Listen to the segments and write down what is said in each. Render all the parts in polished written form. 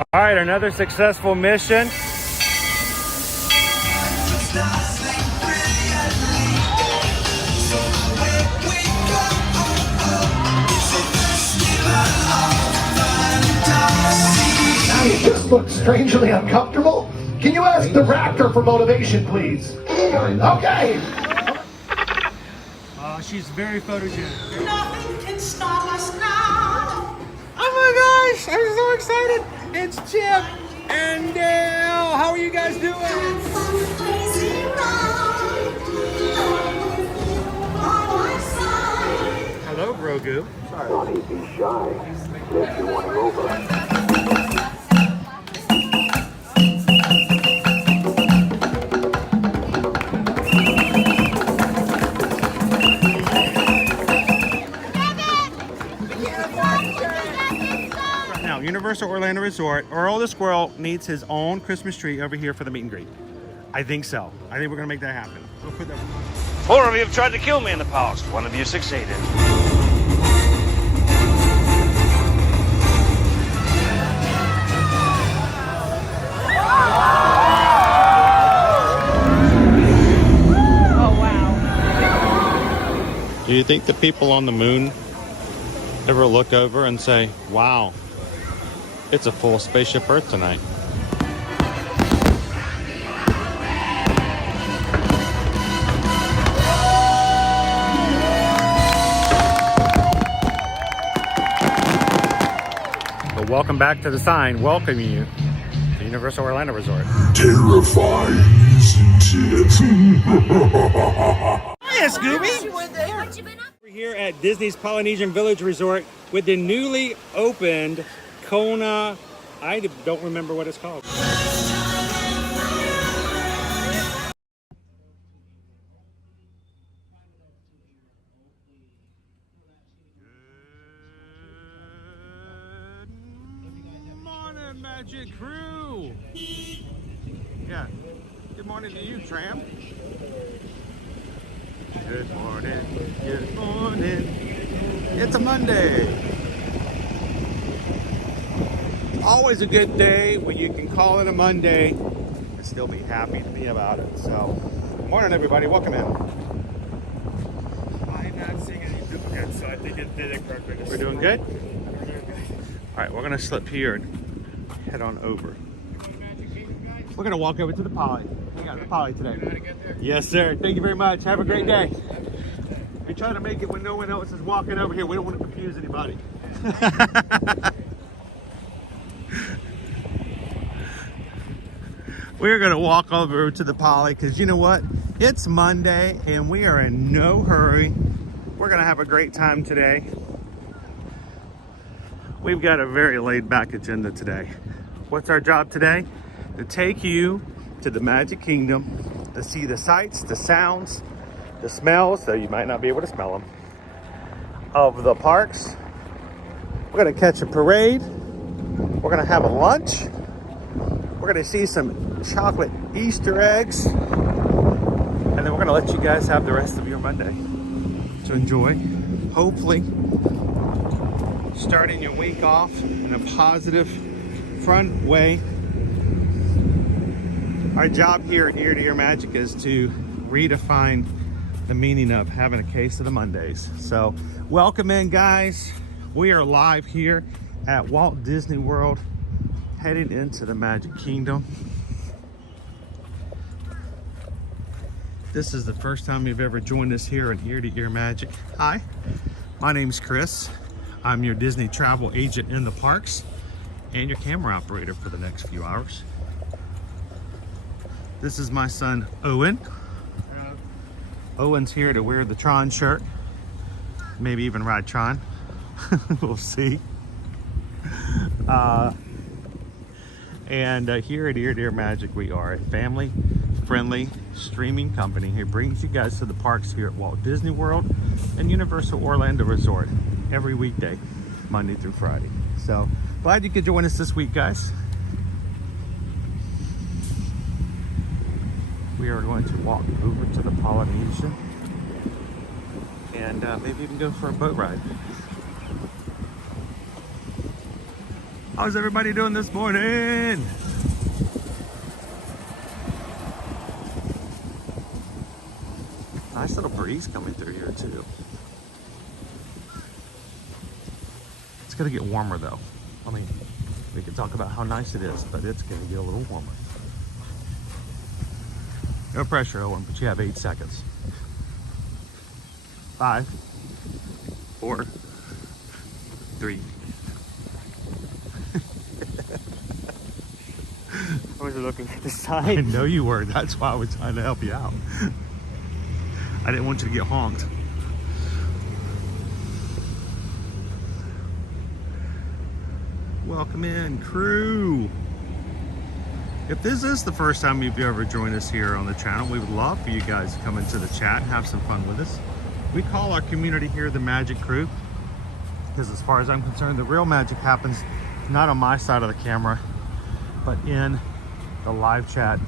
All right, another successful mission. You just look strangely uncomfortable. Can you ask the Raptor for motivation, please? Okay. She's very photogenic. Nothing can stop us now. Oh my gosh, I'm so excited. It's Chip and Dale. How are you guys doing? Crazy ride. Hello, Grogu. Don't be shy. If you want to go over. Universal Orlando Resort, Earl the Squirrel needs his own Christmas tree over here for the meet and greet. I think so. I think we're gonna make that happen. We'll put that. 4 of you have tried to kill me in the past. 1 of you succeeded. Oh, wow. Do you think the people on the moon ever look over and say, wow, it's a full spaceship Earth tonight? But welcome back to the sign welcoming you to Universal Orlando Resort. Terrifying, isn't it? Hiya, Scooby! We're here at Disney's Polynesian Village Resort with the newly opened Kona, I don't remember what it's called. Good morning, Magic Crew. Yeah, good morning to you, Tram. Good morning, good morning. It's a Monday. Always a good day when you can call it a Monday and still be happy to be about it. So, good morning, everybody. Welcome in. I'm not seeing any duplicates, so I think it did it correctly. We're doing good? All right, we're going to slip here and head on over. We're going to walk over to the Poly. We got the Poly today. You know how to get there? Yes, sir. Thank you very much. Have a great day. We try to make it when no one else is walking over here. We don't want to confuse anybody. We're going to walk over to the Poly because you know what? It's Monday and we are in no hurry. We're going to have a great time today. We've got a very laid back agenda today. What's our job today? To take you to the Magic Kingdom to see the sights, the sounds, the smells, though you might not be able to smell them, of the parks. We're going to catch a parade. We're going to have a lunch. We're going to see some chocolate Easter eggs. And then we're going to let you guys have the rest of your Monday to enjoy. Hopefully, starting your week off in a positive, fun way. Our job here at Ear to Ear Magic is to redefine the meaning of having a case of the Mondays. So welcome in, guys. We are live here at Walt Disney World, heading into the Magic Kingdom. This is the first time you've ever joined us here at Ear to Ear Magic. Hi, my name's Chris. I'm your Disney travel agent in the parks and your camera operator for the next few hours. This is my son, Owen. Owen's here to wear the Tron shirt. Maybe even ride Tron. We'll see. And here at Ear to Ear Magic, we are a family-friendly streaming company who brings you guys to the parks here at Walt Disney World and Universal Orlando Resort every weekday, Monday through Friday. So glad you could join us this week, guys. We are going to walk over to the Polynesian and maybe even go for a boat ride. How's everybody doing this morning? Nice little breeze coming through here too. It's gonna get warmer though. I mean, we can talk about how nice it is, but it's gonna get a little warmer. No pressure, Owen, but you have 8 seconds. 5, 4, 3. I was looking at the I side. know you were. That's why I was trying to help you out. I didn't want you to get honked. Welcome in, crew. If this is the first time you've ever joined us here on the channel, we would love for you guys to come into the chat and have some fun with us. We call our community here the Magic Crew, because as far as I'm concerned, the real magic happens not on my side of the camera, but in the live chat,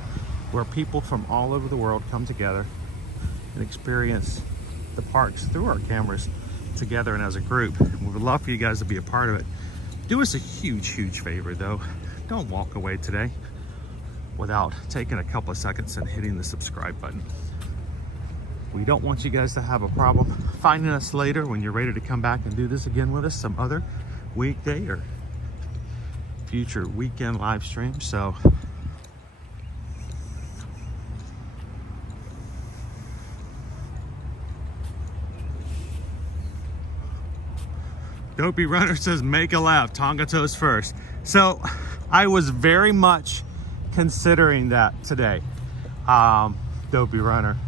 where people from all over the world come together and experience the parks through our cameras together and as a group. We would love for you guys to be a part of it. Do us a huge favor though. Don't walk away today without taking a couple of seconds and hitting the subscribe button. We don't want you guys to have a problem finding us later when you're ready to come back and do this again with us some other weekday or future weekend live stream. So Dopey Runner says make a laugh, Tonga toast first. So I was very much considering that today, Dopey Runner,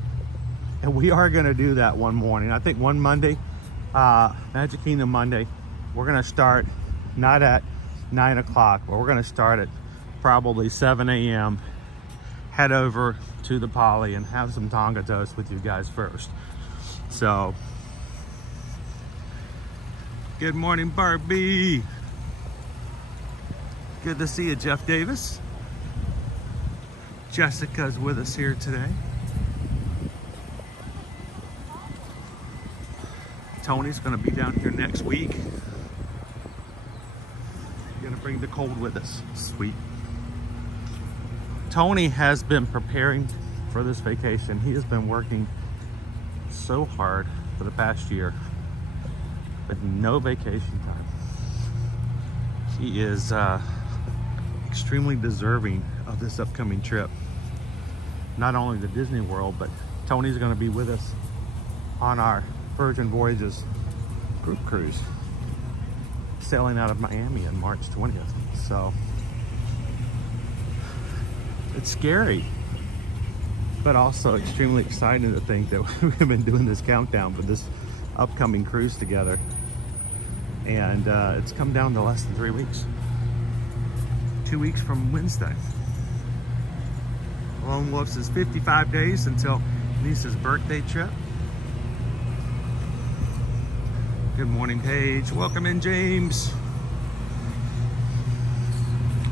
and we are going to do that one morning. I think one Monday, Magic Kingdom Monday, we're going to start not at 9 o'clock, but we're going to start at probably 7 a.m. head over to the Poly and have some Tonga toast with you guys first. So good morning, Barbie. Good to see you, Jeff Davis. Jessica's with us here today. Tony's gonna be down here next week. We're gonna bring the cold with us. Sweet. Tony has been preparing for this vacation. He has been working so hard for the past year, but no vacation time. He is extremely deserving of this upcoming trip. Not only to Disney World, but Tony's gonna be with us on our Virgin Voyages group cruise, sailing out of Miami on March 20th. So it's scary, but also extremely exciting to think that we've been doing this countdown for this upcoming cruise together, and it's come down to less than 3 weeks. 2 weeks from Wednesday. Lone Wolf says 55 days until Lisa's birthday trip. Good morning, Paige. Welcome in, James.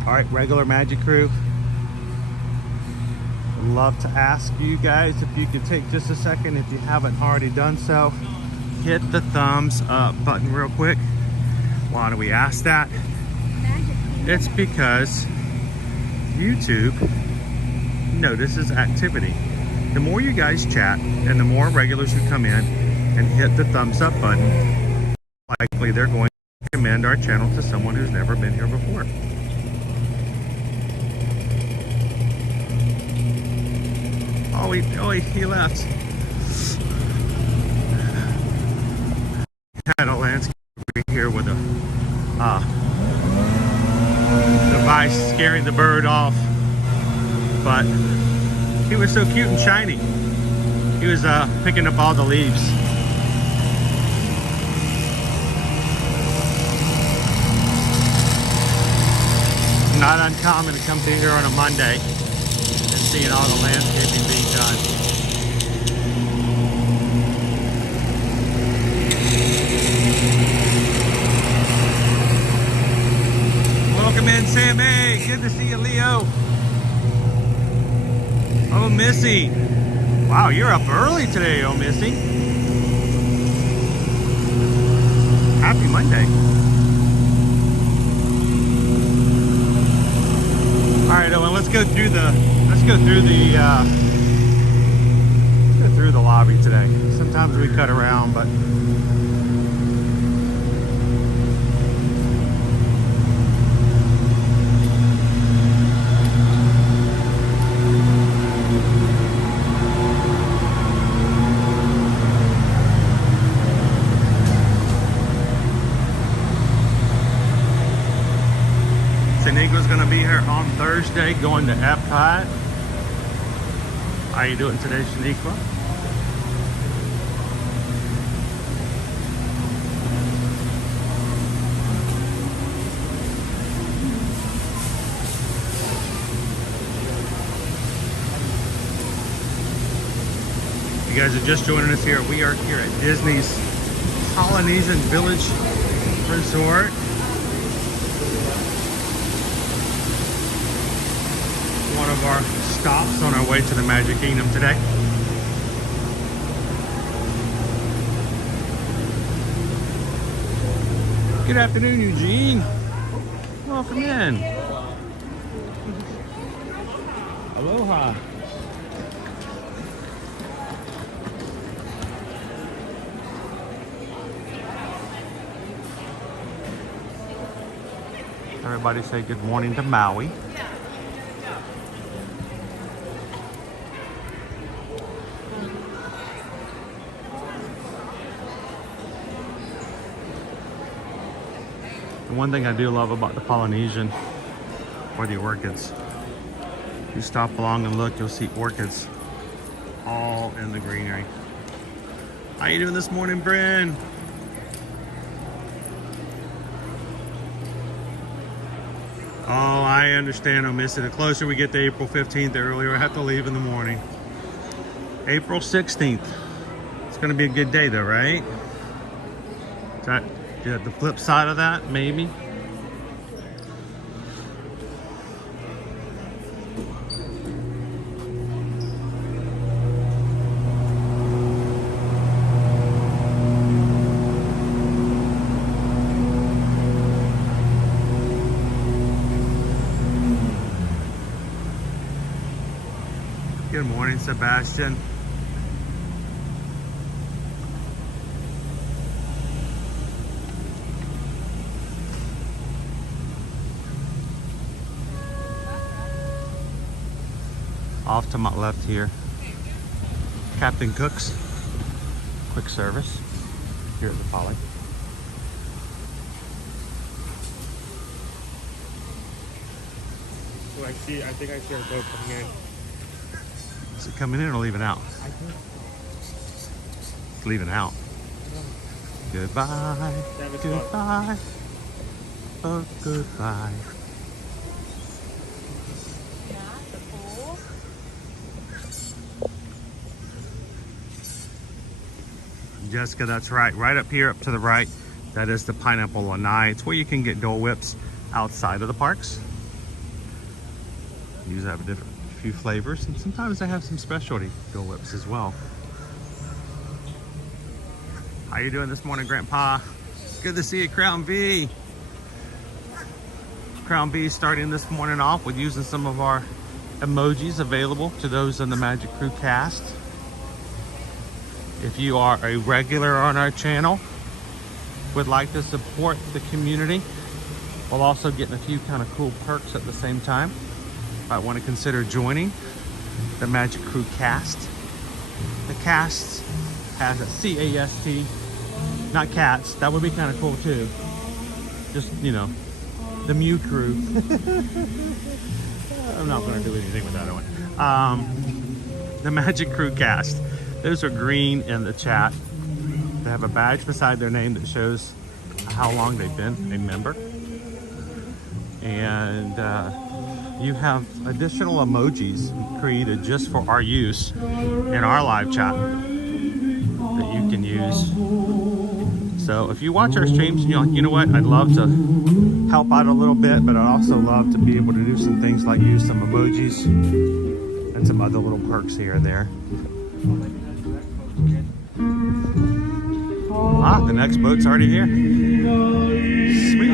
All right, regular Magic Crew. I'd love to ask you guys if you could take just a second, if you haven't already done so, hit the thumbs up button real quick. Why do we ask that? It's because YouTube notices activity. The more you guys chat and the more regulars who come in and hit the thumbs up button, likely they're going to recommend our channel to someone who's never been here before. Oh, he left. Had a landscape here with a device scaring the bird off, but he was so cute and shiny. He was picking up all the leaves. It's not uncommon to come through here on a Monday and seeing all the landscaping being done. Welcome in, Sam A. Good to see you, Leo. Oh, Missy. Wow, you're up early today, oh, Missy. Happy Monday. go through the lobby today. Sometimes we cut around, but Shaniqua's gonna be here on Thursday going to Epcot. How you doing today, Shaniqua? You guys are just joining us here. We are here at Disney's Polynesian Village Resort. One of our stops on our way to the Magic Kingdom today. Good afternoon, Eugene. Welcome in. Aloha. Everybody say good morning to Maui. The one thing I do love about the Polynesian are the orchids. You stop along and look, you'll see orchids all in the greenery. How you doing this morning, Bryn? Oh, I understand. I'll miss it. The closer we get to April 15th, the earlier I have to leave in the morning. April 16th. It's going to be a good day though, right? Is that the flip side of that? Maybe. Good morning, Sebastian. Off to my left here, Captain Cook's quick service here at the Poly. So I think I see our boat coming in. Is it coming in or leaving out? I think. It's leaving out. Goodbye. Goodbye. Oh, goodbye. Jessica, that's right. Right up here, up to the right, that is the Pineapple Lanai. It's where you can get Dole Whips outside of the parks. These have a few flavors, and sometimes they have some specialty Dole Whips as well. How you doing this morning, Grandpa? Good to see you, Crown V. Crown V starting this morning off with using some of our emojis available to those in the Magic Crew cast. If you are a regular on our channel, would like to support the community, while also getting a few kind of cool perks at the same time, might want to consider joining the Magic Crew cast. The cast has a C-A-S-T, not cats. That would be kind of cool too. Just, you know, the Mew Crew. I'm not going to do anything with that one. The Magic Crew cast. Those are green in the chat. They have a badge beside their name that shows how long they've been a member. And you have additional emojis created just for our use in our live chat that you can use. So if you watch our streams and you're like, you know what, I'd love to help out a little bit, but I'd also love to be able to do some things like use some emojis and some other little perks here and there. Ah, the next boat's already here. Sweet.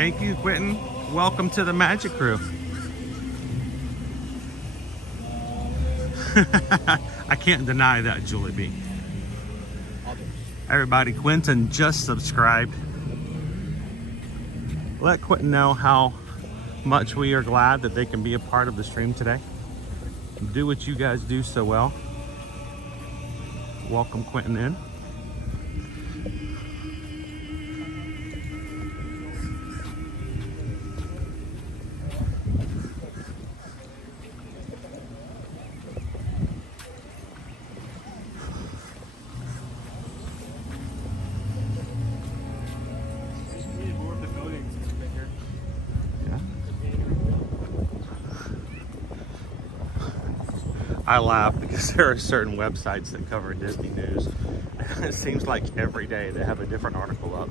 Thank you, Quentin. Welcome to the Magic Crew. I can't deny that, Julie B. Everybody, Quentin just subscribed. Let Quentin know how much we are glad that they can be a part of the stream today. Do what you guys do so well. Welcome Quentin in. I laugh because there are certain websites that cover Disney news. It seems like every day they have a different article up.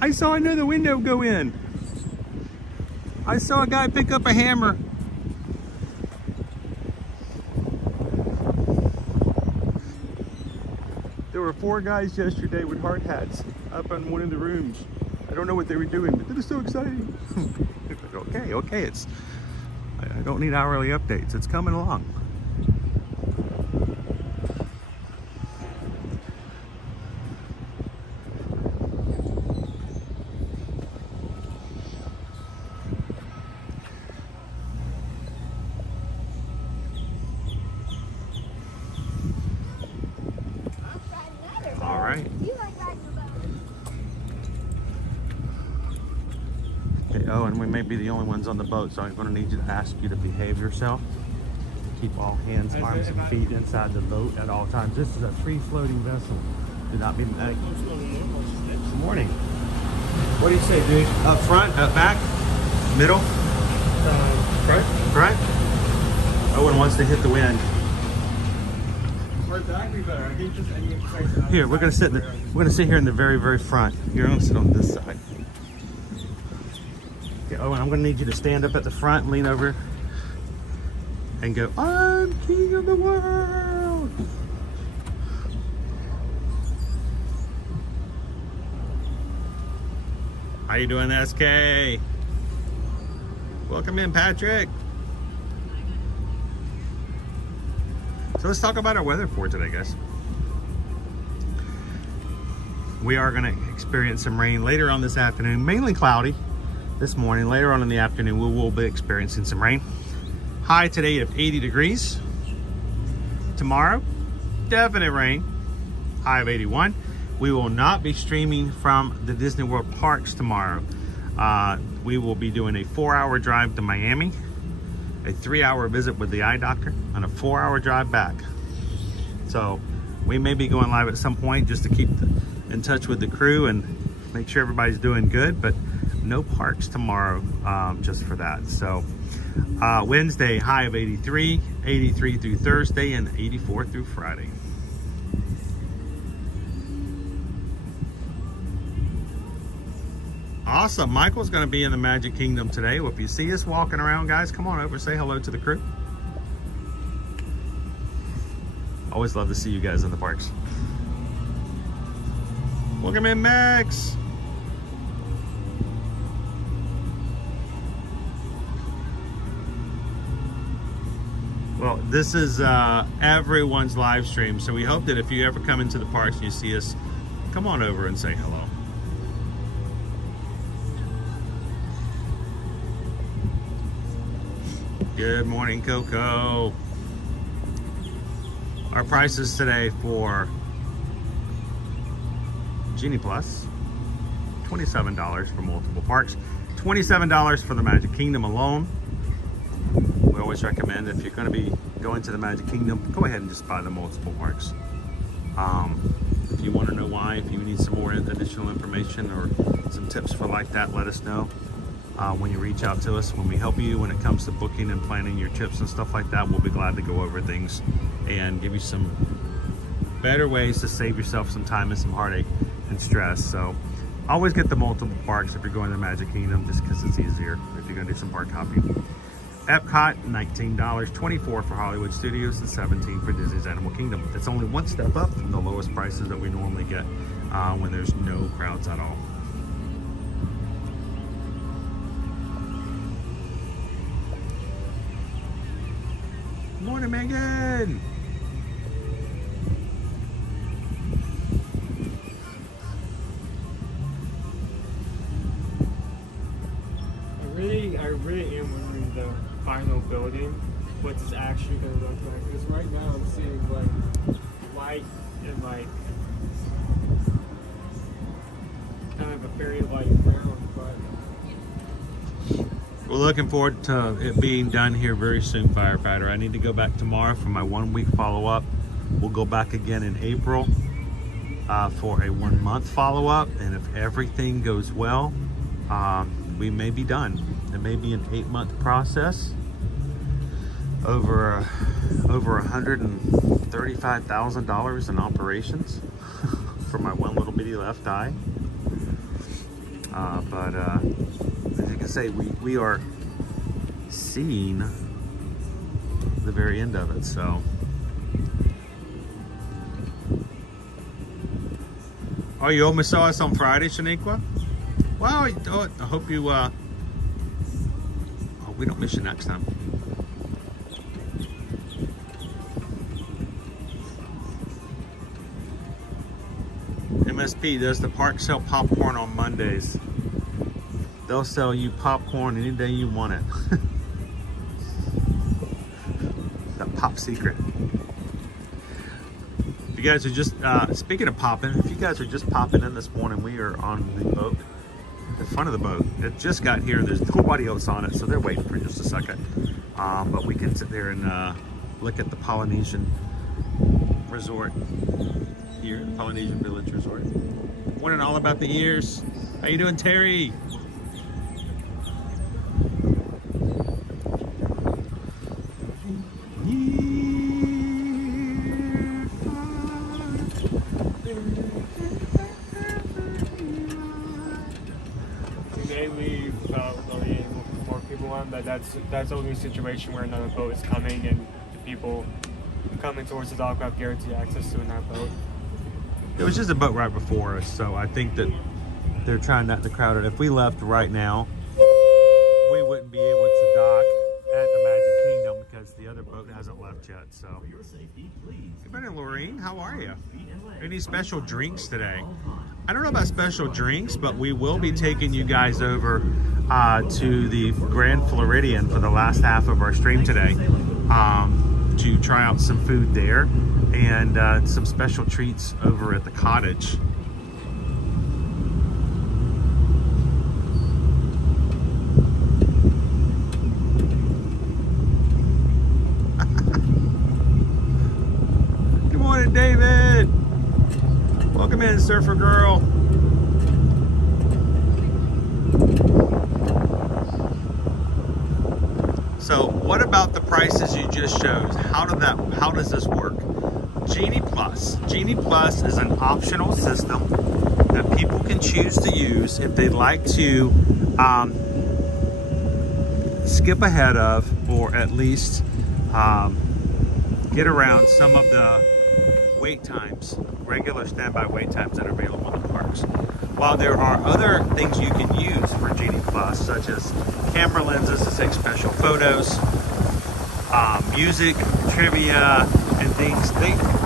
I saw another window go in. I saw a guy pick up a hammer. There were 4 guys yesterday with hard hats up in one of the rooms. I don't know what they were doing, but it was so exciting. Okay, it's, I don't need hourly updates. It's coming along. Oh, and we may be the only ones on the boat, so I'm going to need to ask you to behave yourself. Keep all hands, arms, and feet inside the boat at all times. This is a free-floating vessel. Do not be... Good morning. What do you say, dude? Up front, up back, middle? Front. Front? Owen wants to hit the wind. Or back be better. I think just any place. Here, we're going to sit here in the very, very front. You're going to sit on this side. Oh, and I'm going to need you to stand up at the front, lean over, and go, I'm king of the world. How you doing, SK? Welcome in, Patrick. So let's talk about our weather for today, guys. We are going to experience some rain later on this afternoon, mainly cloudy. This morning, later on in the afternoon, we will be experiencing some rain. High today of 80 degrees. Tomorrow, definite rain. High of 81. We will not be streaming from the Disney World parks tomorrow. We will be doing a 4-hour drive to Miami, a 3-hour visit with the eye doctor, and a 4-hour drive back. So we may be going live at some point just to keep in touch with the crew and make sure everybody's doing good, but no parks tomorrow, just for that. So Wednesday, high of 83, 83 through Thursday, and 84 through Friday. Awesome. Michael's going to be in the Magic Kingdom today. Well, if you see us walking around, guys, come on over, say hello to the crew. Always love to see you guys in the parks. Welcome in, Max. Well, this is everyone's live stream, so we hope that if you ever come into the parks and you see us, come on over and say hello. Good morning, Coco. Our prices today for Genie Plus, $27 for multiple parks, $27 for the Magic Kingdom alone. We always recommend if you're going to be going to the Magic Kingdom, go ahead and just buy the multiple parks. If you want to know why, if you need some more additional information or some tips for like that, let us know. When you reach out to us, when we help you when it comes to booking and planning your trips and stuff like that, we'll be glad to go over things and give you some better ways to save yourself some time and some heartache and stress. So always get the multiple parks if you're going to the Magic Kingdom, just because it's easier if you're going to do some park hopping. Epcot, $19, $24 for Hollywood Studios, and $17 for Disney's Animal Kingdom. It's only one step up from the lowest prices that we normally get when there's no crowds at all. morning, Megan. I really am wondering the final building, what it's actually going to look like. Because right now I'm seeing like light and like kind of a very light ground, but We're looking forward to it being done here very soon, firefighter. I need to go back tomorrow for my 1 week follow-up. We'll go back again in April for a 1 month follow-up, and if everything goes well, we may be done. It may be an 8 month process, over $135,000 in operations for my one little bitty left eye. But as you can say, we are seeing the very end of it. So, oh, you almost saw us on Friday, Shaniqua? Well, I hope you. We don't miss you next time. MSP, does the park sell popcorn on Mondays? They'll sell you popcorn any day you want it. That pop secret. If you guys are just, speaking of popping, if you guys are just popping in this morning, we are on the boat, the front of the boat. It just got here. There's nobody else on it, so they're waiting for just a second. But we can sit there and look at the Polynesian resort here, the Polynesian Village Resort. Wondering all about the ears. How you doing, Terry? today we felt really able to more people on, but that's only a situation where another boat is coming and the people coming towards the dock have guaranteed access to in that boat. It was just a boat right before us, so I think that they're trying not to crowd it. If we left right now, we wouldn't be able to dock at the Magic Kingdom because the other boat hasn't left yet. So, good morning, Lorraine. How are you? Any special drinks today? I don't know about special drinks, but we will be taking you guys over to the Grand Floridian for the last half of our stream today to try out some food there and some special treats over at the cottage. Good morning, David. Welcome in, Surfer Girl. So, what about the prices you just showed? How does this work? Genie Plus. Genie Plus is an optional system that people can choose to use if they'd like to skip ahead of, or at least get around some of the wait times, regular standby wait times that are available in the parks. While there are other things you can use for Genie Plus, such as camera lenses to take special photos, music, trivia, and things,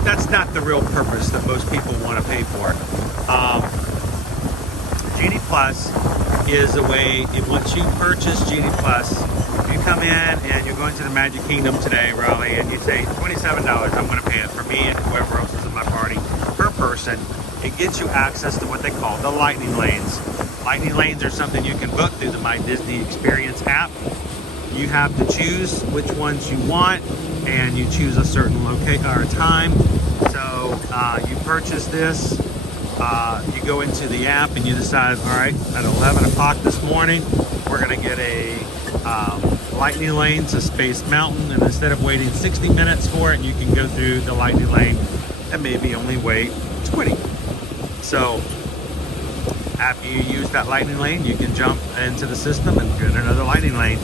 that's not the real purpose that most people want to pay for. Genie Plus is a way, once you purchase Genie Plus, you come in and you're going to the Magic Kingdom today, Raleigh, and you say $27, I'm going to pay it for me and whoever else is in my party per person. It gets you access to what they call the Lightning Lanes. Lightning Lanes are something you can book through the My Disney Experience app. You have to choose which ones you want, and you choose a certain location or time. So you purchase this, you go into the app and you decide, all right, at 11 o'clock this morning, we're gonna get a Lightning Lane to Space Mountain, and instead of waiting 60 minutes for it, you can go through the Lightning Lane and maybe only wait 20. So after you use that Lightning Lane, you can jump into the system and get another Lightning Lane.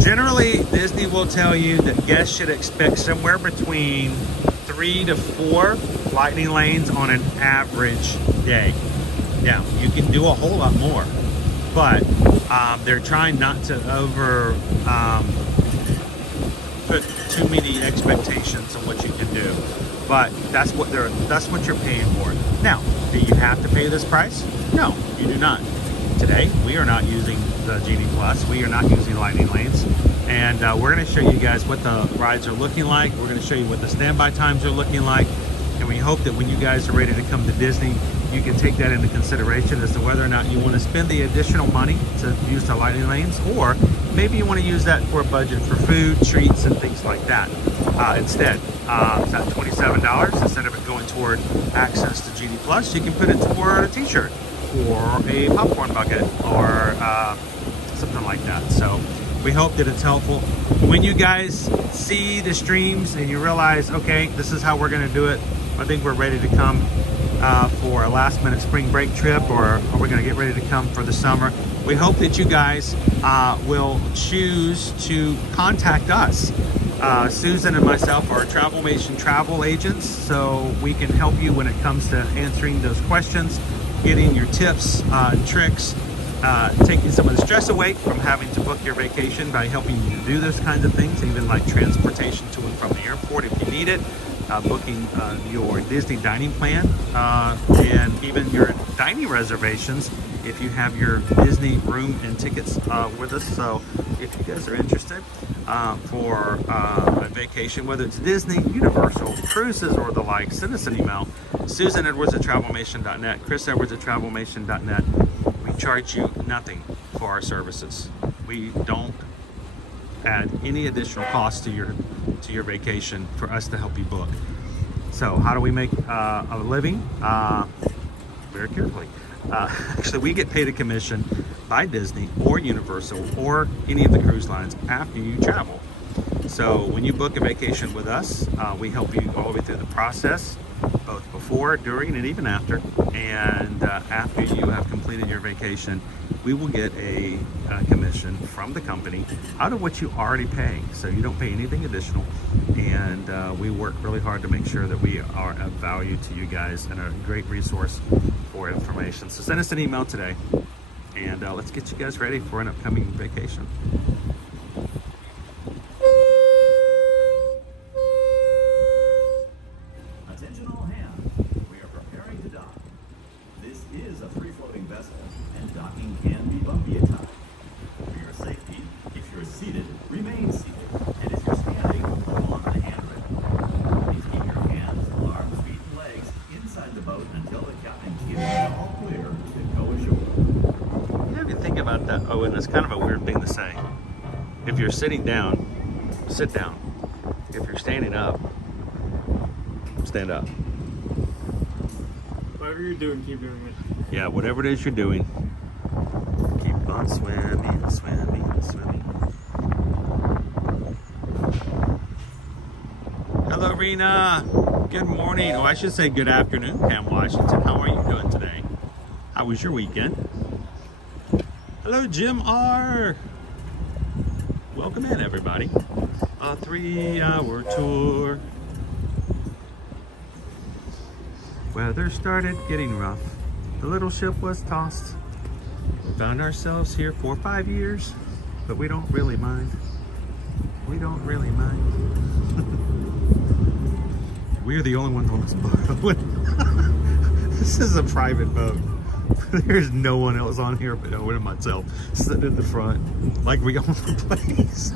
Generally, Disney will tell you that guests should expect somewhere between 3 to 4 Lightning Lanes on an average day. Now, you can do a whole lot more, but they're trying not to put too many expectations on what you can do. But that's what you're paying for. Now, do you have to pay this price? No, you do not. Today, we are not using the Genie Plus. We are not using lightning lanes. And we're going to show you guys what the rides are looking like. We're going to show you what the standby times are looking like. And we hope that when you guys are ready to come to Disney, you can take that into consideration as to whether or not you want to spend the additional money to use the lightning lanes, or maybe you want to use that for a budget for food, treats, and things like that. Instead, it's at $27. Instead of it going toward access to Genie Plus, you can put it toward a t-shirt or a popcorn bucket or something like that. So we hope that it's helpful. When you guys see the streams and you realize, okay, this is how we're going to do it, I think we're ready to come for a last minute spring break trip, or are we going to get ready to come for the summer? We hope that you guys will choose to contact us. Susan and myself are Travelmation travel agents, so we can help you when it comes to answering those questions, getting your tips, tricks, taking some of the stress away from having to book your vacation by helping you do those kinds of things, even like transportation to and from the airport if you need it, booking your Disney dining plan, and even your dining reservations if you have your Disney room and tickets with us. So if you guys are interested for a vacation, whether it's Disney, Universal, cruises, or the like, send us an email. susanedwards@travelmation.net, chrisedwards@travelmation.net. We charge you nothing for our services. We don't add any additional cost to your vacation for us to help you book. So how do we make a living? Very carefully. Actually, we get paid a commission by Disney or Universal or any of the cruise lines after you travel. So when you book a vacation with us, we help you all the way through the process, both before, during, and even after. And after you have completed your vacation, we will get a commission from the company out of what you already pay. So you don't pay anything additional. And we work really hard to make sure that we are of value to you guys and a great resource for information. So send us an email today, and let's get you guys ready for an upcoming vacation. Attention all hands, we are preparing to dock. This is a free-floating vessel, and docking can be bumpy at times. For your safety, if you're seated, remain seated, and if you're standing, hold on to the handrail. Please keep your hands, arms, feet, and legs inside the boat until the captain gives you all clear to go ashore. You know, if you think about that, Owen, it's kind of a weird thing to say. If you're sitting down, sit down. If you're standing up, stand up. Whatever you're doing, keep doing it. Yeah, whatever it is you're doing, keep on swimming, swimming, swimming. Hello, Rena. Good morning. Oh, I should say good afternoon, Pam Washington. How are you doing today? How was your weekend? Hello, Jim R. Welcome in, everybody. A 3-hour tour. Weather started getting rough. The little ship was tossed. We found ourselves here for 5 years, but we don't really mind. We don't really mind. We're the only ones on this boat. This is a private boat. There's no one else on here but Owen and myself sitting in the front like we own the place.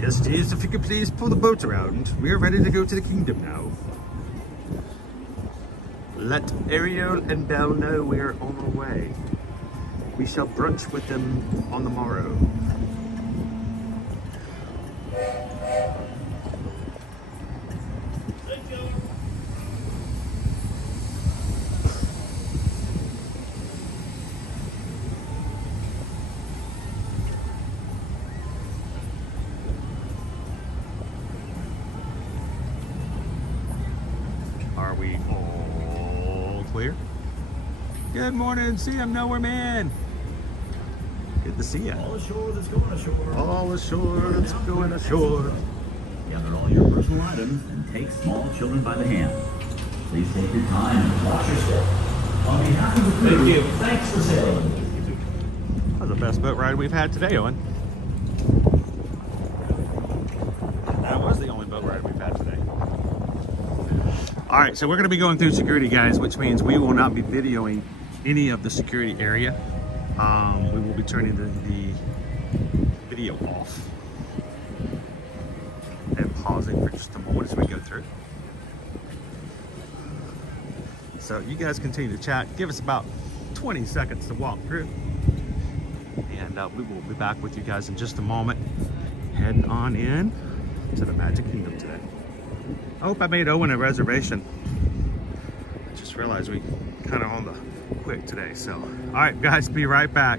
Yes, geez, if you could please pull the boat around. We are ready to go to the kingdom now. Let Ariel and Belle know we are on our way. We shall brunch with them on the morrow. Are we all clear? Good morning, see I'm nowhere man. Good to see you. All ashore that's going ashore. All ashore that's going ashore. Gather all your personal items and take small children by the hand. Please take your time and watch your step. On behalf of the crew, thanks for sailing. That was the best boat ride we've had today, Owen. All right, so we're gonna be going through security, guys, which means we will not be videoing any of the security area. We will be turning the video off and pausing for just a moment as we go through. So you guys continue to chat. Give us about 20 seconds to walk through. And we will be back with you guys in just a moment. Heading on in to the Magic Kingdom today. I hope I made Owen a reservation. I just realized we kind of on the quick today. So, all right, guys, be right back.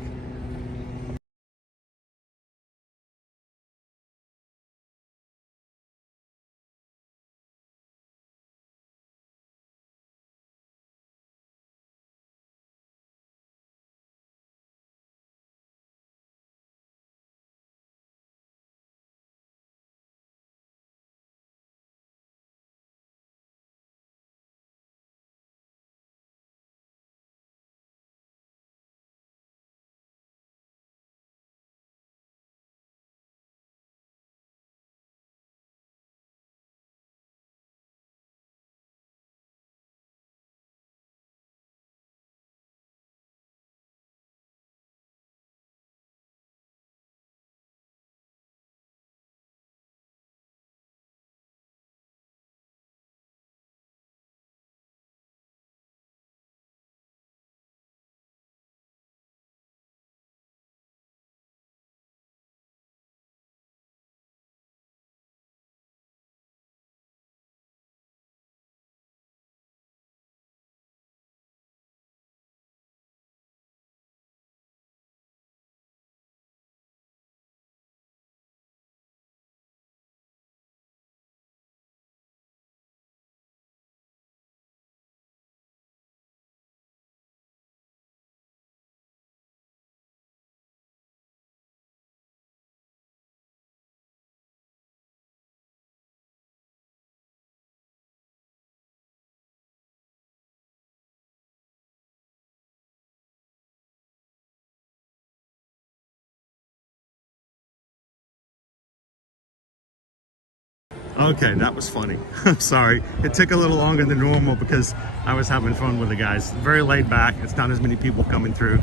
Okay, that was funny. I'm sorry. It took a little longer than normal because I was having fun with the guys. Very laid back. It's not as many people coming through.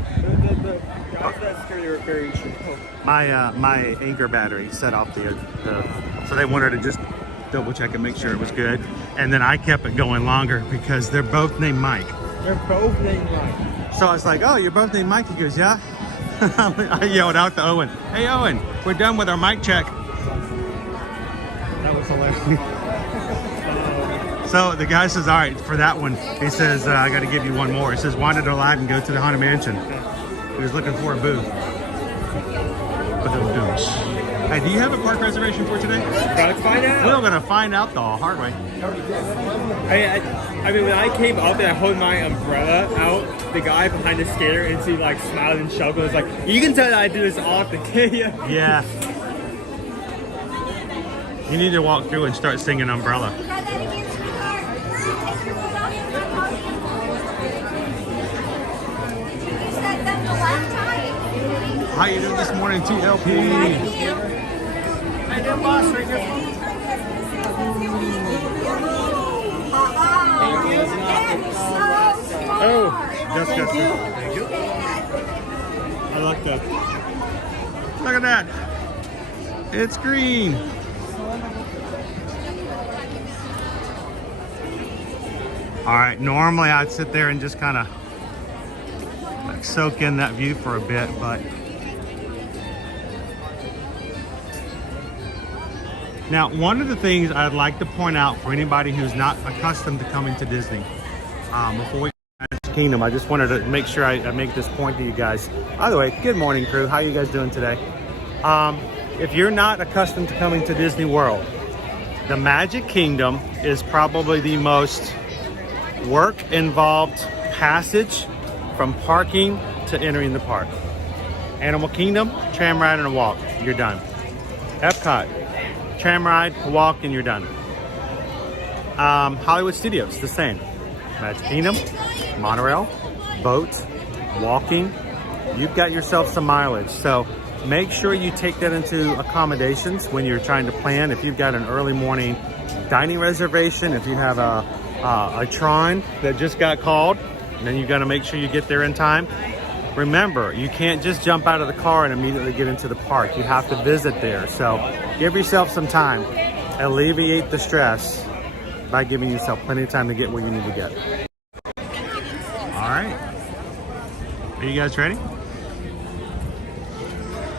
My anchor battery set off the so they wanted to just double check and make sure it was good. And then I kept it going longer because they're both named Mike. They're both named Mike. So I was like, oh, you're both named Mike? He goes, yeah. I yelled out to Owen, hey Owen, we're done with our mic check. That was hilarious. So the guy says, all right, for that one, he says, I got to give you one more. He says, wanted to Aladdin, go to the Haunted Mansion. He was looking for a booth. But they'll do it. Hey, do you have a park reservation for today? Let's find out. We're going to find out the hard way. I mean, when I came up and I held my umbrella out, the guy behind the skater and he like smiled and chuckled. Was like, you can tell that I do this often, can't you? Yeah. You need to walk through and start singing Umbrella. How you doing this morning, TLP? How you doing, boss? Right here. Oh, that's good. Thank you. I like that. Look at that. It's green. All right, normally I'd sit there and just kind of like soak in that view for a bit, but now one of the things I'd like to point out for anybody who's not accustomed to coming to Disney, before we go to Magic Kingdom, I just wanted to make sure I make this point to you guys. By the way, good morning, crew. How you guys doing today? If you're not accustomed to coming to Disney World, the Magic Kingdom is probably the most work-involved passage from parking to entering the park. Animal Kingdom, tram ride and a walk, you're done. Epcot, tram ride, a walk, and you're done. Hollywood Studios, the same. Magic Kingdom, monorail, boat, walking. You've got yourself some mileage. So make sure you take that into accommodations when you're trying to plan. If you've got an early morning dining reservation, if you have a a Tron that just got called, and then you got to make sure you get there in time. Remember, you can't just jump out of the car and immediately get into the park. You have to visit there. So give yourself some time. Alleviate the stress by giving yourself plenty of time to get where you need to get. All right. Are you guys ready?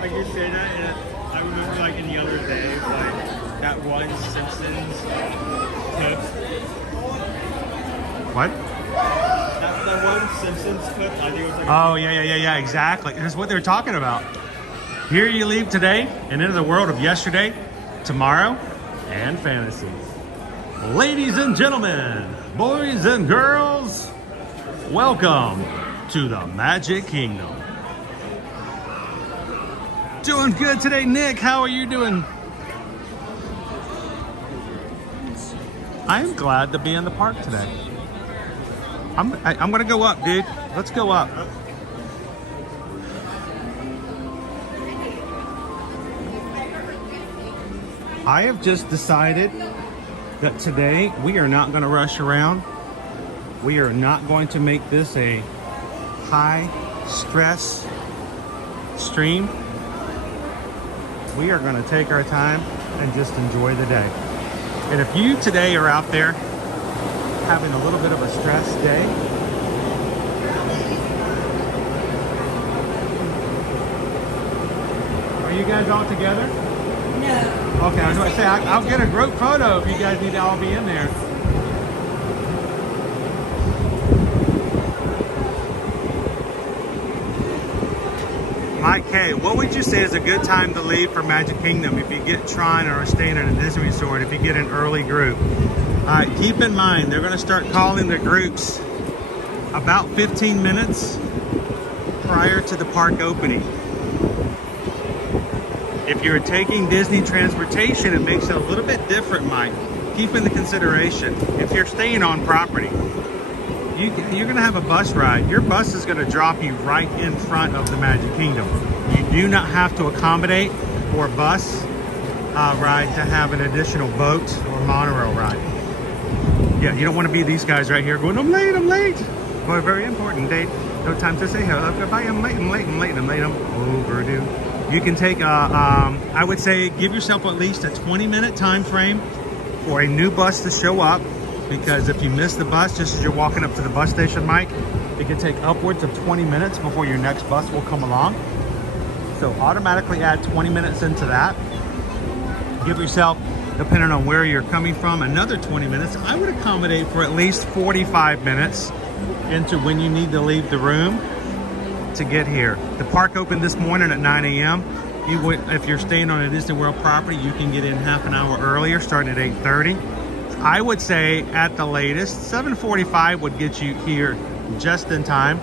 Like you say that, and I remember like in the other day, like that one Simpsons clip. What? That one Simpsons clip, I think it was like... Oh, yeah, exactly. That's what they're talking about. Here you leave today and into the world of yesterday, tomorrow, and fantasy. Ladies and gentlemen, boys and girls, welcome to the Magic Kingdom. Doing good today, Nick. How are you doing? I'm glad to be in the park today. I'm gonna go up, dude. Let's go up. I have just decided that today we are not gonna rush around. We are not going to make this a high stress stream. We are gonna take our time and just enjoy the day. And if you today are out there having a little bit of a stress day, are you guys all together? No. Okay, I was going to say, I'll get a group photo if you guys need to all be in there. Mike K, what would you say is a good time to leave for Magic Kingdom if you get Tron or are staying at a Disney resort, if you get an early group? Keep in mind, they're going to start calling the groups about 15 minutes prior to the park opening. If you're taking Disney transportation, it makes it a little bit different, Mike. Keep into consideration, if you're staying on property, you're going to have a bus ride. Your bus is going to drop you right in front of the Magic Kingdom. You do not have to accommodate for a bus ride to have an additional boat or monorail ride. Yeah, you don't want to be these guys right here going, I'm late. For a very important date. No time to say hello, goodbye, I'm late, I'm overdue. You can take, I would say, give yourself at least a 20-minute time frame for a new bus to show up, because if you miss the bus just as you're walking up to the bus station, Mike, it can take upwards of 20 minutes before your next bus will come along. So automatically add 20 minutes into that. Give yourself, depending on where you're coming from, another 20 minutes. I would accommodate for at least 45 minutes into when you need to leave the room to get here. The park opened this morning at 9 a.m. If you're staying on a Disney World property, you can get in half an hour earlier, starting at 8:30. I would say at the latest, 7:45 would get you here just in time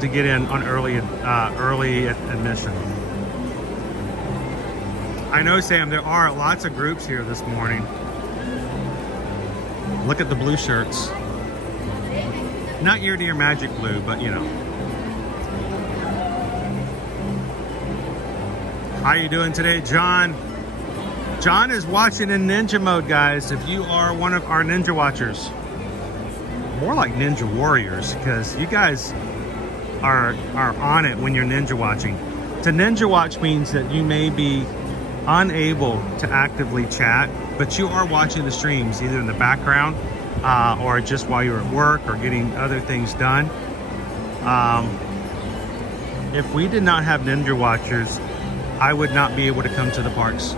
to get in on early admission. I know, Sam, there are lots of groups here this morning. Look at the blue shirts. Not your dear magic blue, but you know. How you doing today, John? John is watching in ninja mode, guys. If you are one of our ninja watchers, more like ninja warriors, because you guys are on it when you're ninja watching. To ninja watch means that you may be unable to actively chat, but you are watching the streams either in the background or just while you're at work or getting other things done. If we did not have ninja watchers, I would not be able to come to the parks.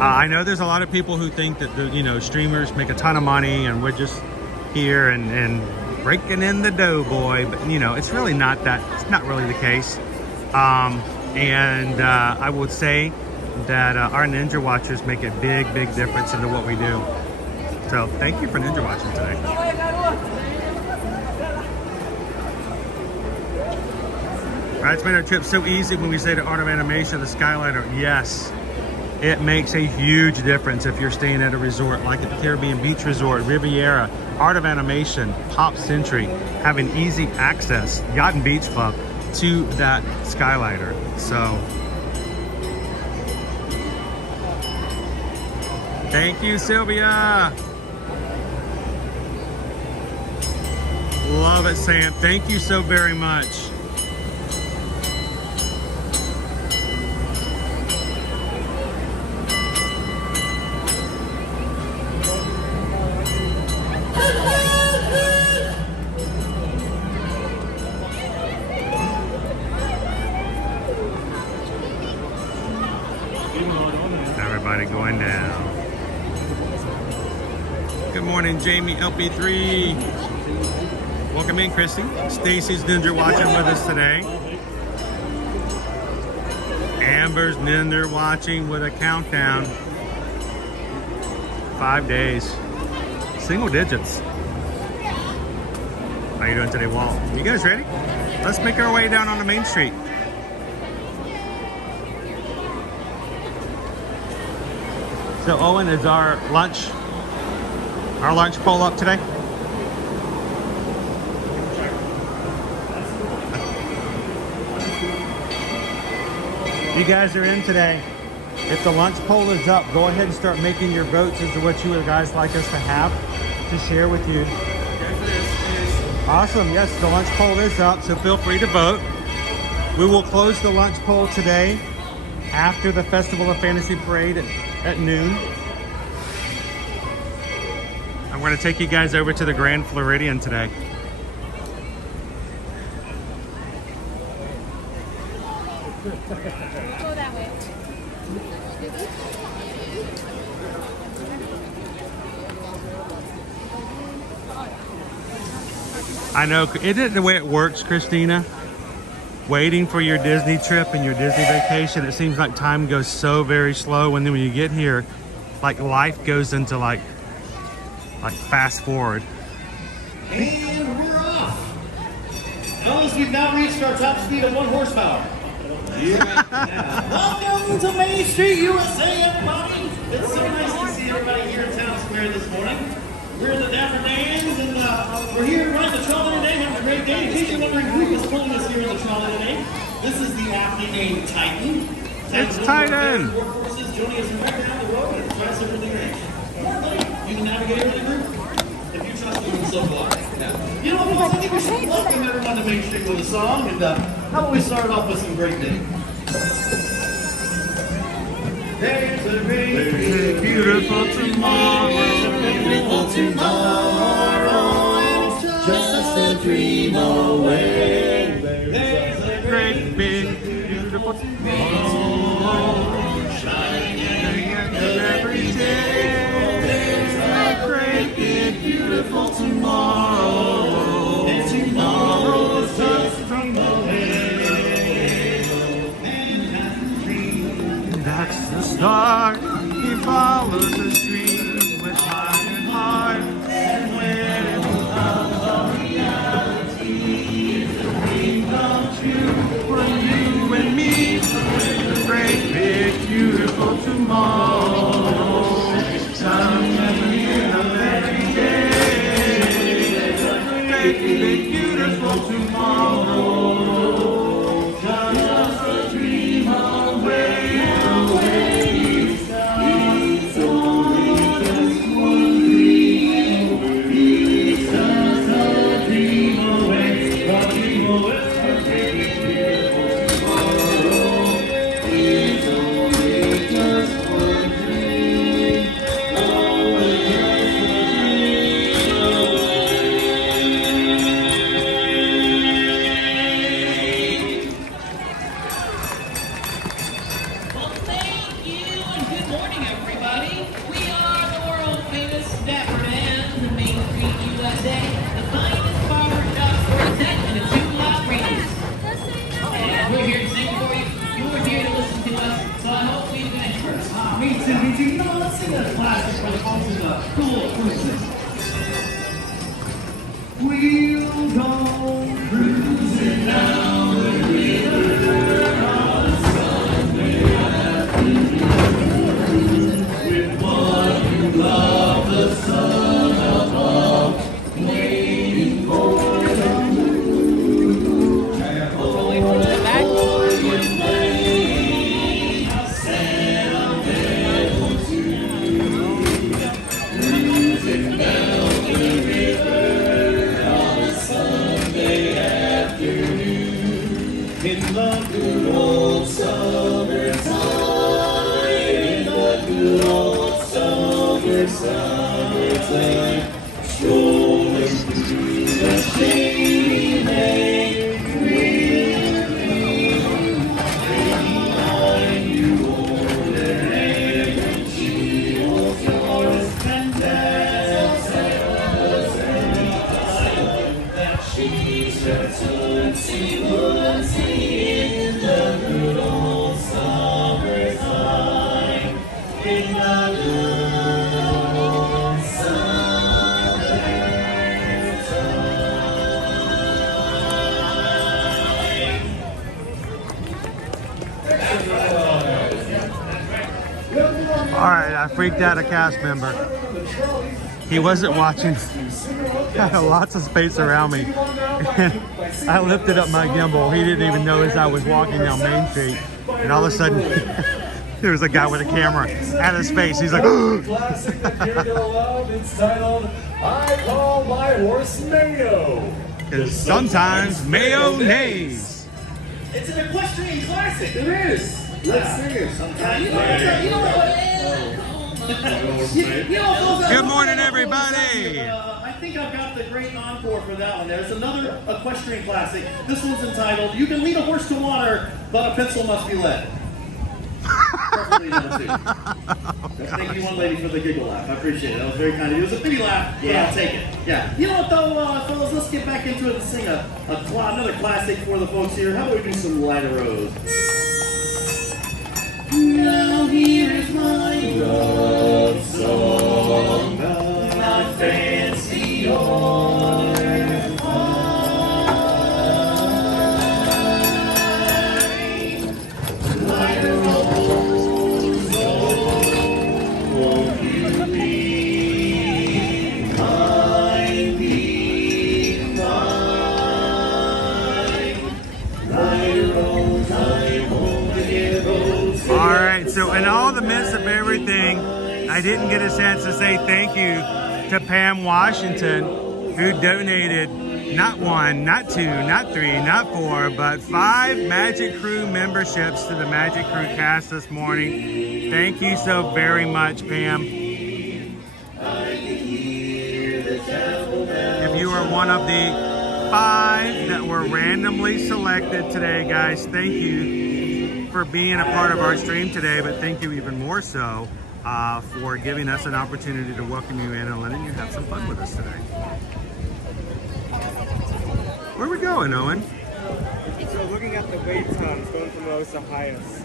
I know there's a lot of people who think that the streamers make a ton of money and we're just here and breaking in the dough, boy, but it's really not that. It's not really the case. I would say that our ninja watchers make a big difference into what we do. So thank you for ninja watching today. It's made our trip so easy when we say the art of animation, the Skyliner. Yes, it makes a huge difference if you're staying at a resort like at the Caribbean Beach Resort, Riviera, Art of Animation, Pop Century, having easy access, Yacht and Beach Club, to that Skyliner. So Thank you, Sylvia. Love it, Sam. Thank you so very much. Everybody going down. Good morning, Jamie LP3. Welcome in, Christy. Stacy's Ninja watching with us today. Amber's Ninja watching with a countdown. 5 days. Single digits. How you doing today, Walt? You guys ready? Let's make our way down on the main street. So Owen, is our lunch poll up today? You guys are in today. If the lunch poll is up, go ahead and start making your votes as to what you guys like us to have to share with you. Awesome, yes, the lunch poll is up, so feel free to vote. We will close the lunch poll today after the Festival of Fantasy Parade at noon. I'm going to take you guys over to the Grand Floridian today. Go that way. I know, isn't it the way it works, Christina? Waiting for your Disney trip and your Disney vacation, it seems like time goes so very slow, and then when you get here, like life goes into like fast forward. And we're off. Notice we've now reached our top speed of 1 horsepower. Welcome to Main Street, USA, everybody. It's so nice to see everybody here in Town Square this morning. We're in the Dapper Dans, and we're here right in the Tron today, having a great day. In case you're wondering who is pulling us here in the Tron today, this is the aptly named Titan. It's Titan! Workhorses joining us right down the road and try everything range. You the navigator of the group? If you trust me, so far. You know what, I think we should welcome everyone to Main Street with a song, and how about we start off with some great things? There's a great, big, beautiful tomorrow, just a dream away. There's a great, big, beautiful tomorrow, shining every day. There's a great, big, beautiful tomorrow, and tomorrow's just a dream away. That's the start. He follows his dream with mind and heart, and when it becomes a reality, it's a dream come true for you and me. It's a great, big, beautiful tomorrow, shining in every day. It's a great, big, beautiful tomorrow, just a dream away. We'll go cruising down the river on a Sunday afternoon with one who loved the sun above, waiting for the moon. And Floridian Way, sentimental tune. In the good old summertime, in the good old summertime, strolling through the shady lane, behind you over there, she holds yours and dance that she's her tootsie woodsy in the good old summertime, in the good old All right, I freaked out a cast member. He wasn't watching. I had lots of space around me. I lifted up my gimbal. He didn't even notice I was walking down Main Street. And all of a sudden, there was a guy with a camera at his face. He's like, It's titled, I Call My Horse Mayo. because sometimes mayonnaise. It's an equestrian classic. It is. Let's sing it sometime. You know what? Good morning, everybody. I think I've got the great encore for that one. There's another equestrian classic. This one's entitled, You Can Lead a Horse to Water, But a Pencil Must Be Lead. Perfectly done, too. Thank you, one lady, for the giggle laugh. I appreciate it. That was very kind of you. It was a pity laugh, but I'll take it. Yeah. You know what, though, fellas? Let's get back into it and sing another classic for the folks here. How about we do some Light a Rose? Now here is my love song, my fancy heart. Light a rose, won't you be mine, Light a rose, I'm home to get rose. All right, so in all the midst of everything, I didn't get a chance to say thank you to Pam Washington, who donated not one, not two, not three, not four, but 5 Magic Crew memberships to the Magic Crew cast this morning. Thank you so very much, Pam. If you are one of the 5 that were randomly selected today, guys, thank you for being a part of our stream today, but thank you even more so for giving us an opportunity to welcome you in and letting you have some fun with us today. Where are we going, Owen? So looking at the wait times, going from lowest to highest.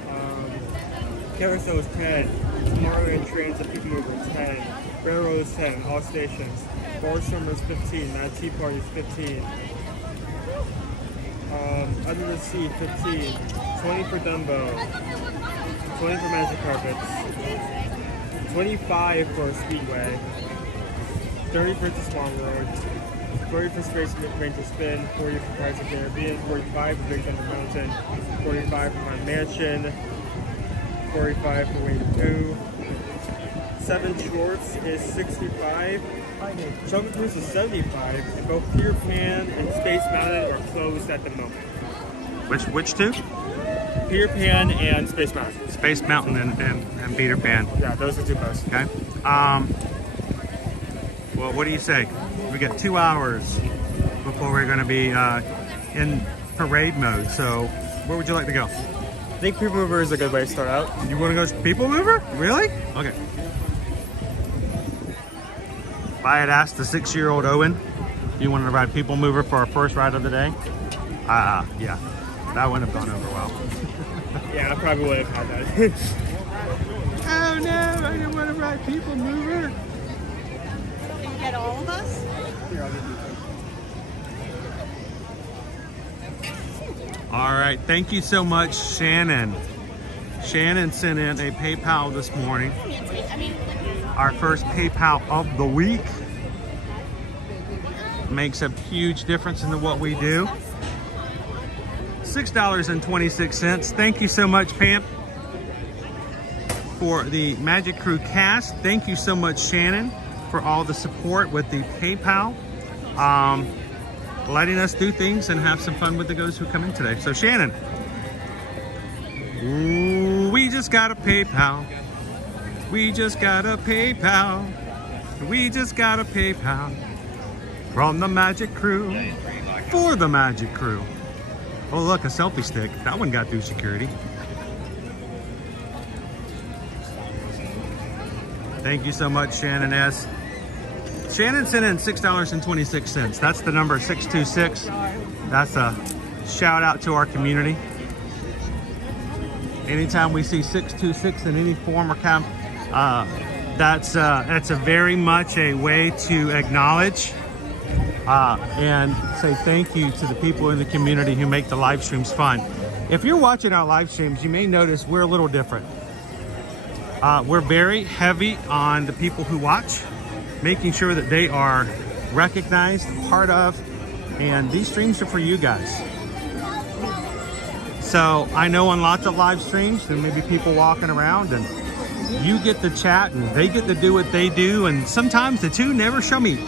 Carousel is 10, Tomorrow and Trains and PeopleMover 10, Railroad is 10, all stations. Barstool is 15, Mad Tea Party is 15. Under the Sea 15, 20 for Dumbo, 20 for Magic Carpets, 25 for Speedway, 30 for the Swan Road, 40 for Space Ranger Spin, 40 for Pirates of the Caribbean, 45 for Big Thunder Mountain, 45 for My Mansion, 45 for Winnie the Pooh, 7 Shorts is 65, Jungle Cruise is 75, and both Peter Pan and Space Mountain are closed at the moment. Which two? Peter Pan and Space Mountain. Space Mountain and Peter Pan. Yeah, those are 2 posts. Okay. Well, what do you say? We got 2 hours before we're going to be in parade mode. So, where would you like to go? I think PeopleMover is a good way to start out. You want to go to PeopleMover? Really? Okay. If I had asked the 6-year-old Owen if you wanted to ride PeopleMover for our first ride of the day, yeah, that wouldn't have gone over well. Yeah, I probably would have had that. Oh no, I don't want to ride PeopleMover. Can you get all of us? Here, I'll give you All right, thank you so much, Shannon. Shannon sent in a PayPal this morning. Our first PayPal of the week. Makes a huge difference in what we do. $6.26. Thank you so much, Pam, for the Magic Crew cast. Thank you so much, Shannon, for all the support with the PayPal. letting us do things and have some fun with the those who come in today. So Shannon, ooh, we just got a PayPal. We just got a PayPal. We just got a PayPal from the Magic Crew for the Magic Crew. Oh look, a selfie stick. That one got through security. Thank you so much, Shannon S. Shannon sent in $6.26. That's the number 626. That's a shout out to our community. Anytime we see 626 in any form or kind, that's a very much a way to acknowledge and say thank you to the people in the community who make the live streams fun. If you're watching our live streams, you may notice we're a little different. We're very heavy on the people who watch, making sure that they are recognized, part of, and these streams are for you guys. So I know on lots of live streams, there may be people walking around and you get to chat and they get to do what they do, and sometimes the two never shall meet.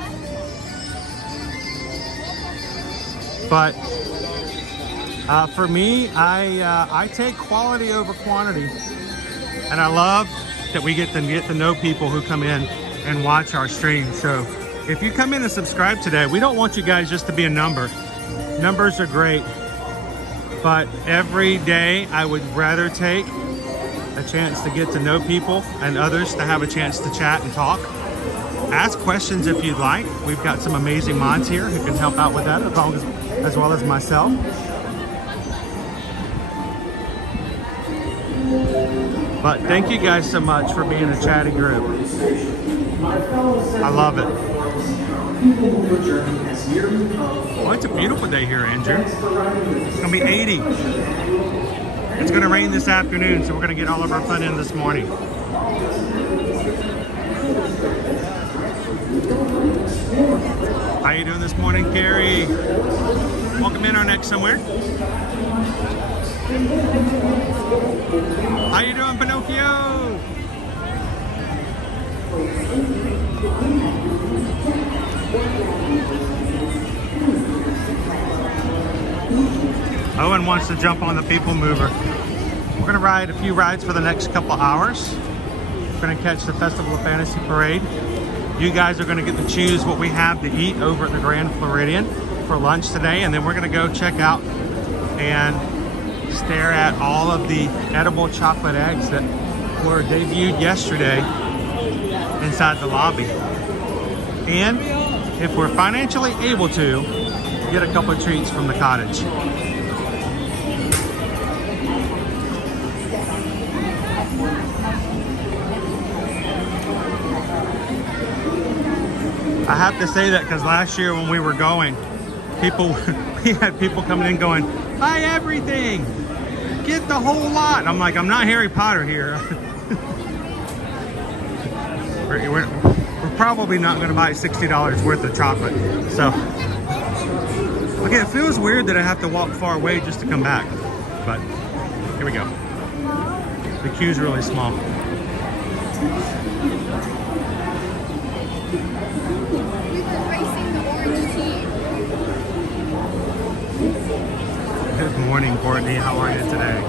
But for me, I take quality over quantity, and I love that we get to know people who come in and watch our stream. So if you come in and subscribe today, we don't want you guys just to be a number. Numbers are great, but every day I would rather take a chance to get to know people and others to have a chance to chat and talk. Ask questions if you'd like. We've got some amazing mods here who can help out with that, as well as myself. But thank you guys so much for being a chatty group. I love it. Oh, it's a beautiful day here, Andrew. It's gonna be 80. It's gonna rain this afternoon, so we're gonna get all of our fun in this morning. How you doing this morning, Carrie? Welcome in our next somewhere. How you doing, Pinocchio? Owen wants to jump on the PeopleMover. We're gonna ride a few rides for the next couple hours. We're gonna catch the Festival of Fantasy Parade. You guys are gonna get to choose what we have to eat over at the Grand Floridian for lunch today, and then we're gonna go check out and stare at all of the edible chocolate eggs that were debuted yesterday inside the lobby. And if we're financially able to, get a couple of treats from the cottage. I have to say that because last year when we were going, we had people coming in going, buy everything, get the whole lot. I'm like, I'm not Harry Potter here. we're probably not going to buy $60 worth of chocolate. So, okay, it feels weird that I have to walk far away just to come back. But here we go. The queue's really small. Good morning, Courtney. How are you today?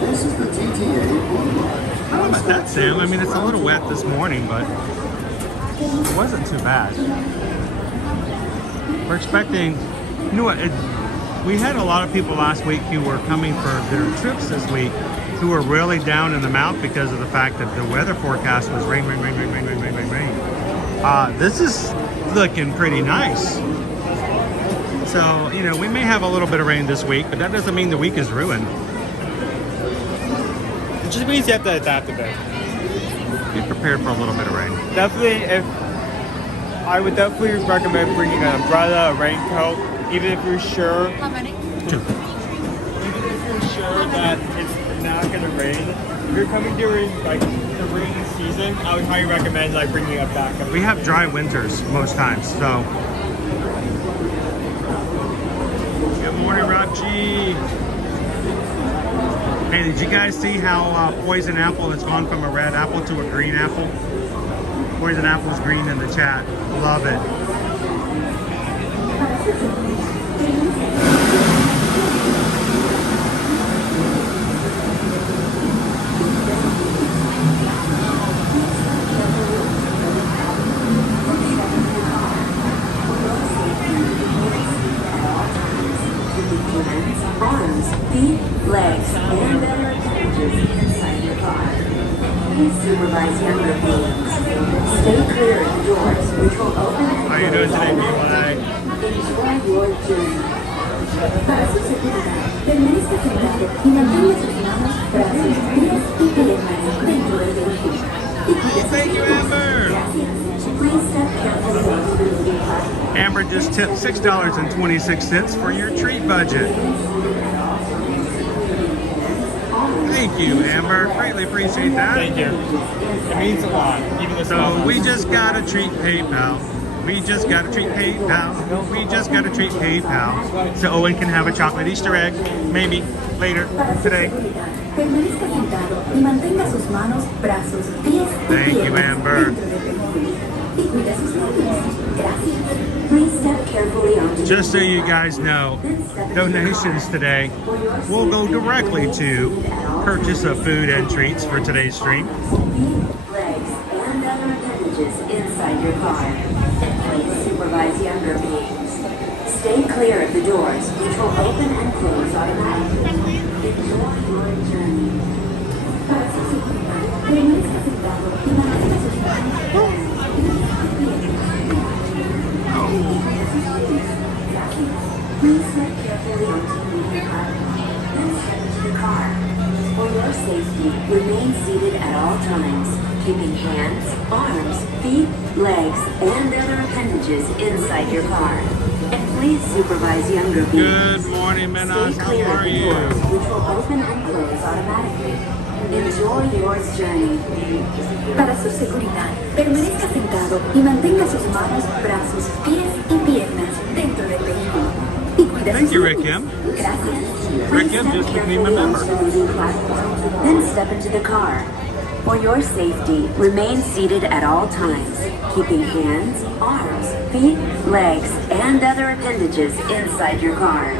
This is the TTA Boulevard. How about that, Sam? I mean, it's a little wet this morning, but it wasn't too bad. We're expecting, you know what, we had a lot of people last week who were coming for their trips this week who were really down in the mouth because of the fact that the weather forecast was rain, rain, rain, rain, rain, rain, rain, rain, rain. This is looking pretty nice. So, you know, we may have a little bit of rain this week, but that doesn't mean the week is ruined. It just means you have to adapt a bit. Be prepared for a little bit of rain. Definitely, I would definitely recommend bringing an umbrella, a raincoat, even if you're sure. How many? Even if you're sure that it's not gonna rain. If you're coming during like the rainy season, I would highly recommend like bringing a backup. We have dry winters most times, so. Good morning, Rob G. Hey, did you guys see how poison apple has gone from a red apple to a green apple? Poison apple's green in the chat. Love it. Arms, feet, legs, and other appendages inside your car. Please supervise younger beings. Stay clear of the doors, which will open and How you doing close today, automatically. people? Enjoy your journey. Para su seguridad, permanezca sentado y mantenga sus manos, brazos, pies y piernas dentro del vehículo. Y cuide Thank you, Amber. Gracias. Please step carefully onto the moving platform. Amber just tipped $6.26 for your treat budget. Thank you, Amber. Greatly appreciate that. Thank you. It means a lot. Even the small So we ones. just got a treat PayPal. We just got a treat PayPal. We just got a treat PayPal. So Owen can have a chocolate Easter egg, maybe later today. Permanezca sentado y mantenga sus manos, brazos, pies y Thank you, piernas Amber. dentro del vehículo. Y cuide sus labios. Gracias. Please step carefully onto Just so you guys know, donations today will go directly to purchase of food and treats for today's stream. legs and other appendages inside your car. And please supervise younger beings. Stay clear of the doors, which will open and close automatically. Enjoy your journey. Para su seguridad, permanezca sentado y mantenga sus manos. Please step carefully onto the moving platform, then step into the car. For your safety, remain seated at all times, keeping hands, arms, feet, legs, and other appendages inside your car. And please supervise younger beings. Good morning, Menas. Stay How clear of are the you? doors, which will open and close automatically. Enjoy your journey. Para su seguridad, permanezca sentado y mantenga sus manos, brazos, pies y piernas dentro del vehículo. Y cuida Thank sus you, Rick labios. Kim. Gracias. Rick Kim just became a member. Then step into the car. For your safety, remain seated at all times, keeping hands, arms, feet, legs, and other appendages inside your car.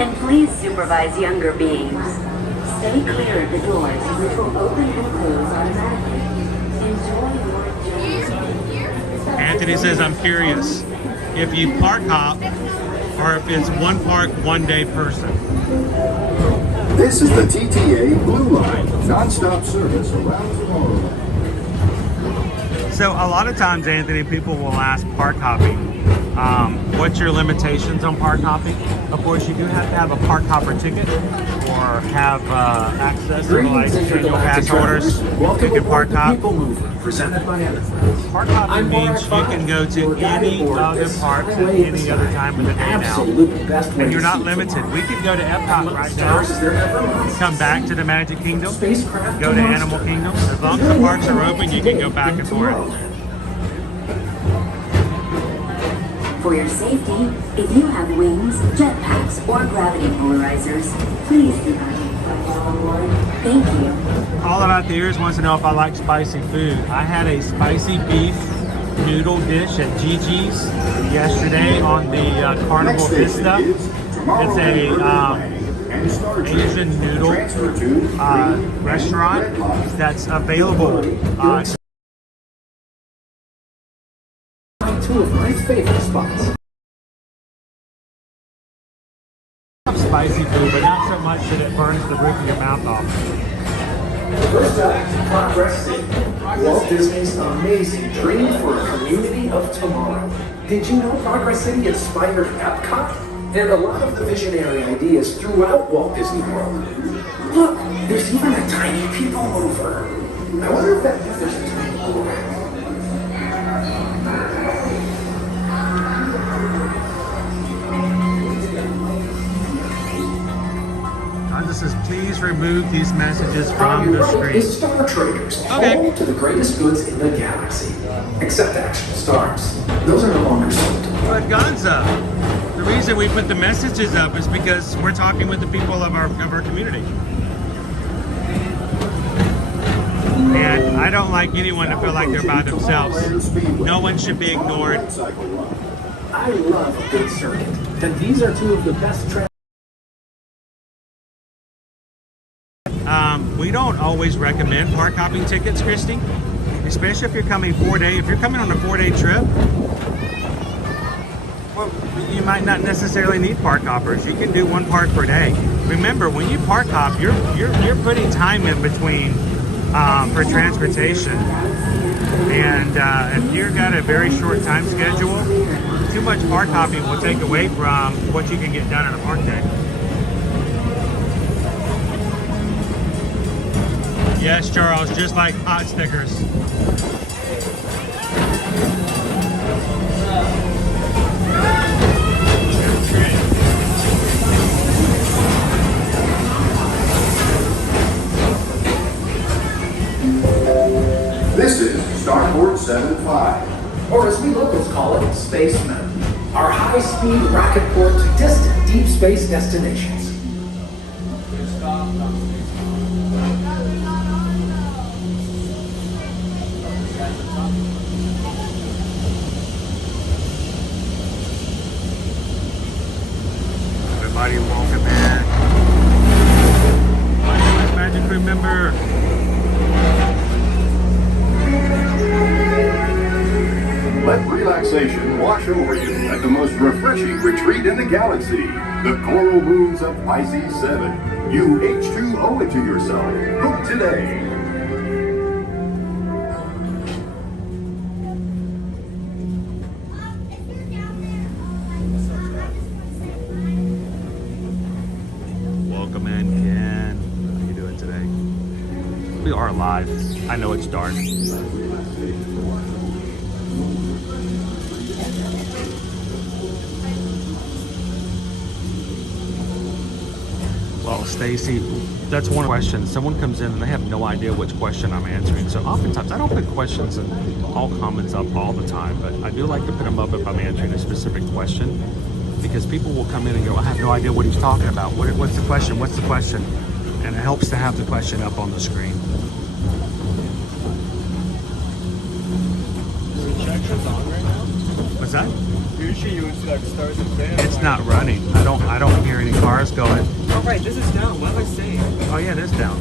And please supervise younger beings. Stay clear of the doors, which will open and close automatically. Enjoy your journey. Anthony says, I'm curious if you park hop or if it's one park, one day person. This is the TTA Blue Line, non-stop service around tomorrow. So a lot of times, Anthony, people will ask park hopping. What's your limitations on park hopping? Of course, you do have to have a park hopper ticket or have access to like annual pass holders. You can park hop. PeopleMover, presented by Ambersweet. Park hopping means you can go to any other parks at any other time of the day now. And you're not limited. We could go to Epcot right now, come back to the Magic Kingdom, go to Animal Kingdom. As long as the parks are open, you can go back and forth. For your safety, if you have wings, jetpacks, or gravity polarizers, please do not fly on board. Thank you. All About the Ears wants to know if I like spicy food. I had a spicy beef noodle dish at Gigi's yesterday on the Carnival Vista. It's a Asian noodle restaurant that's available. Two of my favorite spots. Spicy food, but not so much that it burns the roof of your mouth off. First up, Progress City, Walt Disney's amazing dream for a community of tomorrow. Did you know Progress City inspired Epcot? And a lot of the visionary ideas throughout Walt Disney World. Look, there's even a tiny PeopleMover. I wonder if that means there's a tiny mover. This says, please remove these messages from the screen. Is Star Traders, home to the greatest goods in the galaxy. Except actual stars. Those are no longer sold. But Gonza, the reason we put the messages up is because we're talking with the people of our community. I don't like anyone to feel like they're by themselves. No one should be ignored. I love a good circuit, and these are two of the best tracks. We don't always recommend park hopping tickets, Christy, especially if you're coming 4 day. If you're coming on a 4-day trip, well, you might not necessarily need park hoppers. You can do 1 park per day. Remember, when you park hop, you're putting time in between for transportation, and if you've got a very short time schedule, too much park hopping will take away from what you can get done in a park day. Yes, Charles, just like hot stickers. This is Starboard 75. Or as we locals call it, Spacemen. Our high-speed rocket port to distant deep space destinations. Everybody welcome in. My name is Magic Crew member. Let relaxation wash over you at the most refreshing retreat in the galaxy, the Coral Moons of Pisces 7. You H2O it to yourself. Book today. Welcome in, Ken. How you doing today? We are live. I know it's dark. Well, Stacy, that's one question. Someone comes in and they have no idea which question I'm answering. So oftentimes I don't put questions and all comments up all the time, but I do like to put them up if I'm answering a specific question, because people will come in and go, I have no idea what he's talking about. What's the question? What's the question? And it helps to have the question up on the screen. What's that? Usually you would like start the fan. It's not running. I don't hear any cars going. Oh right, this is down. What am I saying? Oh yeah, it is down.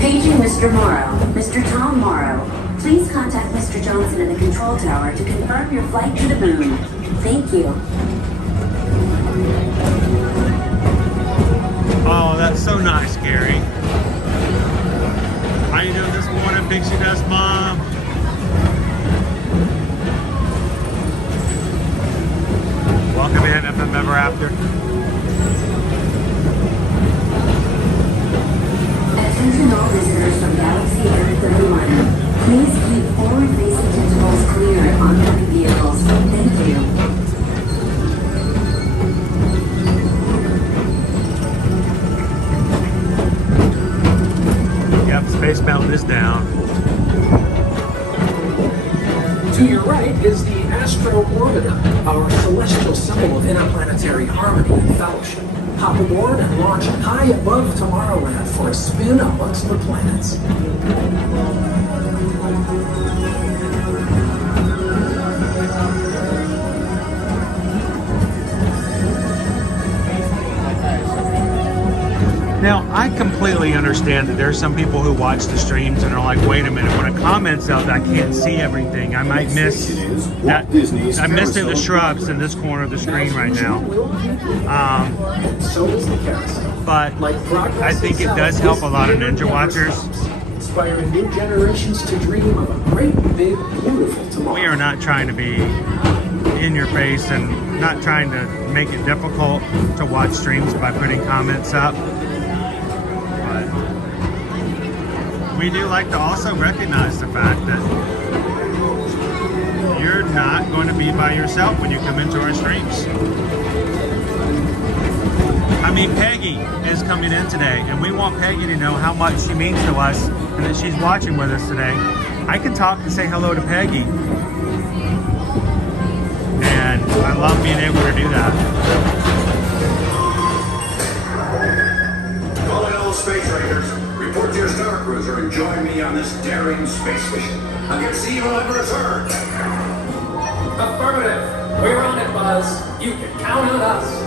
Paging Mr. Morrow, Mr. Tom Morrow. Please contact Mr. Johnson in the control tower to confirm your flight to the moon. Thank you. Oh, that's so nice, Gary. How you doing this morning, Pixie Dust Mom? Welcome in, FM Ever After. Attention all visitors from Galaxy Area 31. Please keep forward-facing tentacles clear of oncoming vehicles. Thank you. Yep, Space Mountain is down. To your right is the Astro Orbiter, our celestial symbol of interplanetary harmony and fellowship. Hop aboard and launch high above Tomorrowland for a spin amongst the planets. Now, I completely understand that there are some people who watch the streams and are like, wait a minute, when a comment's out, I can't see everything. I might miss that. I'm missing the shrubs in this corner of the screen right now. But I think it does help a lot of Ninja watchers. Inspiring new generations to dream of a great, big, beautiful tomorrow. We are not trying to be in your face and not trying to make it difficult to watch streams by putting comments up. We do like to also recognize the fact that you're not going to be by yourself when you come into our streams. I mean, Peggy is coming in today, and we want Peggy to know how much she means to us and that she's watching with us today. I can talk and say hello to Peggy. And I love being able to do that. Calling all space rangers. Report to your star cruiser and join me on this daring space mission. I can see you on return. Affirmative. We're on it, Buzz. You can count on us.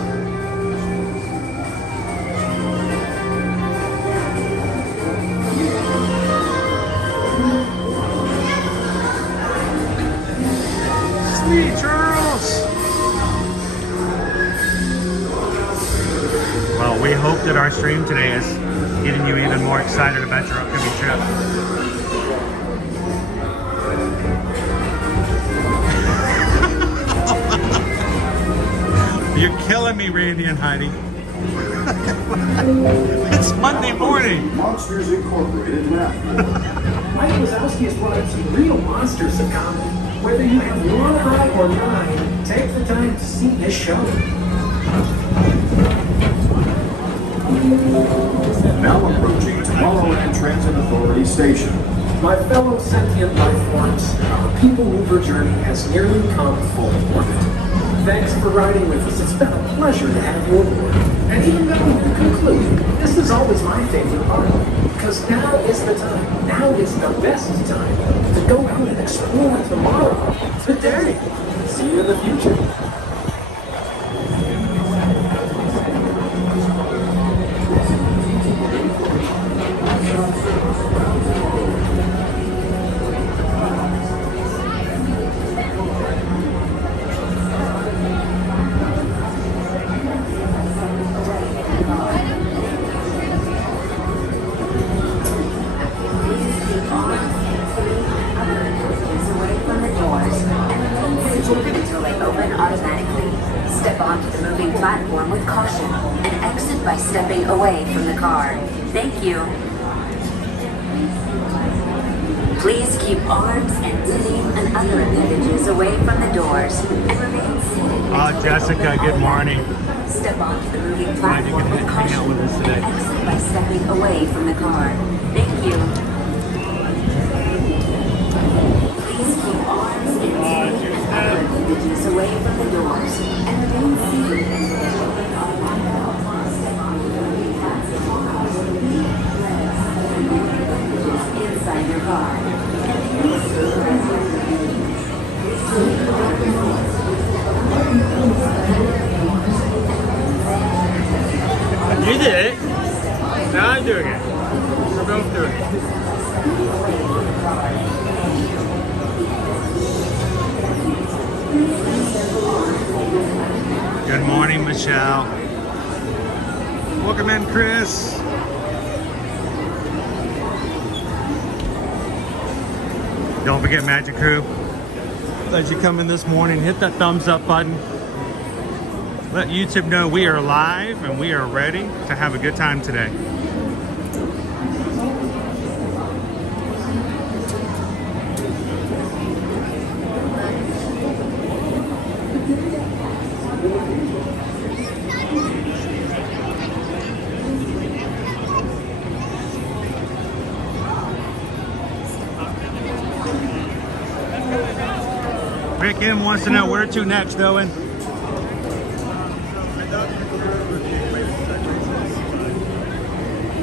Sweet Charles! Well, we hope that our stream today is getting you even more excited about your upcoming trip. You're killing me, Randy and Heidi. It's Monday morning. Monsters Incorporated left. Mike Wazowski has brought up some real monsters of comedy. Whether you have one eye or nine, take the time to see this show. Now approaching Tomorrowland Transit Authority Station. My fellow sentient life forms, our PeopleMover journey has nearly come full orbit. Thanks for riding with us. It's been a pleasure to have you aboard. And even though in conclusion, this is always my favorite part, because now is the time, now is the best time to go out and explore tomorrow, today. See you in the future. Platform with caution and exit by stepping away from the car. Thank you. Please keep arms and teeth and other appendages away from the doors and remain seated. Jessica, good morning. Step onto the moving platform with Hang out caution with us today. and exit by stepping away from the car. Thank you. Please keep arms and teeth and other appendages away from the doors and remain seated. Inside your car. You did it. Now I'm doing it. We're both doing it. Good morning, Michelle. Welcome in, Chris. Don't forget, Magic Crew, as you come in this morning, hit that thumbs up button. Let YouTube know we are live and we are ready to have a good time today. Rick M wants to know where to next, Owen.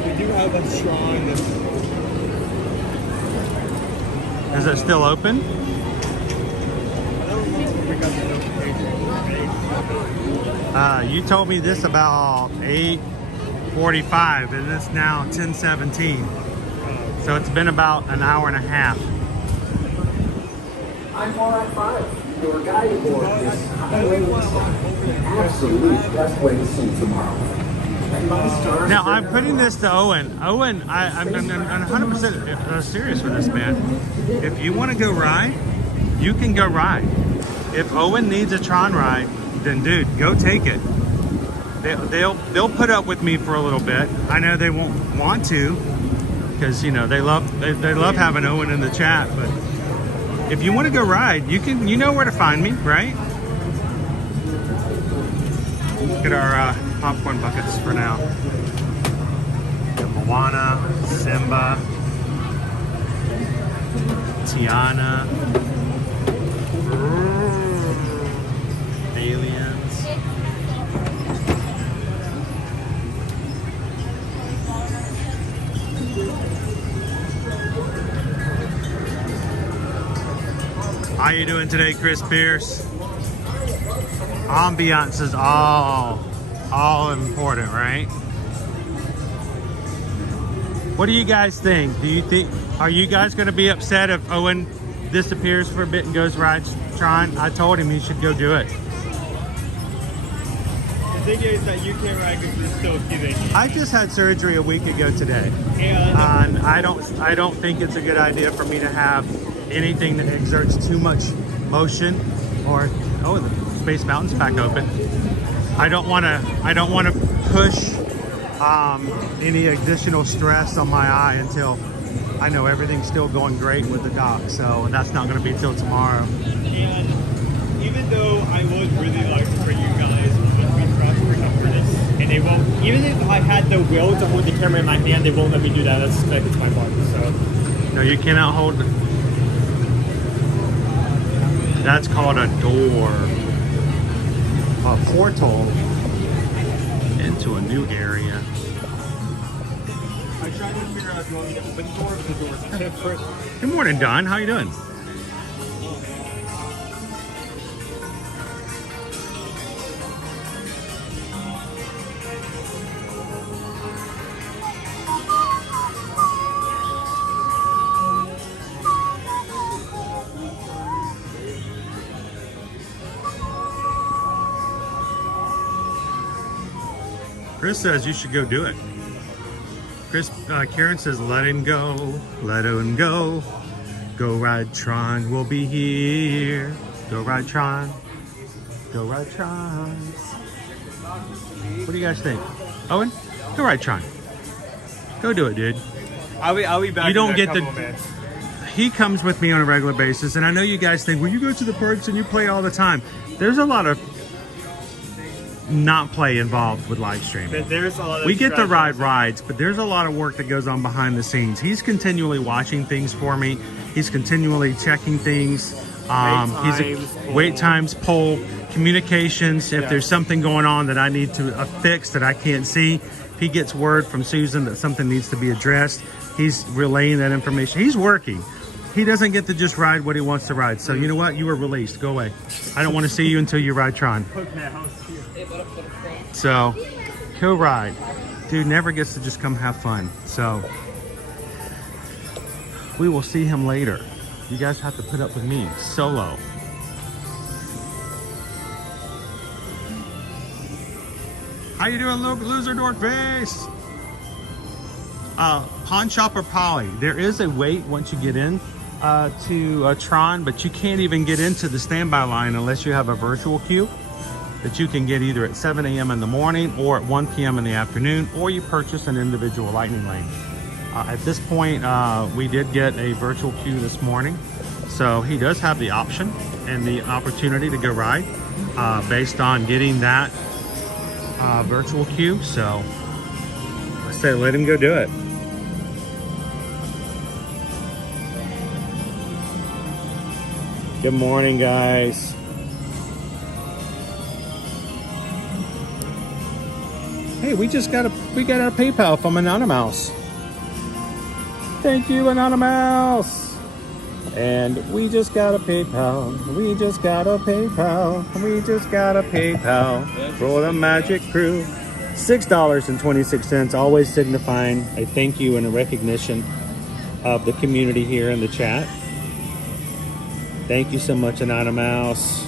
We do have a Tron. Is it still open? You told me this about 8:45 and it's now 10:17. So it's been about an hour and a half. I'm R5, your guide aboard this highway stop. The absolute best way to see tomorrow. And my stars. Now I'm putting this to Owen. Owen, I'm 100% serious with this, man. If you want to go ride, you can go ride. If Owen needs a Tron ride, then dude, go take it. They'll put up with me for a little bit. I know they won't want to, because you know they love having Owen in the chat. But if you want to go ride, you know where to find me, right? Look at our popcorn buckets for now. Moana, Simba, Tiana, aliens. How you doing today, Chris Pierce? Ambiance is all important, right? What do you guys think? Are you guys going to be upset if Owen disappears for a bit and goes ride Tron? I told him he should go do it. The thing is that you can't ride because we're still giving. I just had surgery a week ago today. Yeah. And I don't think it's a good idea for me to have anything that exerts too much motion or the Space Mountain's back open. I don't want to push any additional stress on my eye until I know everything's still going great with the doc. So that's not going to be till tomorrow. And even though I would really like to bring you guys for this, and they won't, even if I had the will to hold the camera in my hand, they won't let me do that. That's like it's my fault. So no, you cannot hold. That's called a door, a portal into a new area. I tried to figure out if you want me to open the door or the doors. Good morning, Don. How you doing? Chris says you should go do it. Karen says, let him go, let him go. Go ride Tron, we'll be here. Go ride Tron, go ride Tron. What do you guys think? Owen, go ride Tron. Go do it, dude. I'll be back. You don't get the. Minutes. He comes with me on a regular basis, and I know you guys think, well, you go to the parks and you play all the time. There's a lot of not play involved with live streaming. There's a lot of we get to ride rides, but there's a lot of work that goes on behind the scenes. He's continually watching things for me. He's continually checking things. Wait times, poll, communications. If there's something going on that I need to fix that I can't see, if he gets word from Susan that something needs to be addressed, he's relaying that information. He's working. He doesn't get to just ride what he wants to ride. So you know what? You were released. Go away. I don't want to see you until you ride Tron. So, go ride. Dude never gets to just come have fun. So, we will see him later. You guys have to put up with me solo. How you doing, loser North Face? Pawn Shopper Polly. There is a wait once you get in to Tron, but you can't even get into the standby line unless you have a virtual queue that you can get either at 7 a.m. in the morning or at 1 p.m. in the afternoon, or you purchase an individual lightning lane. At this point, we did get a virtual queue this morning, so he does have the option and the opportunity to go ride based on getting that virtual queue. So I say let him go do it. Good morning, guys. Hey, we got our PayPal from Anonymous. Thank you, Anonymous. And we just got a PayPal. We just got a PayPal. We just got a PayPal for the Magic Crew. $6.26, always signifying a thank you and a recognition of the community here in the chat. Thank you so much, Anonymous.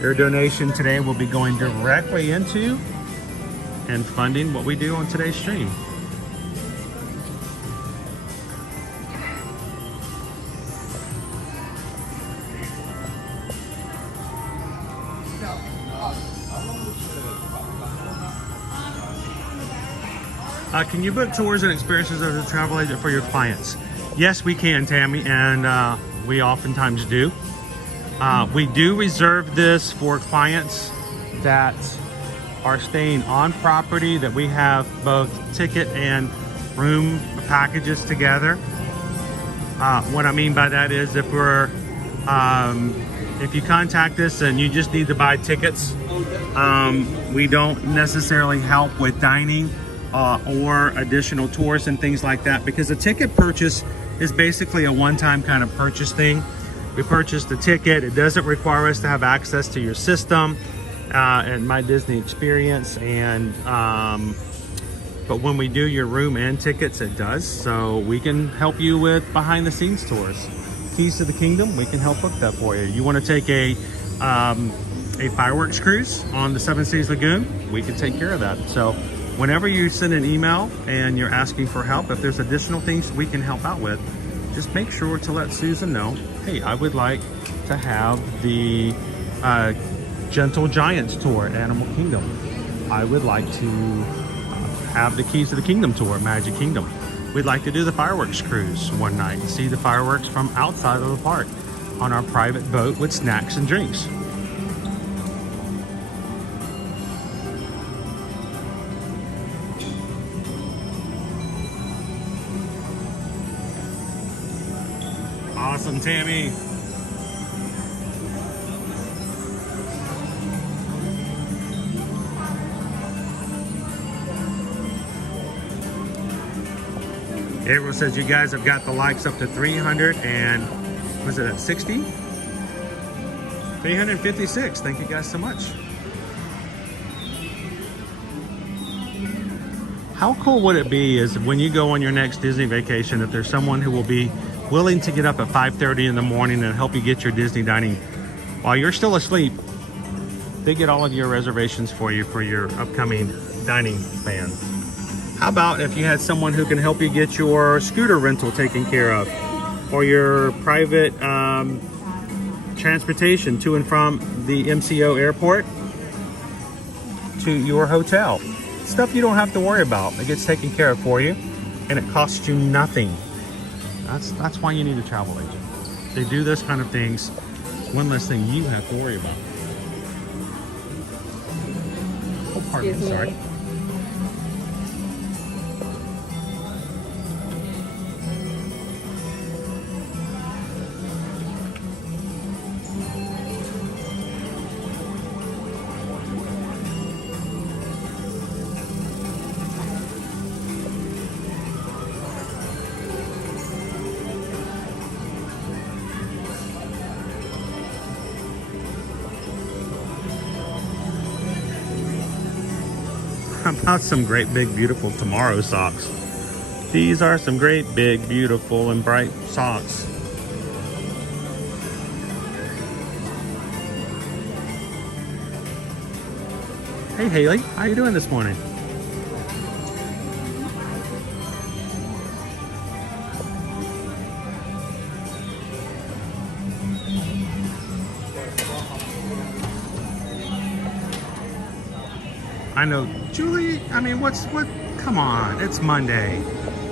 Your donation today will be going directly into and funding what we do on today's stream. Can you book tours and experiences as a travel agent for your clients? Yes, we can, Tammy, and we oftentimes do. We do reserve this for clients that are staying on property, that we have both ticket and room packages together. What I mean by that is if you contact us and you just need to buy tickets, we don't necessarily help with dining or additional tours and things like that, because a ticket purchase is basically a one-time kind of purchase thing. We purchase the ticket. It doesn't require us to have access to your system and My Disney Experience, and but when we do your room and tickets, it does. So we can help you with behind the scenes tours. Keys to the Kingdom, we can help book that for you. You want to take a fireworks cruise on the Seven Seas Lagoon, we can take care of that. So whenever you send an email and you're asking for help, if there's additional things we can help out with, just make sure to let Susan know, hey, I would like to have the Gentle Giants tour at Animal Kingdom. I would like to have the Keys to the Kingdom tour at Magic Kingdom. We'd like to do the fireworks cruise one night and see the fireworks from outside of the park on our private boat with snacks and drinks. Awesome, Tammy. April says you guys have got the likes up to 300 and was it at 60? 356. Thank you guys so much. How cool would it be is when you go on your next Disney vacation, if there's someone who will be willing to get up at 5:30 in the morning and help you get your Disney dining while you're still asleep. They get all of your reservations for you for your upcoming dining plan. How about if you had someone who can help you get your scooter rental taken care of, or your private transportation to and from the MCO airport to your hotel? Stuff you don't have to worry about. It gets taken care of for you and it costs you nothing. That's why you need a travel agent. They do this kind of things. One less thing you have to worry about. Oh, pardon me, sorry. How about some great big beautiful Tomorrow socks? These are some great big beautiful and bright socks. Hey Haley, how you doing this morning? I know, Julie, I mean, come on, it's Monday.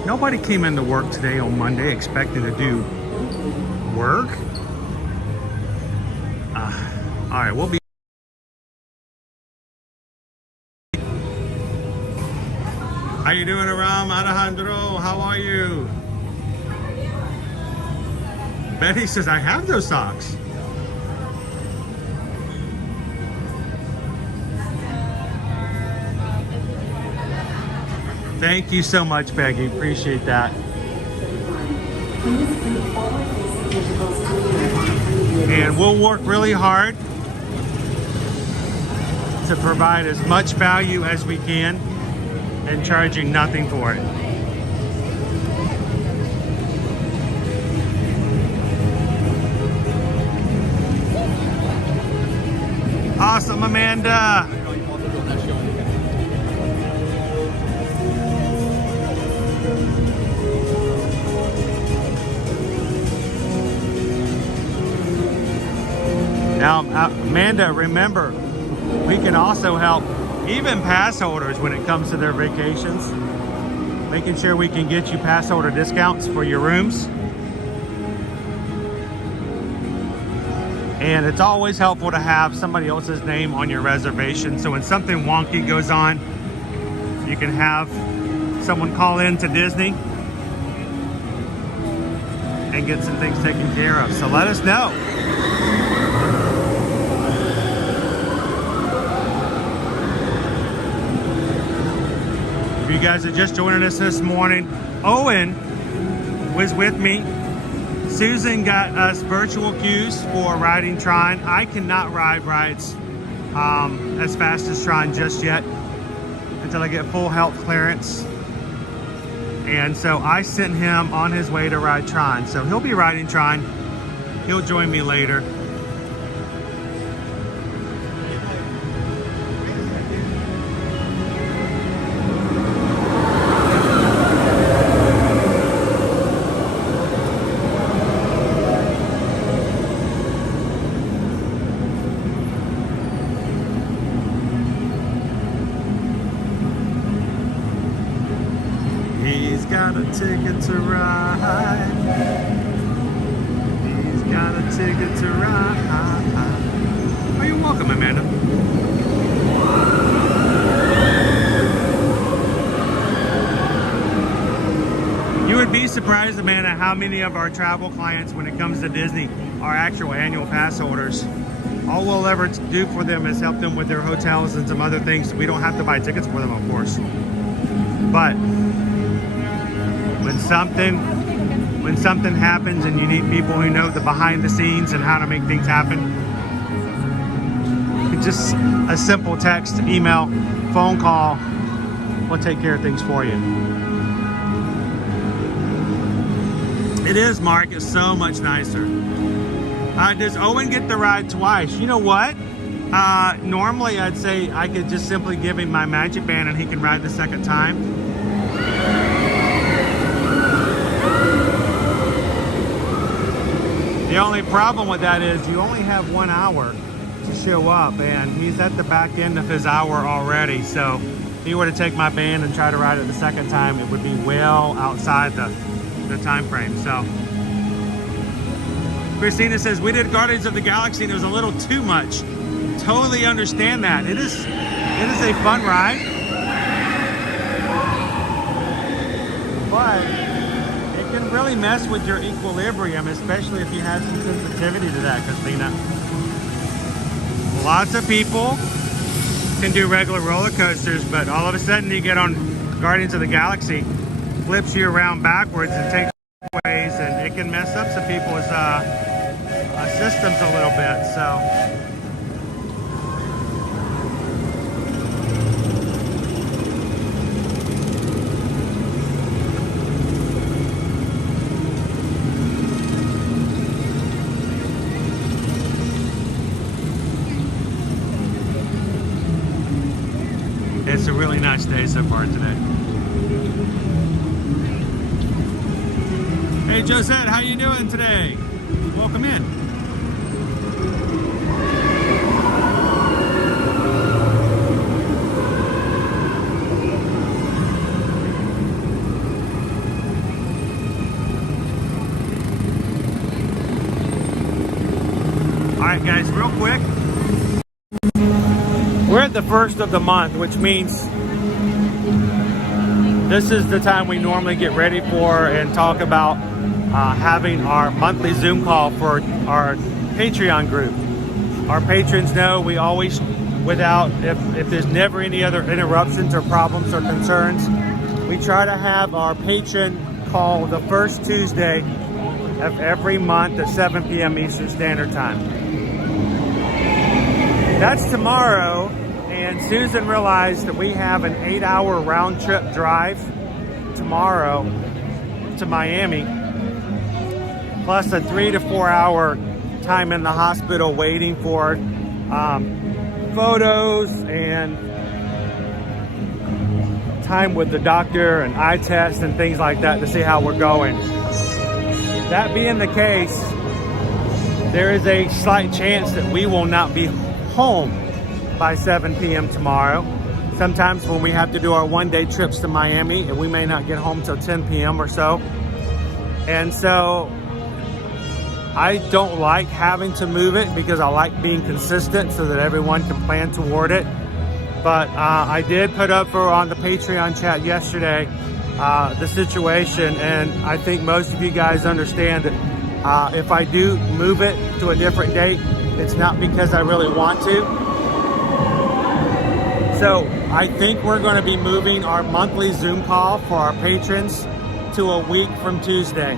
Nobody came into work today on Monday expecting to do work. All right, we'll be. How you doing, Aram? Alejandro, how are you? Betty says, I have those socks. Thank you so much, Peggy. Appreciate that. And we'll work really hard to provide as much value as we can and charging nothing for it. Awesome, Amanda. Now, Amanda, remember, we can also help even pass holders when it comes to their vacations, making sure we can get you pass holder discounts for your rooms. And it's always helpful to have somebody else's name on your reservation. So when something wonky goes on, you can have someone call in to Disney and get some things taken care of. So let us know. If you guys are just joining us this morning, Owen was with me. Susan got us virtual queues for riding Tron. I cannot ride rides as fast as Tron just yet until I get full health clearance. And so I sent him on his way to ride Tron. So he'll be riding Tron. He'll join me later. He's got a ticket to ride. He's got a ticket to ride. Oh, you're welcome, Amanda. You would be surprised, Amanda, how many of our travel clients, when it comes to Disney, are actual annual pass holders. All we'll ever do for them is help them with their hotels and some other things. We don't have to buy tickets for them, of course. But when something happens and you need people who know the behind the scenes and how to make things happen, just a simple text, email, phone call will take care of things for you. It is, Mark. It's so much nicer. Does Owen get the ride twice? You know what? Normally I'd say I could just simply give him my magic band and he can ride the second time. The only problem with that is you only have 1 hour to show up, and he's at the back end of his hour already. So if he were to take my band and try to ride it the second time, it would be well outside the time frame. So Christina says, we did Guardians of the Galaxy and it was a little too much. Totally understand that. It is a fun ride, but it can really mess with your equilibrium, especially if you have some sensitivity to that, Christina. Lots of people can do regular roller coasters, but all of a sudden you get on Guardians of the Galaxy, flips you around backwards and takes ways, and it can mess up some people's systems a little bit. So it's a really nice day so far today. Hey Josette, how you doing today? Welcome in. All right guys, real quick. We're at the first of the month, which means this is the time we normally get ready for and talk about having our monthly Zoom call for our Patreon group. Our patrons know we always, if there's never any other interruptions or problems or concerns, we try to have our patron call the first Tuesday of every month at 7 p.m. Eastern Standard Time. That's tomorrow, and Susan realized that we have an 8-hour round trip drive tomorrow to Miami, plus a 3 to 4 hour time in the hospital waiting for photos and time with the doctor and eye tests and things like that to see how we're going. That being the case, there is a slight chance that we will not be home by 7 p.m. tomorrow. Sometimes when we have to do our one-day trips to Miami, and we may not get home till 10 p.m. or so. And so I don't like having to move it because I like being consistent so that everyone can plan toward it. But I did put up on the Patreon chat yesterday the situation, and I think most of you guys understand that if I do move it to a different date, it's not because I really want to. So I think we're going to be moving our monthly Zoom call for our patrons to a week from Tuesday.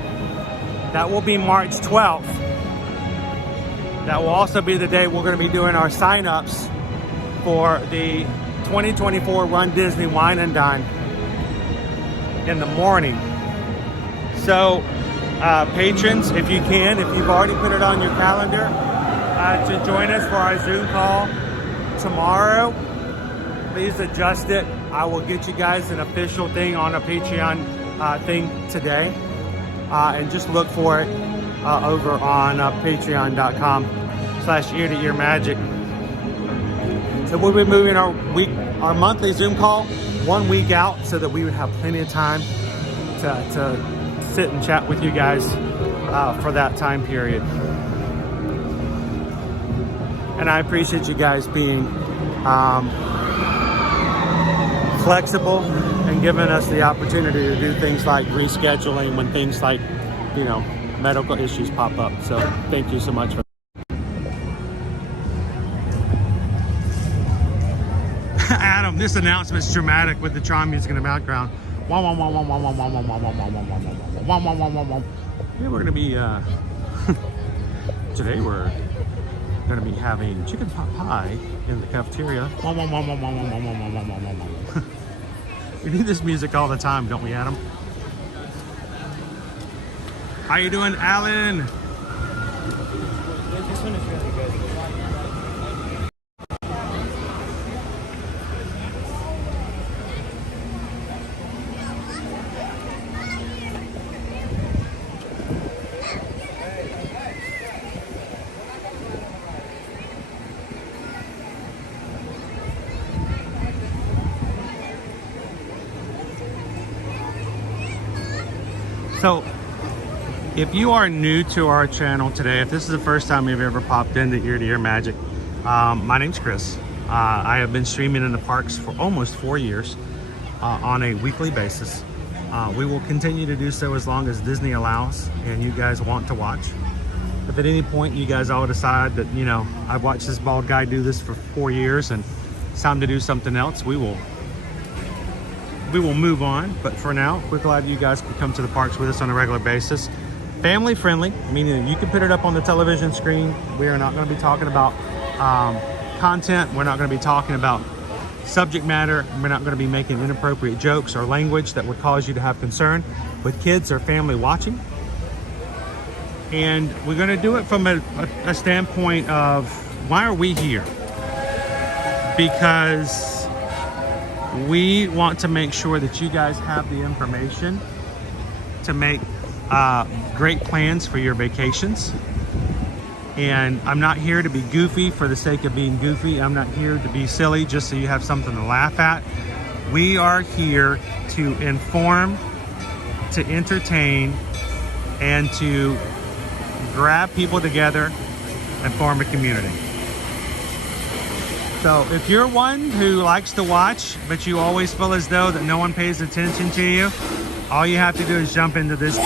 That will be March 12th. That will also be the day we're going to be doing our sign-ups for the 2024 Run Disney Wine and Dine in the morning. So patrons, if you can, if you've already put it on your calendar to join us for our Zoom call tomorrow, please adjust it. I will get you guys an official thing on a Patreon thing today, and just look for it over on patreon.com/ear-to-ear-magic. So we'll be moving our monthly Zoom call 1 week out so that we would have plenty of time to sit and chat with you guys for that time period. And I appreciate you guys being flexible and giving us the opportunity to do things like rescheduling when things like, you know, medical issues pop up. So thank you so much for Adam, this announcement's dramatic with the Tron music in the background. Today we're gonna be today we're gonna be having chicken pot pie in the cafeteria. We need this music all the time, don't we, Adam? How you doing, Alan? So, if you are new to our channel today, if this is the first time you've ever popped into Ear to Ear Magic, my name's Chris. I have been streaming in the parks for almost 4 years on a weekly basis. We will continue to do so as long as Disney allows and you guys want to watch. If at any point you guys all decide that, you know, I've watched this bald guy do this for 4 years and it's time to do something else, we will move on. But for now, we're glad you guys can come to the parks with us on a regular basis. Family friendly, meaning you can put it up on the television screen. We are not going to be talking about content. We're not going to be talking about subject matter. We're not going to be making inappropriate jokes or language that would cause you to have concern with kids or family watching. And we're going to do it from a standpoint of, why are we here? Because we want to make sure that you guys have the information to make great plans for your vacations. And I'm not here to be goofy for the sake of being goofy. I'm not here to be silly just so you have something to laugh at. We are here to inform, to entertain, and to grab people together and form a community. So if you're one who likes to watch, but you always feel as though that no one pays attention to you, all you have to do is jump into this.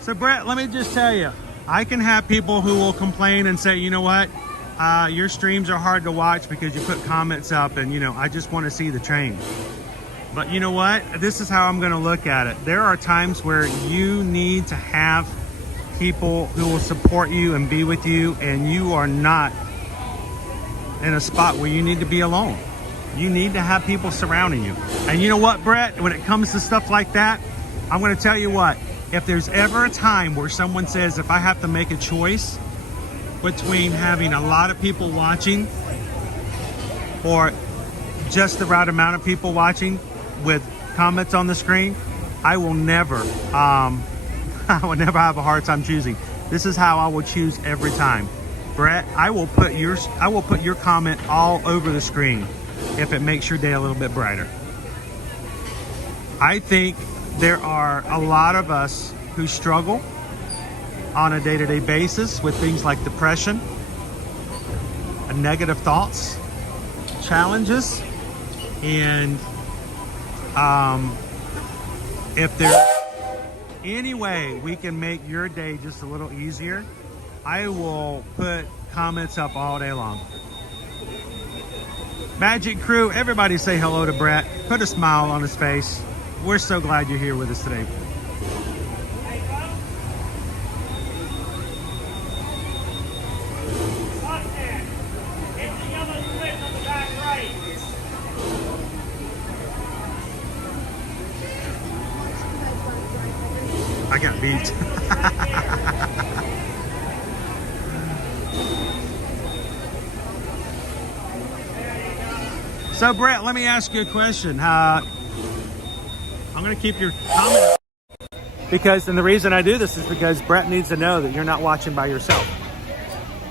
So Brett, let me just tell you, I can have people who will complain and say, you know what, your streams are hard to watch because you put comments up and, you know, I just want to see the train. But you know what? This is how I'm going to look at it. There are times where you need to have people who will support you and be with you, and you are not in a spot where you need to be alone. You need to have people surrounding you. And you know what, Brett? When it comes to stuff like that, I'm going to tell you what. If there's ever a time where someone says, if I have to make a choice between having a lot of people watching or just the right amount of people watching with comments on the screen, I will never have a hard time choosing. This is how I will choose every time. Brett, I will put your comment all over the screen. if it makes your day a little bit brighter. I think there are a lot of us who struggle on a day-to-day basis with things like depression, negative thoughts, challenges, and if there's any way we can make your day just a little easier, I will put comments up all day long. Magic Crew, everybody say hello to Brett. Put a smile on his face. We're so glad you're here with us today. I got beat. So Brett, let me ask you a question. I'm going to keep your comment and the reason I do this is because Brett needs to know that you're not watching by yourself.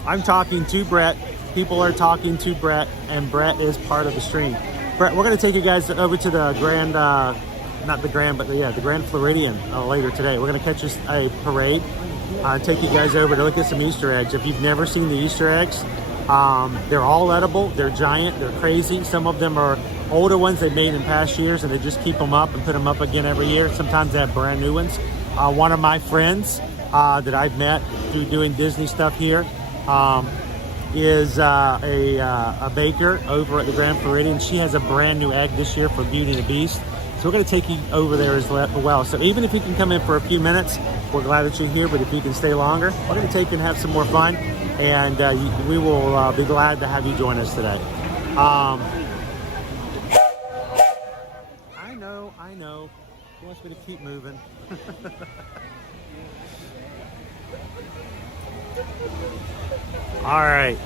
I'm talking to Brett. People are talking to Brett, and Brett is part of the stream. Brett, we're going to take you guys over to the Grand, the Grand Floridian later today. We're going to catch a parade, take you guys over to look at some Easter eggs. If you've never seen the Easter eggs, they're all edible. They're giant. They're crazy. Some of them are older ones they made in past years, and they just keep them up and put them up again every year. Sometimes they have brand new ones. One of my friends that I've met through doing Disney stuff here is a baker over at the Grand Floridian. She has a brand new egg this year for Beauty and the Beast. So we're going to take you over there as well. So even if you can come in for a few minutes, we're glad that you're here. But if you can stay longer, we're going to take you and have some more fun. And we will be glad to have you join us today. I know. He wants me to keep moving. All right.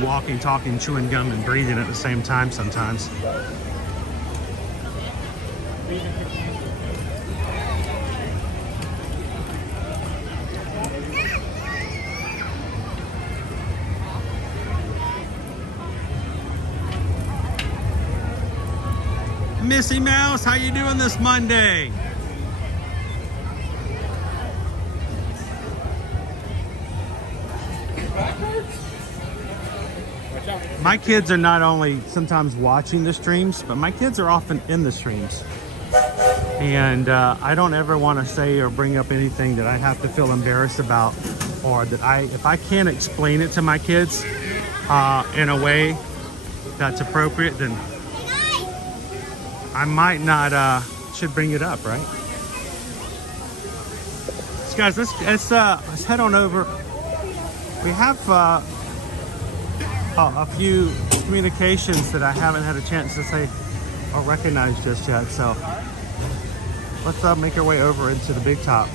Walking, talking, chewing gum, and breathing at the same time sometimes. Missy Mouse, how you doing this Monday? My kids are not only sometimes watching the streams, but my kids are often in the streams. And I don't ever want to say or bring up anything that I have to feel embarrassed about, or that if I can't explain it to my kids in a way that's appropriate, then I might not should bring it up, right? So guys, let's head on over. We have a few communications that I haven't had a chance to say or recognize just yet. So let's make our way over into the big top.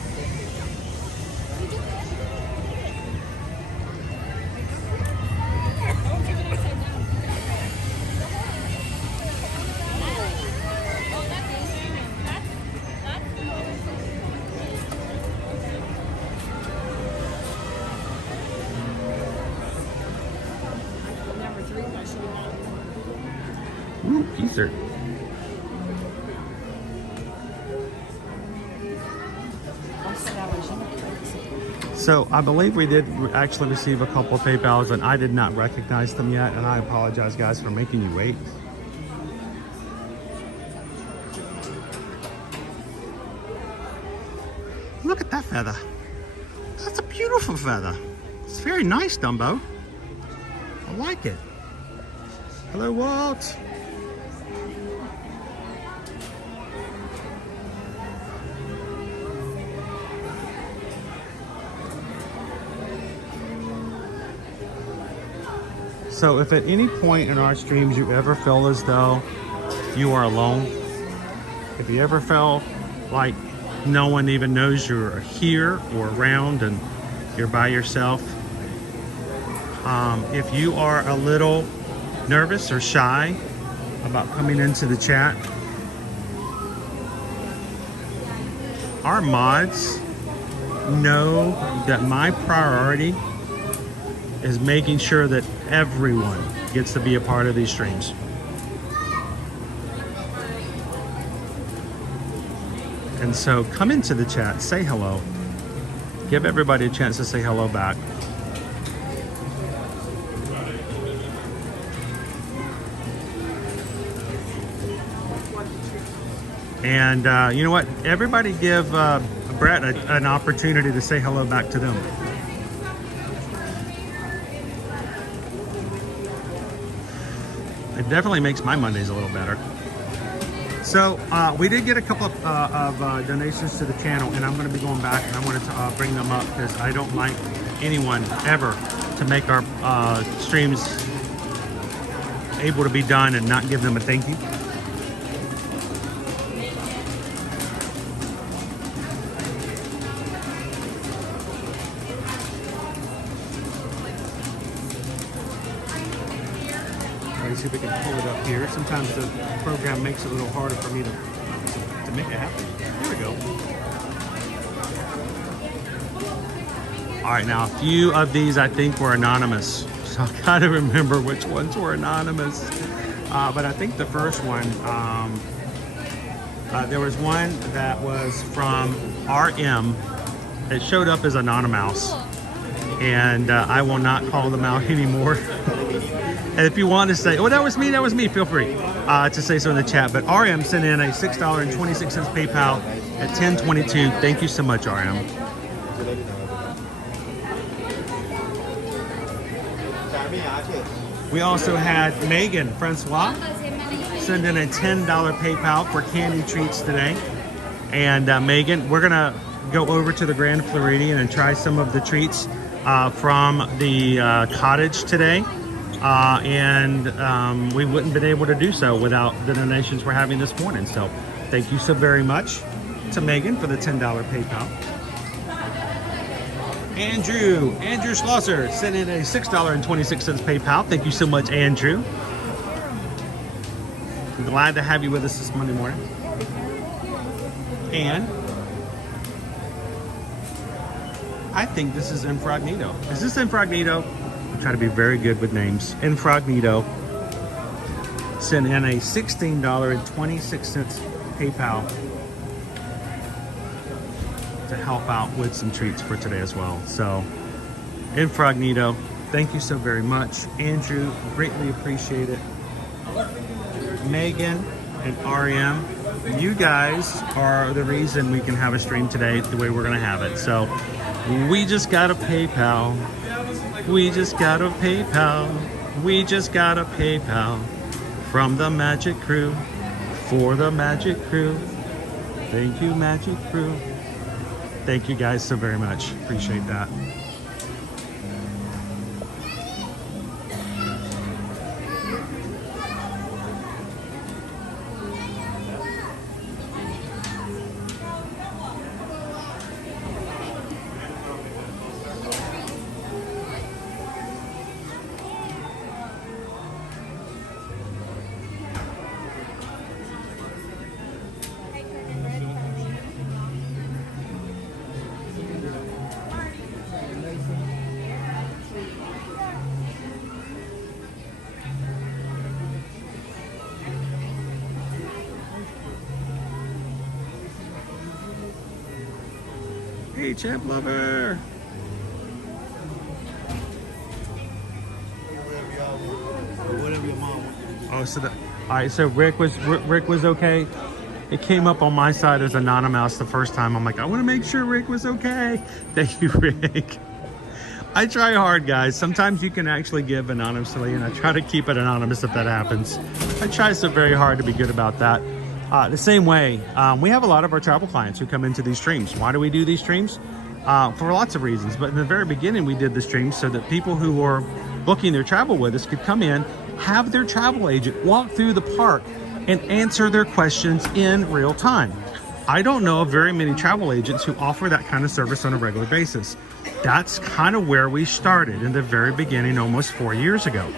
Ooh, Easter. So I believe we did actually receive a couple of PayPals, and I did not recognize them yet, and I apologize, guys, for making you wait. Look at that feather. That's a beautiful feather. It's very nice, Dumbo. I like it. Hello, Walt. So if at any point in our streams you ever feel as though you are alone, if you ever felt like no one even knows you're here or around and you're by yourself, if you are a little nervous or shy about coming into the chat, our mods know that my priority is making sure that everyone gets to be a part of these streams. And so come into the chat, say hello. Give everybody a chance to say hello back. And you know what? Everybody give Brett an opportunity to say hello back to them. It definitely makes my Mondays a little better. So we did get a couple of donations to the channel, and I'm going to be going back and I wanted to bring them up because I don't like anyone ever to make our streams able to be done and not give them a thank you. See if we can pull it up here. Sometimes the program makes it a little harder for me to make it happen. Here we go. All right, now a few of these I think were anonymous, so I gotta remember which ones were anonymous. But I think the first one, there was one that was from RM. It showed up as anonymous, and I will not call them out anymore. And if you want to say, oh, that was me, feel free to say so in the chat. But RM sent in a $6.26 PayPal at 10:22. Thank you so much, RM. We also had Megan Francois send in a $10 PayPal for candy treats today. And Megan, we're going to go over to the Grand Floridian and try some of the treats from the cottage today. We wouldn't have been able to do so without the donations we're having this morning. So thank you so very much to Megan for the $10 PayPal. Andrew Schlosser sent in a $6.26 PayPal. Thank you so much, Andrew. I'm glad to have you with us this Monday morning. And I think this is Infragnito. Is this Infragnito? Try to be very good with names. Infragnito sent in a $16.26 PayPal to help out with some treats for today as well. So, Infragnito, thank you so very much. Andrew, greatly appreciate it. Megan and RM, you guys are the reason we can have a stream today the way we're going to have it. So, we just got a PayPal. We just got a PayPal. We just got a PayPal from the Magic Crew for the Magic Crew. Thank you, Magic Crew. Thank you guys so very much. Appreciate that. Hey, Champ Lover. Whatever your mom wants. Oh, so all right. So Rick was okay. It came up on my side as anonymous the first time. I'm like, I want to make sure Rick was okay. Thank you, Rick. I try hard, guys. Sometimes you can actually give anonymously, and I try to keep it anonymous if that happens. I try so very hard to be good about that. The same way, we have a lot of our travel clients who come into these streams. Why do we do these streams? For lots of reasons. But in the very beginning, we did the streams so that people who were booking their travel with us could come in, have their travel agent walk through the park and answer their questions in real time. I don't know of very many travel agents who offer that kind of service on a regular basis. That's kind of where we started in the very beginning, almost 4 years ago.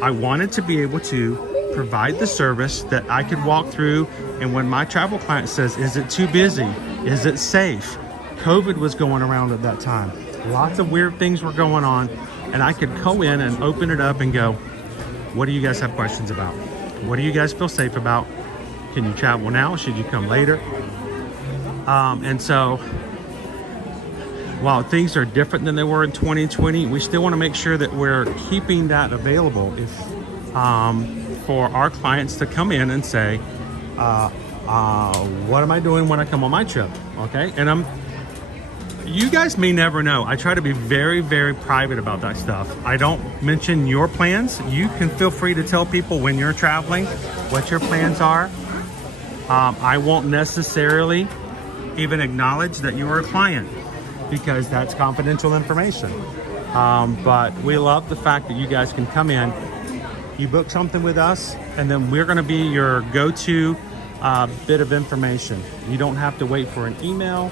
I wanted to be able to provide the service that I could walk through, and when my travel client says, is it too busy? Is it safe? COVID was going around at that time. Lots of weird things were going on. and I could go in and open it up and go, what do you guys have questions about? What do you guys feel safe about? Can you travel now? Should you come later? And so while things are different than they were in 2020, we still want to make sure that we're keeping that available if for our clients to come in and say, what am I doing when I come on my trip? Okay, and you guys may never know. I try to be very, very private about that stuff. I don't mention your plans. You can feel free to tell people when you're traveling what your plans are. I won't necessarily even acknowledge that you are a client because that's confidential information. But we love the fact that you guys can come in, you book something with us, and then we're gonna be your go-to bit of information. You don't have to wait for an email.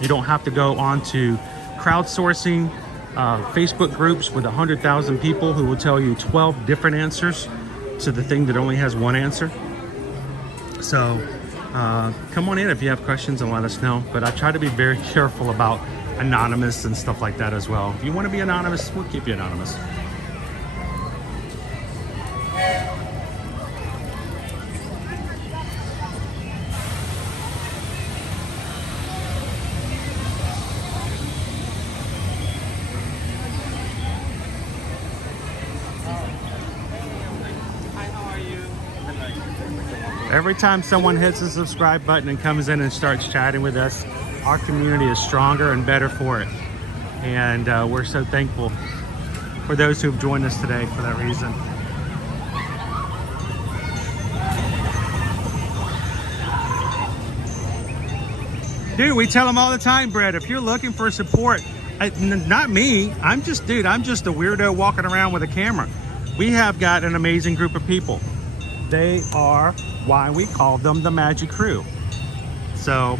You don't have to go on to crowdsourcing Facebook groups with 100,000 people who will tell you 12 different answers to the thing that only has one answer. So come on in if you have questions and let us know. But I try to be very careful about anonymous and stuff like that as well. If you want to be anonymous, we'll keep you anonymous. Every time someone hits the subscribe button and comes in and starts chatting with us, our community is stronger and better for it. And we're so thankful for those who've joined us today for that reason. Dude, we tell them all the time, Brett, if you're looking for support, not me, I'm just a weirdo walking around with a camera. We have got an amazing group of people. They are why we call them the Magic Crew. So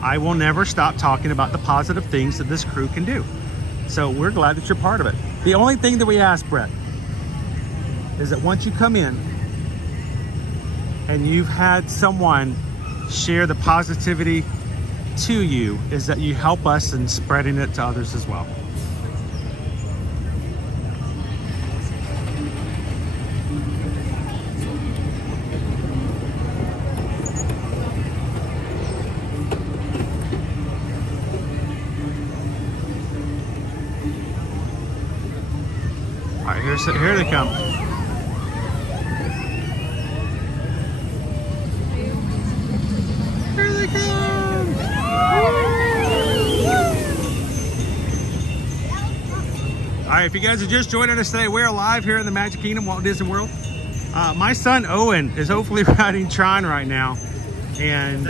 I will never stop talking about the positive things that this crew can do. So we're glad that you're part of it. The only thing that we ask, Brett, is that once you come in and you've had someone share the positivity to you, is that you help us in spreading it to others as well. Here they come. Here they come. All right, if you guys are just joining us today, we're live here in the Magic Kingdom, Walt Disney World. My son Owen is hopefully riding Tron right now, and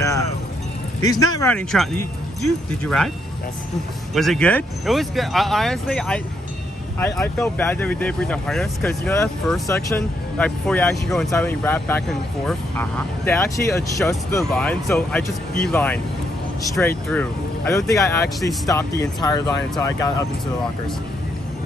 he's not riding Tron. Did you ride? Yes. Was it good? It was good. Honestly, I felt bad that we didn't bring the harness because you know that first section, like before you actually go inside when you wrap back and forth, they actually adjust the line, so I just beeline straight through. I don't think I actually stopped the entire line until I got up into the lockers.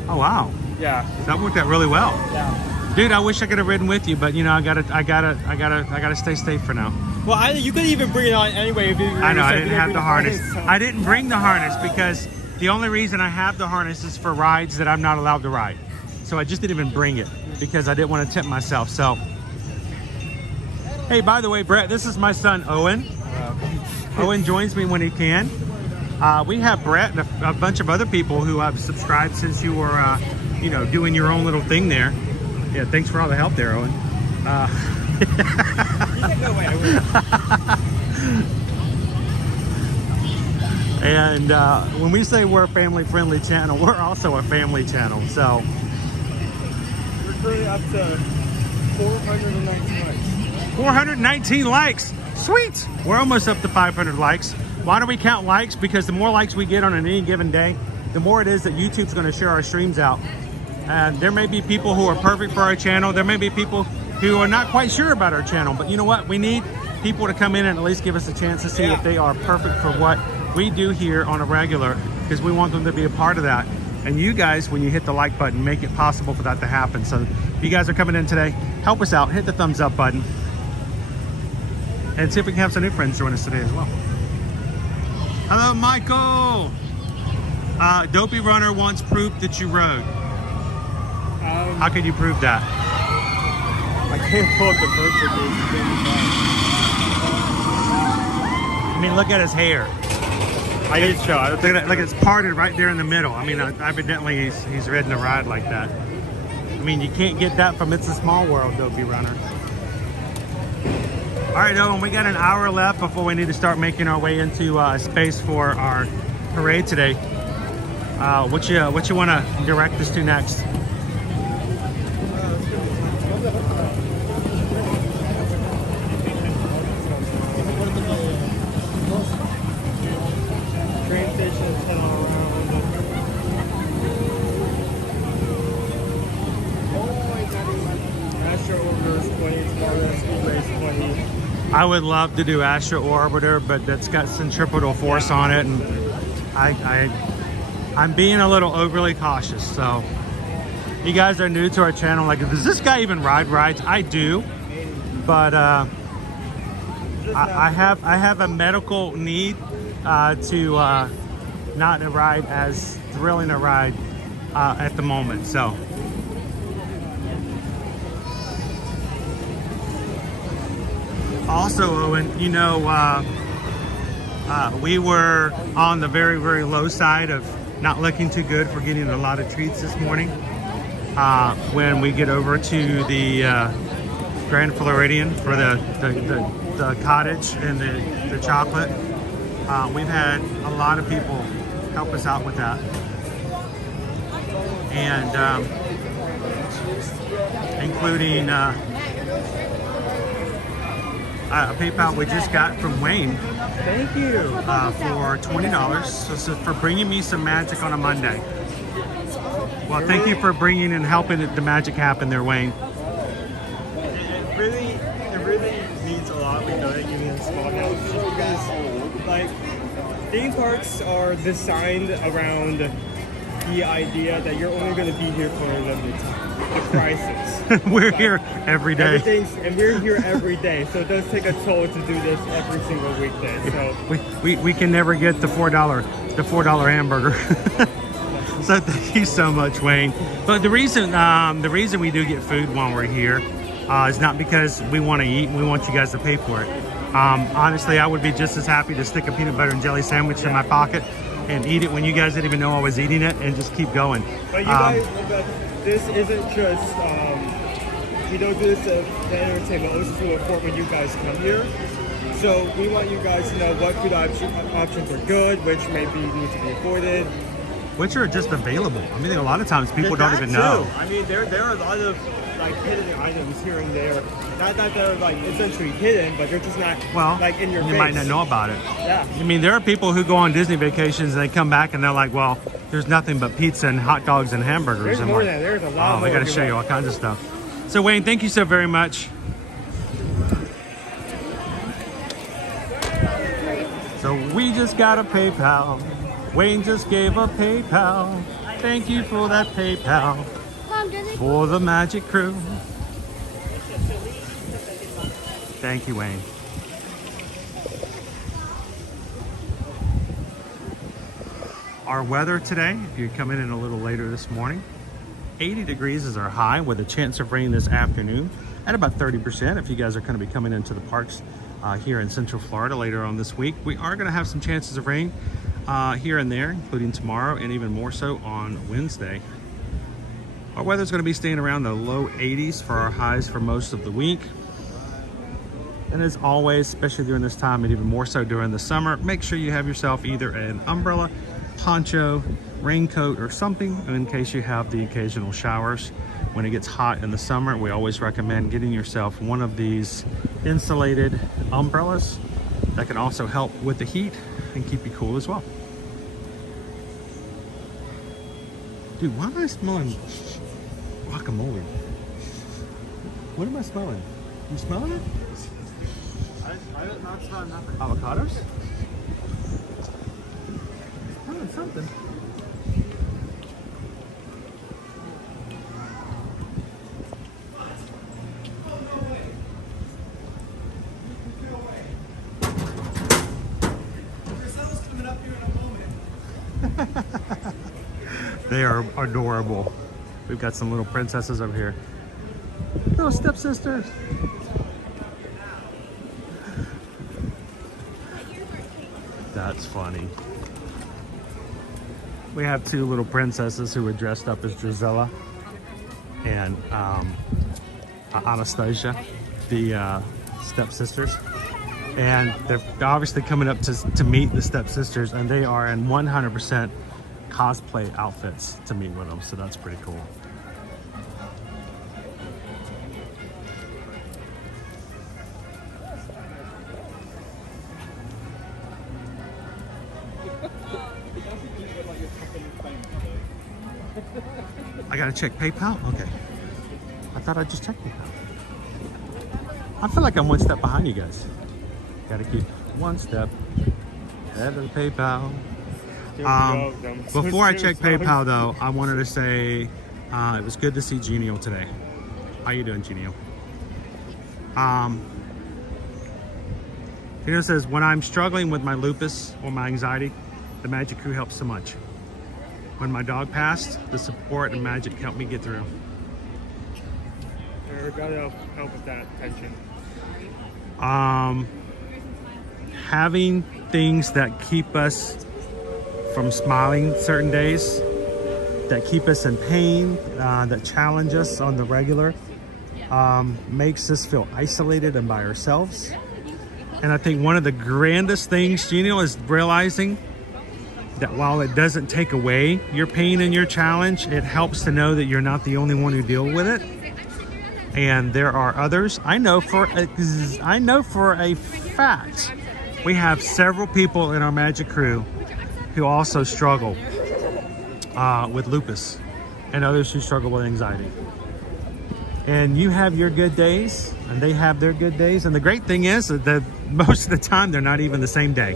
Oh wow! Yeah, that worked out really well. Yeah, dude, I wish I could have ridden with you, but you know I gotta stay safe for now. Well, you could even bring it on anyway if you. I know I didn't have the harness. I didn't bring the harness because the only reason I have the harness is for rides that I'm not allowed to ride. So I just didn't even bring it because I didn't want to tempt myself. So, hey, by the way, Brett, this is my son, Owen. Owen joins me when he can. We have Brett and a bunch of other people who have subscribed since you were, you know, doing your own little thing there. Yeah, thanks for all the help there, Owen. And when we say we're a family-friendly channel, we're also a family channel. So we're currently up to 419 likes. 419 likes. Sweet. We're almost up to 500 likes. Why do we count likes? Because the more likes we get on any given day, the more it is that YouTube's going to share our streams out. And there may be people who are perfect for our channel. There may be people who are not quite sure about our channel. But you know what? We need people to come in and at least give us a chance to see if they are perfect for what we do here on a regular, because we want them to be a part of that. And you guys, when you hit the like button, make it possible for that to happen. So if you guys are coming in today, help us out, hit the thumbs up button, and see if we can have some new friends join us today as well. Hello, Michael. Dopey Runner wants proof that you rode. How can you prove that? I can't pull up the birth I mean, look at his hair. I did show. I don't think Look, it's parted right there in the middle. I mean, evidently he's ridden a ride like that. I mean, you can't get that from It's a Small World, Dopey Runner. All right, Owen, we got an hour left before we need to start making our way into space for our parade today. What you want to direct us to next? train stations, head on around. Astro Orbiter's 20, tomorrow Speedway's 20. I would love to do Astro Orbiter, but that's got centripetal force on it, and I'm being a little overly cautious. So you guys are new to our channel, like, does this guy even ride rides? I do, but I have a medical need to not ride as thrilling a ride at the moment. So also, Owen, you know, we were on the very, very low side of not looking too good for getting a lot of treats this morning. When we get over to the Grand Floridian for the cottage and the chocolate, we've had a lot of people help us out with that. And including a PayPal we just got from Wayne. Thank you. For $20. So for bringing me some magic on a Monday. Well, thank you for bringing and helping the magic happen there, Wayne. It really means a lot when you're donating in small amounts, just because, like, theme parks are designed around the idea that you're only going to be here for a limited time. The prices. We're here every day. And we're here every day, so it does take a toll to do this every single weekday. So we can never get the $4 hamburger. So thank you so much, Wayne. But the reason we do get food when we're here is not because we want to eat. We want you guys to pay for it. Honestly, I would be just as happy to stick a peanut butter and jelly sandwich in my pocket and eat it when you guys didn't even know I was eating it, and just keep going. But you guys, this isn't just, we don't do this to entertain, but also to afford when you guys come here. So we want you guys to know what food options are good, which maybe need to be afforded. Which are just available. I mean, a lot of times people don't even know. I mean, there are a lot of like hidden items here and there. Not that they're like essentially hidden, but they're just not like in your face. You might not know about it. Yeah. I mean, there are people who go on Disney vacations and they come back and they're like, well, there's nothing but pizza and hot dogs and hamburgers. There's and more like, than that. There's a lot more. I got to show you all kinds of stuff. So Wayne, thank you so very much. So we just got a PayPal. Wayne just gave a PayPal. Thank you for that PayPal. For the Magic Crew. Thank you, Wayne. Our weather today, if you're coming in a little later this morning, 80 degrees is our high with a chance of rain this afternoon at about 30%. If you guys are going to be coming into the parks here in Central Florida later on this week, we are going to have some chances of rain here and there, including tomorrow and even more so on Wednesday. Our weather's going to be staying around the low 80s for our highs for most of the week. And as always, especially during this time and even more so during the summer, make sure you have yourself either an umbrella, poncho, raincoat, or something in case you have the occasional showers. When it gets hot in the summer, we always recommend getting yourself one of these insulated umbrellas that can also help with the heat and keep you cool as well. Dude, why am I smelling guacamole? What am I smelling? You smelling it? I don't not smell nothing. Avocados? Smelling something. They are adorable. We've got some little princesses over here. Little stepsisters. That's funny. We have two little princesses who were dressed up as Drizella and Anastasia, the stepsisters. And they're obviously coming up to meet the stepsisters, and they are in 100% cosplay outfits to meet with them, so that's pretty cool. I gotta check PayPal? Okay. I thought I just checked PayPal. I feel like I'm one step behind you guys. Gotta keep one step ahead of the PayPal. Before I check PayPal though, I wanted to say it was good to see Genio today. How you doing, Genio? Genio says, when I'm struggling with my lupus or my anxiety, the Magic Crew helps so much. When my dog passed, the support and Magic helped me get through. We're gonna help with that tension. Having things that keep us from smiling certain days, that keep us in pain, that challenge us on the regular, makes us feel isolated and by ourselves. And I think one of the grandest things, Genio, is realizing that while it doesn't take away your pain and your challenge, it helps to know that you're not the only one who deal with it. And there are others. I know for a fact, we have several people in our Magic Crew who also struggle with lupus, and others who struggle with anxiety. And you have your good days, and they have their good days. And the great thing is that most of the time, they're not even the same day,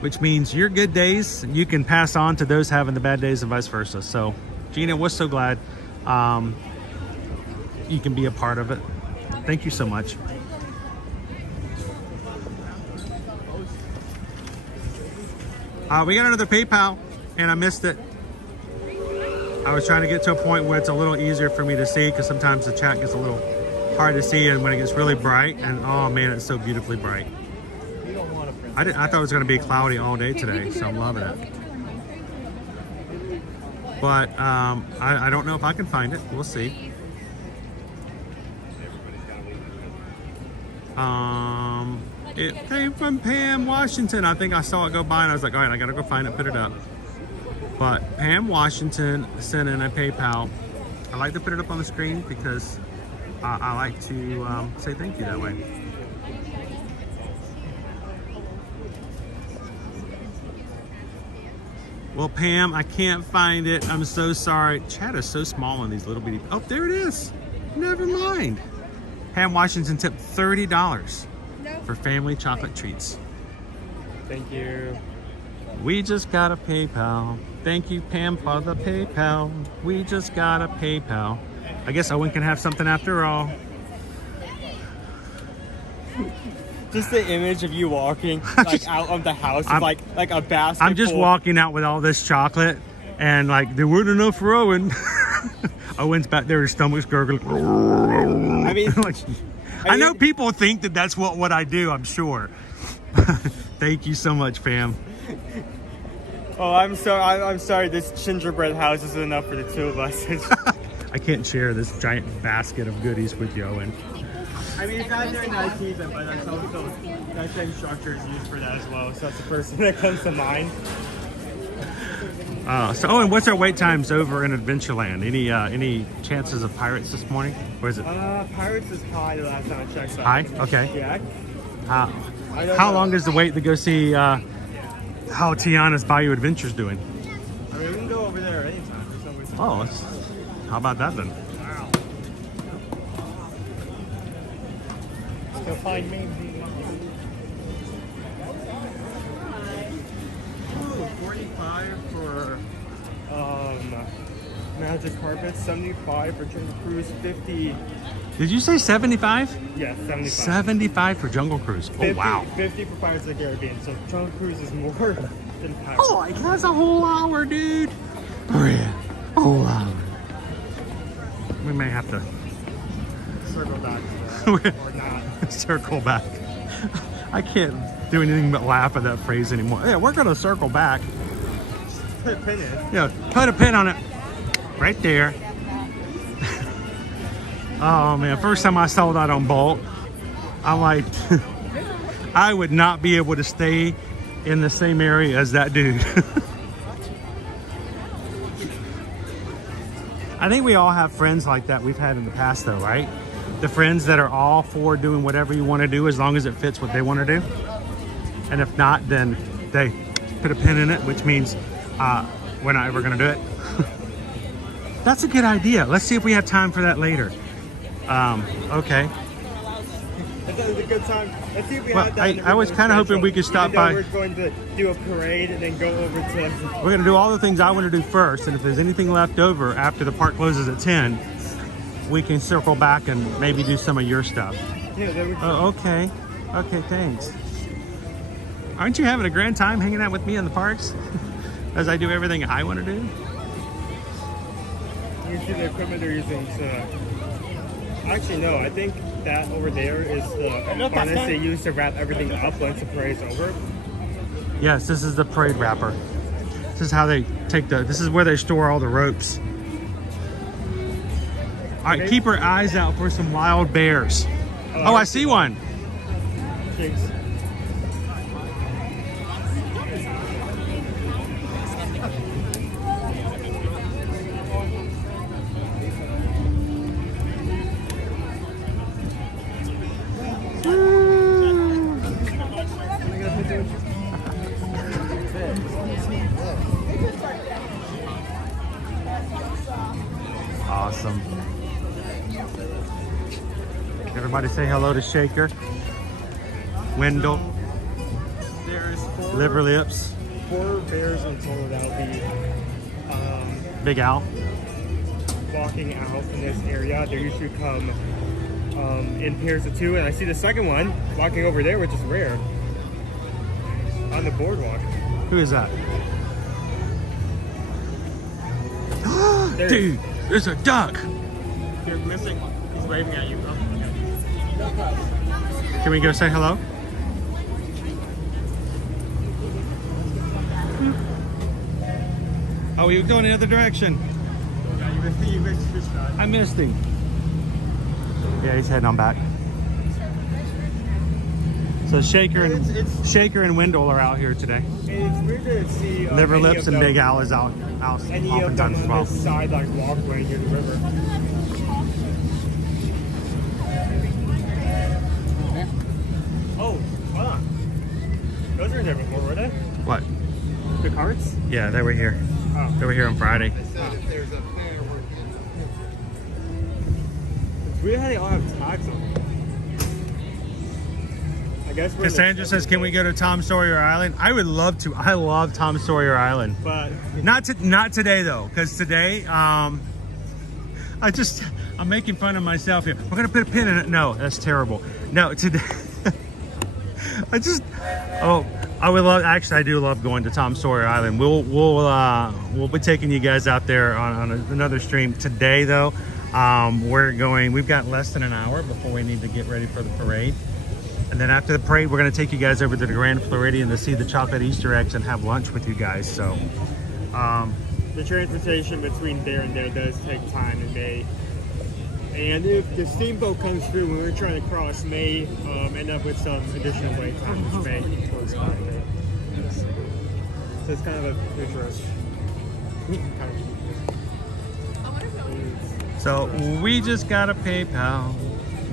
which means your good days, you can pass on to those having the bad days and vice versa. So, Gina, we're so glad you can be a part of it. Thank you so much. We got another PayPal, and I missed it. I was trying to get to a point where it's a little easier for me to see, because sometimes the chat gets a little hard to see, and when it gets really bright, and oh man, it's so beautifully bright. I thought it was going to be cloudy all day today, so I'm loving it. But I don't know if I can find it. We'll see. It came from Pam Washington. I think I saw it go by and I was like, all right, I gotta go find it, put it up. But Pam Washington sent in a PayPal. I like to put it up on the screen because I like to say thank you that way. Well, Pam, I can't find it. I'm so sorry. Chat is so small on these little bitty. Oh, there it is. Never mind. Pam Washington tipped $30 for family chocolate treats. Thank you. We just got a PayPal. Thank you, Pam, for the PayPal. We just got a PayPal. I guess Owen can have something after all. Just the image of you walking like out of the house with like a basket. I'm just walking out with all this chocolate, and like there weren't enough for Owen. Owen's back there, his stomach's gurgling. I mean, I know people think that that's what I do, I'm sure. Thank you so much, Pam. Oh, I'm sorry. This gingerbread house isn't enough for the two of us. I can't share this giant basket of goodies with you, Owen. I mean, it's not during the IT event, but that's also, that same structure is used for that as well. So that's the first thing that comes to mind. So Owen, what's our wait times over in Adventureland? Any chances of pirates this morning? Or is it? Pirates is high the last time I checked. So high? Okay. Yeah. How long is the wait to go see how Tiana's Bayou Adventure's doing? I mean, we can go over there anytime for some reason. Oh, how about that then? Wow. Still find me. Ooh, 45 for Magic Carpet, 75 for Jungle Cruise, 50. Did you say 75? Yeah, 75. 75 for Jungle Cruise. 50, oh, wow. 50 for Pirates of the Caribbean. So Jungle Cruise is more than Pirates. Oh, that's a whole hour, dude. Brilliant. Oh, we may have to Circle back or not. circle back. I can't do anything but laugh at that phrase anymore. Yeah, we're gonna circle back. Put a pin in. Yeah, put a pin on it. Right there. Oh man, first time I saw that on Bolt, I'm like, I would not be able to stay in the same area as that dude. I think we all have friends like that we've had in the past though, right? The friends that are all for doing whatever you want to do as long as it fits what they want to do. And if not, then they put a pin in it, which means we're not ever going to do it. That's a good idea. Let's see if we have time for that later. Okay. That was a good time. Let's see if we Well, have that. I was kind of hoping we could stop by. We're going to do a parade and then go over to. We're going to do all the things I want to do first. And if there's anything left over after the park closes at 10, we can circle back and maybe do some of your stuff. Yeah, then we Oh, okay. Okay, thanks. Aren't you having a grand time hanging out with me in the parks? As I do everything I want to do? You see the equipment they're using to... Actually, no, I think that over there is the harness they use to wrap everything up once the parade's over. Yes, this is the parade wrapper. This is how they take this is where they store all the ropes. All right, keep our eyes out for some wild bears. Oh, I see one. Thanks. Awesome. Everybody say hello to Shaker, Wendell, There's Liver Lips, 4 bears in total that'll be Big Al. walking out in this area. They usually come in pairs of 2, and I see the second one walking over there, which is rare, on the boardwalk. Who is that? Dude, there's a duck. You're missing. He's waving at you. Can we go say hello? Oh, he was going the other direction. You missed his shot. I missed him. Yeah, he's heading on back. So Shaker and Wendell are out here today. It's weird to see Liver any Lips of and them- Big Al is out Any of them oftentimes as on well. this side, like walkway near the river. Oh, hold on. Those were there before, were they? What? The carts? Yeah, they were here. Oh. They were here on Friday. It's weird how they all have tags on them. I guess we're in the- Cassandra says, "Can we go to Tom Sawyer Island?" I would love to. I love Tom Sawyer Island. But Not today though, because today I'm making fun of myself here. We're gonna put a pin in it. No, that's terrible. No, today I would love. Actually, I do love going to Tom Sawyer Island. We'll be taking you guys out there on another stream today though. We've got less than an hour before we need to get ready for the parade. And then after the parade, we're going to take you guys over to the Grand Floridian to see the chocolate Easter eggs and have lunch with you guys. So, the transportation between there and there does take time and may. And if the steamboat comes through when we're trying to cross, may end up with some additional wait time, which may close by. So it's kind of a picturesque. so we just got a PayPal.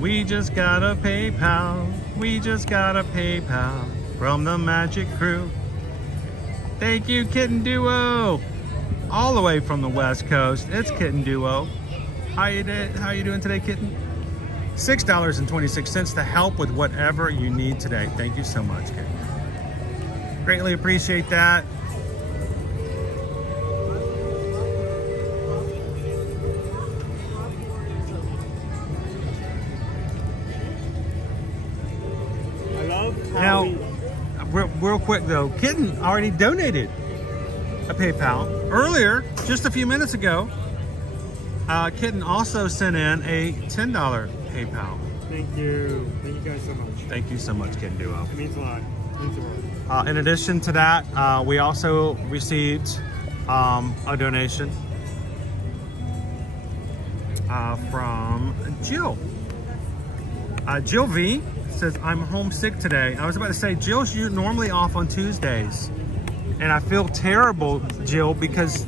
We just got a PayPal. We just got a PayPal from the Magic Crew. Thank you, Kitten Duo. All the way from the West Coast. It's Kitten Duo. How you doing today, Kitten? $6.26 to help with whatever you need today. Thank you so much, Kitten. Greatly appreciate that. I love how Now, real quick though, Kitten already donated a PayPal. Earlier, just a few minutes ago, Kitten also sent in a $10 PayPal. Thank you. Thank you guys so much. Thank you so much, Kitten Duo. It means a lot. It means a lot. In addition to that, we also received a donation from Jill. Jill V says, I'm homesick today. I was about to say, Jill's normally off on Tuesdays. And I feel terrible, Jill, because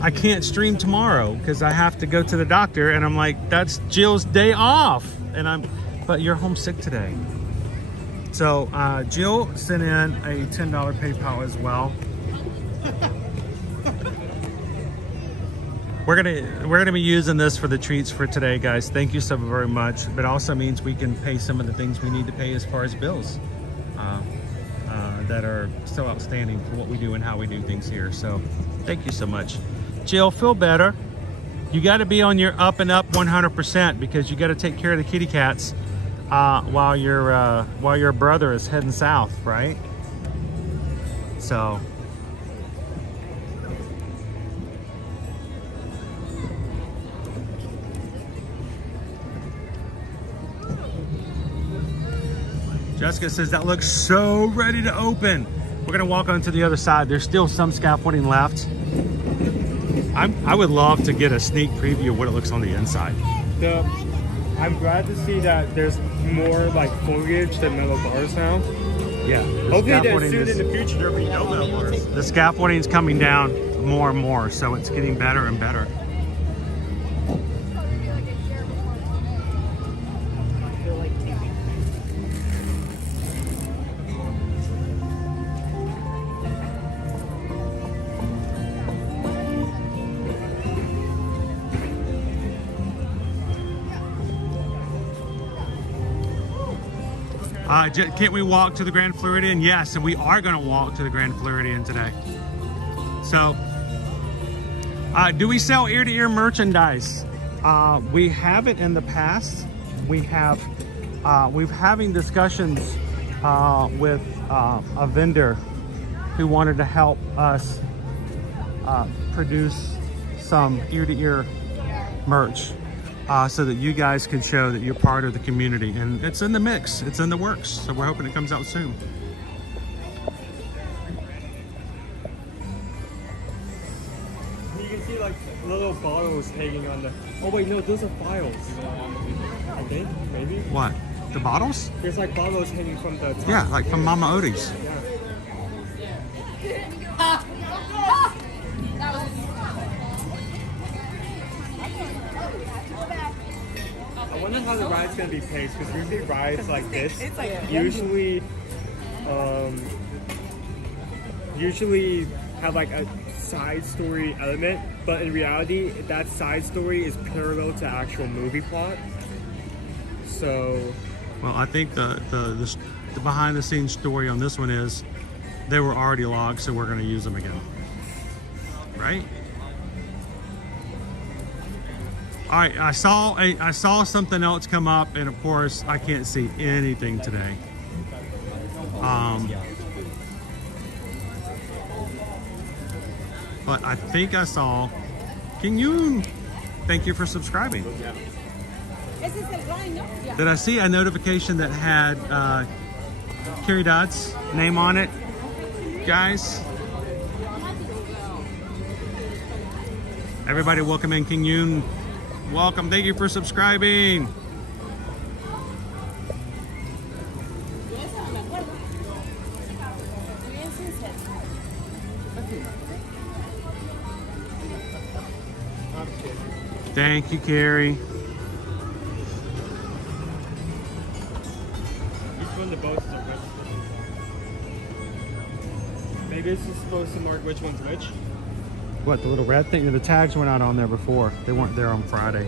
I can't stream tomorrow because I have to go to the doctor. And I'm like, that's Jill's day off. But you're homesick today. So Jill sent in a $10 PayPal as well. We're gonna be using this for the treats for today, guys. Thank you so very much. But it also means we can pay some of the things we need to pay as far as bills that are still outstanding for what we do and how we do things here. So thank you so much. Jill, feel better. You got to be on your up and up 100% because you got to take care of the kitty cats while your brother is heading south, right? So. Jessica says that looks so ready to open. We're gonna walk onto the other side. There's still some scaffolding left. I would love to get a sneak preview of what it looks on the inside. I'm glad to see that there's more like foliage than metal bars now. Yeah. Hopefully soon in the future there'll be no metal bars. The scaffolding is coming down more and more, so it's getting better and better. Can't we walk to the Grand Floridian? Yes, and we are going to walk to the Grand Floridian today. So, do we sell ear-to-ear merchandise? We haven't in the past. We've having discussions with a vendor who wanted to help us produce some ear-to-ear merch. So that you guys can show that you're part of the community. And it's in the mix, it's in the works. So we're hoping it comes out soon. You can see like little bottles hanging on the, oh wait, no, those are files. I think, maybe. What, the bottles? There's like bottles hanging from the top. Yeah, like from Mama Odie's. Yeah. I wonder how the ride's gonna be paced because usually rides like this usually have like a side story element, but in reality that side story is parallel to actual movie plot. So, well, I think the behind the scenes story on this one is they were already logged, so we're going to use them again, right? All right, I saw something else come up, and of course I can't see anything today. But I think I saw. Can you? Thank you for subscribing. Did I see a notification that had Carrie Dodd's name on it, guys? Everybody, welcome in King Yoon. Welcome, thank you for subscribing. Thank you, Carrie. Which one the boats are which? Maybe it's just supposed to mark which one's which. What, the little red thing? The tags were not on there before. They weren't there on Friday.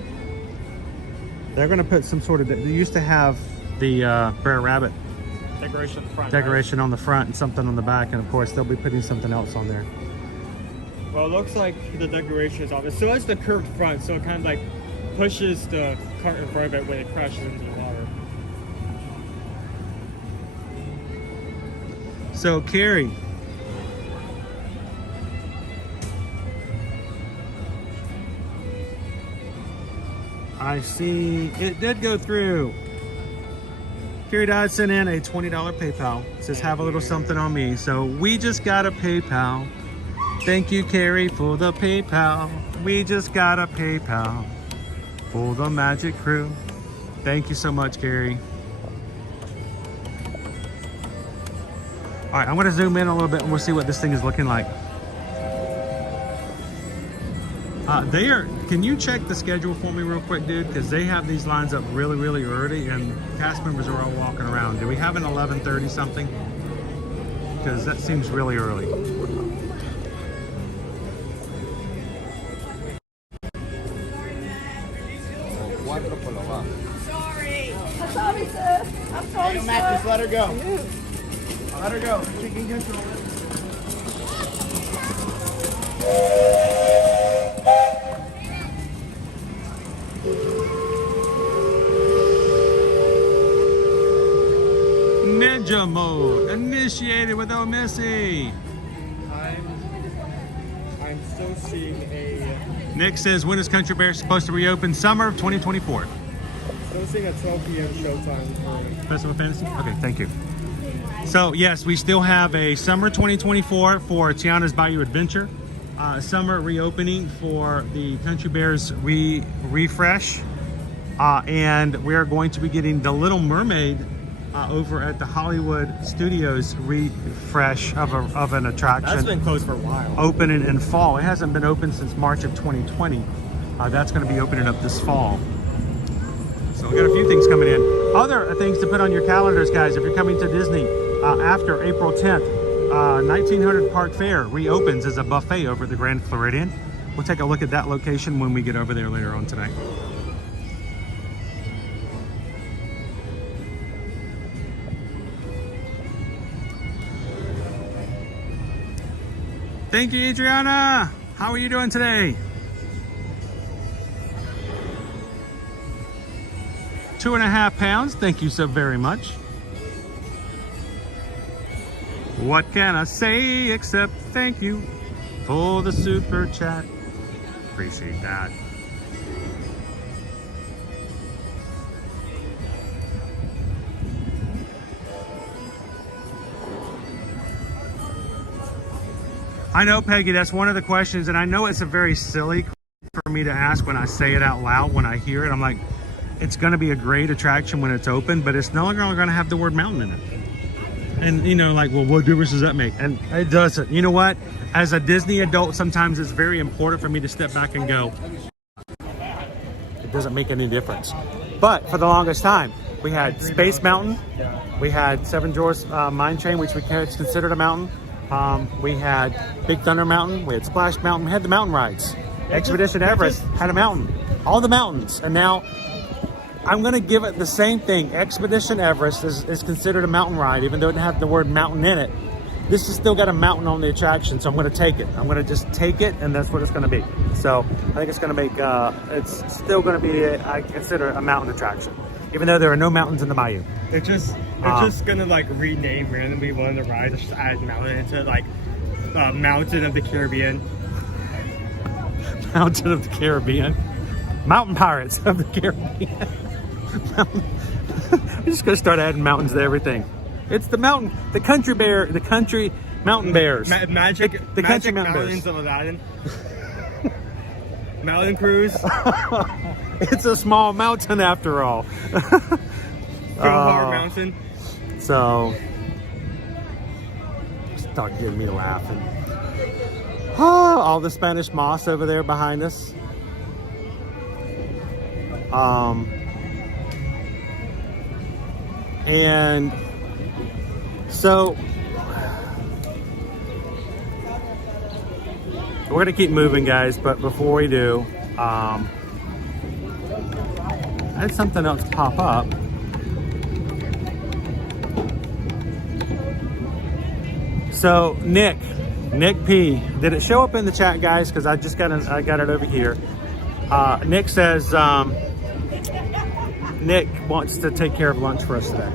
They're going to put some sort of... They used to have the Brer Rabbit decoration on the front. Decoration on the front and something on the back. And of course, they'll be putting something else on there. Well, it looks like the decoration is off. It still has the curved front, so it kind of like pushes the cart in front of it when it crashes into the water. So, Carrie, I see it did go through. Carrie Dodd sent in a $20 PayPal. It says, have a little something on me. So we just got a PayPal. Thank you, Carrie, for the PayPal. We just got a PayPal for the Magic Crew. Thank you so much, Carrie. All right, I'm gonna zoom in a little bit and we'll see what this thing is looking like. Can you check the schedule for me real quick, dude? Because they have these lines up really, really early and cast members are all walking around. Do we have an 11:30 something? Because that seems really early. Sorry. I'm sorry, sir. I'm sorry, sir. Just let her go. Let her go. She can control it. Ninja mode initiated with O'Missy. I'm still seeing a. Nick says, when is Country Bear supposed to reopen? Summer of 2024. Still seeing a 12 p.m. showtime for Festival of Fantasy? Okay, thank you. So yes, we still have a summer 2024 for Tiana's Bayou Adventure. Summer reopening for the Country Bears refresh. And we're going to be getting the Little Mermaid over at the Hollywood Studios refresh of an attraction. That's been closed for a while. Opening in fall. It hasn't been open since March of 2020. That's going to be opening up this fall. So we got a few things coming in. Other things to put on your calendars, guys, if you're coming to Disney after April 10th, 1900 Park Fair reopens as a buffet over at the Grand Floridian. We'll take a look at that location when we get over there later on tonight. Thank you, Adriana. How are you doing today? 2.5 pounds. Thank you so very much. What can I say except thank you for the super chat? Appreciate that. I know, Peggy, that's one of the questions, and I know it's a very silly for me to ask when I say it out loud. When I hear it, I'm like, it's going to be a great attraction when it's open, but it's no longer going to have the word mountain in it. And, you know, like, well, what difference does that make? And it doesn't. You know what? As a Disney adult, sometimes it's very important for me to step back and go, it doesn't make any difference. But for the longest time, we had Space Mountain. We had Seven Dwarfs Mine Train, which we considered a mountain. We had Big Thunder Mountain, we had Splash Mountain, we had the mountain rides. Expedition Everest had a mountain, all the mountains. And now I'm gonna give it the same thing. Expedition Everest is considered a mountain ride, even though it didn't have the word mountain in it. This has still got a mountain on the attraction, so I'm gonna take it. I'm gonna just take it, and that's what it's gonna be. So I think it's gonna make, it's still gonna be, I consider a mountain attraction, even though there are no mountains in the bayou. It's just gonna like rename randomly one of the rides, just add mountain into like Mountain of the Caribbean. Mountain of the Caribbean. Mountain Pirates of the Caribbean. I'm just gonna start adding mountains to everything. It's the mountain, the country mountain bears. Magic country mountain mountains bears. of Aladdin. Mountain cruise. It's a small mountain after all. Hard Mountain. So, start getting me laughing. All the Spanish moss over there behind us. And so we're gonna keep moving, guys, but before we do, I had something else pop up. So Nick P, did it show up in the chat, guys? Because I got it over here. Nick says Nick wants to take care of lunch for us today.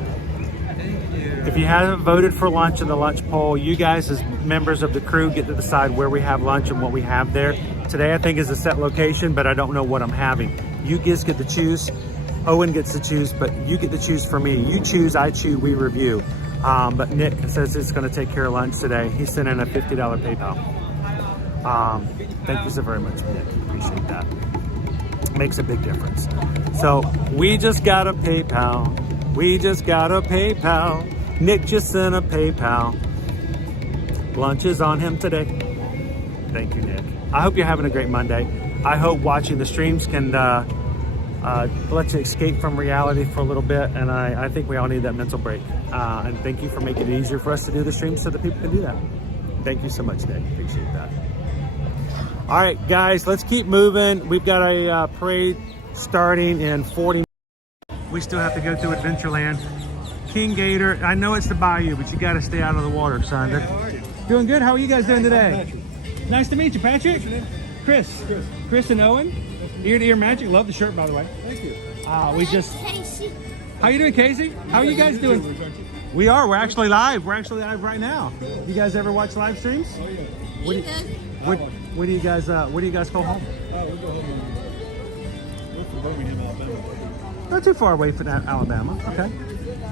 If you haven't voted for lunch in the lunch poll, you guys as members of the crew get to decide where we have lunch and what we have there. Today I think is a set location, but I don't know what I'm having. You guys get to choose. Owen gets to choose, but you get to choose for me. You choose, I choose, we review. But Nick says he's going to take care of lunch today. He sent in a $50 PayPal. Thank you so very much, Nick. Appreciate that. Makes a big difference. So we just got a PayPal. We just got a PayPal. Nick just sent a PayPal. Lunch is on him today. Thank you, Nick. I hope you're having a great Monday. I hope watching the streams can let you escape from reality for a little bit. And I think we all need that mental break. And thank you for making it easier for us to do the streams so that people can do that. Thank you so much, Nick. Appreciate that. All right, guys, let's keep moving. We've got a parade starting in 40 minutes. We still have to go through Adventureland. King Gator, I know it's the bayou, but you got to stay out of the water, son. How are you? Doing good. How are you guys doing today? Patrick. Nice to meet you, Patrick. What's your name? Chris. Chris. Chris and Owen. Ear to ear magic. Love the shirt, by the way. Thank you. We just. How you doing, Casey? How are you guys doing? We are. We're actually live. We're actually live right now. You guys ever watch live streams? Oh yeah. Where do you guys go home? We go home. We're from Birmingham, Alabama. Not too far away from Alabama. Okay.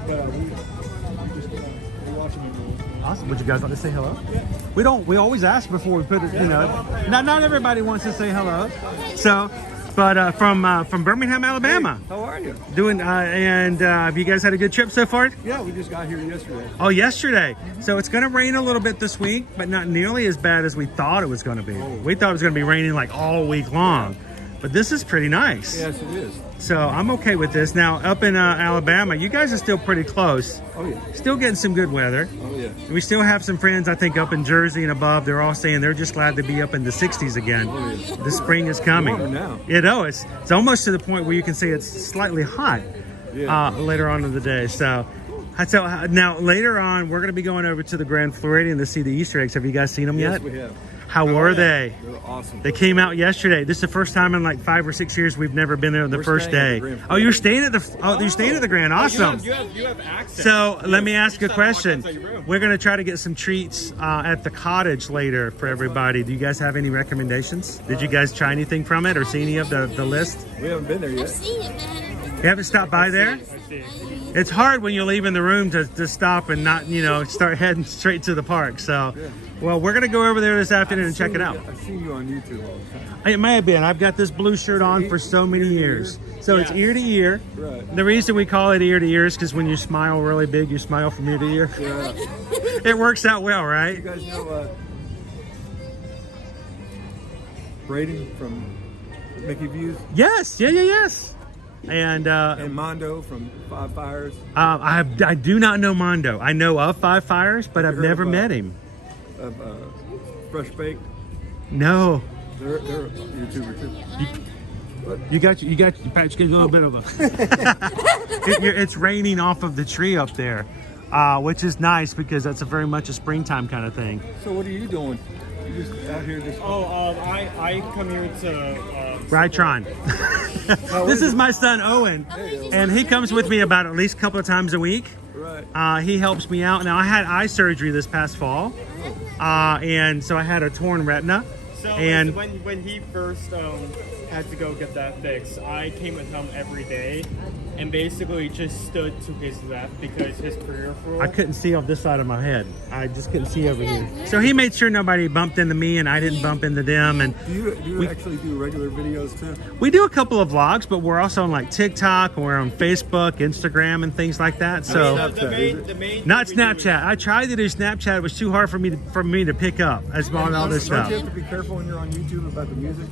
But we're watching it. Awesome. Would you guys like to say hello? Yeah. We always ask before we put it, you know. Not everybody wants to say hello. So, but from Birmingham, Alabama. Hey, how are you? Doing have you guys had a good trip so far? Yeah, we just got here yesterday. Oh, yesterday. So it's going to rain a little bit this week, but not nearly as bad as we thought it was going to be. We thought it was going to be raining like all week long. But this is pretty nice. Yes, it is. So I'm okay with this. Now, up in Alabama, you guys are still pretty close. Oh, yeah. Still getting some good weather. Oh, yeah. We still have some friends, I think, up in Jersey and above. They're all saying they're just glad to be up in the 60s again. Oh, yeah. The spring is coming. Warmer now. You know, it's almost to the point where you can say it's slightly hot later on in the day. So now, later on, we're going to be going over to the Grand Floridian to see the Easter eggs. Have you guys seen them yet? Yes, we have. How were they? They're awesome. They came out yesterday. This is the first time in like 5 or 6 years we've never been there the first day. Oh, you're staying at the you're staying at the Grand. Awesome. You have access. So let me ask you a question. We're going to try to get some treats at the cottage later for everybody. Do you guys have any recommendations? Did you guys try anything from it or see any of the list? We haven't been there yet. I've seen it, man. You haven't stopped by there? It's hard when you're leaving the room to stop and not, start heading straight to the park. So, well, we're going to go over there this afternoon and check it out. I've seen you on YouTube all the time. It may have been. I've got this blue shirt on for so many years. So it's ear to ear. Right. The reason we call it ear to ear is because when you smile really big, you smile from ear to ear. Yeah. It works out well, right? You guys know Braden from Mickey Views? Yes. Yes. And Mondo from Five Fires. I do not know Mondo. I know of Five Fires, but I've never met him. Fresh Baked. No. They're a YouTuber too. You got Patch, get a little bit of a. It's raining off of the tree up there, which is nice because that's a very much a springtime kind of thing. So what are you doing? You just out here just. I come here to. Ride Tron. This is my son Owen, and he comes with me about at least a couple of times a week. Right. He helps me out. Now I had eye surgery this past fall, and so I had a torn retina. So and when he first had to go get that fixed, I came with him every day, and basically just stood to his left because his peripheral. I couldn't see off this side of my head. I just couldn't see over here. So he made sure nobody bumped into me and I didn't bump into them. And do you actually do regular videos too? We do a couple of vlogs, but we're also on like TikTok, and we're on Facebook, Instagram, and things like that. So not Snapchat. I tried to do Snapchat. It was too hard for me to pick up as well as all this stuff. Don't you have to be careful when you're on YouTube about the music?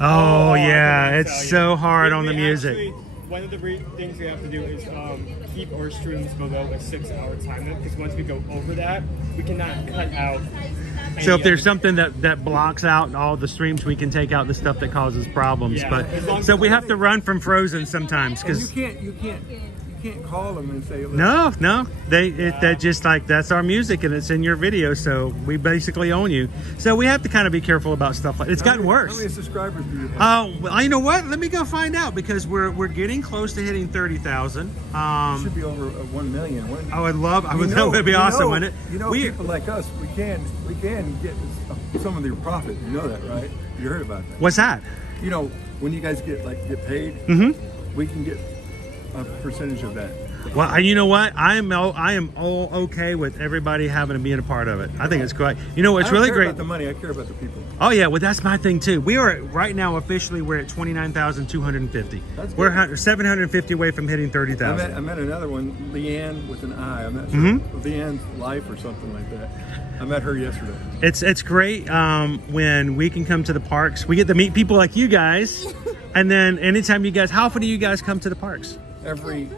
Oh yeah, it's so hard on the music. Actually, one of the things we have to do is keep our streams below a 6-hour time limit, because once we go over that, we cannot cut out. So if there's something that blocks out all the streams, we can take out the stuff that causes problems. Yeah, but so we have to run from Frozen sometimes because you can't call them and say no. That just like that's our music and it's in your video, so we basically own you. So we have to kind of be careful about stuff like it's gotten worse. How many subscribers do you have? Oh, well, you know what? Let me go find out because we're getting close to hitting 30,000. Should be over 1 million. I would love. I would know. It'd be awesome, wouldn't it? You know, people like us, we can get some of their profit. You know that, right? You heard about that. What's that? You know, when you guys get paid, we can get a percentage of that. Well, you know what? I am all okay with everybody having to be in a part of it. I think it's great. You know what's really great? About the money, I care about the people. Oh yeah, well that's my thing too. We are right now officially we're at 29,250. We're 750 away from hitting 30,000. I met another one, Leanne with an I. I'm not sure Leanne's Life or something like that. I met her yesterday. It's great when we can come to the parks. We get to meet people like you guys, and then anytime you guys, how often do you guys come to the parks? Every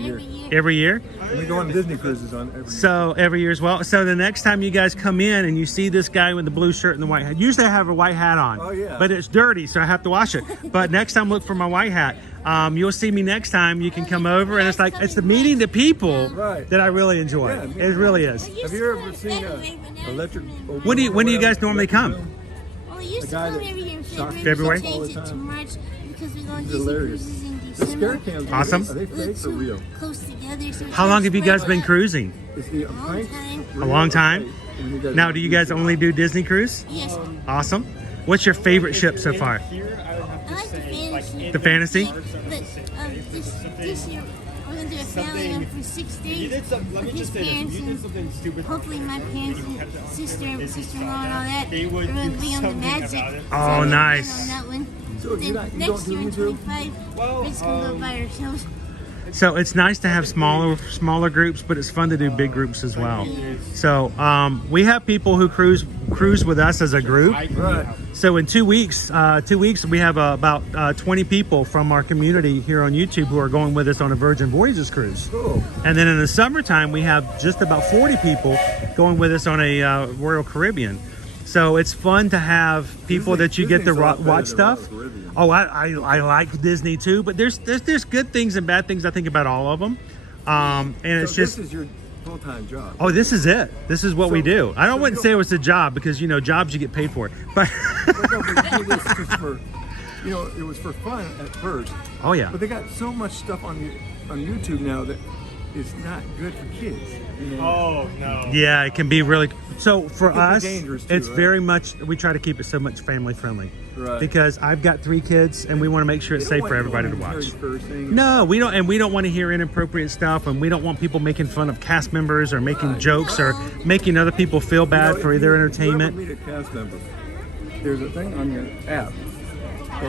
year. Every year? And we go on Disney cruises on every year. So every year as well. So the next time you guys come in and you see this guy with the blue shirt and the white hat, usually I have a white hat on. Oh yeah. But it's dirty, so I have to wash it. But next time look for my white hat. You'll see me next time. You can come over, and it's the meeting the people that I really enjoy. Yeah, it really is. Have you ever seen electric? When do you guys normally come? Well, we used to come every year in February? We changed it to March because we're going to Hilarious. cruises in The December. scare cams. Awesome. Are they fake or real? Close together. So How long have you guys been cruising? Is the prank A long time. Now, do you guys only do Disney cruise? Yes. Awesome. What's your favorite ship so far? I like the fantasy. The fantasy? But this year we're going to do a family one for 6 days with his parents and hopefully my parents and sister-in-law and all that. We're going to be on the Magic. Oh, So nice. on that one. So you Then don't next do year in YouTube? 25, we're just going to go by ourselves. So it's nice to have smaller groups, but it's fun to do big groups as well. So we have people who cruise with us as a group. Right. So in 2 weeks, we have about 20 people from our community here on YouTube who are going with us on a Virgin Voyages cruise. Cool. And then in the summertime, we have just about 40 people going with us on a Royal Caribbean. So it's fun to have people that you get to watch stuff. Oh, I like Disney too, but there's good things and bad things I think about all of them. And it's just this is your full-time job. Oh, this is it. This is what we do. I wouldn't say it was a job because jobs you get paid for it. But it was just for, it was for fun at first. Oh yeah. But they got so much stuff on YouTube now that is not good for kids. Oh no. Yeah, it can be really. So for It can be us, dangerous too, it's right? very much. We try to keep it so much family friendly. Right. Because I've got 3 kids, and we want to make sure it's safe for everybody to watch. Cursing. No, we don't, and we don't want to hear inappropriate stuff, and we don't want people making fun of cast members or making jokes or making other people feel bad for their entertainment. If you ever meet a cast member, there's a thing on your app.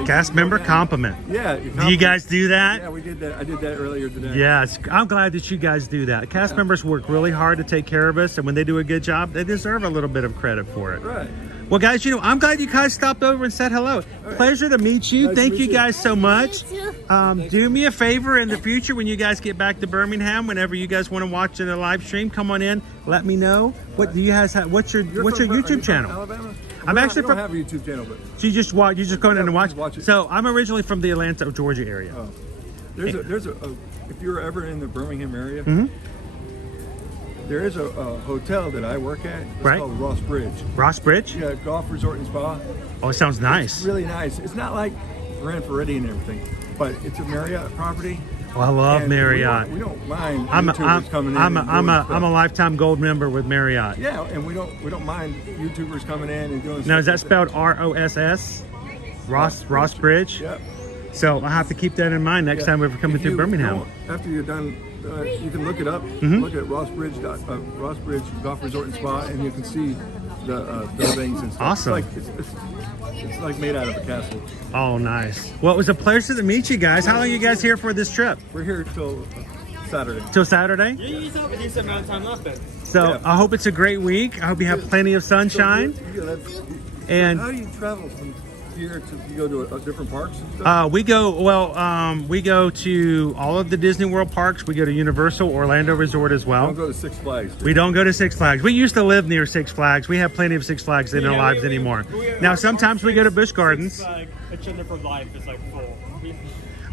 Cast member compliment. Yeah. Do you guys do that? Yeah, we did that. I did that earlier today. Yes, I'm glad that you guys do that. Cast members work really hard to take care of us, and when they do a good job, they deserve a little bit of credit for it. Right. Well, guys, I'm glad you guys stopped over and said hello. Pleasure to meet you. Nice Thank to you meet guys so much. You too. Do me a favor in the future when you guys get back to Birmingham, whenever you guys want to watch in a live stream, come on in. Let me know. What do you guys have? What's your YouTube channel? Alabama? I'm actually from. I don't have a YouTube channel, but So you just go in and watch. Watch it. So I'm originally from the Atlanta, Georgia area. Oh. There's a if you're ever in the Birmingham area, there is a hotel that I work at. It's called Ross Bridge. Ross Bridge? Yeah, golf resort and spa. Oh, it sounds nice. It's really nice. It's not like Floridian and everything, but it's a Marriott property. Oh, I love and Marriott. We don't mind YouTubers coming in. I'm a lifetime gold member with Marriott. Yeah, and we don't mind YouTubers coming in and doing. Now is that spelled ROSS? Ross Bridge. Yep. So I have to keep that in mind next time we're coming through Birmingham. After you're done, you can look it up. Look at Ross Bridge Golf Resort and Spa, and you can see the buildings and stuff. Awesome. It's like made out of a castle. Oh, nice. Well, it was a pleasure to meet you guys. How long are you guys here for this trip? We're here till Saturday. Till Saturday? Yeah, you still have a decent amount of time left then. So Yeah. I hope it's a great week. I hope you have plenty of sunshine. And how do you travel from here to you go to different parks and stuff? we go to all of the Disney World parks. We go to Universal, Orlando Resort as well. Don't go to Six Flags. We don't go to Six Flags. We used to live near Six Flags. We have plenty of Six Flags in our lives anymore. Now sometimes we go to Busch Gardens. Agenda for life is like full.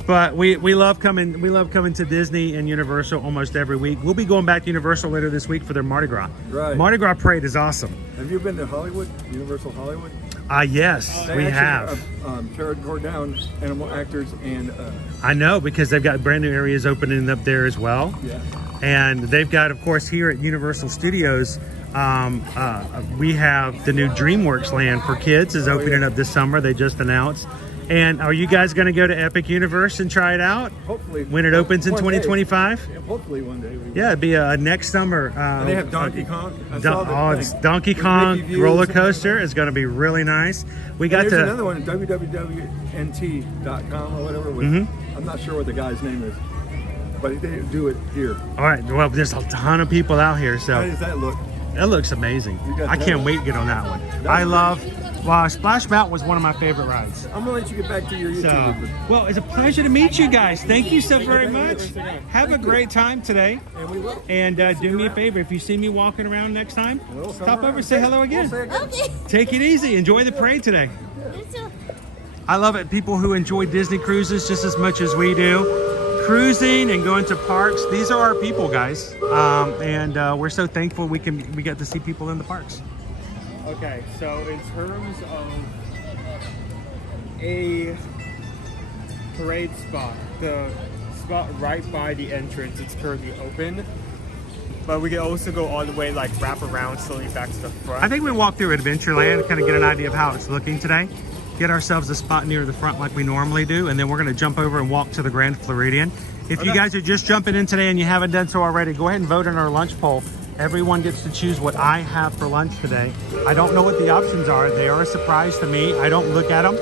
But we love coming to Disney and Universal almost every week. We'll be going back to Universal later this week for their Mardi Gras. Right. Mardi Gras parade is awesome. Have you been to Hollywood? Universal Hollywood? Yes, we have. Tore down animal actors and I know, because they've got brand new areas opening up there as well. yeah. And they've got, of course, here at Universal Studios, we have the new DreamWorks Land for kids is opening up this summer. They just announced. And are you guys going to go to Epic Universe and try it out? Hopefully. When it opens in 2025? Yeah, hopefully one day. Yeah, it'd be next summer. And they have Donkey Kong. It's Donkey Kong roller coaster. It's going to be really nice. We got there's another one, www.nt.com or whatever. I'm not sure what the guy's name is, but they do it here. All right. Well, there's a ton of people out here. So how does that look? That looks amazing. I can't wait to get on that one. I love. Well, Splash Mountain was one of my favorite rides. I'm gonna let you get back to your YouTube. Well, it's a pleasure to meet you guys. Thank you so very much. Have a great time today. And we will. And do me a favor, if you see me walking around next time, stop over and say hello again. Okay. Take it easy. Enjoy the parade today. I love it. People who enjoy Disney cruises just as much as we do. Cruising and going to parks. These are our people, guys. And we're so thankful we get to see people in the parks. Okay, so in terms of a parade spot, the spot right by the entrance, it's currently open. But we can also go all the way, like wrap around slowly back to the front. I think we walk through Adventureland, kind of get an idea of how it's looking today. Get ourselves a spot near the front like we normally do, and then we're gonna jump over and walk to the Grand Floridian. If you guys are just jumping in today and you haven't done so already, go ahead and vote in our lunch poll. Everyone gets to choose what I have for lunch today. I don't know what the options are. They are a surprise to me. I don't look at them.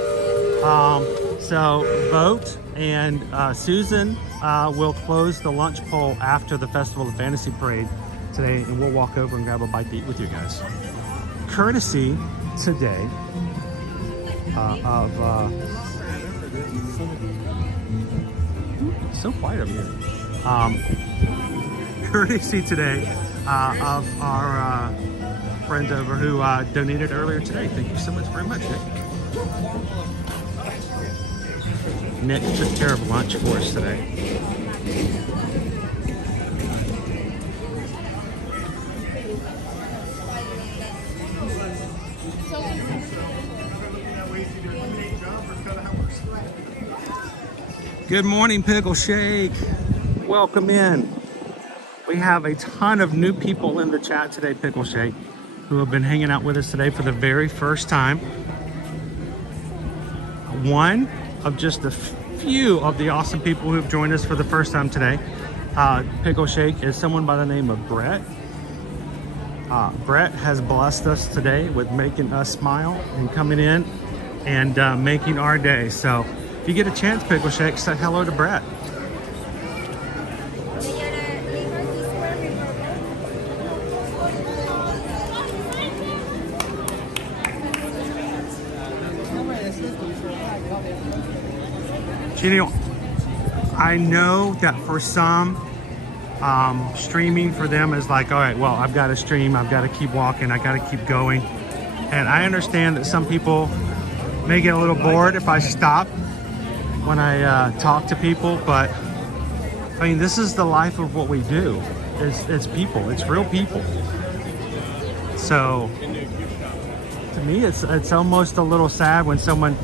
So vote, and Susan will close the lunch poll after the Festival of Fantasy Parade today, and we'll walk over and grab a bite to eat with you guys. Courtesy today of so quiet over here. Courtesy today of our friends over who donated earlier today. Thank you so much very much, Nick. Nick took care of lunch for us today. Good morning, Pickle Shake. Welcome in. We have a ton of new people in the chat today, Pickle Shake, who have been hanging out with us today for the very first time. One of just a few of the awesome people who have joined us for the first time today. Pickle Shake is someone by the name of Brett. Brett has blessed us today with making us smile and coming in and making our day. So if you get a chance, Pickle Shake, say hello to Brett. You know, I know that for some, streaming for them is like, all right, well, I've got to stream, I've got to keep walking, I got to keep going. And I understand that some people may get a little bored if I stop when I talk to people, but I mean, this is the life of what we do. It's people, it's real people. So to me, it's almost a little sad when someone,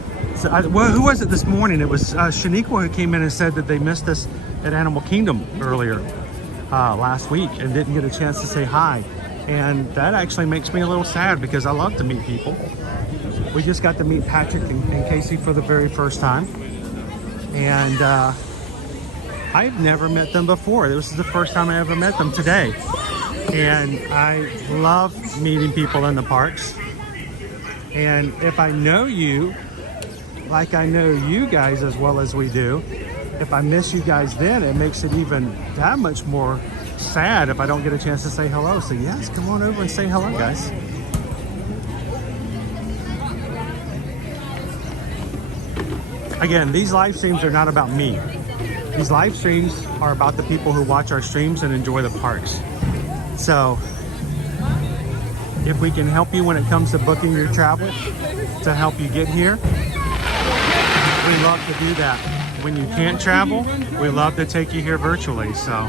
well, who was it this morning? It was Shaniqua who came in and said that they missed us at Animal Kingdom earlier last week and didn't get a chance to say hi. And that actually makes me a little sad because I love to meet people. We just got to meet Patrick and Casey for the very first time. And I've never met them before. This is the first time I ever met them today. And I love meeting people in the parks. And if I know you, like I know you guys as well as we do, if I miss you guys then, it makes it even that much more sad if I don't get a chance to say hello. So yes, come on over and say hello, guys. Again, these live streams are not about me. These live streams are about the people who watch our streams and enjoy the parks. So if we can help you when it comes to booking your travel to help you get here, we love to do that. When you can't travel, we love to take you here virtually. So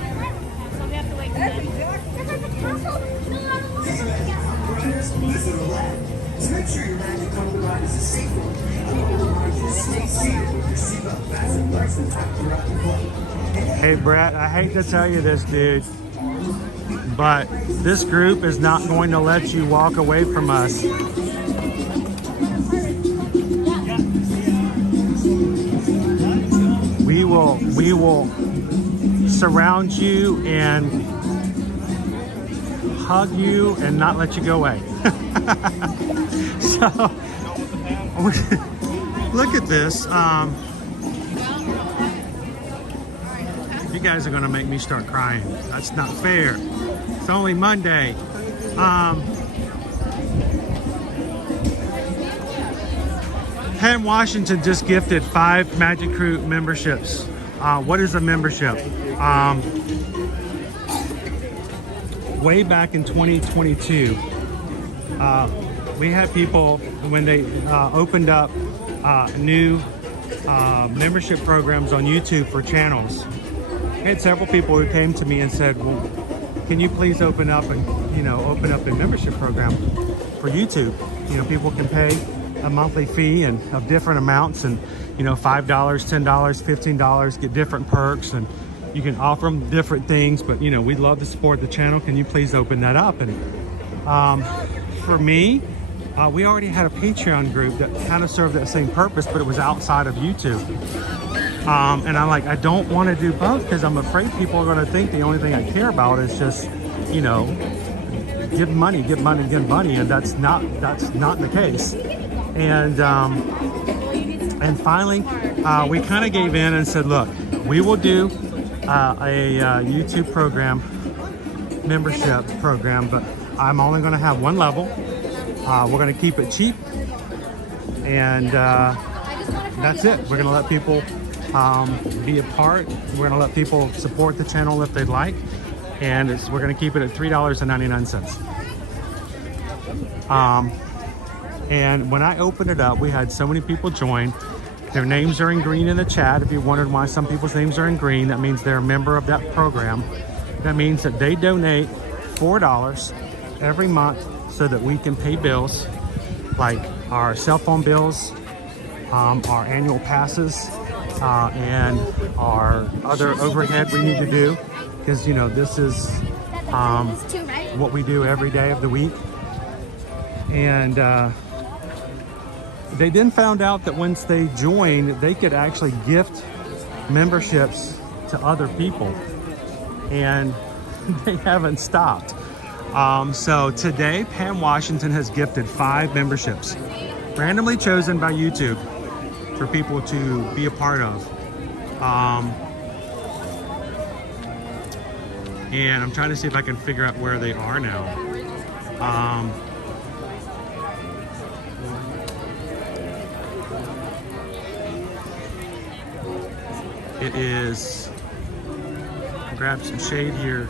hey Brett, I hate to tell you this, dude, but this group is not going to let you walk away from us. we will surround you and hug you and not let you go away. So look at this. You guys are gonna make me start crying. That's not fair. It's only Monday. Penn Washington just gifted 5 Magic Crew memberships. What is a membership? Way back in 2022, we had people, when they opened up new membership programs on YouTube for channels. I had several people who came to me and said, well, can you please open up a membership program for YouTube? You know, people can pay a monthly fee and of different amounts, and $5, $10, $15, get different perks, and you can offer them different things. But we'd love to support the channel. Can you please open that up? And for me, we already had a Patreon group that kind of served that same purpose, but it was outside of YouTube. And I'm like, I don't want to do both because I'm afraid people are going to think the only thing I care about is just, give money, and that's not the case. And finally, we kind of gave in and said, look, we will do a YouTube program, membership program, but I'm only going to have one level. We're going to keep it cheap, and that's it. We're going to let people be a part. We're going to let people support the channel if they'd like, and we're going to keep it at $3.99. And when I opened it up, we had so many people join. Their names are in green in the chat. If you wondered why some people's names are in green, that means they're a member of that program. That means that they donate $4 every month so that we can pay bills like our cell phone bills, our annual passes, and our other overhead we need to do, because this is what we do every day of the week. And they then found out that once they joined, they could actually gift memberships to other people, and they haven't stopped. So today, Penn Washington has gifted 5 memberships, randomly chosen by YouTube for people to be a part of. And I'm trying to see if I can figure out where they are now. It is, grab some shade here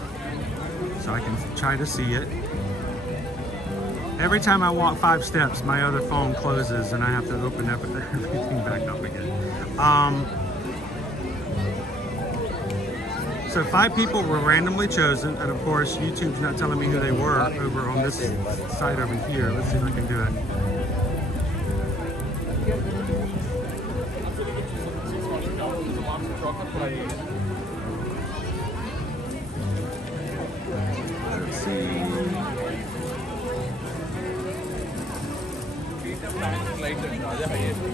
so I can try to see it. Every time I walk 5 steps, my other phone closes and I have to open up everything back up again. So 5 people were randomly chosen, and of course YouTube's not telling me who they were over on this side over here. Let's see if I can do it. Let's see.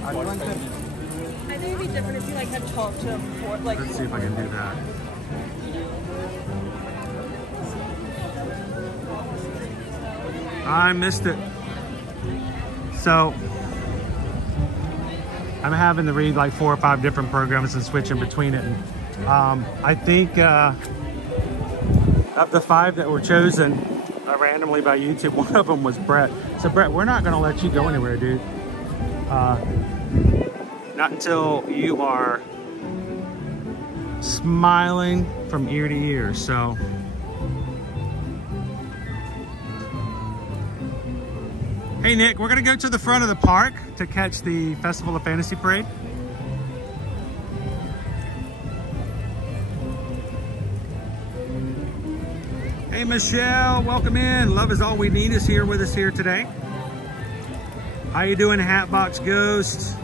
I think it'd be different if you had talked to them before. Let's see if I can do that. I missed it. So I'm having to read 4 or 5 different programs and switch in between it. And I think of the 5 that were chosen randomly by YouTube, one of them was Brett. So Brett, we're not going to let you go anywhere, dude. Not until you are smiling from ear to ear. So hey Nick, we're gonna go to the front of the park to catch the Festival of Fantasy Parade. Hey Michelle, welcome in. Love is all we need is here with us here today. How you doing, Hatbox Ghost?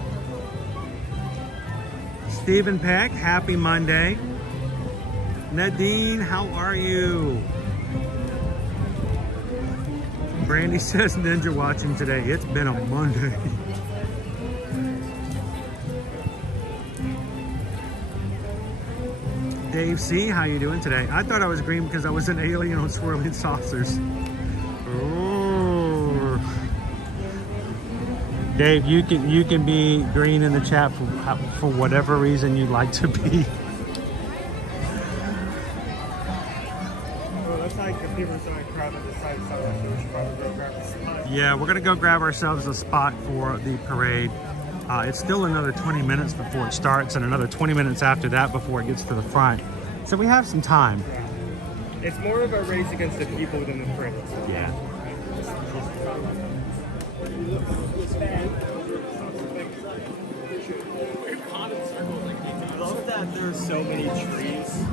Stephen Peck, happy Monday. Nadine, how are you? Brandy says Ninja watching today. It's been a Monday. Dave C, how you doing today? I thought I was green because I was an alien on swirling saucers. Ooh. Dave, you can be green in the chat for whatever reason you'd like to be. Well, that's like if people are so crowded at the site, so we should probably go grab a spot. Yeah, we're gonna go grab ourselves a spot for the parade. It's still another 20 minutes before it starts and another 20 minutes after that before it gets to the front. So we have some time. Yeah. It's more of a race against the people than the parade. Yeah. I love that there's so many trees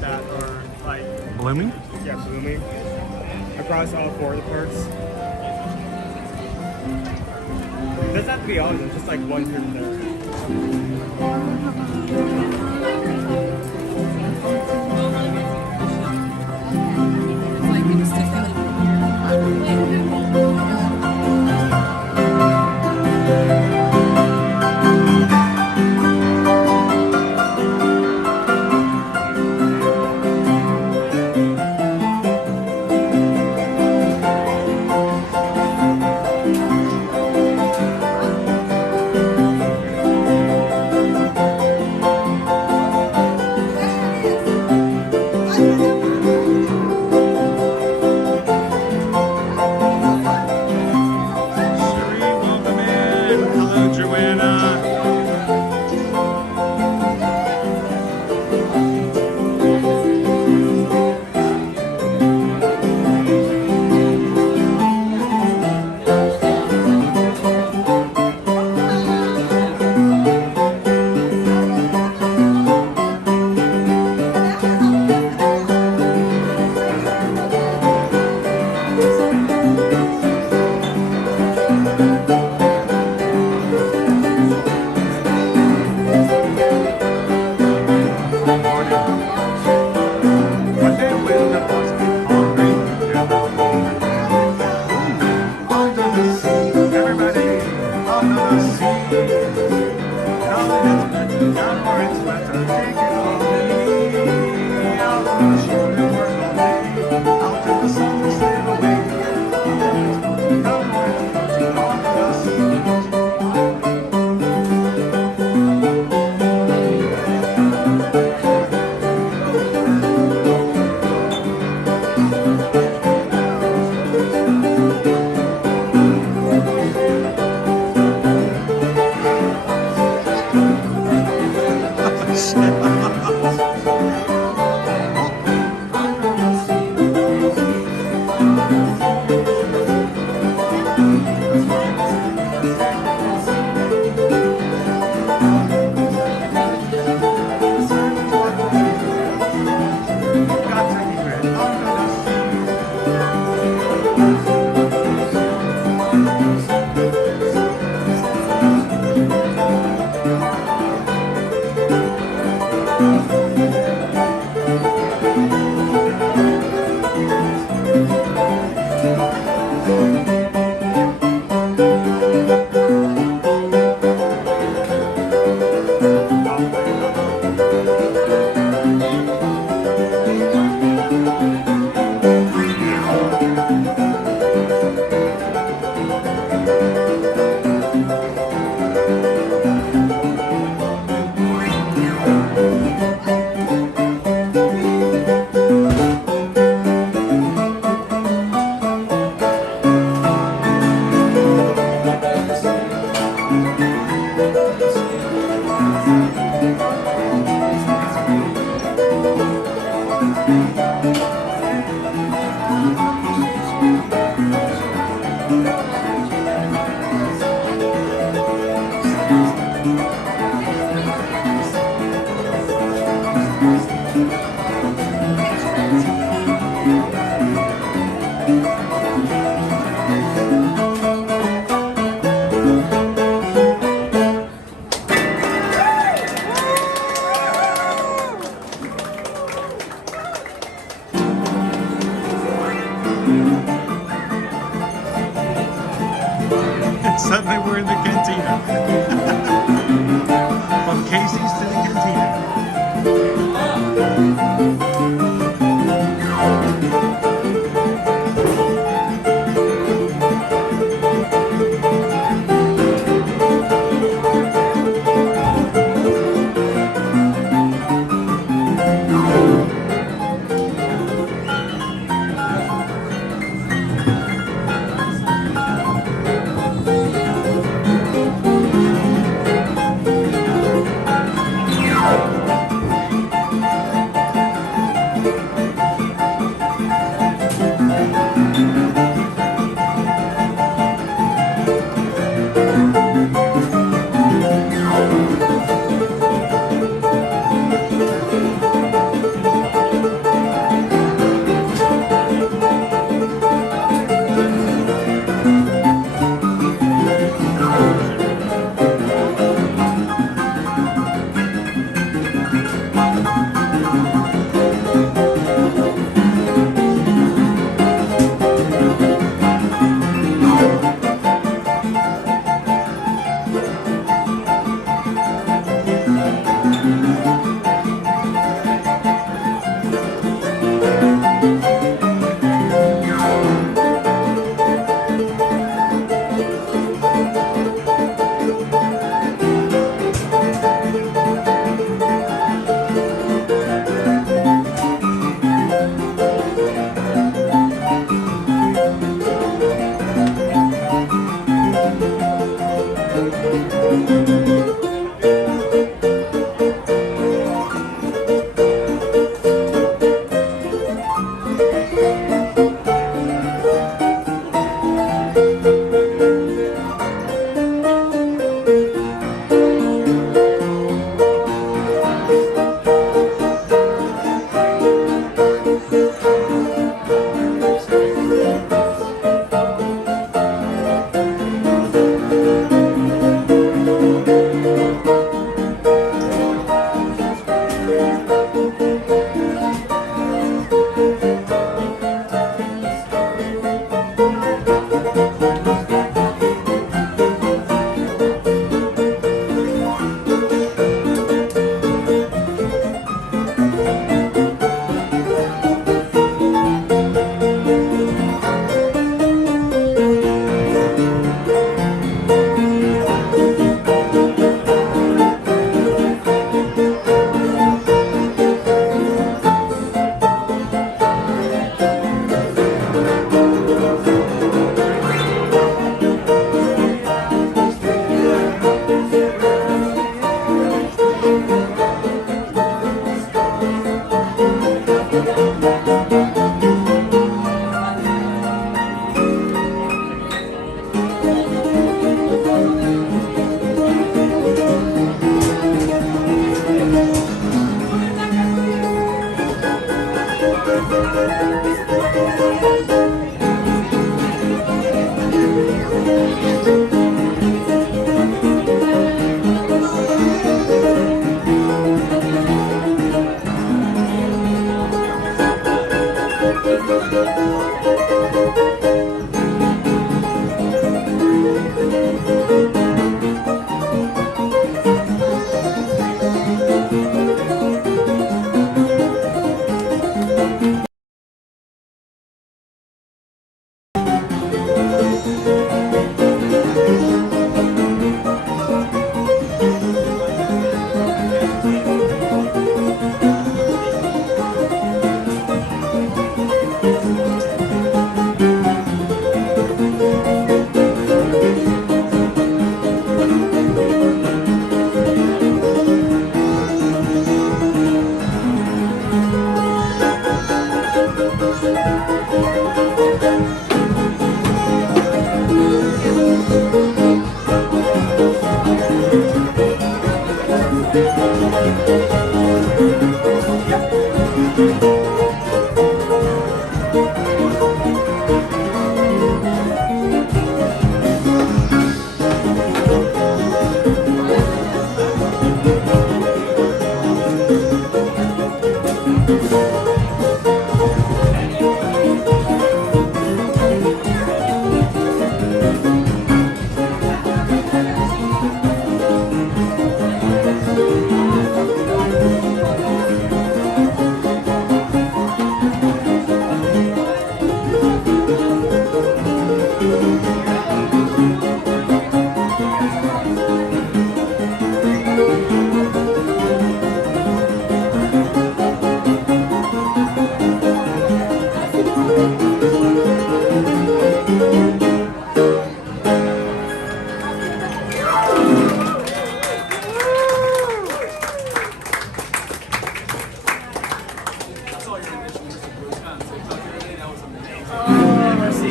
that are like Blooming? Yeah, blooming across all 4 of the parks. It doesn't have to be all of them, just like one here and there. Suddenly we're in the cantina. From Casey's to the cantina.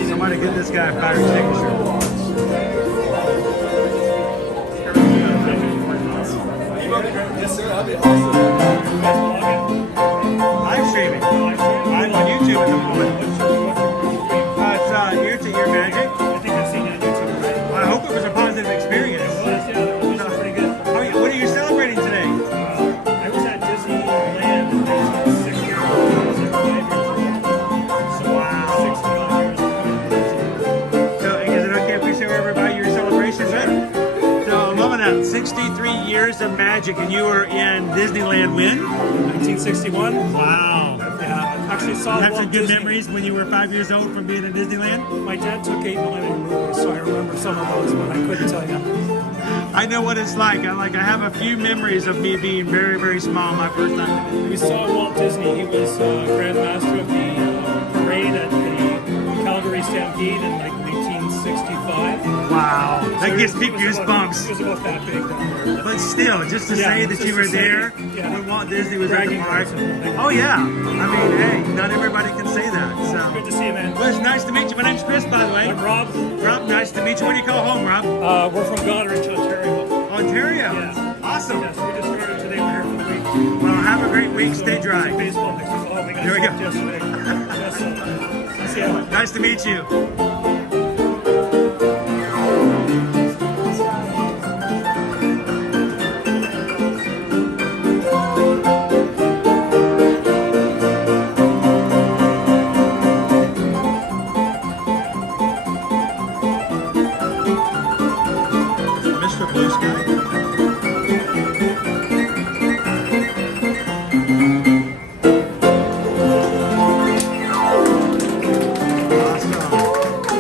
Somebody get this guy a fire extinguisher. Yes, sir. That'd be awesome. Live streaming. I'm on YouTube at the moment. It's ear-to-ear magic. I think I've seen it on YouTube, right? Well, I hope it was a positive experience. It was, yeah. It was pretty good. What are you celebrating today? I was at Disneyland when I was 6 years old. I was like 5 years old. So, wow. 61 years old. So, is it okay if we share everybody your celebration? Right? So, I'm loving that. 63 years of magic, and you were in Disneyland when? 1961. Wow. Yeah, I actually saw Have Walt some good Disney. memories when you were 5 years old from being in Disneyland? My dad took 8 millennium movies, so I remember some of those, but I couldn't tell you. I know what it's like. I have a few memories of me being very, very small my first time. We saw Walt Disney. He was Grand Master of the parade at the Calgary Stampede in like 1965. Wow, that So gives he me was goosebumps. He was about that big down there. But still, just to say that you were there when Walt Disney was at the Bragging park. rights. Oh yeah, I mean, hey, not everybody can say that. So Good to see you, man. well, it's nice to meet you. My name's Chris, by the way. I'm Rob. Rob, nice to meet you. What do you call home, Rob? We're from Goderich, Ontario. Ontario. Yeah. Awesome. Yes, we just started today. We're here for the week. Well, have a great week. Stay dry. Baseball next week. Oh, we got There we go. yesterday. Yes, see you. Nice to meet you. Mr. Blue Sky. Awesome.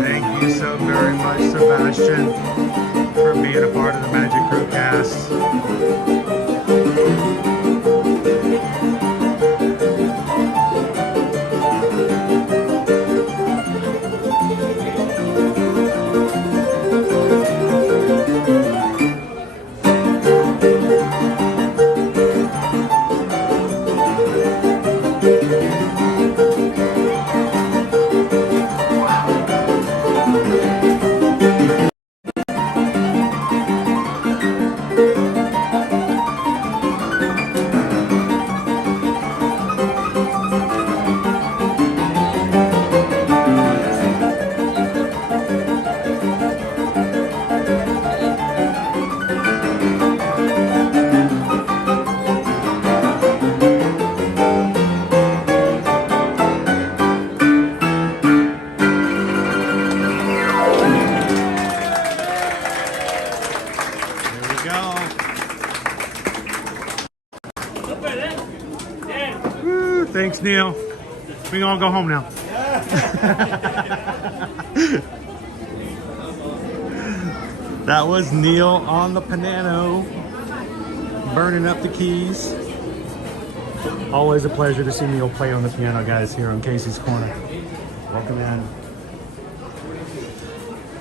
Thank you so very much, Sebastian, for being a part of the Magic Crew cast. Thanks, Neil. We can all go home now. That was Neil on the piano, burning up the keys. Always a pleasure to see Neil play on the piano, guys, here on Casey's Corner. Welcome in.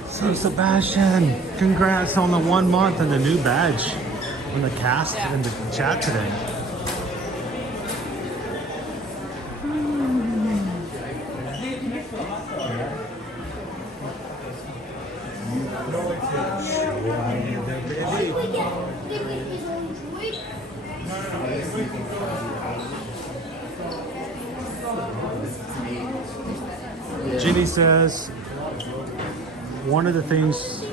So, Sebastian, congrats on the 1 month and the new badge on the cast and the chat today. Ginny says, one of the things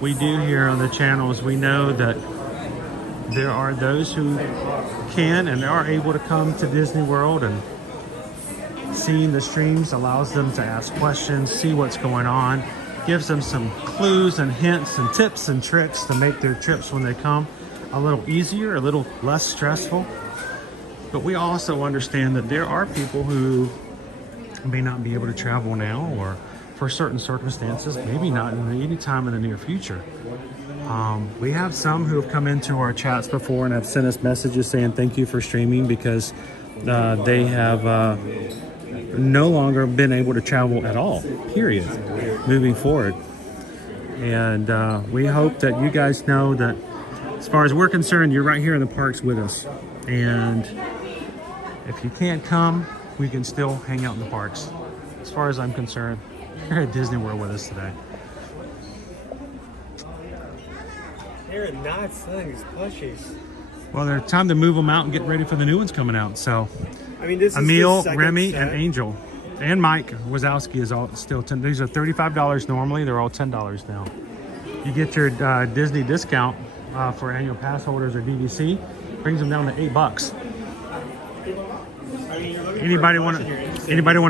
we do here on the channel is we know that there are those who can and are able to come to Disney World, and seeing the streams allows them to ask questions, see what's going on, gives them some clues and hints and tips and tricks to make their trips when they come a little easier, a little less stressful. But we also understand that there are people who may not be able to travel now, or for certain circumstances, maybe not in any time in the near future. We have some who have come into our chats before and have sent us messages saying thank you for streaming, because they have no longer been able to travel at all, period, moving forward. And we hope that you guys know that as far as we're concerned, you're right here in the parks with us. And if you can't come, we can still hang out in the parks. As far as I'm concerned, you're at Disney World with us today. They're not selling these plushies. Well, they're time to move them out and get ready for the new ones coming out. So, I mean, this Emil, is the Remy, set. and Angel, and Mike Wazowski is all still 10. These are $35 normally. They're all $10 now. You get your Disney discount for annual pass holders or DVC. Brings them down to $8. Anybody want a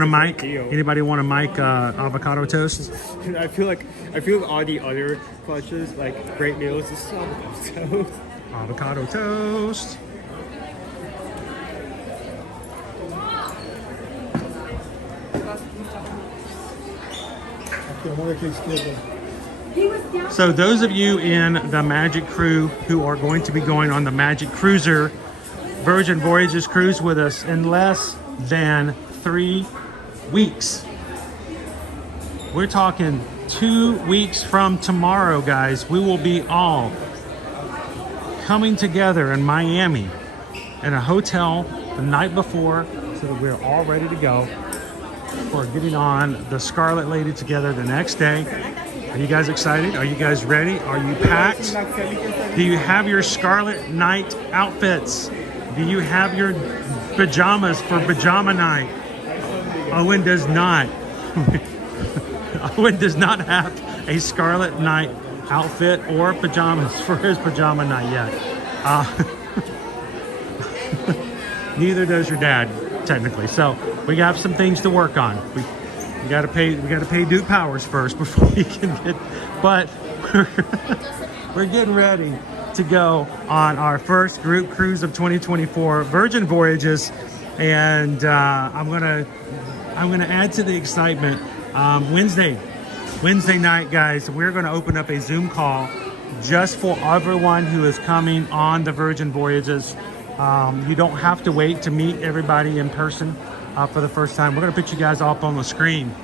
mic? Anybody want a mic avocado toast? I feel all the other clutches, like great meals, is avocado toast. Avocado toast. So those of you in the Magic Crew who are going to be going on the Magic Cruiser Virgin Voyages cruise with us in less than 3 weeks. We're talking 2 weeks from tomorrow, guys. We will be all coming together in Miami in a hotel the night before, so that we're all ready to go for getting on the Scarlet Lady together the next day. Are you guys excited? Are you guys ready? Are you packed? Do you have your Scarlet Night outfits? Do you have your pajamas for pajama night? Owen does not. Owen does not have a Scarlet Night outfit or pajamas for his pajama night yet. Neither does your dad, technically. So we have some things to work on. We gotta pay Duke Powers first before we can get. But we're getting ready to go on our first group cruise of 2024, Virgin Voyages, And I'm gonna add to the excitement. Wednesday night, guys, we're gonna open up a Zoom call just for everyone who is coming on the Virgin Voyages. You don't have to wait to meet everybody in person for the first time. We're gonna put you guys up on the screen.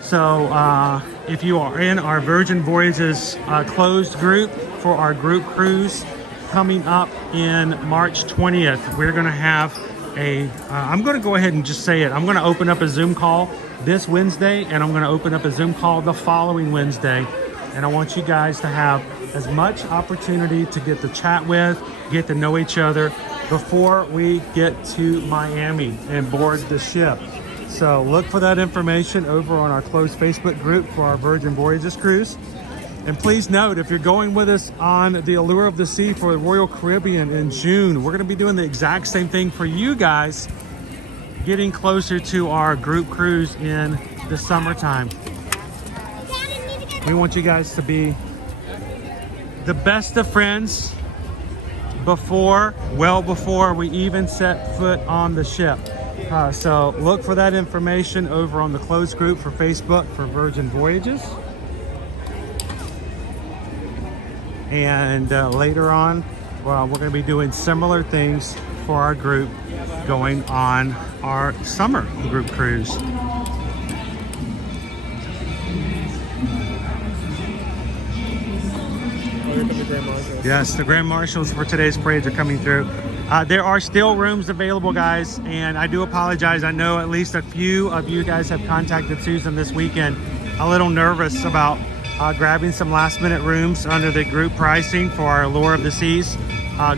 So if you are in our Virgin Voyages closed group for our group cruise coming up in March 20th, we're gonna have I'm gonna go ahead and just say it. I'm gonna open up a Zoom call this Wednesday, and I'm gonna open up a Zoom call the following Wednesday. And I want you guys to have as much opportunity to get to chat with, get to know each other before we get to Miami and board the ship. So look for that information over on our closed Facebook group for our Virgin Voyages cruise. And please note, if you're going with us on the Allure of the Sea for the Royal Caribbean in June, we're gonna be doing the exact same thing for you guys, getting closer to our group cruise in the summertime. We want you guys to be the best of friends well before we even set foot on the ship. So look for that information over on the closed group for Facebook for Virgin Voyages. And later on, well, we're going to be doing similar things for our group going on our summer group cruise. Yes, the Grand Marshals for today's parades are coming through. There are still rooms available, guys, and I do apologize. I know at least a few of you guys have contacted Susan this weekend, a little nervous about grabbing some last-minute rooms under the group pricing for our Allure of the Seas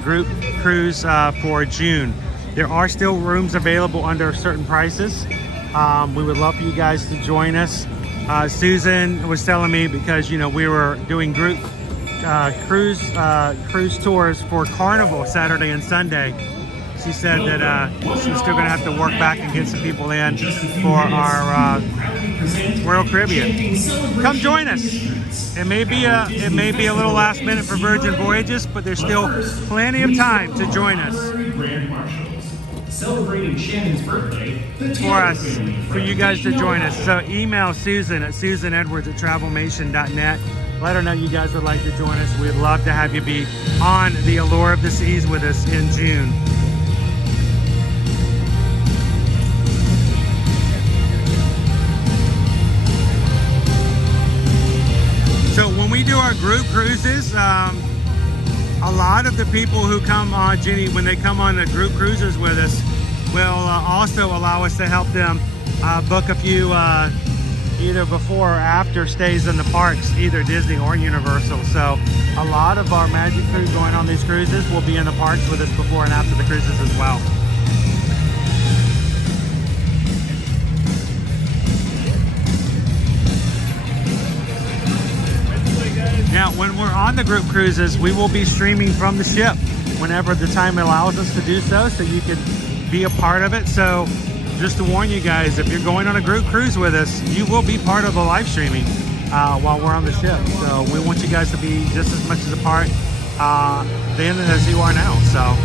group cruise for June. There are still rooms available under certain prices. We would love for you guys to join us. Susan was telling me, because we were doing group cruise tours for Carnival Saturday and Sunday. She said that she's still going to have to work back and get some people in for our Royal Caribbean. Come join us. It may be a little last minute for Virgin Voyages, but there's still plenty of time to join us. Grand Marshals, celebrating Shannon's birthday, for you guys to join us. So email Susan at susanedwards@travelmation.net. Let her know you guys would like to join us. We'd love to have you be on the Allure of the Seas with us in June. So when we do our group cruises, a lot of the people who come on, Jenny, when they come on the group cruises with us, will also allow us to help them book a few either before or after stays in the parks, either Disney or Universal. So a lot of our Magic crew going on these cruises will be in the parks with us before and after the cruises as well. Now, when we're on the group cruises, we will be streaming from the ship whenever the time allows us to do so you can be a part of it. So just to warn you guys, if you're going on a group cruise with us, you will be part of the live streaming while we're on the ship. So we want you guys to be just as much as a part then as you are now. So.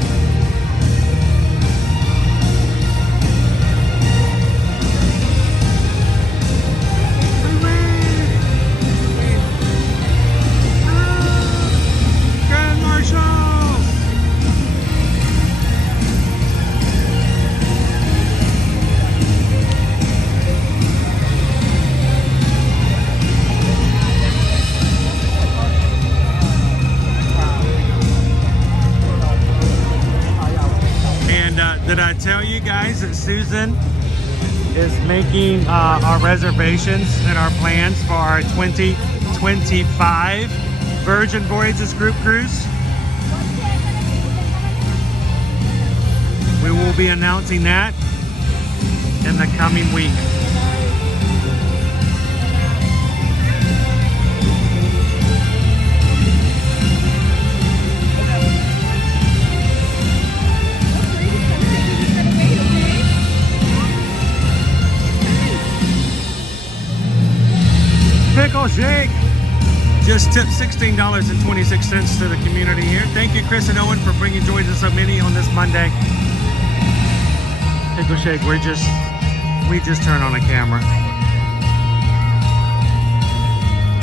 Did I tell you guys that Susan is making our reservations and our plans for our 2025 Virgin Voyages group cruise? We will be announcing that in the coming week. Pickle shake. Just tipped $16.26 to the community here. Thank you, Chris and Owen, for bringing joy to so many on this Monday. Pickle Shake, we just turn on a camera.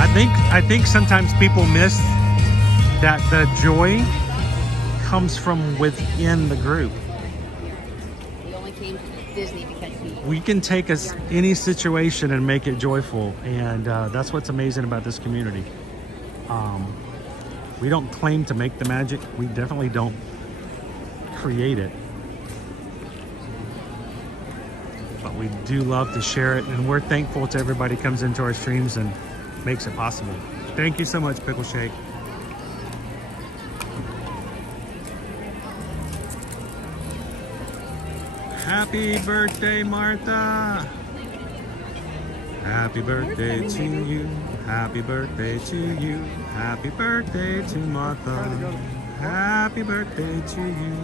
I think sometimes people miss that the joy comes from within the group. We only came to Disney because we can take us any situation and make it joyful, and that's what's amazing about this community. We don't claim to make the magic. We definitely don't create it, but we do love to share it, and we're thankful to everybody who comes into our streams and makes it possible. Thank you so much, Pickle Shake. Happy birthday, Martha. Happy birthday to you. Happy birthday to you. Happy birthday to Martha. Happy birthday to you.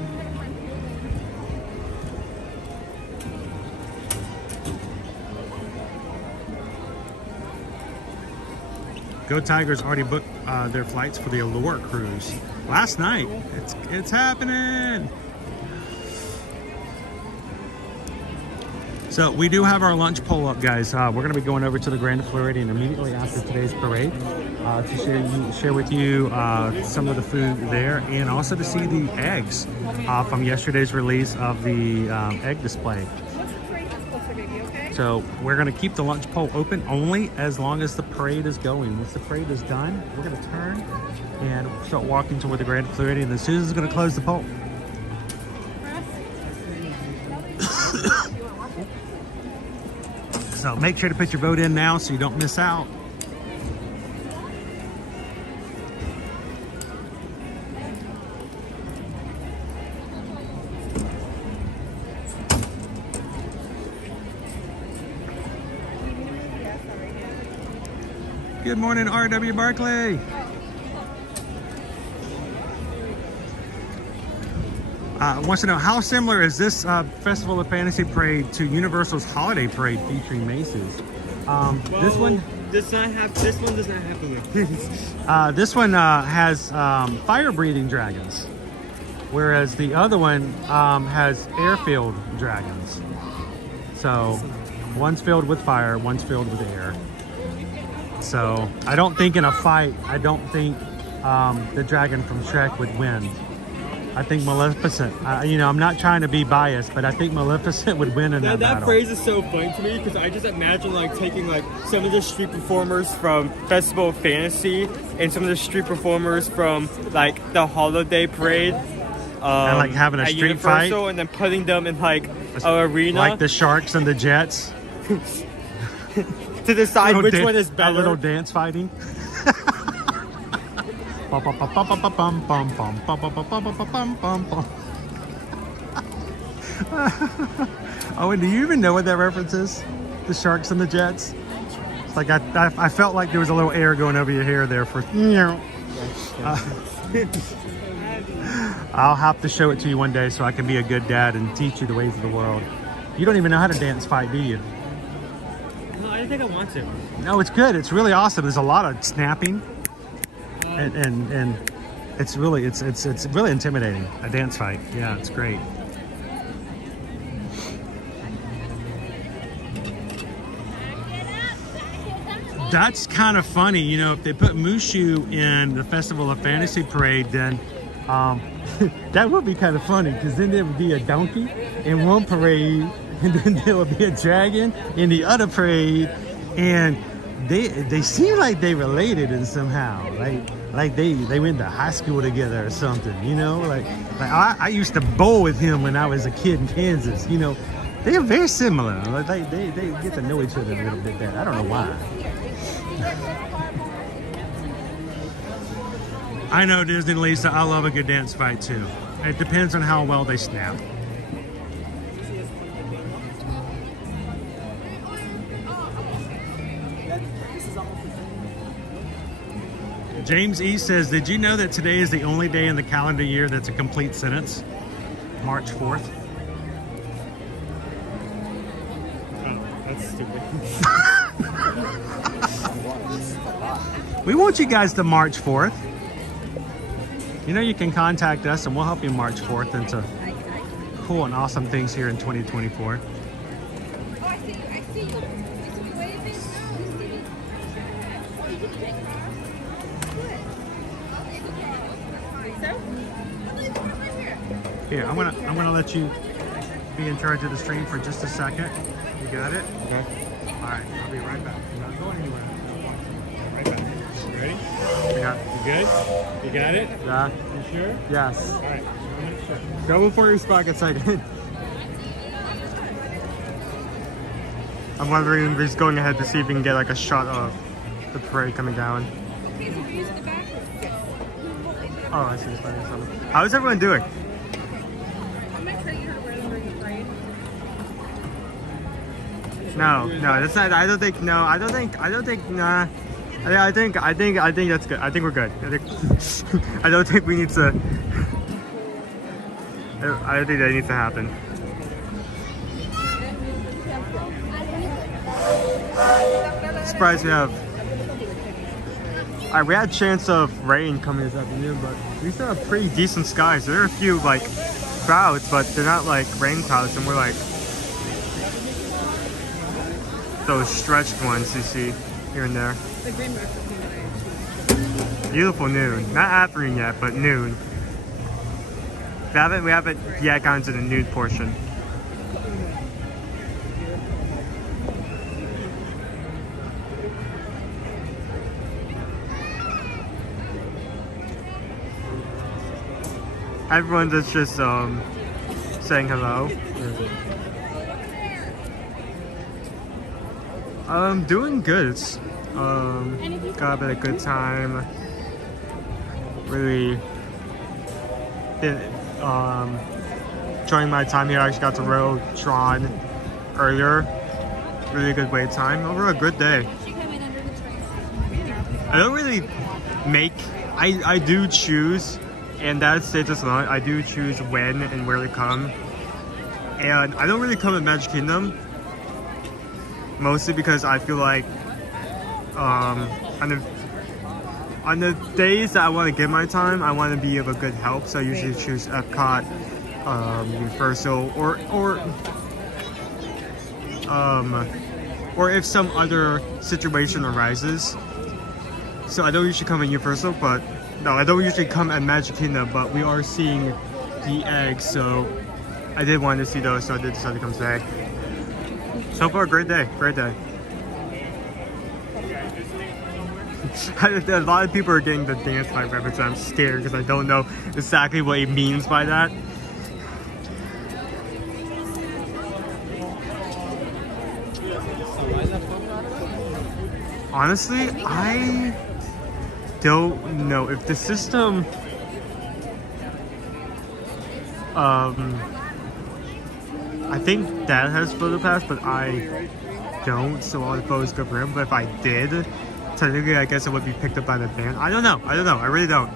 Go Tigers already booked their flights for the Allure cruise last night. It's happening. So we do have our lunch poll up, guys. We're going to be going over to the Grand Floridian immediately after today's parade to share with you some of the food there, and also to see the eggs from yesterday's release of the egg display. So we're going to keep the lunch poll open only as long as the parade is going. Once the parade is done, we're going to turn and start walking toward the Grand Floridian, and Susan's going to close the poll. So make sure to put your vote in now so you don't miss out. Good morning, R.W. Barkley. Wants to know, how similar is this Festival of Fantasy Parade to Universal's Holiday Parade featuring Macy's? This one does not have balloons. This one has fire-breathing dragons, whereas the other one has air-filled dragons. So one's filled with fire, one's filled with air. So I don't think in a fight, I don't think the dragon from Shrek would win. I think Maleficent, you know, I'm not trying to be biased, but I think Maleficent would win in that battle. That phrase is so funny to me because I just imagine like taking like some of the street performers from Festival of Fantasy and some of the street performers from like the Holiday Parade. And like having a street fight. And then putting them in like an arena. Like the Sharks and the Jets. To decide which one is better. A little dance fighting. Oh, and do you even know what that reference is? The Sharks and the Jets? It's like I felt like there was a little air going over your hair there for... I'll have to show it to you one day so I can be a good dad and teach you the ways of the world. You don't even know how to dance fight, do you? No, I don't think I want to. No, it's good. It's really awesome. There's a lot of snapping. And it's really intimidating, a dance fight. Yeah, it's great. That's kind of funny, you know, if they put Mushu in the Festival of Fantasy Parade, then that would be kind of funny, because then there would be a donkey in one parade, and then there would be a dragon in the other parade, and they seem like they related in somehow, like they went to high school together or something, you know, like I used to bowl with him when I was a kid in Kansas, you know. They are very similar. Like they get to know each other a little bit better. I don't know why. I know, Disney Lisa, I love a good dance fight too. It depends on how well they snap. James E says, did you know that today is the only day in the calendar year that's a complete sentence? March 4th. Oh, that's stupid. We want you guys to March 4th. You know, you can contact us and we'll help you March 4th into cool and awesome things here in 2024. Oh, I see you. I see you. Is he waving? No, he's oh, you can take off. Good. So? Here, I'm gonna let you be in charge of the stream for just a second. You got it? Okay. All right, I'll be right back. You're not going anywhere. Right back. You ready? Yeah. You good? You got it? Yeah. You sure? Yes. All right. Go before you spark a second. I'm wondering if he's going ahead to see if we can get like a shot of the parade coming down. Okay, so we're using the back? Yes. Oh, I see. How's everyone doing? I'm gonna try to get her to wear them during the parade. No, that's not. I don't think. No, I don't think. Nah. I think that's good. I think we're good. I don't think we need to. I don't think that needs to happen. Surprised we have. Alright, we had a chance of rain coming this afternoon, but we still have pretty decent skies. There are a few like clouds, but they're not like rain clouds, and we're like those stretched ones you see here and there. Beautiful noon. Not afternoon yet, but noon. We haven't yet gotten to the nude portion. Everyone that's just saying hello. Doing good. Got a bit of good time. Really enjoying my time here. I actually got to row Tron earlier. Really good wait time. Over a good day. I don't really make. I do choose, and that status alone, I do choose when and where to come. And I don't really come at Magic Kingdom, mostly because I feel like on the days that I want to give my time, I want to be of a good help. So I usually choose Epcot, Universal, or if some other situation arises. So I don't usually come at Universal, but no, I don't usually come at Magic Kingdom, but we are seeing the eggs, so I did want to see those, so I did decide to come today. So far, great day, great day. A lot of people are getting the dance fight reference, and I'm scared because I don't know exactly what he means by that. Honestly, I don't know if the system I think Dad has photo pass, but I don't, so all the photos go for him. But if I did, technically I guess it would be picked up by the band. I don't know, I really don't.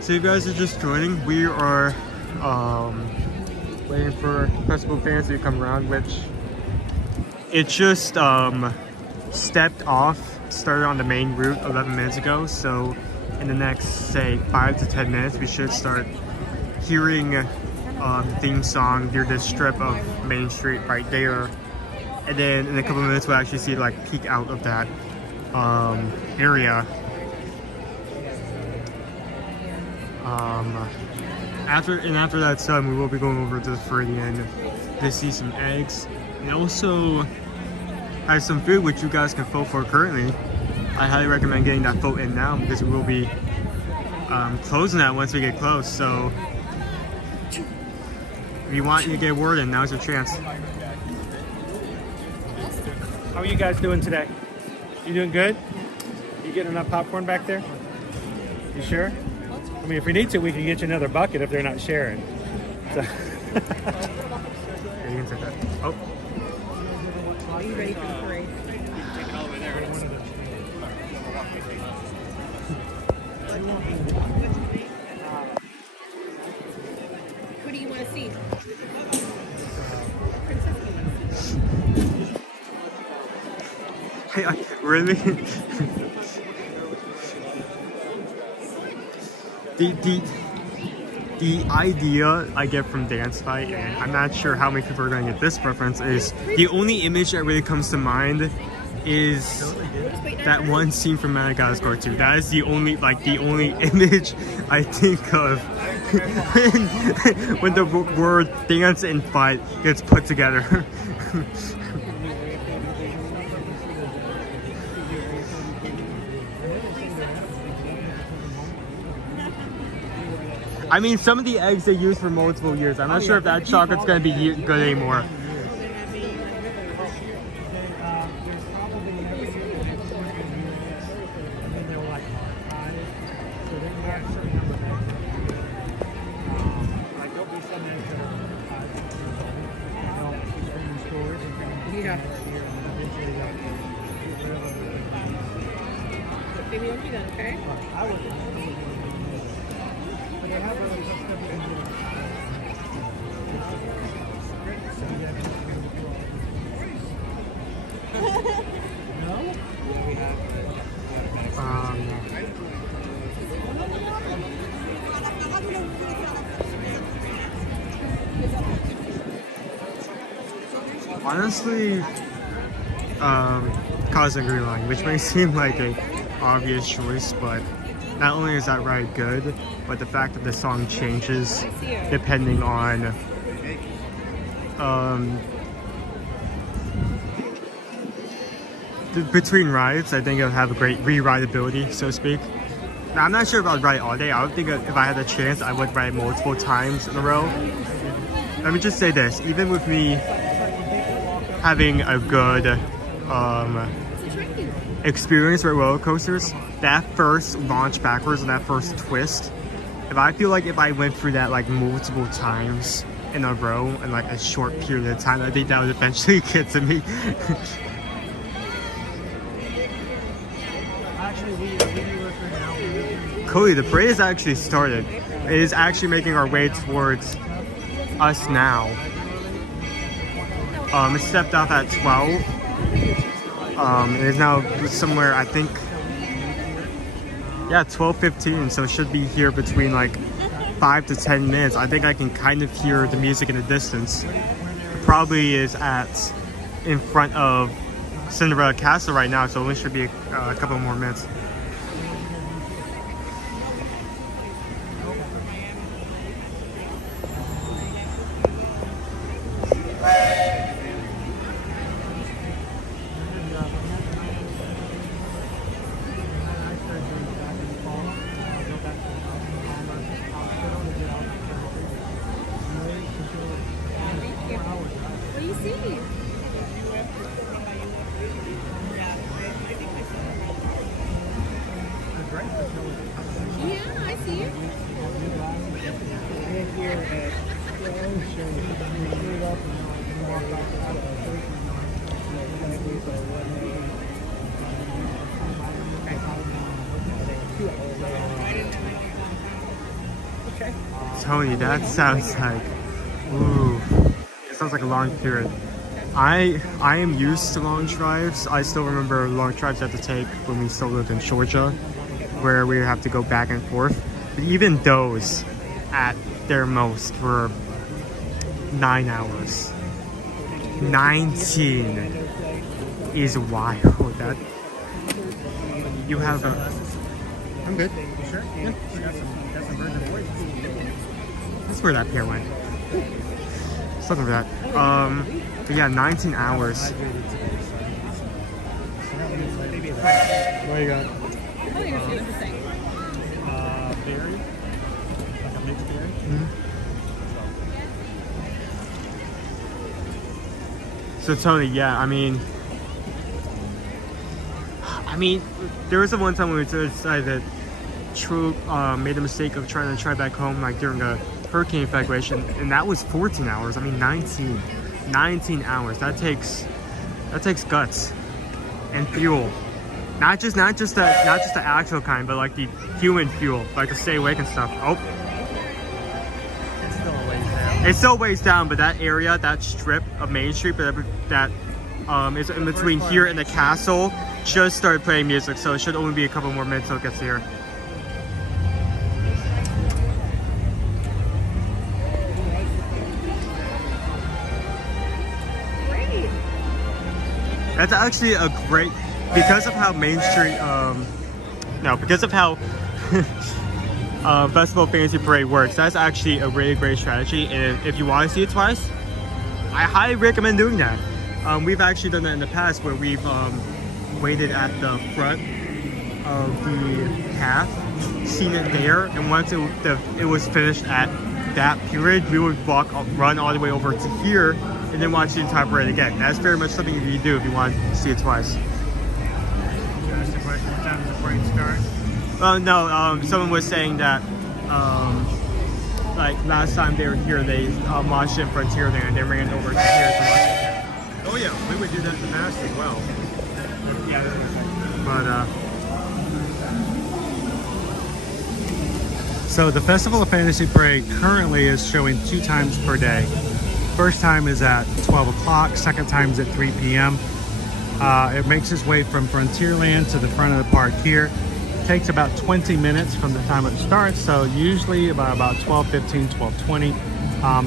So you guys are just joining. We are waiting for festival fans to come around, which it just stepped off, started on the main route 11 minutes ago. So in the next, say, 5 to 10 minutes, we should start hearing the theme song near this strip of Main Street right there. And then in a couple of minutes, we'll actually see like peek out of that area. After that's done, we will be going over to the Floridian to see some eggs, and also have some food which you guys can vote for currently. I highly recommend getting that vote in now because we will be closing that once we get close. So if you want to get word in, now's your chance. How are you guys doing today? You doing good? You getting enough popcorn back there? You sure? I mean, if we need to, we can get you another bucket if they're not sharing. So. Here, you can take that. Oh. Are you ready for the parade? Take it all the way there. What do you want to see? Really? The idea I get from Dance Fight, and I'm not sure how many people are going to get this reference, is the only image that really comes to mind is that one scene from Madagascar 2. That is the only image I think of when the word dance and fight gets put together. I mean, some of the eggs they use for multiple years. I'm not sure if that chocolate's gonna be good anymore. Yeah. Maybe don't do that, okay? Honestly, Cosmic Green Line, which may seem like a obvious choice, but not only is that ride good, but the fact that the song changes depending on between rides, I think it'll have a great re-rideability, so to speak. Now, I'm not sure if I'd ride all day. I would think if I had the chance, I would ride multiple times in a row. Let me just say this, even with me having a good experience with roller coasters, that first launch backwards and that first twist, I feel like if I went through that like multiple times in a row in like a short period of time, I think that would eventually get to me. Cody, the parade has actually started. It is actually making our way towards us now. It stepped off at 12. It is now somewhere, I think, yeah, 12:15. So it should be here between like 5 to 10 minutes. I think I can kind of hear the music in the distance. It probably is in front of Cinderella Castle right now, so it only should be a couple more minutes. Tony, that sounds like, ooh, it sounds like a long period. I am used to long drives. I still remember long drives I had to take when we still lived in Georgia, where we have to go back and forth. But even those, at their most, were 9 hours. 19 is wild. That you have a. I'm good. You sure? Yeah. That's where that pair went. Just looking for that. But yeah, 19 hours. What do you got? Berry. Like a mixed berry. So Tony, yeah, I mean, there was the one time when we decided that True made the mistake of trying to try back home like during a hurricane evacuation, and that was 14 hours. I mean, 19 hours. That takes guts and fuel. Not just the actual kind, but like the human fuel, like to stay awake and stuff. Oh, it still weighs down. It still weighs down, but that area, that strip of Main Street that It's in between here and the castle. Just started playing music, so it should only be a couple more minutes till it gets here. That's actually a great, because of how Main Street, because of how Festival Fantasy Parade works, that's actually a really great strategy. And if you want to see it twice, I highly recommend doing that. We've actually done that in the past where we've waited at the front of the path, seen it there, and once it was finished at that period, we would run all the way over to here and then watch the entire parade again. That's very much something you do if you want to see it twice. Ask the question, what time does the parade start? Well, no, someone was saying that like last time they were here, they watched it in Frontierland and they ran over to here to watch it again. Oh yeah, we would do that in the past as well. Yeah, but so the Festival of Fantasy Parade currently is showing 2 times per day. First time is at 12 o'clock, second time is at 3 p.m. It makes its way from Frontierland to the front of the park here. It takes about 20 minutes from the time it starts, so usually about 12:15, 12:20,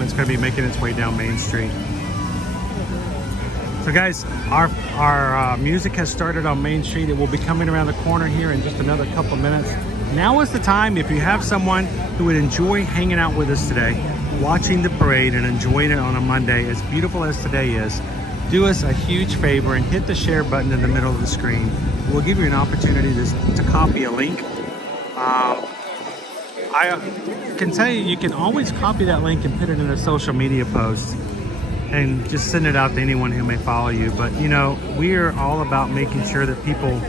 it's going to be making its way down Main Street. So guys, our music has started on Main Street. It will be coming around the corner here in just another couple minutes. Now is the time, if you have someone who would enjoy hanging out with us today, watching the parade and enjoying it on a Monday, as beautiful as today is, do us a huge favor and hit the share button in the middle of the screen. We'll give you an opportunity to copy a link. I can tell you, you can always copy that link and put it in a social media post and just send it out to anyone who may follow you. But you know, we are all about making sure that people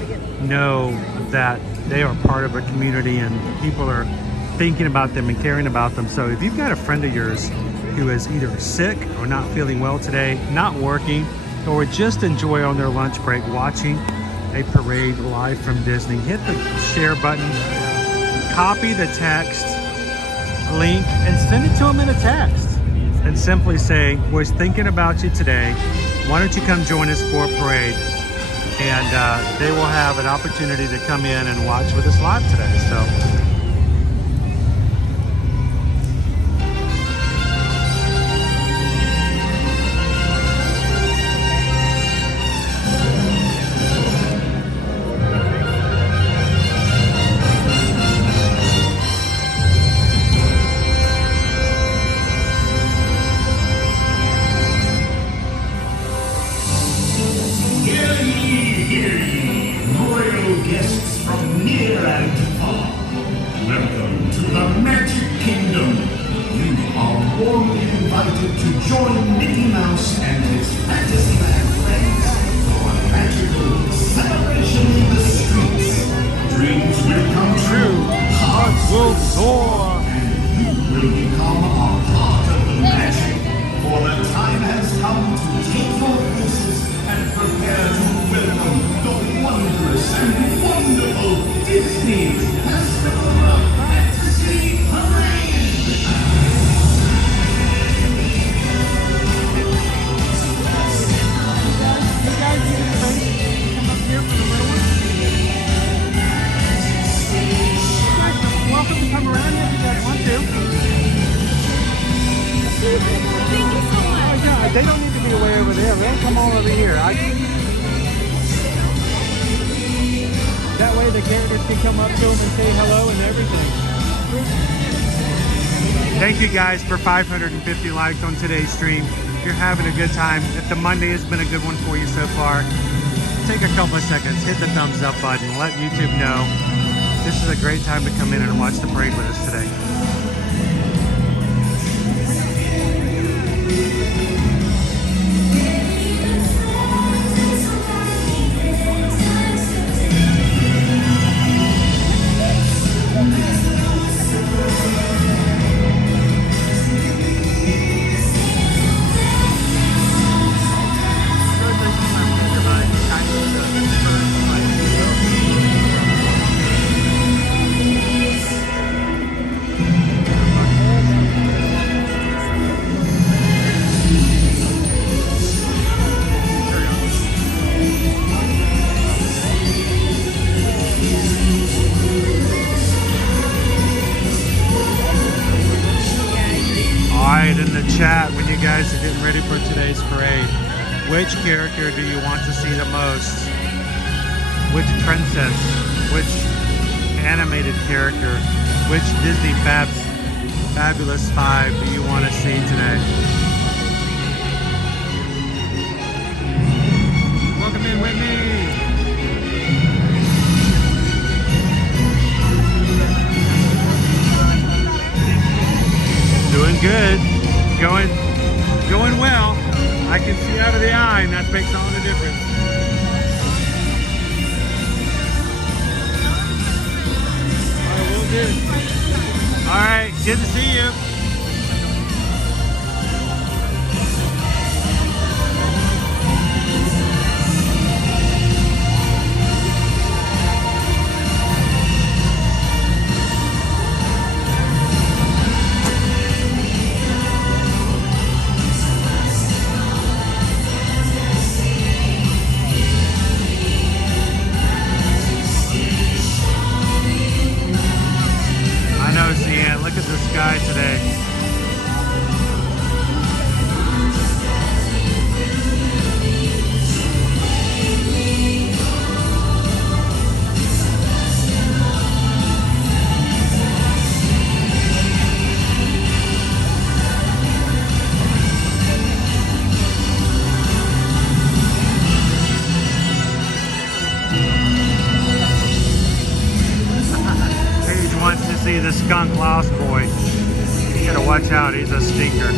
know that they are part of a community and people are thinking about them and caring about them. So if you've got a friend of yours who is either sick or not feeling well today, not working, or just enjoy on their lunch break watching a parade live from Disney, hit the share button, copy the text link and send it to them in a text and simply say, we're thinking about you today, why don't you come join us for a parade? And they will have an opportunity to come in and watch with us live today. So they don't need to be way over there. They'll come all over here. That way the characters can come up to them and say hello and everything. thank you guys for 550 likes on today's stream. You're having a good time. If the Monday has been a good one for you so far, take a couple of seconds, hit the thumbs up button, let YouTube know this is a great time to come in and watch the parade with us today. ready for today's parade. Which character do you want to see the most? Which princess? Which animated character? Which Disney Fabulous 5 do you want to see today? Welcome in, Whitney! Doing good. Going well. I can see out of the eye, and that makes all the difference. Alright, will do. Alright, good to see you. Look at the sky today. Wants to see the skunk lost boy. You gotta watch out, he's a stinker.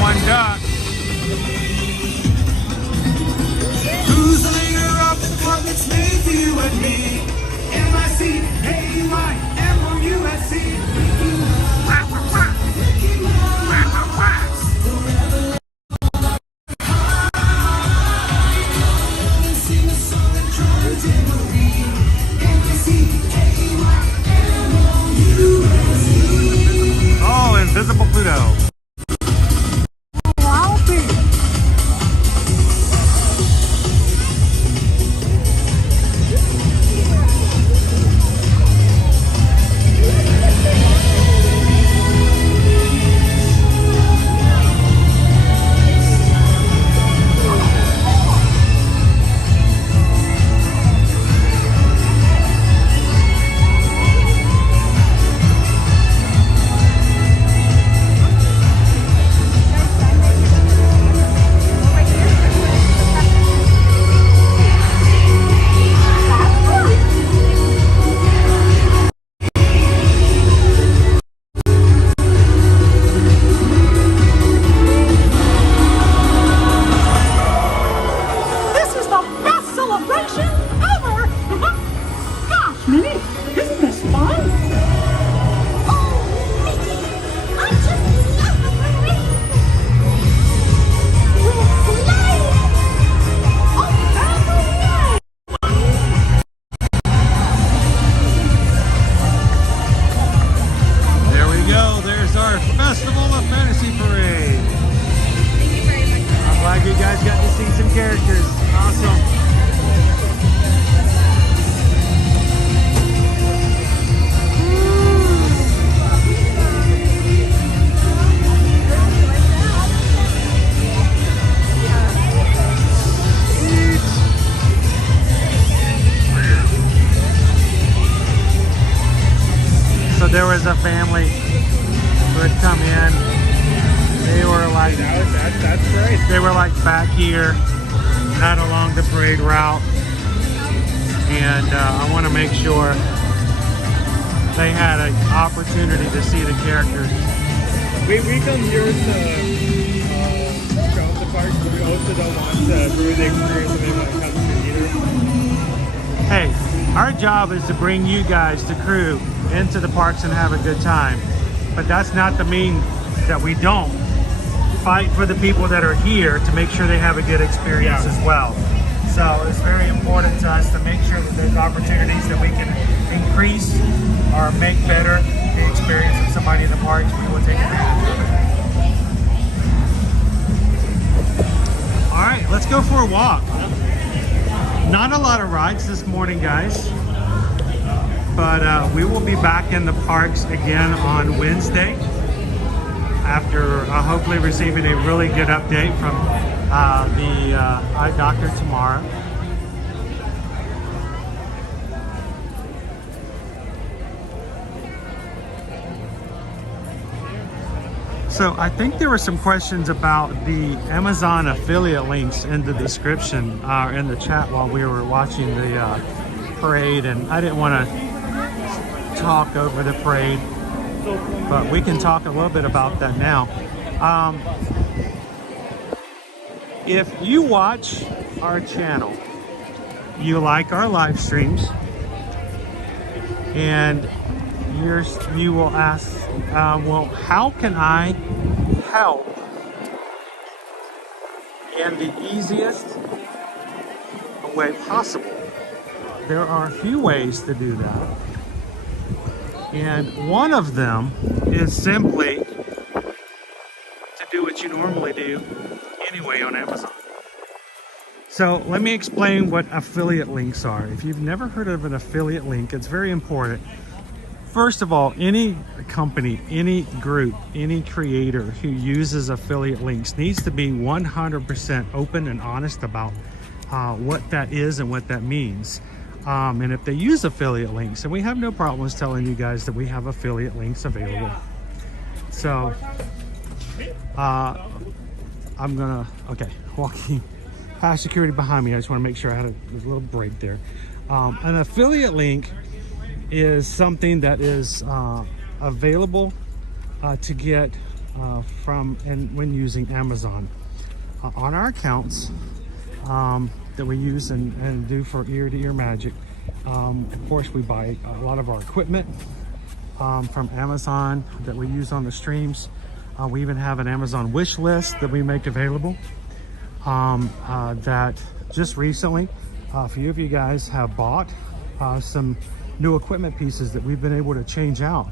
one duck. Who's the leader of the club that's made for you and me? M-I-C-K-E-Y-M-O-U-S-C. Oh, Invisible Pluto. There was a family who had come in. They were like, that's great. They were like back here, not along the parade route, and I want to make sure they had an opportunity to see the characters. We come here to show the park, but we also don't want to ruin the experience of anyone that comes to either. Hey, our job is to bring you guys, the crew, into the parks and have a good time. But that's not to mean that we don't fight for the people that are here to make sure they have a good experience as well. So it's very important to us to make sure that there's opportunities that we can increase or make better the experience of somebody in the parks. We will take advantage of it. All right, let's go for a walk. Not a lot of rides this morning, guys. But we will be back in the parks again on Wednesday after hopefully receiving a really good update from the eye doctor tomorrow. So I think there were some questions about the Amazon affiliate links in the description in the chat while we were watching the parade, and I didn't want to talk over the parade, but we can talk a little bit about that now. If you watch our channel, you like our live streams, and you will ask, well, how can I help in the easiest way possible? There are a few ways to do that. And one of them is simply to do what you normally do anyway on Amazon. So let me explain what affiliate links are. If you've never heard of an affiliate link, it's very important. First of all, any company, any group, any creator who uses affiliate links needs to be 100% open and honest about what that is and what that means. And if they use affiliate links, and we have no problems telling you guys that we have affiliate links available. So I'm gonna, okay, walking past security behind me. I just want to make sure I had a little break there. An affiliate link is something that is available to get when using Amazon. On our accounts that we use and do for ear-to-ear magic, of course we buy a lot of our equipment from Amazon that we use on the streams. We even have an Amazon wish list that we make available that just recently a few of you guys have bought some new equipment pieces that we've been able to change out.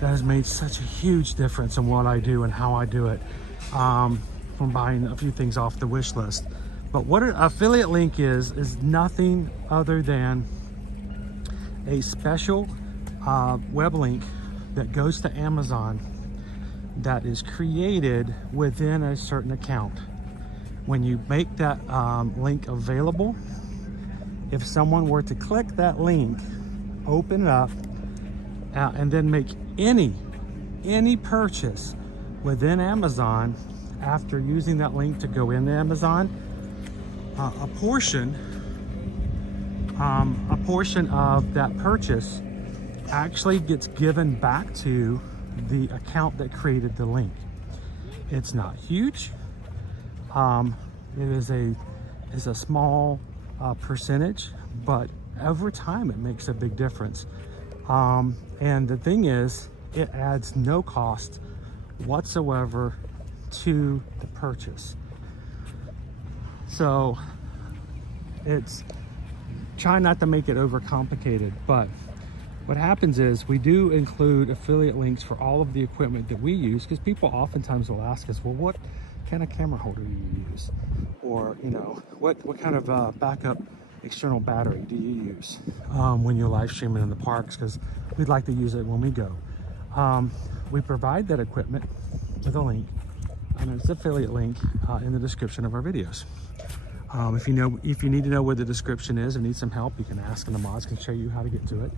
That has made such a huge difference in what I do and how I do it, from buying a few things off the wish list. But what an affiliate link is nothing other than a special web link that goes to Amazon that is created within a certain account. When you make that link available, if someone were to click that link, open it up, and then make any purchase within Amazon after using that link to go into Amazon, a portion of that purchase actually gets given back to the account that created the link. It's not huge. It is a small percentage, but over time it makes a big difference. And the thing is, it adds no cost whatsoever to the purchase. So it's, try not to make it overcomplicated, but what happens is we do include affiliate links for all of the equipment that we use, because people oftentimes will ask us, well, what kind of camera holder do you use? Or, you know, what kind of backup external battery do you use when you're live streaming in the parks? Because we'd like to use it when we go. We provide that equipment with a link, and it's an affiliate link in the description of our videos. If you need to know where the description is or need some help, you can ask and the mods can show you how to get to it.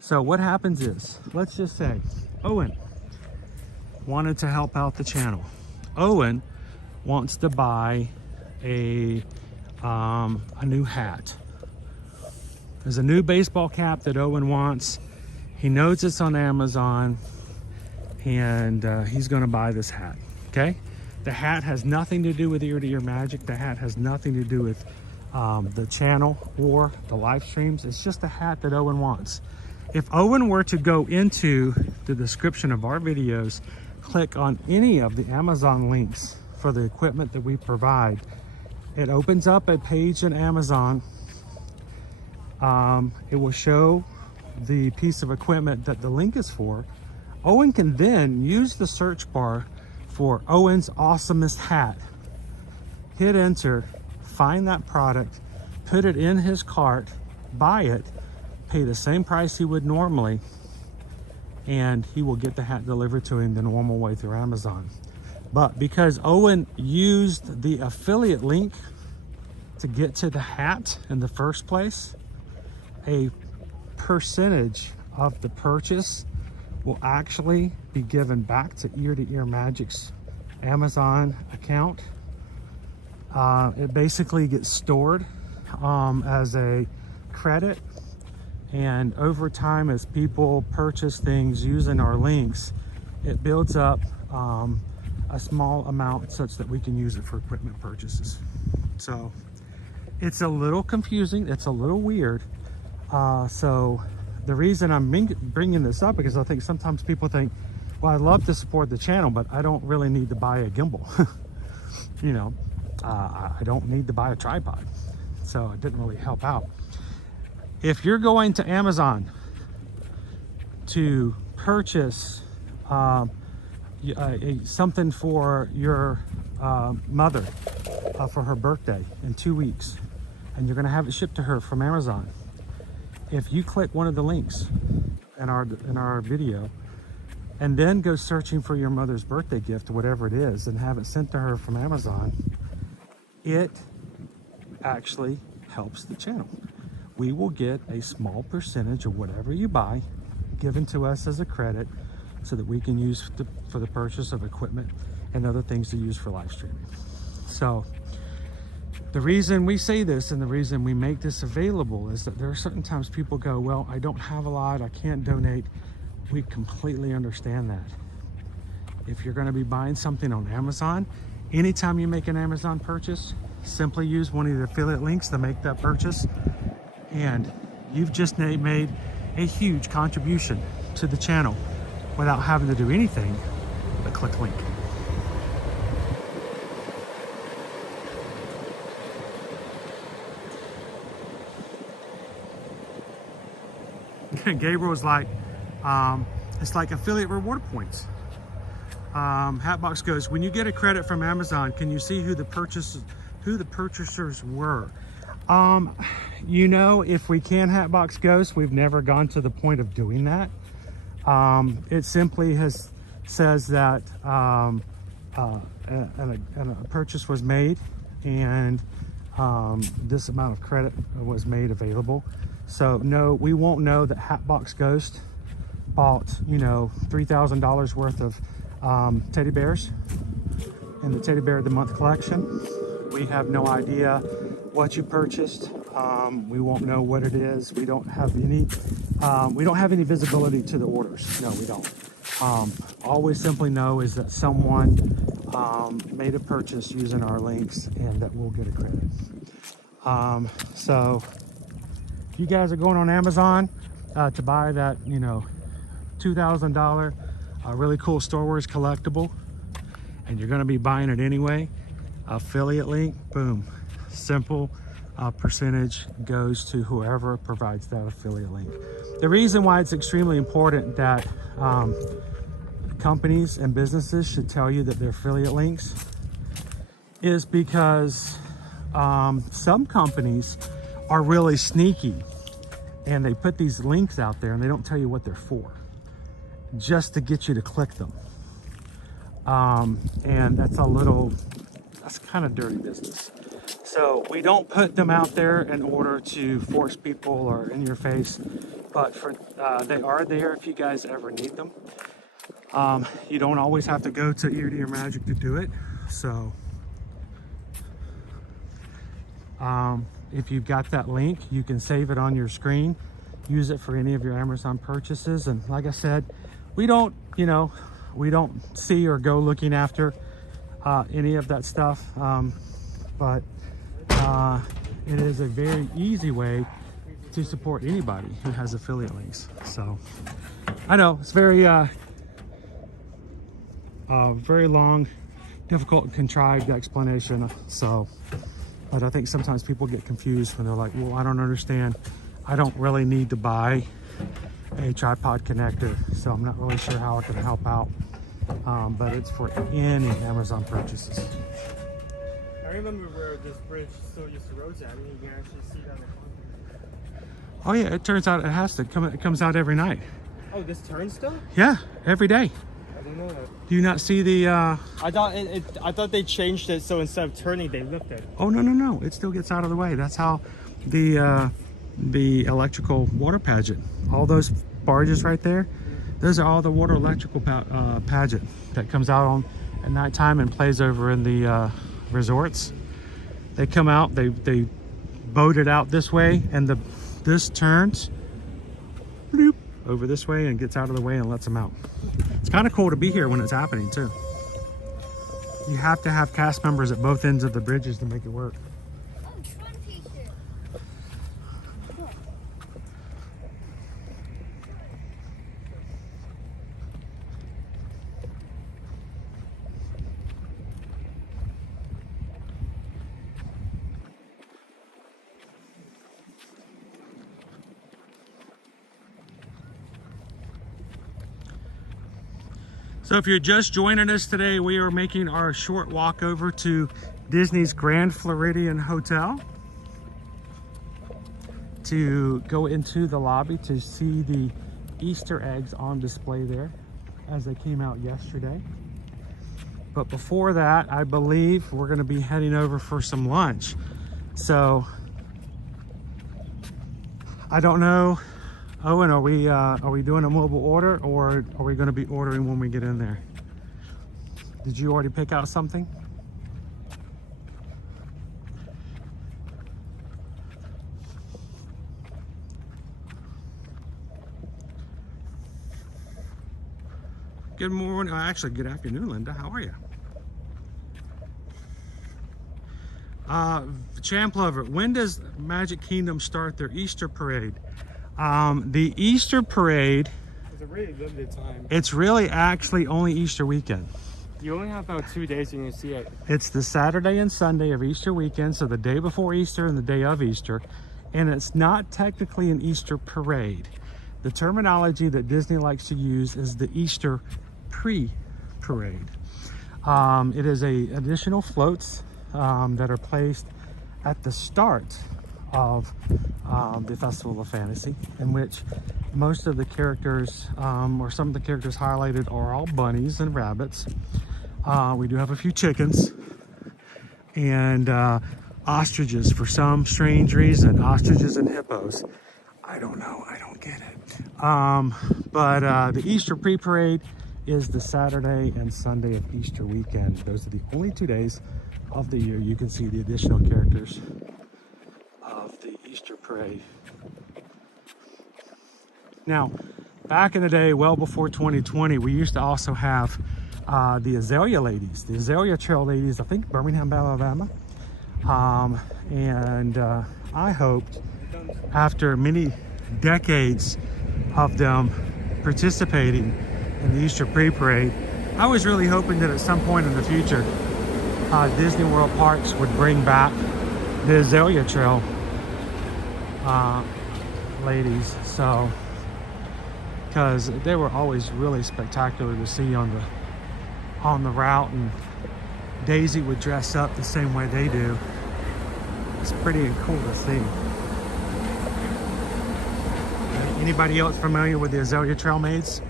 So what happens is, let's just say Owen wanted to help out the channel. Owen wants to buy a new hat. There's a new baseball cap that Owen wants. He knows it's on Amazon, and he's going to buy this hat. Okay, the hat has nothing to do with ear-to-ear magic. The hat has nothing to do with the channel or the live streams. It's just a hat that Owen wants. If Owen were to go into the description of our videos, click on any of the Amazon links for the equipment that we provide, it opens up a page in Amazon. It will show the piece of equipment that the link is for. Owen can then use the search bar for Owen's awesomest hat, hit enter, find that product, put it in his cart, buy it, pay the same price he would normally, and he will get the hat delivered to him the normal way through Amazon. But because Owen used the affiliate link to get to the hat in the first place, a percentage of the purchase will actually be given back to Ear-to-Ear Magic's Amazon account. It basically gets stored as a credit, and over time, as people purchase things using our links, it builds up a small amount such that we can use it for equipment purchases. So it's a little confusing, it's a little weird. So the reason I'm bringing this up, because I think sometimes people think, well, I'd love to support the channel, but I don't really need to buy a gimbal. You know, I don't need to buy a tripod. So it didn't really help out. If you're going to Amazon to purchase something for your mother for her birthday in 2 weeks, and you're going to have it shipped to her from Amazon, if you click one of the links in our video and then go searching for your mother's birthday gift, whatever it is, and have it sent to her from Amazon, it actually helps the channel. We will get a small percentage of whatever you buy given to us as a credit, so that we can use for the purchase of equipment and other things to use for live streaming. So the reason we say this and the reason we make this available is that there are certain times people go, well, I don't have a lot, I can't donate. We completely understand that. if you're going to be buying something on Amazon, anytime you make an Amazon purchase, simply use one of the affiliate links to make that purchase, and you've just made a huge contribution to the channel without having to do anything but click link. Gabriel was like, it's like affiliate reward points. Hatbox goes, when you get a credit from Amazon, can you see who the purchasers were? You know, if we can, Hatbox Ghost, we've never gone to the point of doing that. It simply says that a purchase was made, and this amount of credit was made available. So no, we won't know that Hatbox Ghost bought, you know, $3,000 worth of teddy bears in the Teddy Bear of the Month collection. We have no idea what you purchased. We won't know what it is. We don't have any visibility to the orders. No, we don't. All we simply know is that someone made a purchase using our links, and that we'll get a credit. So if you guys are going on Amazon to buy that, you know, $2,000 really cool Star Wars collectible, and you're going to be buying it anyway, affiliate link, boom, simple percentage goes to whoever provides that affiliate link. The reason why it's extremely important that companies and businesses should tell you that they're affiliate links is because some companies are really sneaky, and they put these links out there and they don't tell you what they're for, just to get you to click them. And that's kind of dirty business. So we don't put them out there in order to force people or in your face, but they are there if you guys ever need them. You don't always have to go to Ear to Your Magic to do it. So if you've got that link, you can save it on your screen, use it for any of your Amazon purchases. And like I said, we don't see or go looking after any of that stuff, but it is a very easy way to support anybody who has affiliate links. So I know it's very long, difficult, and contrived explanation. So, but I think sometimes people get confused when they're like, well, I don't understand. I don't really need to buy a tripod connector, so I'm not really sure how it can help out. But it's for any Amazon purchases. I remember where this bridge still used to roads at. I mean, you can actually see that. Oh yeah, it turns out it has to come. It comes out every night. Oh, this turns still? Yeah, every day. I didn't know that. Do you not see the? I thought they changed it so instead of turning, they lifted. Oh no! It still gets out of the way. That's how the electrical water pageant. All those barges right there. Those are all the water electrical pageant that comes out on at nighttime and plays over in the resorts. They come out, they boat it out this way, and this turns bloop, over this way and gets out of the way and lets them out. It's kind of cool to be here when it's happening too. You have to have cast members at both ends of the bridges to make it work. So if you're just joining us today, we are making our short walk over to Disney's Grand Floridian Hotel to go into the lobby to see the Easter eggs on display there as they came out yesterday. But before that, I believe we're going to be heading over for some lunch. So I don't know. Owen, are we doing a mobile order, or are we going to be ordering when we get in there? Did you already pick out something? Good morning. Actually, good afternoon, Linda. How are you? Champ Lover, when does Magic Kingdom start their Easter parade? The Easter parade, It's a really limited time. it's really actually only Easter weekend. You only have about 2 days you can see it. It's the Saturday and Sunday of Easter weekend, so the day before Easter and the day of Easter, and it's not technically an Easter parade. The terminology that Disney likes to use is the Easter pre-parade. It is additional floats that are placed at the start of the Festival of Fantasy, in which most of the characters, or some of the characters highlighted, are all bunnies and rabbits. We do have a few chickens and ostriches for some strange reason. Ostriches and hippos. I don't know. I don't get it. But the Easter pre-parade is the Saturday and Sunday of Easter weekend. Those are the only 2 days of the year you can see the additional characters of the Easter parade. Now, back in the day, well before 2020, we used to also have the Azalea ladies, the Azalea Trail ladies, I think Birmingham, Alabama. I hoped, after many decades of them participating in the Easter pre-parade, I was really hoping that at some point in the future, Disney World Parks would bring back the Azalea Trail ladies. So, because they were always really spectacular to see on the route, and Daisy would dress up the same way they do. It's pretty cool to see. Anybody else familiar with the Azalea Trail maids?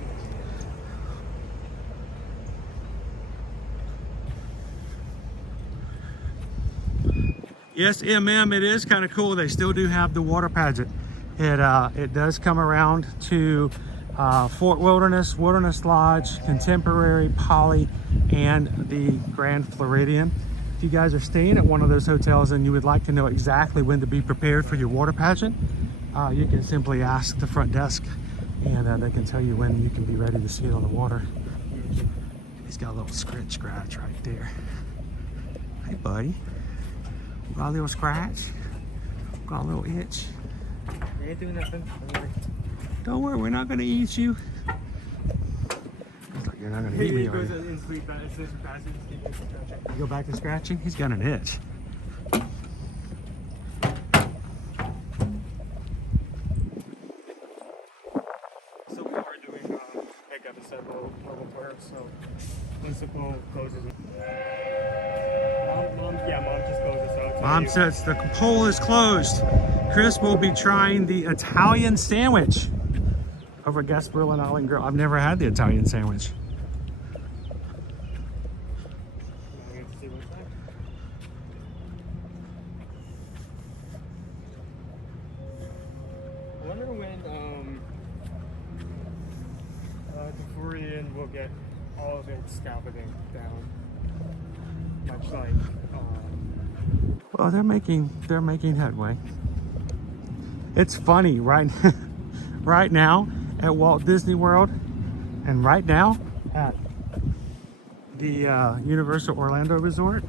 Yes, MM, it is kind of cool. They still do have the water pageant. It does come around to Fort Wilderness, Wilderness Lodge, Contemporary, Poly, and the Grand Floridian. If you guys are staying at one of those hotels and you would like to know exactly when to be prepared for your water pageant, you can simply ask the front desk, and they can tell you when you can be ready to see it on the water. He's got a little scratch right there. Hey, buddy. Got a little scratch? Got a little itch? You ain't doing nothing. Don't worry, we're not going to eat you. Looks like you're not going to eat me, are you? You go back to scratching? He's got an itch. So we are doing pickup instead of mobile tour, so once the pool closes. Mom just closed this out. Mom says the poll is closed. Chris will be trying the Italian sandwich over at Gasparilla and Island Grill. I've never had the Italian sandwich. I wonder when the Floridian will get all of its scaffolding down. Much like well, they're making headway. It's funny, right now at Walt Disney World, and right now at the Universal Orlando Resort,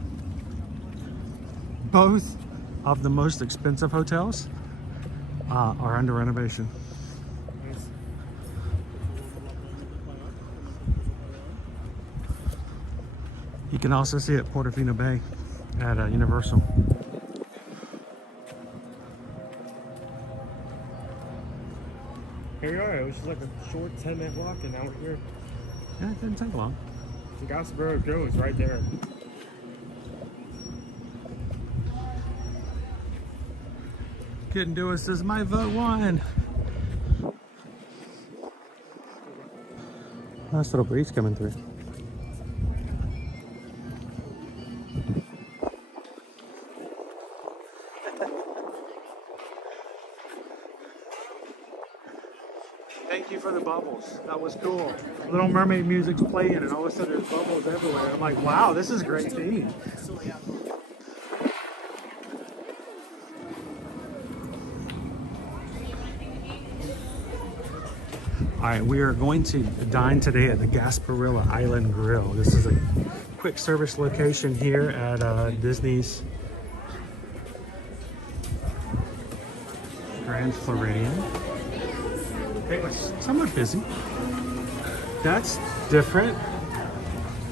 both of the most expensive hotels are under renovation. You can also see it at Portofino Bay at Universal. Here we are. It was just like a short 10-minute walk, and now we're here. Yeah, it didn't take long. The Gasparilla Grill is right there. Couldn't do it, says my vote won. Nice little breeze coming through. Thank you for the bubbles. That was cool. Little Mermaid music's playing and all of a sudden there's bubbles everywhere. I'm like, wow, this is great theme. right, we are going to dine today at the Gasparilla Island Grill. This is a quick service location here at Disney's Grand Floridian. It was somewhat busy. That's different.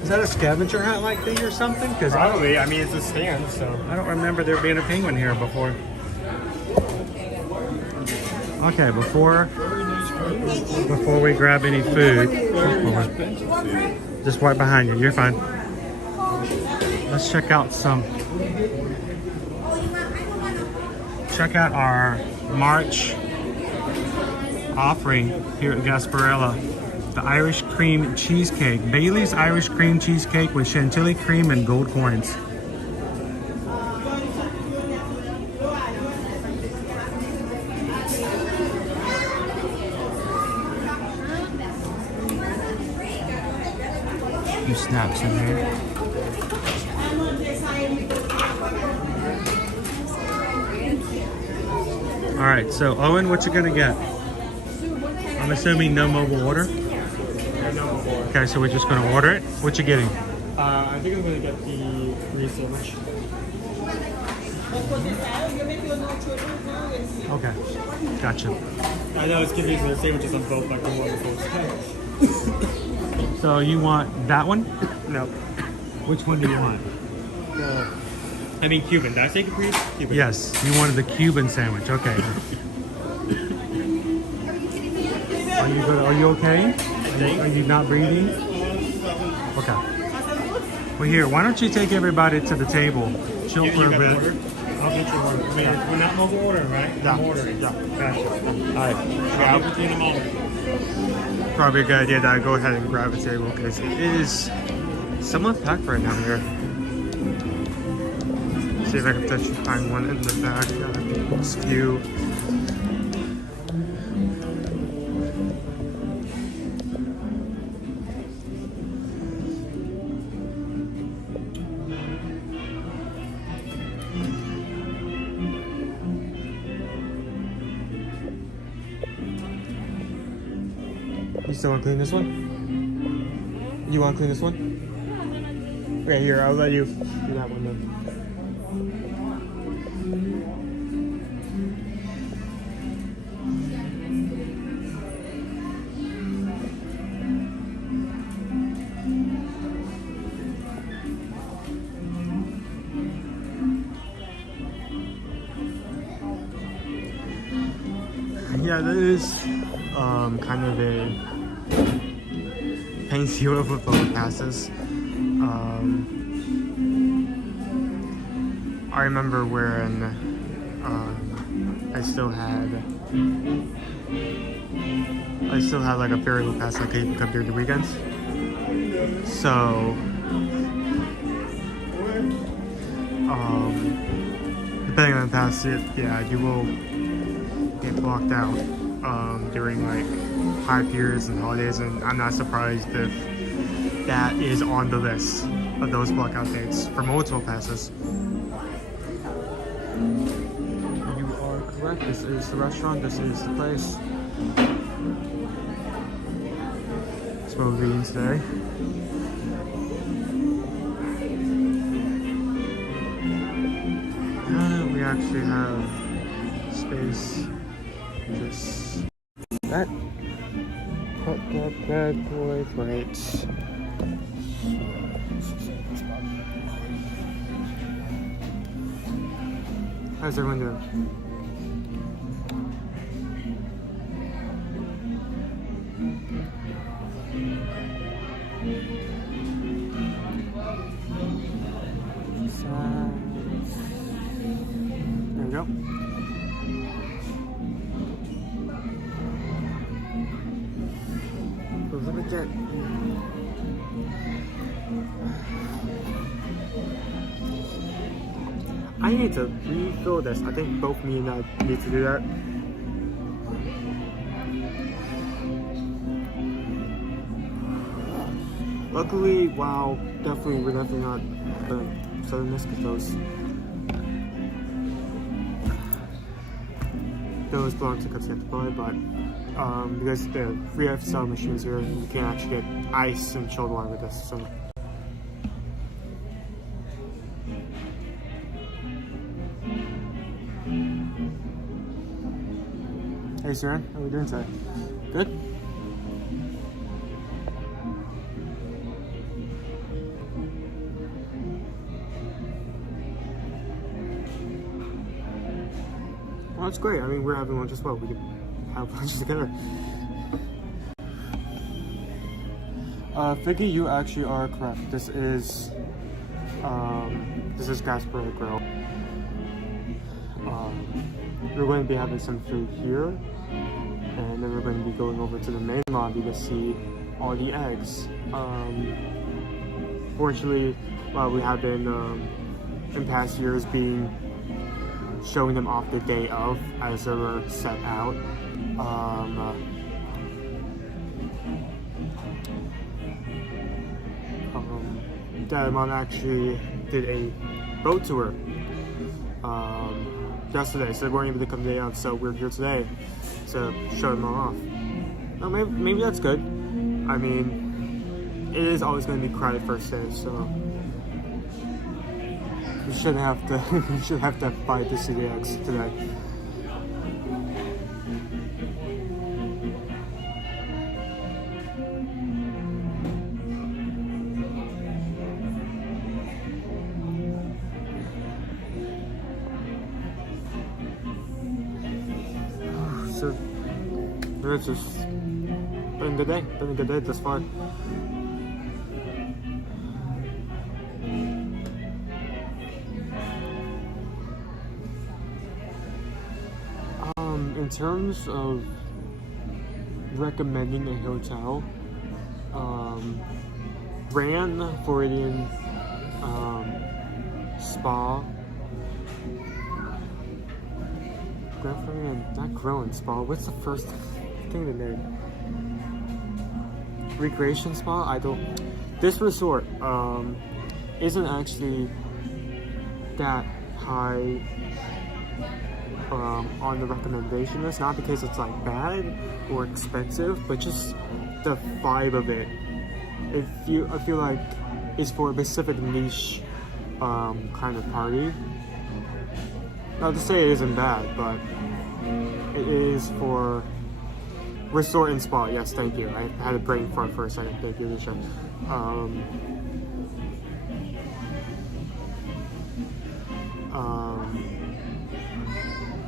Is that a scavenger hunt like thing or something? Because Probably. I mean, it's a stand, so. I don't remember there being a penguin here before. Okay, before we grab any food, just right behind you. You're fine. Let's check out check out our March offering here at Gasparilla. The Irish cream cheesecake. Bailey's Irish cream cheesecake with chantilly cream and gold coins. Few snaps in here. All right, so Owen, what you gonna get? I'm assuming no mobile order. Okay, so we're just gonna order it. What you getting? I think I'm gonna get the green sandwich. Okay, gotcha. I know it's confusing. The sandwiches on both, like the one on both sides. So you want that one? No. Which one do you want? I mean Cuban. Did I say Cuban? Yes, you wanted the Cuban sandwich. Okay. Are you good? Are you okay? Are you not breathing? Okay. Well, here, why don't you take everybody to the table? Chill for a bit. I'll get your order. I mean, we're not mobile ordering, right? Yeah. I'm ordering. Yeah. Gotcha. All right. I'll be with you in a moment. Probably a good idea that I go ahead and grab a table because it is somewhat packed right now here. See if I can find one in the back. Skew. You still want to clean this one? You want to clean this one? Okay, here, I'll let you do that one then. Yeah, that is kind of a pain zero with both passes. I remember when I still had like a ferry pass that could come during the weekends. So depending on the pass, yeah, you will get blocked out during like high periods and holidays, and I'm not surprised if that is on the list of those blockout dates for multiple passes. You are correct. This is the restaurant. This is the place. That's what we're eating today. We actually have space. Just that. Put that bad boy right. How's everyone doing? There we go. Let me get. I need to refill this. I think both me and I need to do that. Luckily, wow, we're definitely not selling this because those blocks are going to buy, but because the free FL machines here, you can actually get ice and chilled water with this. So. Hey Sharon, how are we doing today? Good? Well, that's great. I mean, we're having lunch as well. We can have lunch together. Figgy, you actually are correct. This is Gasparilla Grill. We're going to be having some food here, and then we're going to be going over to the main lobby to see all the eggs. Fortunately, while we have been in past years showing them off the day of as they were set out. Dad Mom actually did a boat tour yesterday, so they weren't able to come today, so we're here today to show them all off. No, maybe that's good. I mean, it is always going to be crowded first day, so we shouldn't have to we should have to fight to see the eggs today. So it's just been a good day thus far. In terms of recommending a hotel, Grand Floridian Spa. Grand Floridian, not Grill and Spa. What's the first thing they made? Recreation Spa? I don't. This resort isn't actually that high on the recommendation list. Not because it's like bad or expensive, but just the vibe of it. I feel like it's for a specific niche kind of party. Not to say it isn't bad, but it is for resort and spa. Yes, thank you. I had a brain fart for a second. Thank you, Alicia.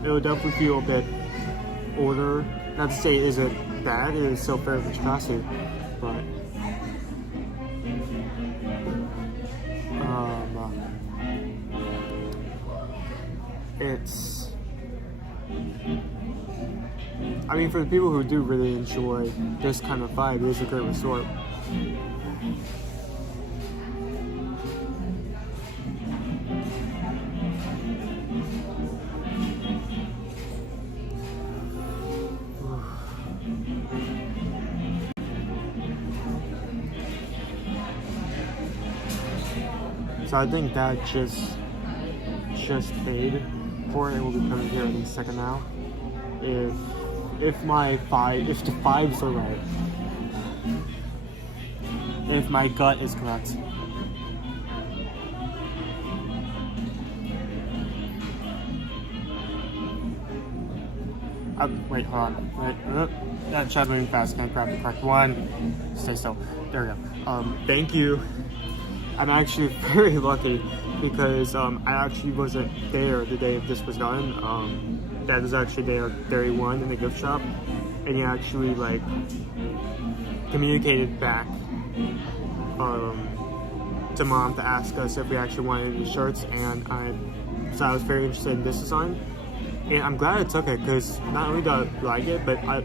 It would definitely feel a bit older. Not to say it isn't bad. It is still very much classy, but it's. I mean, for the people who do really enjoy this kind of vibe, it is a great resort. So I think that just paid for it. It will be coming here any second now. If the vibes are right. If my gut is correct. Wait, hold on. Wait, that chat moving fast. Can't grab the correct one. Stay still. There we go. Thank you. I'm actually very lucky because I actually wasn't there the day this was done. Dad was actually there day one in the gift shop, and he actually like communicated back to Mom to ask us if we actually wanted any shirts, and so I was very interested in this design, and I'm glad I took it because not only do I like it, but I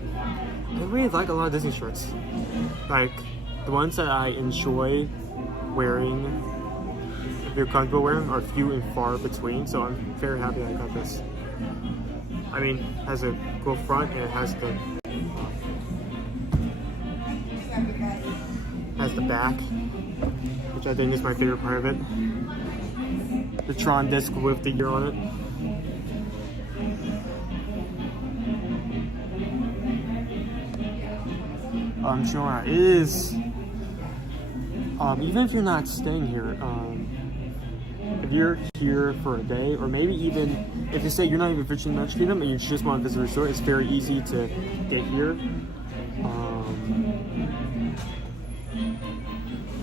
really like a lot of Disney shirts. Like the ones that I enjoy wearing, if you're comfortable wearing, are few and far between, so I'm very happy I got this. I mean, it has a cool front and it has the back, which I think is my favorite part of it. The Tron disc with the year on it. Sure, it is. Even if you're not staying here, if you're here for a day, or maybe even if you say you're not even visiting Magic Kingdom and you just want to visit a resort, it's very easy to get here.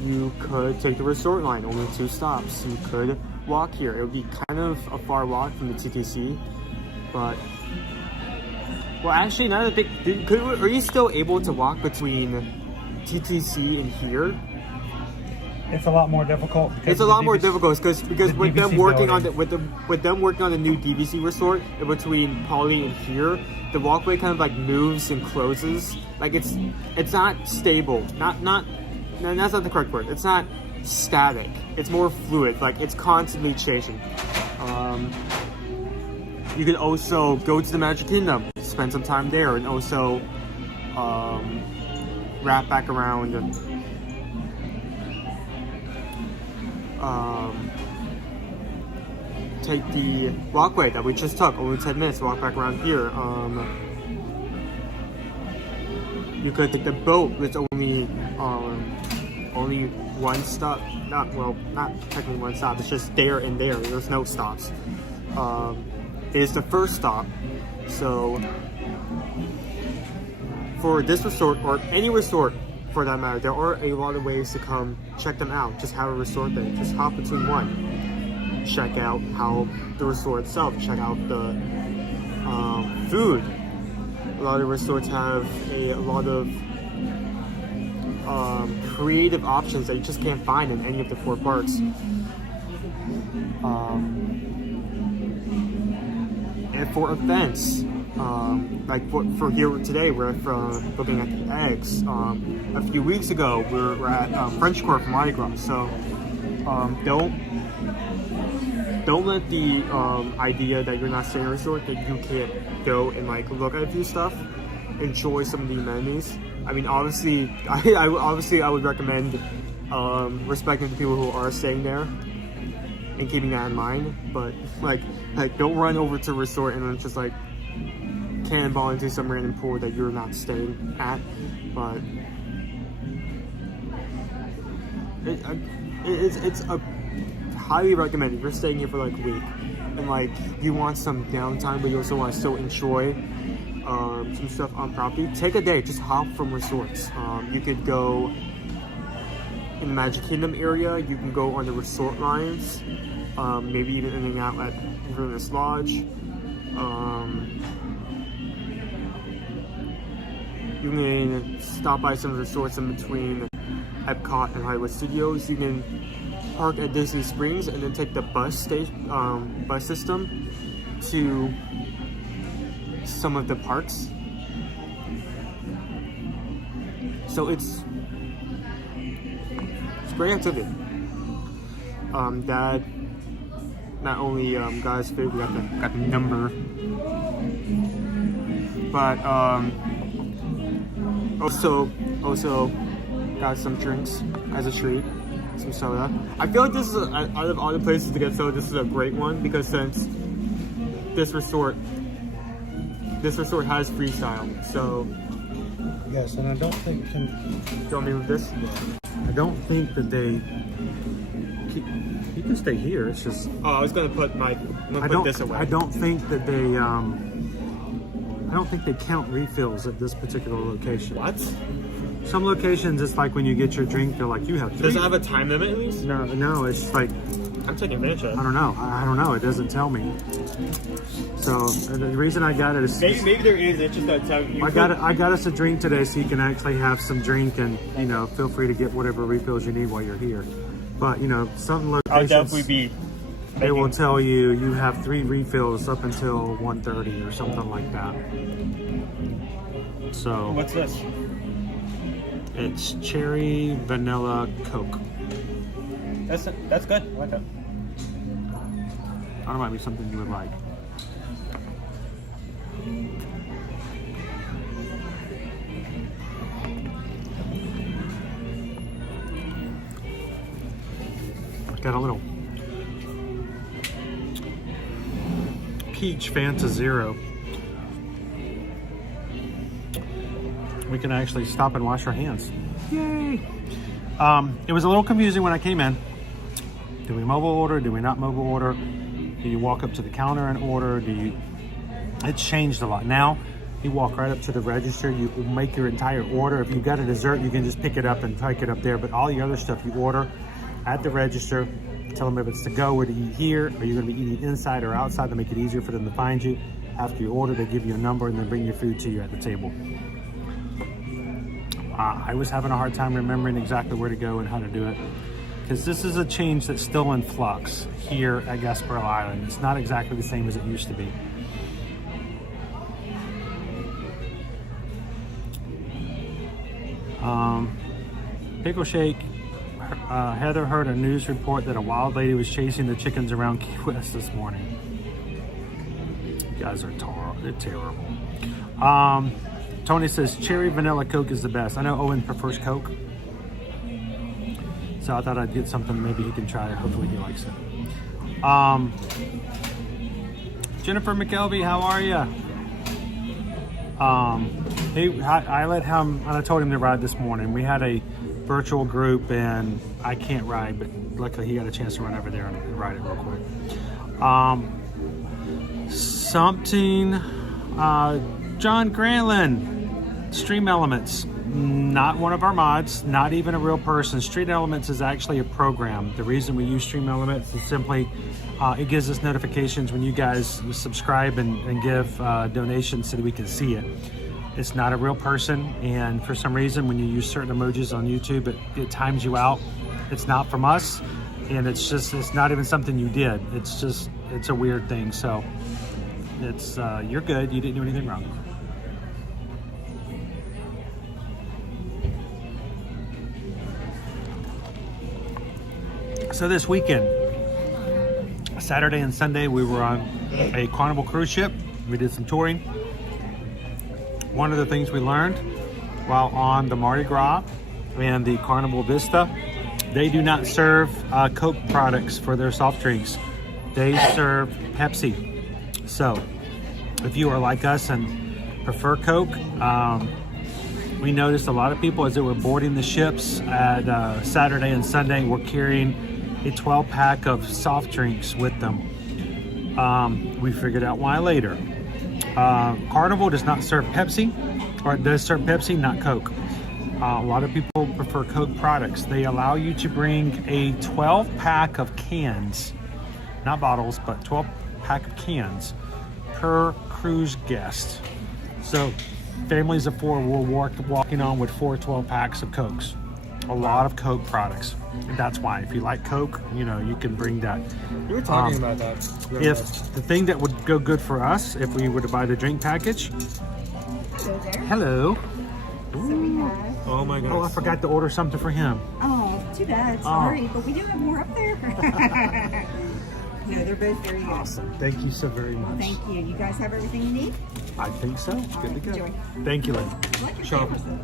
You could take the resort line, only 2 stops. You could walk here. It would be kind of a far walk from the TTC, but well, actually, now that are you still able to walk between TTC and here? It's a lot more difficult. It's a lot more difficult because with them working on the new DVC resort in between Poly and here, the walkway kind of like moves and closes. Like it's not stable. Not that's not the correct word. It's not static. It's more fluid. Like it's constantly changing. You can also go to the Magic Kingdom, spend some time there, and also wrap back around. Take the walkway that we just took, only 10 minutes, walk back around here. You could take the boat, which only one stop, not technically one stop, it's just there and there, there's no stops. It is the first stop, so for this resort, or any resort for that matter, there are a lot of ways to come check them out. Just have a resort there, just hop between one. Check out how the resort itself, check out the food. A lot of resorts have a lot of creative options that you just can't find in any of the 4 parks. And for events, like for here today, we're looking at the eggs. A few weeks ago, we were at French Court from Mardi Gras. So don't let the idea that you're not staying at a resort that you can't go and like look at a few stuff, enjoy some of the amenities. I mean, obviously, I would recommend respecting the people who are staying there and keeping that in mind. But like don't run over to a resort and then just like cannonball into some random pool that you're not staying at. But it's a highly recommended. If you're staying here for like a week and like you want some downtime, but you also want to still enjoy some stuff on property, take a day, just hop from resorts. You could go in the Magic Kingdom area, you can go on the resort lines, maybe even ending out at Wilderness Lodge. You can stop by some resorts in between Epcot and Hollywood Studios. You can park at Disney Springs and then take the bus system to some of the parks. So it's great activity. Dad not only got his food, we got the number, but also got some drinks as a treat, some soda. I feel like this is out of all the places to get soda, this is a great one because since this resort has freestyle, so yes. And I don't think do you want me with this? I don't think that they. You can stay here. It's just. Oh, I was gonna put this away. I don't think that they. I don't think they count refills at this particular location. What? Some locations, it's like when you get your drink, they're like, you have 3. Does it have a time limit at least? No, it's just like. I'm taking advantage of it. I don't know. It doesn't tell me. So the reason I got it is maybe there is. It's just that time. I got us a drink today, so you can actually have some drink and feel free to get whatever refills you need while you're here. But some locations I'll definitely be. They will tell you have 3 refills up until 1:30 or something like that. So what's this? It's cherry vanilla Coke. That's good. I like that. That might be something you would like. Got a little peach Fanta Zero. we can actually stop and wash our hands. Yay! It was a little confusing when I came in. Do we mobile order? Do we not mobile order? Do you walk up to the counter and order? It's changed a lot. Now, you walk right up to the register, you make your entire order. If you've got a dessert, you can just pick it up and take it up there. But all the other stuff you order at the register, tell them if it's to go or to eat here, or you're gonna be eating inside or outside to make it easier for them to find you. After you order, they give you a number and then bring your food to you at the table. I was having a hard time remembering exactly where to go and how to do it, because this is a change that's still in flux here at Gasparilla Island. It's not exactly the same as it used to be. Pickle Shake, Heather heard a news report that a wild lady was chasing the chickens around Key West this morning. You guys are they're terrible. Tony says cherry vanilla Coke is the best. I know Owen prefers Coke, so I thought I'd get something maybe he can try it. Hopefully he likes it. Jennifer McKelvey, how are you? I let him, and I told him to ride this morning. We had a virtual group, and I can't ride, but luckily he got a chance to run over there and ride it real quick. John Granlin, Stream Elements, not one of our mods, not even a real person. Stream Elements is actually a program. The reason we use Stream Elements is simply it gives us notifications when you guys subscribe and give donations so that we can see it. It's not a real person, and for some reason when you use certain emojis on YouTube, it times you out. It's not from us, and it's not even something you did. It's a weird thing. So it's you're good, you didn't do anything wrong. So this weekend, Saturday and Sunday, we were on a Carnival cruise ship. We did some touring. One of the things we learned while on the Mardi Gras and the Carnival Vista, they do not serve Coke products for their soft drinks. They serve Pepsi. So if you are like us and prefer Coke, we noticed a lot of people as they were boarding the ships at Saturday and Sunday were carrying a 12-pack of soft drinks with them. We figured out why later. Carnival does not serve Pepsi, or it does serve Pepsi, not Coke. A lot of people prefer Coke products. They allow you to bring a 12-pack of cans, not bottles, but 12-pack of cans per cruise guest. So families of four were walking on with 4 12-packs of Cokes. A lot of Coke products. And that's why, if you like Coke, you can bring that. You were talking about that. If the thing that would go good for us, if we were to buy the drink package. Hello there. Hello. So we have. Oh my gosh. Oh, I forgot to order something for him. Oh, too bad. Sorry, but we do have more up there. No, they're both very good. Awesome. Thank you so very much. Thank you. You guys have everything you need? I think so. Good to go. Enjoy. Thank you, Lynn. Like your Shop. favorites, though.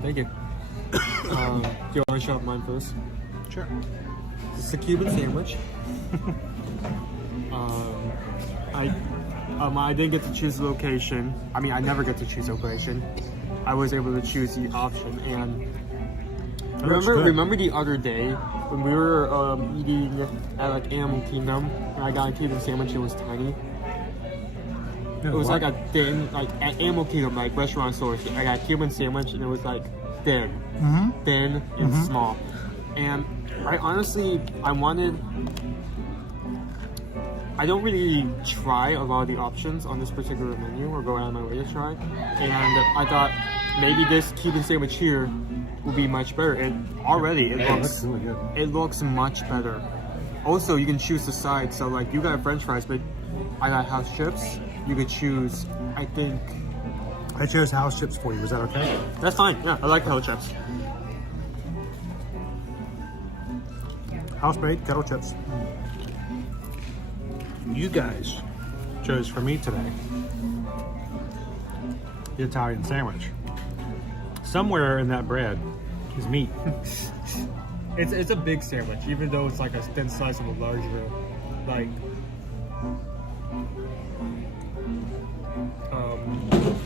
Thank you. Do you want to shop mine first? Sure. It's a Cuban sandwich. I didn't get to choose the location. I mean, I never get to choose the location. I was able to choose the option, and remember the other day when we were eating at like Animal Kingdom, and I got a Cuban sandwich. It was tiny. It was like a thin, like at Animal Kingdom, like restaurant stores. I got a Cuban sandwich, and it was like thin, thin and small. And I honestly, I don't really try a lot of the options on this particular menu or go out of my way to try. And I thought maybe this Cuban sandwich here would be much better. And already it looks much better. Also, you can choose the side. So like you got French fries, but I got house chips. You could choose, I think. I chose house chips for you. Was that okay? That's fine. Yeah, I like house chips. House-made kettle chips. You guys chose for me today the Italian sandwich. Somewhere in that bread is meat. It's a big sandwich, even though it's like a thin slice of a large roll. Like,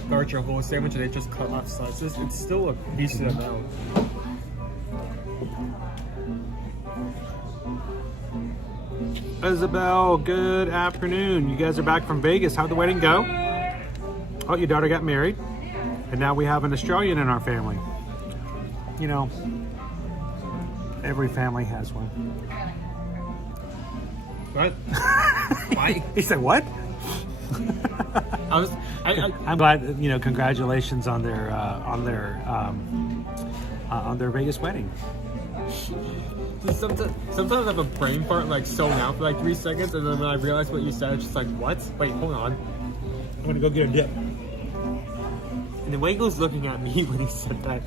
larger whole sandwich and they just cut off slices, it's still a decent amount. Isabel, good afternoon. You guys are back from Vegas. How'd the wedding go? Oh, your daughter got married. And now we have an Australian in our family. You know, every family has one. What? Why? He said what? I'm glad, you know, congratulations on their Vegas wedding. Sometimes I have a brain fart like zone out for like 3 seconds, and then when I realize what you said, it's just like, what? Wait, hold on. I'm gonna go get a dip. And the way he was looking at me when he said that.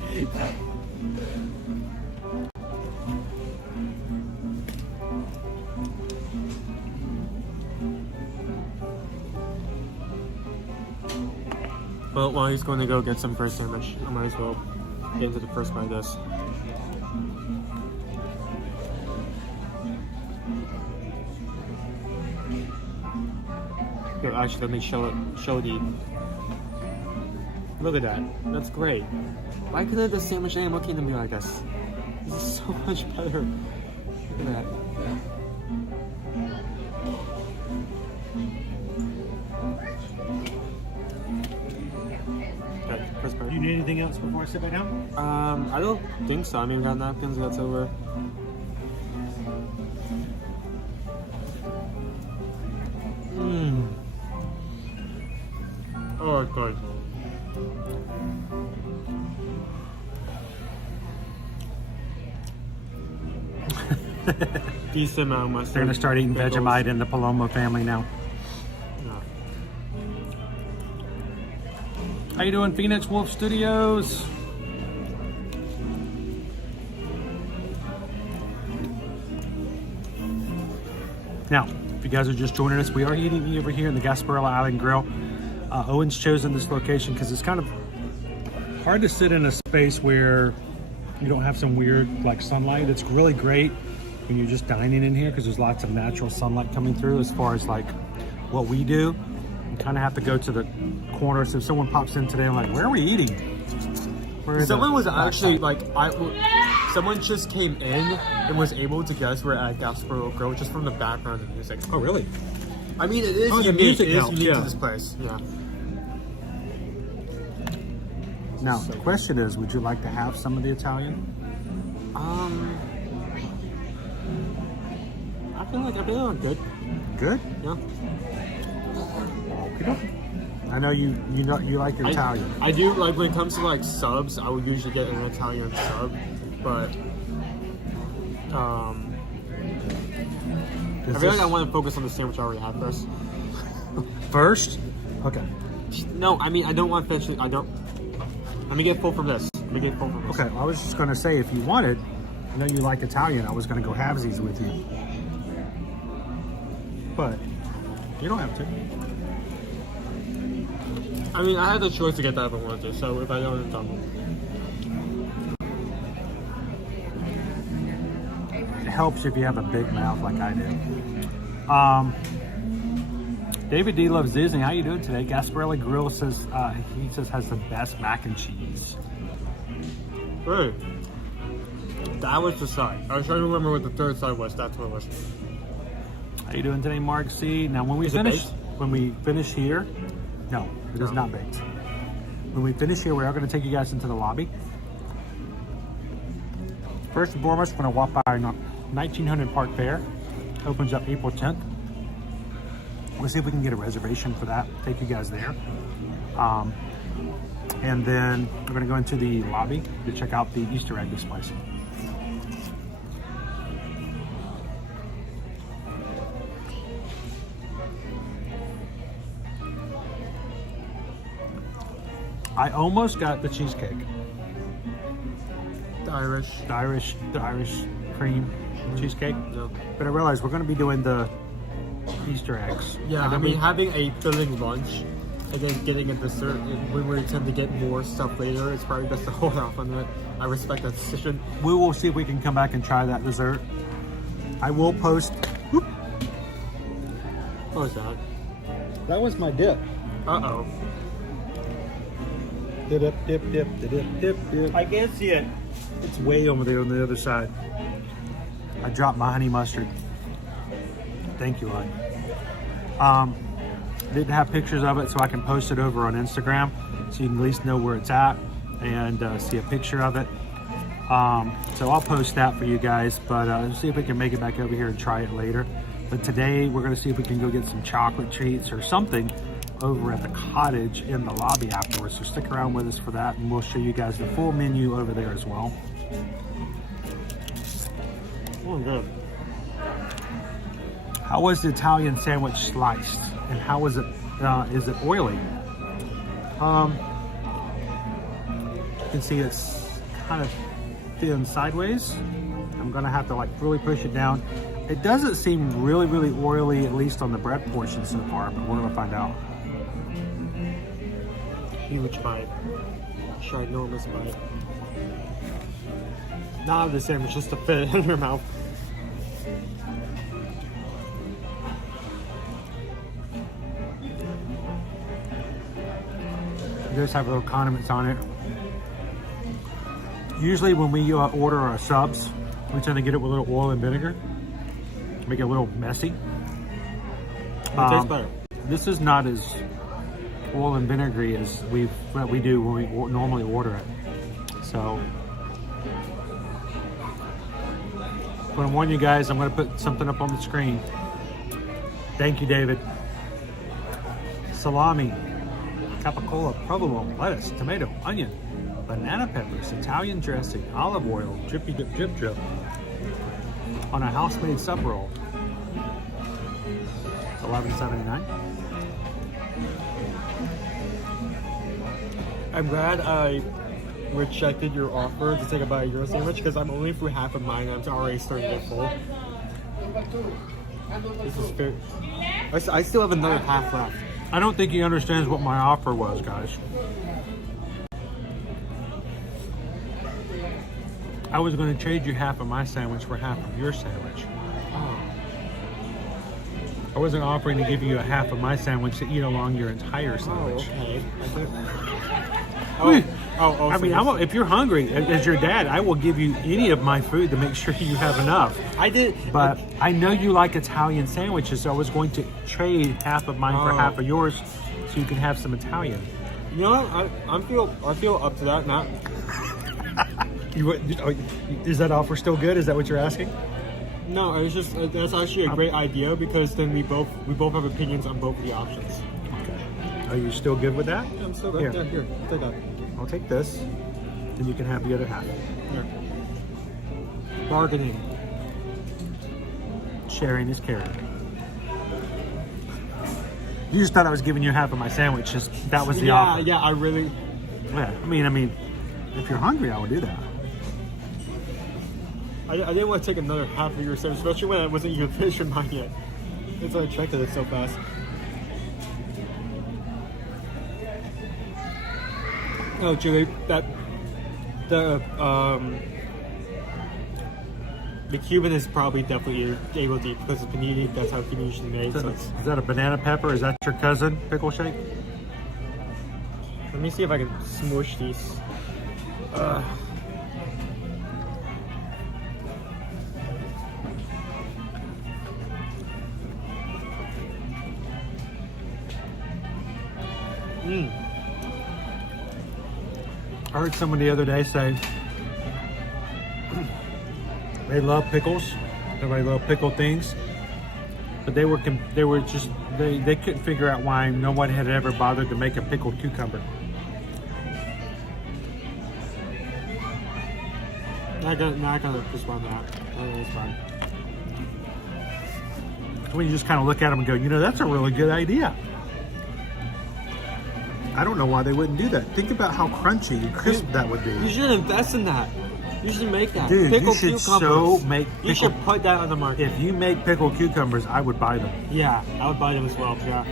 Well, while he's going to go get some first sandwich, I might as well get into the first bite of this. Here, actually, let me show the. Look at that. That's great. Why couldn't the sandwich Animal Kingdom be like this? This is so much better. Look at that. Do you need anything else before I sit back down? I don't think so. I mean, we got napkins, we got silver. Oh, it's good. Decent amount of mustard. They're gonna start eating pickles. Vegemite in the Paloma family now. How you doing, Phoenix Wolf Studios? Now, if you guys are just joining us, we are eating over here in the Gasparilla Island Grill. Owen's chosen this location because it's kind of hard to sit in a space where you don't have some weird like sunlight. It's really great when you're just dining in here because there's lots of natural sunlight coming through. As far as like what we do, you kind of have to go to the corner. So if someone pops in today, I'm like, where are we eating? Someone was actually like, someone just came in and was able to guess we're at Gasparilla Grill just from the background of the music. Oh, really? I mean, it is unique. Music It is helps, unique yeah. to this place. Yeah. Now, the question is, would you like to have some of the Italian? I feel like I'm good. Good? Yeah. I know you like your Italian. I do, like, when it comes to like subs, I would usually get an Italian sub, but I feel like I want to focus on the sandwich I already had first. First? Okay. No, I mean, I don't want fish. I don't. Let me get full from this. Let me get full from this. Okay, I was just going to say, if you wanted, I know you like Italian, I was going to go halvesies with you. But you don't have to. I mean, I had the choice to get that if I wanted to, so if I don't, it's done. It helps if you have a big mouth like I do. David D loves Disney. How you doing today? Gasparilla Grill says he says has the best mac and cheese. Hey, that was the side. I was trying to remember what the third side was. That's what it was. How you doing today, Mark C? Now, when we finish here, no, it is not baked. When we finish here, we are going to take you guys into the lobby. First and foremost, we're going to walk by our 1900 Park Fair. Opens up April 10th. We'll see if we can get a reservation for that. Take you guys there. And then we're going to go into the lobby to check out the Easter egg displays. I almost got the cheesecake. The Irish cream cheesecake. No. But I realized we're going to be doing the Easter eggs. Yeah, I mean, having a filling lunch and then getting a dessert, when we tend to get more stuff later, it's probably best to hold off on that. I respect that decision. We will see if we can come back and try that dessert. I will post. Whoop. What was that? That was my dip. Uh-oh. Dip, dip, dip, dip, dip, dip. I can't see it. It's way over there on the other side. I dropped my honey mustard. Thank you, hon. Didn't have pictures of it, so I can post it over on Instagram, so you can at least know where it's at and see a picture of it. So I'll post that for you guys, but see if we can make it back over here and try it later. But today we're gonna see if we can go get some chocolate treats or something over at the cottage in the lobby afterwards. So stick around with us for that, and we'll show you guys the full menu over there as well. Oh, good. How was the Italian sandwich sliced? And how was it, is it oily? You can see it's kind of thin sideways. I'm gonna have to like really push it down. It doesn't seem really, really oily, at least on the bread portion so far, but we're gonna find out. Huge bite. Ginormous bite. Not the sandwich, just to fit it in your mouth. It does have little condiments on it. Usually when we order our subs, we tend to get it with a little oil and vinegar. Make it a little messy. It tastes better. This is not as oil and vinegary as what we do when we normally order it. So, I'm going to warn you guys, I'm going to put something up on the screen. Thank you, David. Salami, capicola, provolone, lettuce, tomato, onion, banana peppers, Italian dressing, olive oil, drippy dip, drip drip on a house-made sub roll. It's $11.79. I'm glad I rejected your offer to take a bite of your sandwich because I'm only through half of mine and I'm already starting to get full. This is fair. I still have another half left. I don't think he understands what my offer was, guys. I was going to trade you half of my sandwich for half of your sandwich. I wasn't offering to give you a half of my sandwich to eat along your entire sandwich. Okay. I mean, if you're hungry, as your dad, I will give you any of my food to make sure you have enough. I did. But I know you like Italian sandwiches, so I was going to trade half of mine for half of yours so you can have some Italian. You know what? I feel up to that now. Is that offer still good? Is that what you're asking? No, it's just that's actually a great idea because then we both have opinions on both of the options. Okay. Are you still good with that? Yeah, I'm still good. Yeah, here, take that. I'll take this, then you can have the other half. Here. Bargaining. Sharing is caring. You just thought I was giving you half of my sandwich. That was the offer. Yeah, I really. Yeah, I mean, if you're hungry, I would do that. I didn't want to take another half of your sandwich, especially when I wasn't even finishing mine yet. That's why I checked it so fast. Oh, Julie, the Cuban is probably definitely able to eat because it's panini. That's how it's usually made. Is that a banana pepper? Is that your cousin pickle shake? Let me see if I can smoosh these. I heard someone the other day say they love pickles. Everybody loves pickled things, but they couldn't figure out why no one had ever bothered to make a pickled cucumber. I gotta respond to that. That's fine. When you just kind of look at them and go, that's a really good idea. I don't know why they wouldn't do that. Think about how crunchy and crisp that would be. You should invest in that. You should make that. Dude, pickled you should cucumbers. You should put that on the market. If you make pickled cucumbers, I would buy them. Yeah, I would buy them as well. Yeah.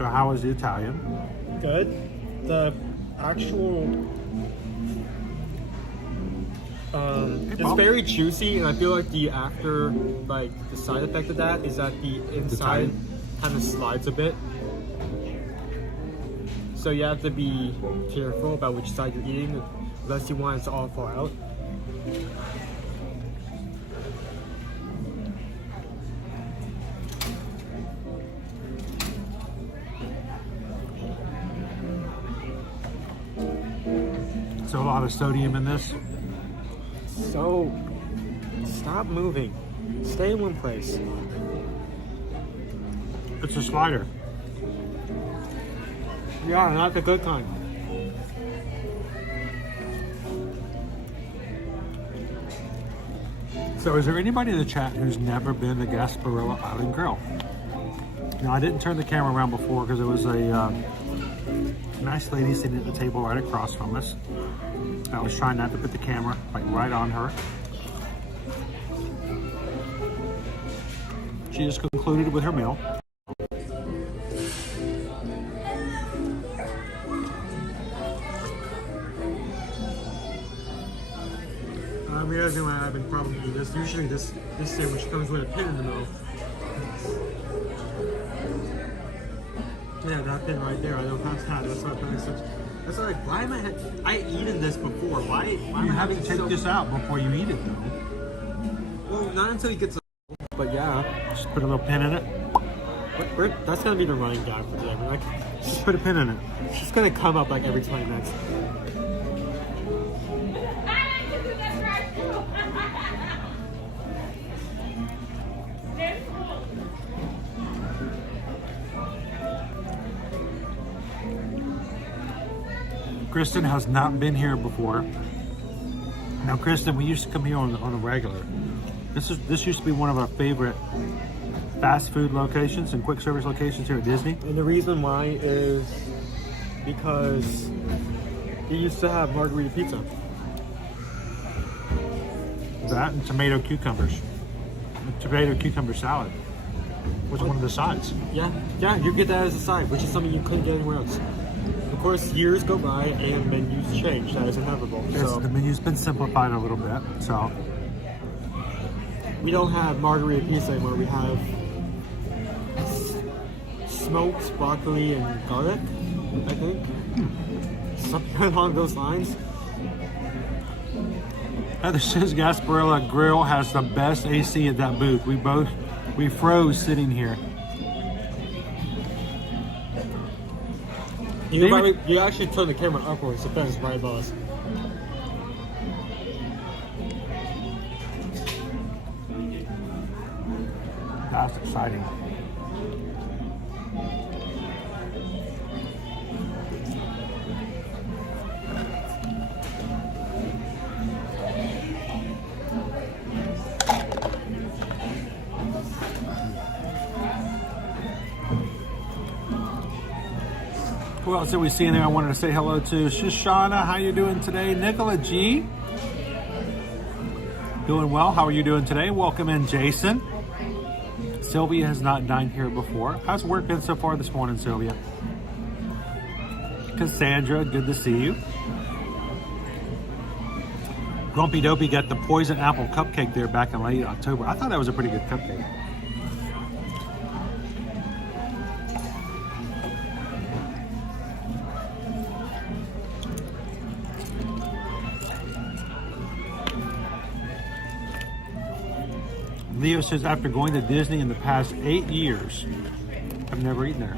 So how is the Italian? Good. The actual it's very juicy, and I feel like the side effect of that is that the inside kind of slides a bit. So you have to be careful about which side you're eating, unless you want it to all fall out. So a lot of sodium in this. So stop moving. Stay in one place. It's a slider. Yeah, not the good kind. So is there anybody in the chat who's never been to Gasparilla Island Grill? Now, I didn't turn the camera around before because it was a nice lady sitting at the table right across from us. I was trying not to put the camera like right on her. She just concluded with her meal. The other thing I've been probably eating this. Usually this sandwich comes with a pin in the middle. Yeah, that pin right there. I don't have that. That's what that's like. Why am I eaten this before? Why am You I have to having take this out before you eat it, though. Well, not until you get to. But yeah, just put a little pin in it. That's gonna be the running gag for today. Like, just put a pin in it. It's just gonna come up like every 20 minutes. Kristen has not been here before. Now, Kristen, we used to come here on a regular. This used to be one of our favorite fast food locations and quick service locations here at Disney. And the reason why is because you used to have margarita pizza. That and tomato cucumbers. Tomato cucumber salad was one of the sides. Yeah, you get that as a side, which is something you couldn't get anywhere else. Of course, years go by and menus change. That is inevitable. Yes, So the menu's been simplified a little bit. So we don't have margarita pizza anymore. We have smoked broccoli and garlic, I think. Something along those lines. Heather says Gasparilla Grill has the best AC at that booth. We froze sitting here. You actually turn the camera upwards, the fan is right above us. That's exciting. Who else did we see in there? I wanted to say hello to Shoshana. How you doing today? Nicola G. Doing well. How are you doing today? Welcome in, Jason. Sylvia has not dined here before. How's work been so far this morning, Sylvia? Cassandra, good to see you. Grumpy Dopey got the poison apple cupcake there back in late October. I thought that was a pretty good cupcake. Leo says, after going to Disney in the past 8 years, I've never eaten there.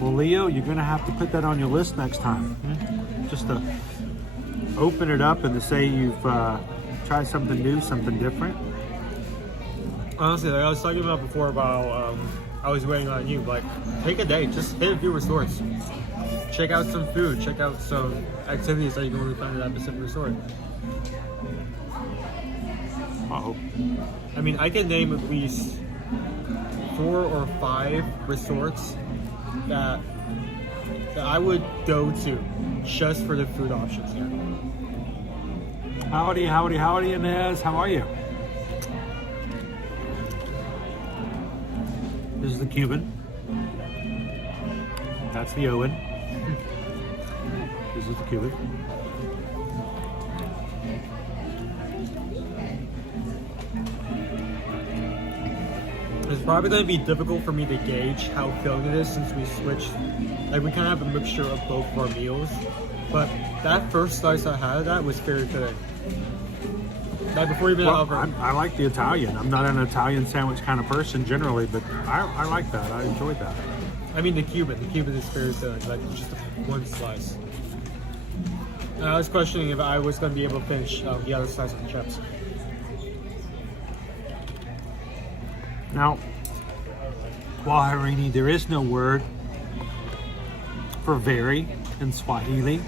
Well, Leo, you're going to have to put that on your list next time. Just to open it up and to say you've tried something new, something different. Honestly, like I was talking about before about I was waiting on you. Like, take a day, just hit a few resorts. Check out some food, check out some activities that you can only find at that specific resort. Uh-oh. I mean, I can name at least 4 or 5 resorts that I would go to just for the food options here. Howdy, howdy, howdy, Inez. How are you? This is the Cuban. That's the Owen. This is the Cuban. It's probably going to be difficult for me to gauge how filling it is since we switched. Like, we kind of have a mixture of both of our meals. But that first slice I had of that was very filling. Like, before even I like the Italian. I'm not an Italian sandwich kind of person generally, but I like that. I enjoyed that. I mean, the Cuban is very filling, like just one slice. And I was questioning if I was going to be able to finish the other slice of the chips. Now, Kwaherini, there is no word for very in Swahili.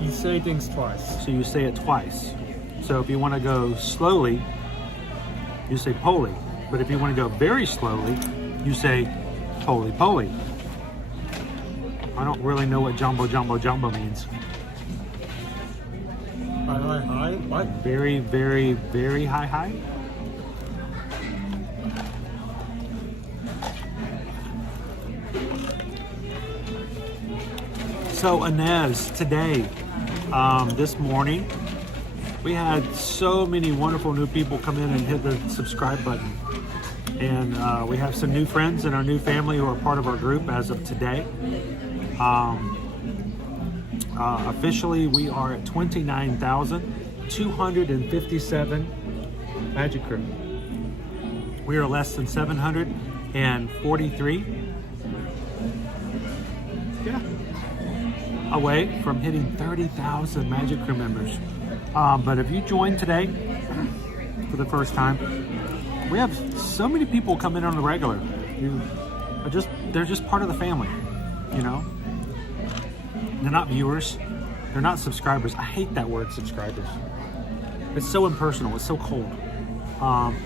You say things twice. So you say it twice. So if you want to go slowly, you say poli. But if you want to go very slowly, you say poli poli. I don't really know what jumbo jumbo jumbo means. High? What? Very, very, very high? So Inez, today, this morning, we had so many wonderful new people come in and hit the subscribe button. And we have some new friends in our new family who are part of our group as of today. Officially, we are at 29,257 Magic Crew. We are less than 743 away from hitting 30,000 Magic Crew members. But if you joined today for the first time, we have so many people come in on the regular. They're just part of the family, you know? They're not viewers. They're not subscribers. I hate that word, subscribers. It's so impersonal. It's so cold.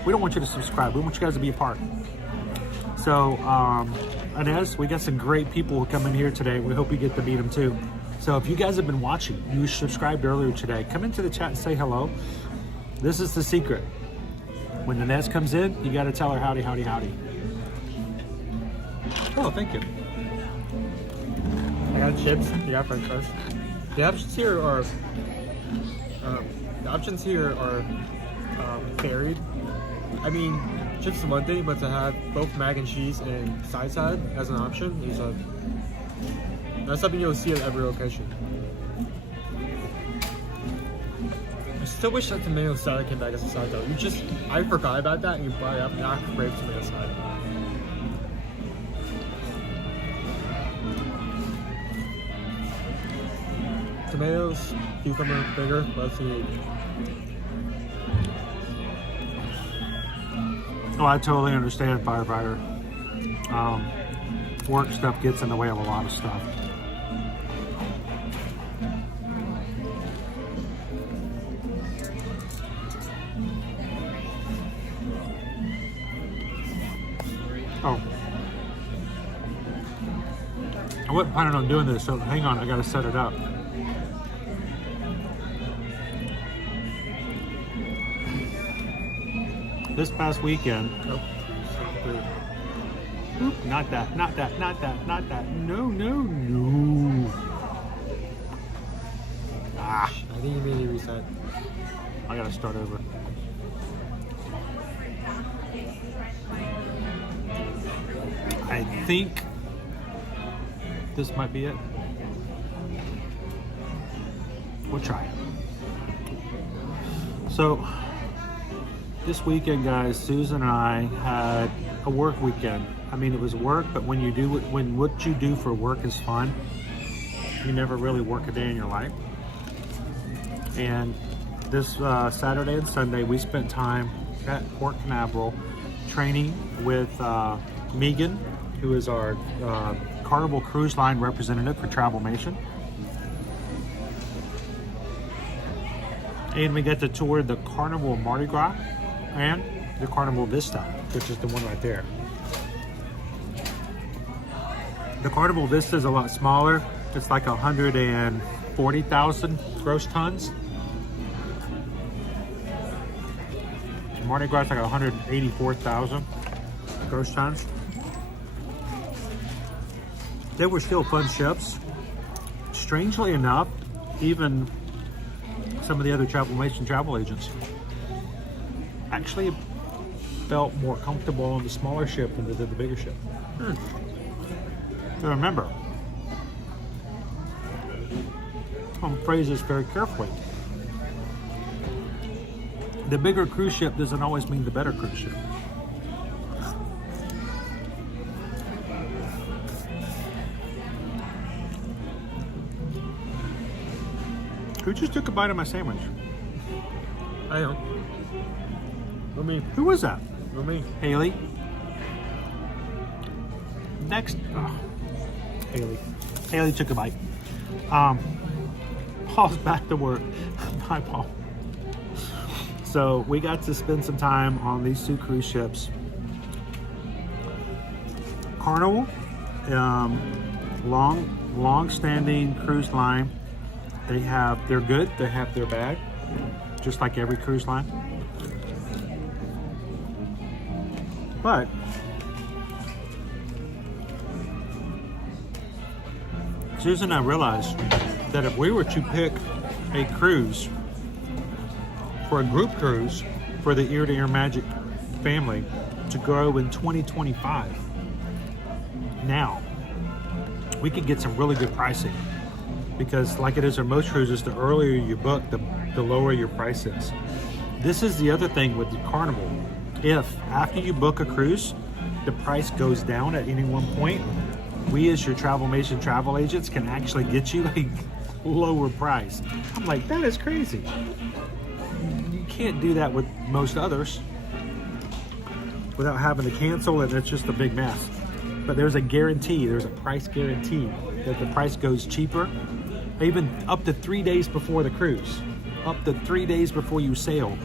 We don't want you to subscribe. We want you guys to be a part. So, Inez, we got some great people who come in here today. We hope you get to meet them too. So if you guys have been watching, you subscribed earlier today, come into the chat and say hello. This is the secret. When Inez comes in, you got to tell her howdy, howdy, howdy. Oh, thank you. I got chips. You got French fries. The options here are varied. I mean, chips is one thing, but to have both mac and cheese and side salad as an option is that's something you'll see at every location. I still wish that tomato salad came back as a side though. I forgot about that and you brought it up. Now I crave tomato salad. Tomatoes, cucumber, bigger, less you eat. Oh, I totally understand, firefighter. Work stuff gets in the way of a lot of stuff. Oh. I wasn't planning on doing this, so hang on, I gotta set it up. This past weekend, oop, not that. No. I think you made it reset. I gotta start over. I think this might be it. We'll try it. So, this weekend, guys, Susan and I had a work weekend. I mean, it was work, but when what you do for work is fun, you never really work a day in your life. And this Saturday and Sunday, we spent time at Port Canaveral training with Megan, who is our Carnival Cruise Line representative for Travelmation. And we got to tour the Carnival Mardi Gras and the Carnival Vista, which is the one right there. The Carnival Vista is a lot smaller. It's like 140,000 gross tons. Mardi Gras is like 184,000 gross tons. they were still fun ships. Strangely enough, even some of the other PeopleMover travel agents actually felt more comfortable on the smaller ship than they did the bigger ship. So remember, I'm phrase this very carefully. The bigger cruise ship doesn't always mean the better cruise ship. Who just took a bite of my sandwich? I don't. For me. Who was that? For me. Haley. Next. Oh, Haley. Haley took a bite. Paul's back to work. Hi, Paul. So we got to spend some time on these two cruise ships. Carnival, long-standing cruise line. They're good. They have their bad, just like every cruise line. But Susan and I realized that if we were to pick a cruise for a group cruise for the Ear to Ear Magic family to grow in 2025, now we could get some really good pricing, because like it is on most cruises, the earlier you book, the lower your price is. This is the other thing with the Carnival. If after you book a cruise, the price goes down at any one point, we as your PeopleMover travel agents can actually get you a lower price. I'm like, that is crazy. You can't do that with most others without having to cancel, and it's just a big mess. But there's a guarantee, there's a price guarantee that the price goes cheaper, even up to 3 days before the cruise. Up to 3 days before you sail,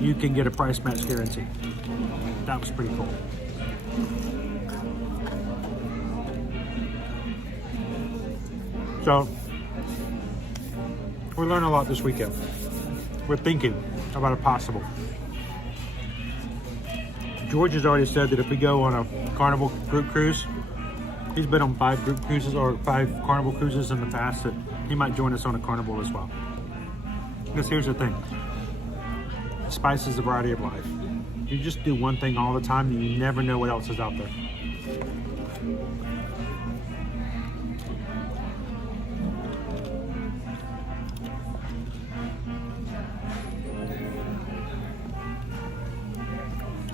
you can get a price match guarantee. That was pretty cool. So, we learned a lot this weekend. We're thinking about a possible. George has already said that if we go on a Carnival group cruise, he's been on 5 group cruises or 5 Carnival cruises in the past, that he might join us on a Carnival as well. Because here's the thing. Spice is the variety of life. You just do one thing all the time and you never know what else is out there.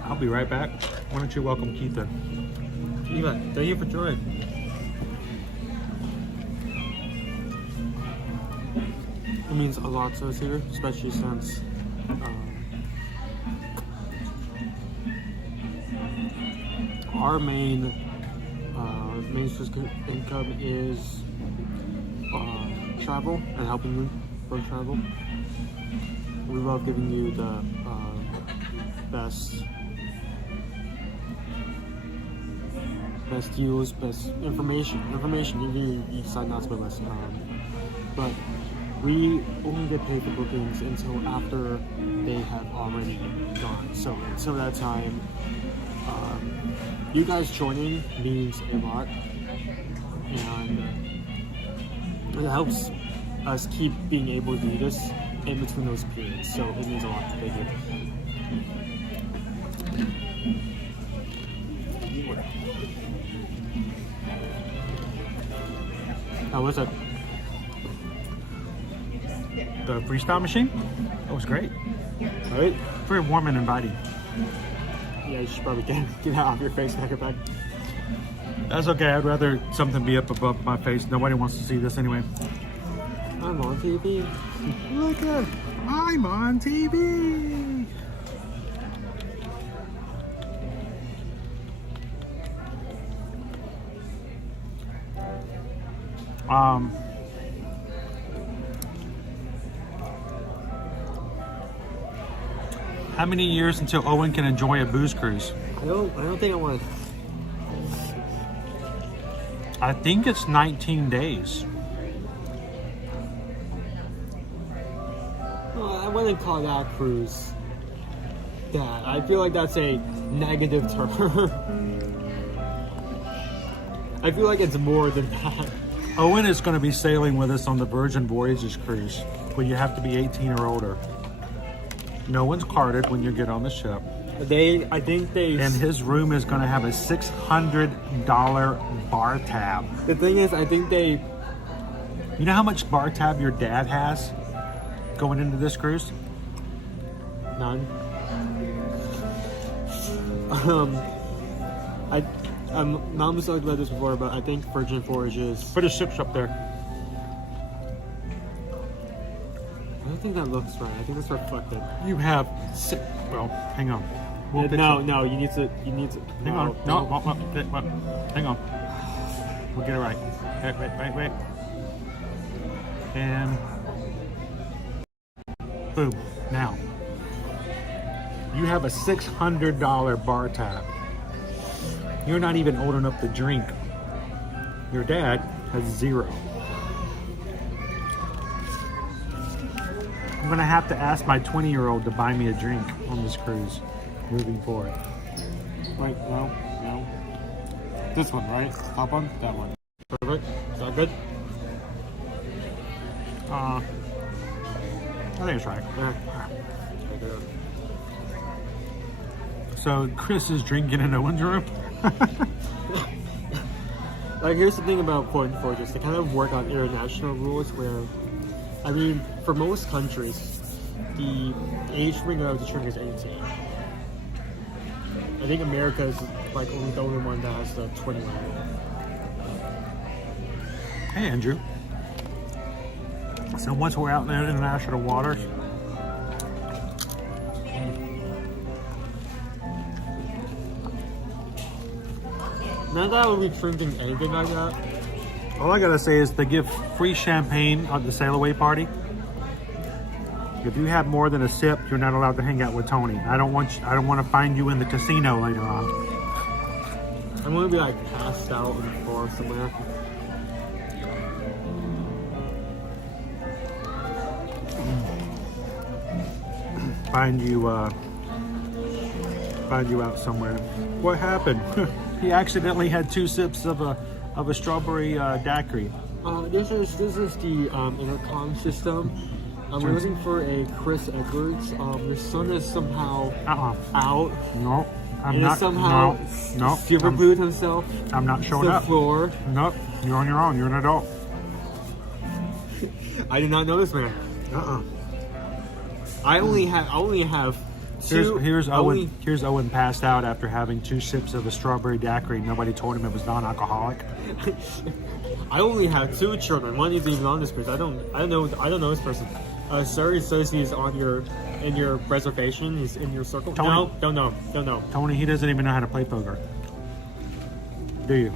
I'll be right back. Why don't you welcome Keith in? Eli, thank you for joining. It means a lot to us here, especially since our main source of income is travel and helping you for travel. We love giving you the best deals, best information. You decide not to pay less. But we only get paid for bookings until after they have already gone. So until that time, you guys joining means a lot, and it helps us keep being able to do this in between those periods. So it means a lot to you. How was it? The freestyle machine? That was great. Right? Very warm and inviting. Yeah, you should probably get that off your face, pack it back. That's okay. I'd rather something be up above my face. Nobody wants to see this anyway. I'm on TV. Look at, I'm on TV. How many years until Owen can enjoy a booze cruise? I don't think I want to. I think it's 19 days. Well, I wouldn't call that cruise that. I feel like that's a negative term. I feel like it's more than that. Owen is going to be sailing with us on the Virgin Voyages cruise, where you have to be 18 or older. No one's carded when you get on the ship. I think they... And his room is going to have a $600 bar tab. The thing is, I think they... You know how much bar tab your dad has going into this cruise? None. Mom was talking about this before, but I think Virgin Voyages... Put a 6 up there. I don't think that looks right. I think that's reflected. You have 6... Well, hang on. No, you need to... Hang on. No, hang on. We'll get it right. Wait. And... Boom. Now. You have a $600 bar tab. You're not even old enough to drink. Your dad has 0. I'm gonna have to ask my 20-year-old to buy me a drink on this cruise moving forward. Wait, no. This one, right? Top one? That one. Perfect. Is that good? I think it's right. So Chris is drinking in Owen's room. Like, here's the thing about Foreign Forges. They kind of work on international rules where, I mean, for most countries, the age limit of the drink is 18. I think America is like only the only one that has the 21 rule. Hey, Andrew. So once we're out in the international waters, not that I would be drinking anything like that. all I gotta say is they give free champagne at the sail away party. If you have more than a sip, you're not allowed to hang out with Tony. I don't want to find you in the casino later on. I'm gonna be like passed out on the floor somewhere. Find you out somewhere. What happened? He accidentally had 2 sips of a strawberry daiquiri. This is the intercom system. We're looking for a Chris Edwards. The sun is somehow out. No, I'm and not. Somehow No, super glued himself. I'm not showing to the up. Floor. Nope, you're on your own. You're an adult. I did not know this man. I only have two. Here's Owen. Here's Owen passed out after having 2 sips of a strawberry daiquiri. Nobody told him it was non-alcoholic. I only have 2 children. One is even on this cruise. I don't know this person. Sir says he's in your reservation. He's in your circle. Tony. No, don't know. Tony, he doesn't even know how to play poker. Do you?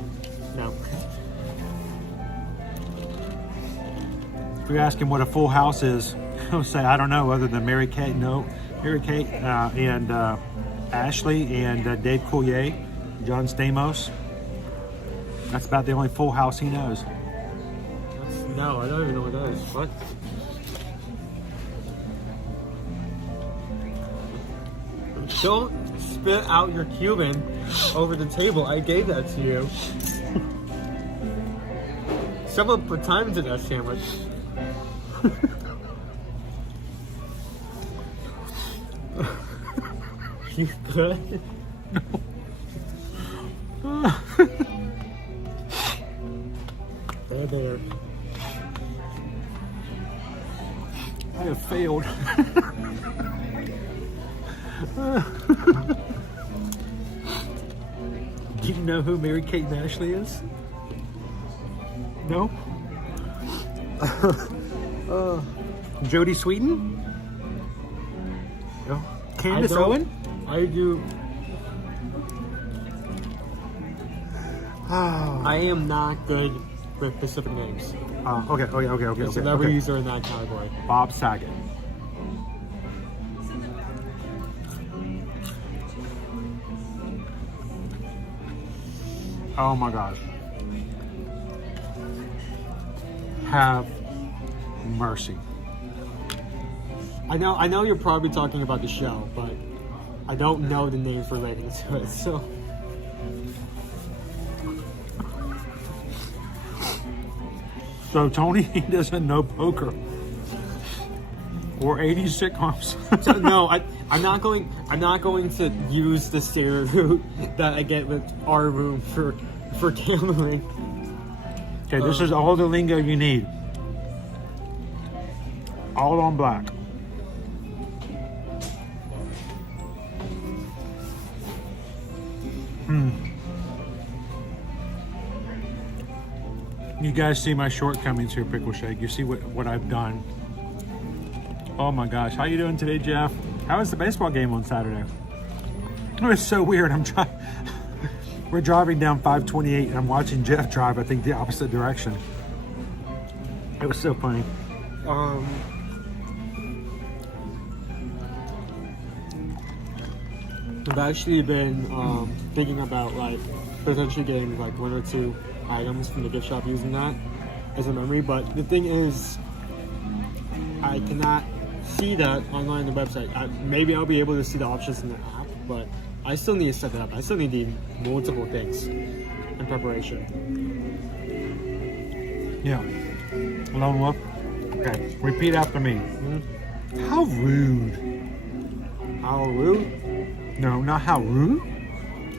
No. If you ask him what a full house is, he'll say, I don't know, other than Mary Kate. No, Mary Kate and Ashley and Dave Coulier, John Stamos. That's about the only full house he knows. No, I don't even know what that is. What? Don't spit out your Cuban over the table. I gave that to you. Someone put time into that sandwich. You good? No. There. I have failed. Do you know who Mary Kate and Ashley is? No? Jodie Sweetin? No? Candace Owen? I do. I am not good with specific names. Okay. Celebrities are in that category. Bob Saget. Oh my gosh. Have mercy. I know you're probably talking about the show, but I don't know the names relating to it, so. So Tony, he doesn't know poker or 80s sitcoms. So, no, I'm not going to use the stereo route that I get with our room for gambling. Okay, this is all the lingo you need. All on black. You guys see my shortcomings here, Pickle Shake. You see what I've done. Oh my gosh, how you doing today, Jeff? How was the baseball game on Saturday? It was so weird. We're driving down 528 and I'm watching Jeff drive, I think, the opposite direction. It was so funny. I've actually been thinking about like potentially getting like 1 or 2 items from the gift shop using that as a memory, but the thing is I cannot see that online on the website. Maybe I'll be able to see the options in the app, but I still need to set that up. I still need multiple things in preparation. Yeah. Lone Wolf. Okay, repeat after me. How rude. How rude? No, not how rude.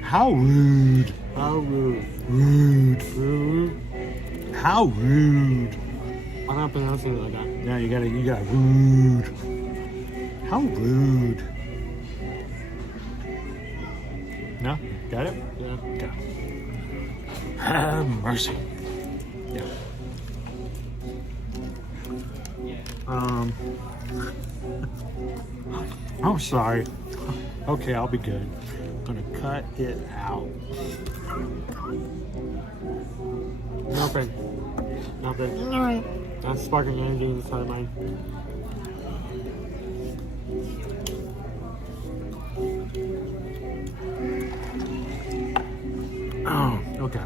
How rude. How rude. Rude. Rude. How rude. I'm not pronouncing it like that. Yeah, you got rude. How rude. No? Got it? Yeah. Okay. Have mercy. Yeah. I'm sorry. Okay, I'll be good. I'm gonna cut it out. Nothing. Alright. That's sparking energy inside of mine. Oh, okay.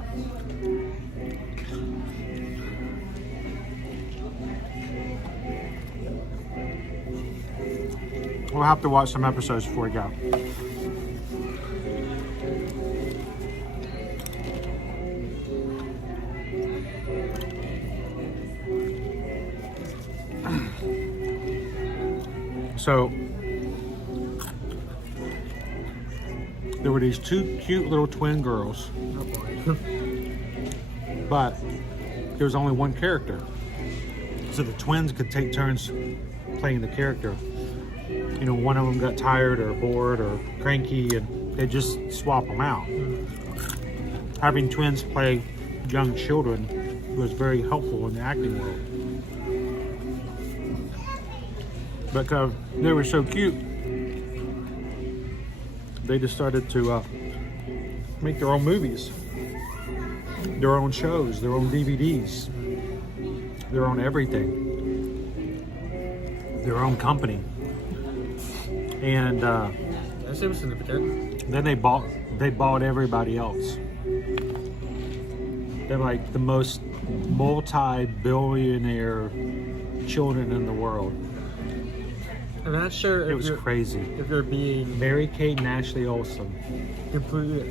We'll have to watch some episodes before we go. So there were these 2 cute little twin girls, but there was only one character. So the twins could take turns playing the character. You know, one of them got tired or bored or cranky and they just swap them out. Having twins play young children was very helpful in the acting world. Because they were so cute, they decided to make their own movies, their own shows, their own DVDs, their own everything, their own company. And That seems significant. then they bought everybody else. They're like the most multi-billionaire children in the world. I'm not sure if It was crazy. If you're being Mary-Kate and Ashley Olsen. completely.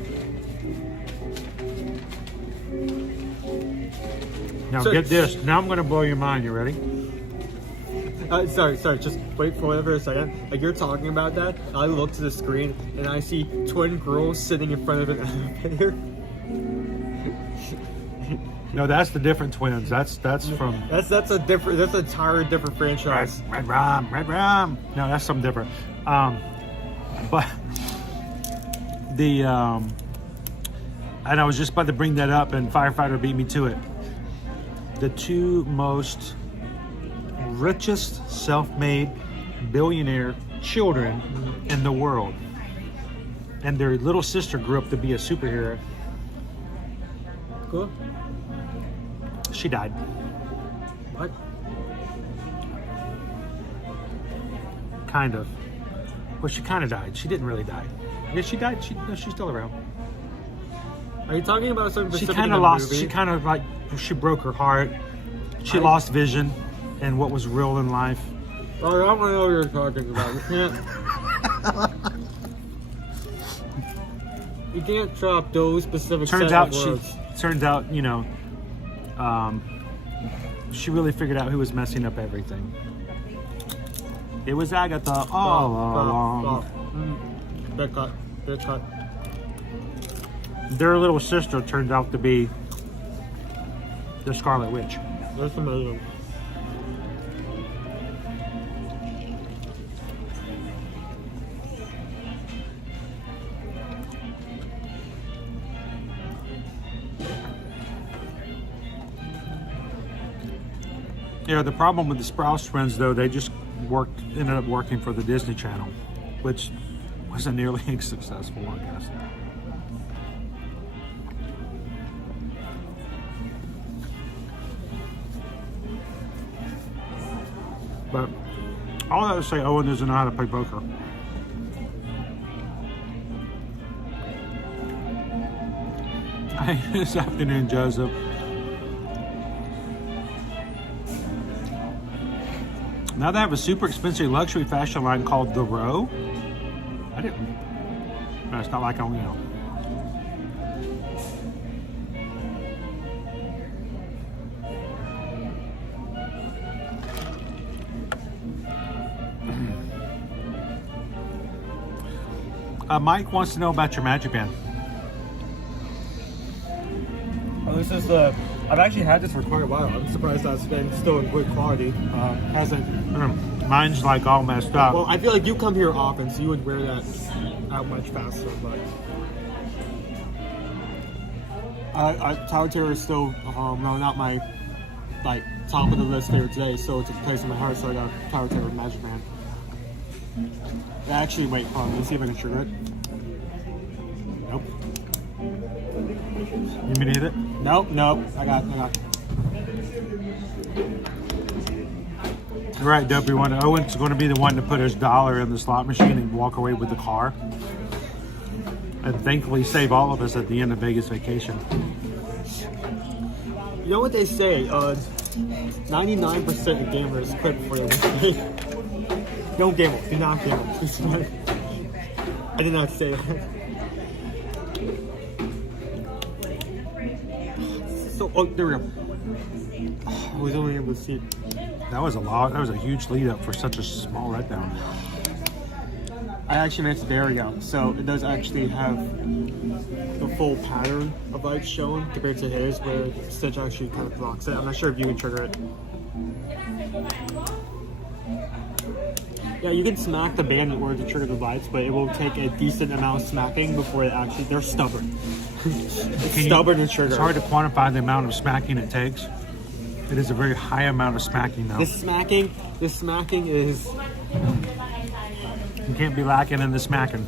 Now So- get this. Now I'm going to blow your mind. You ready? Sorry. Just wait for it for a second. Like you're talking about that, I look to the screen and I see twin girls sitting in front of an elevator. No, that's the different twins. That's from That's a different. That's an entirely different franchise. Red Rum. No, that's something different. But the and I was just about to bring that up, and Firefighter beat me to it. The 2 most richest self-made billionaire children in the world, and their little sister grew up to be a superhero. Cool. She died. What? Kind of. Well, she kind of died. She didn't really die. Yeah, she died. No, she's still around. Are you talking about something She specific kind in of the lost. movie? She kind of like she broke her heart. She lost vision and what was real in life. Oh, I don't know what you're talking about. You can't drop those specific. Turns set out of she. words. Turns out, you know, she really figured out who was messing up everything. It was Agatha all along. Big cut. Big cut. Their little sister turned out to be the Scarlet Witch. That's amazing. Yeah, the problem with the Sprouse Twins, though, they just ended up working for the Disney Channel, which wasn't nearly as successful, I guess. But all that to say, Owen doesn't know how to play poker. Hey, this afternoon, Joseph. Now they have a super expensive luxury fashion line called The Row. I didn't. No, it's not like I only know. Mike wants to know about your Magic Band. Oh, this is the. I've actually had this for quite a while. I'm surprised that's been still in good quality. Hasn't. Mine's like all messed up. Well, I feel like you come here often, so you would wear that out much faster. But Tower Terror is still not my top of the list here today. So it's a place in my heart. So I got Tower Terror Magic Band. Actually, wait, hold on. Let's see if I can trigger it. Nope. You mean to hit it? Nope. I got. You're right, Dopey one. Owen's going to be the one to put his dollar in the slot machine and walk away with the car. And thankfully save all of us at the end of Vegas vacation. You know what they say? 99% of gamers quit before they win. Don't gamble. Do not gamble. I did not say that. So, there we go. I was only able to see it. That was a huge lead up for such a small letdown. I actually meant to, there we go. So it does actually have the full pattern of lights shown compared to his, where Stitch actually kind of blocks it. I'm not sure if you can trigger it. Yeah, you can smack the band in order to trigger the lights, but it will take a decent amount of smacking before it actually, they're stubborn. It's stubborn to trigger. It's hard to quantify the amount of smacking it takes. It is a very high amount of smacking, though. This smacking is... You can't be lacking in the smacking.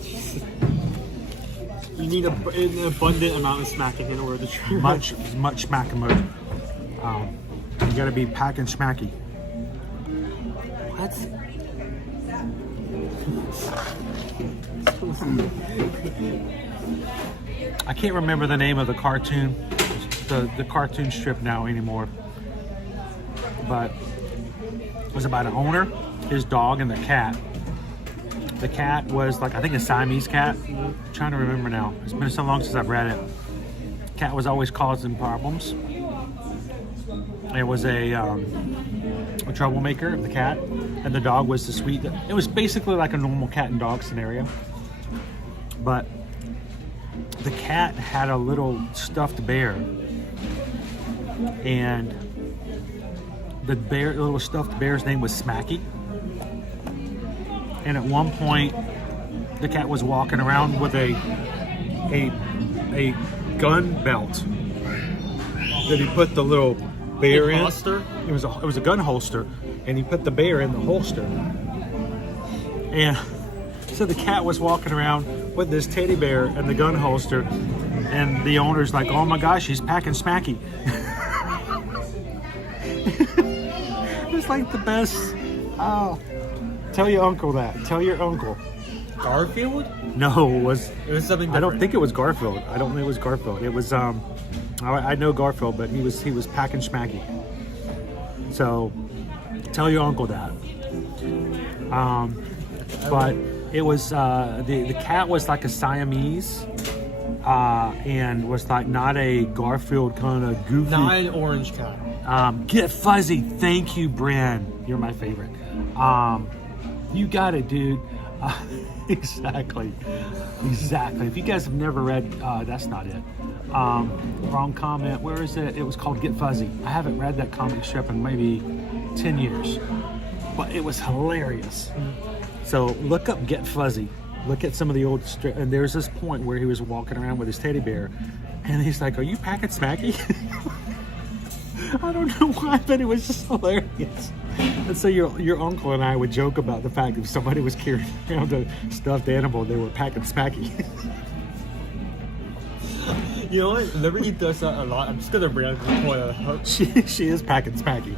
You need an abundant amount of smacking in order to trigger. Much smacking mode. You gotta be packing smacky. What? I can't remember the name of the cartoon, the cartoon strip now anymore. But it was about an owner, his dog, and the cat. The cat was like, I think a Siamese cat. I'm trying to remember now. It's been so long since I've read it. Cat was always causing problems. It was a troublemaker, the cat, and the dog was the sweet. It was basically like a normal cat and dog scenario. But the cat had a little stuffed bear, and the little stuffed bear's name was Smacky. And at one point, the cat was walking around with a gun belt that he put the little bear in. Holster? It was a gun holster, and he put the bear in the holster. And so the cat was walking around with this teddy bear and the gun holster, and the owner's like, "Oh my gosh, he's packing Smacky." It's like the best. Oh, tell your uncle that. Tell your uncle. Garfield? No, it was something different. I don't think it was Garfield. I don't think it was Garfield. It was I know Garfield, but he was packing Smacky. So tell your uncle that. But it was the cat was like a Siamese, and was like not a Garfield kind of goofy. Not an orange cat. Get Fuzzy. Thank you, Bran. You're my favorite. You got it, dude. Exactly. If you guys have never read, that's not it. Wrong comment. Where is it? It was called Get Fuzzy. I haven't read that comic strip in maybe 10 years, but it was hilarious. So look up Get Fuzzy. Look at some of the old strip, and there's this point where he was walking around with his teddy bear, and he's like, "Are you packing smacky?" I don't know why, but it was just hilarious. And so your uncle and I would joke about the fact that if somebody was carrying around a stuffed animal, they were packing smacky. You know what? Liberty does that a lot. I'm just gonna bring it up. She is packing smacky.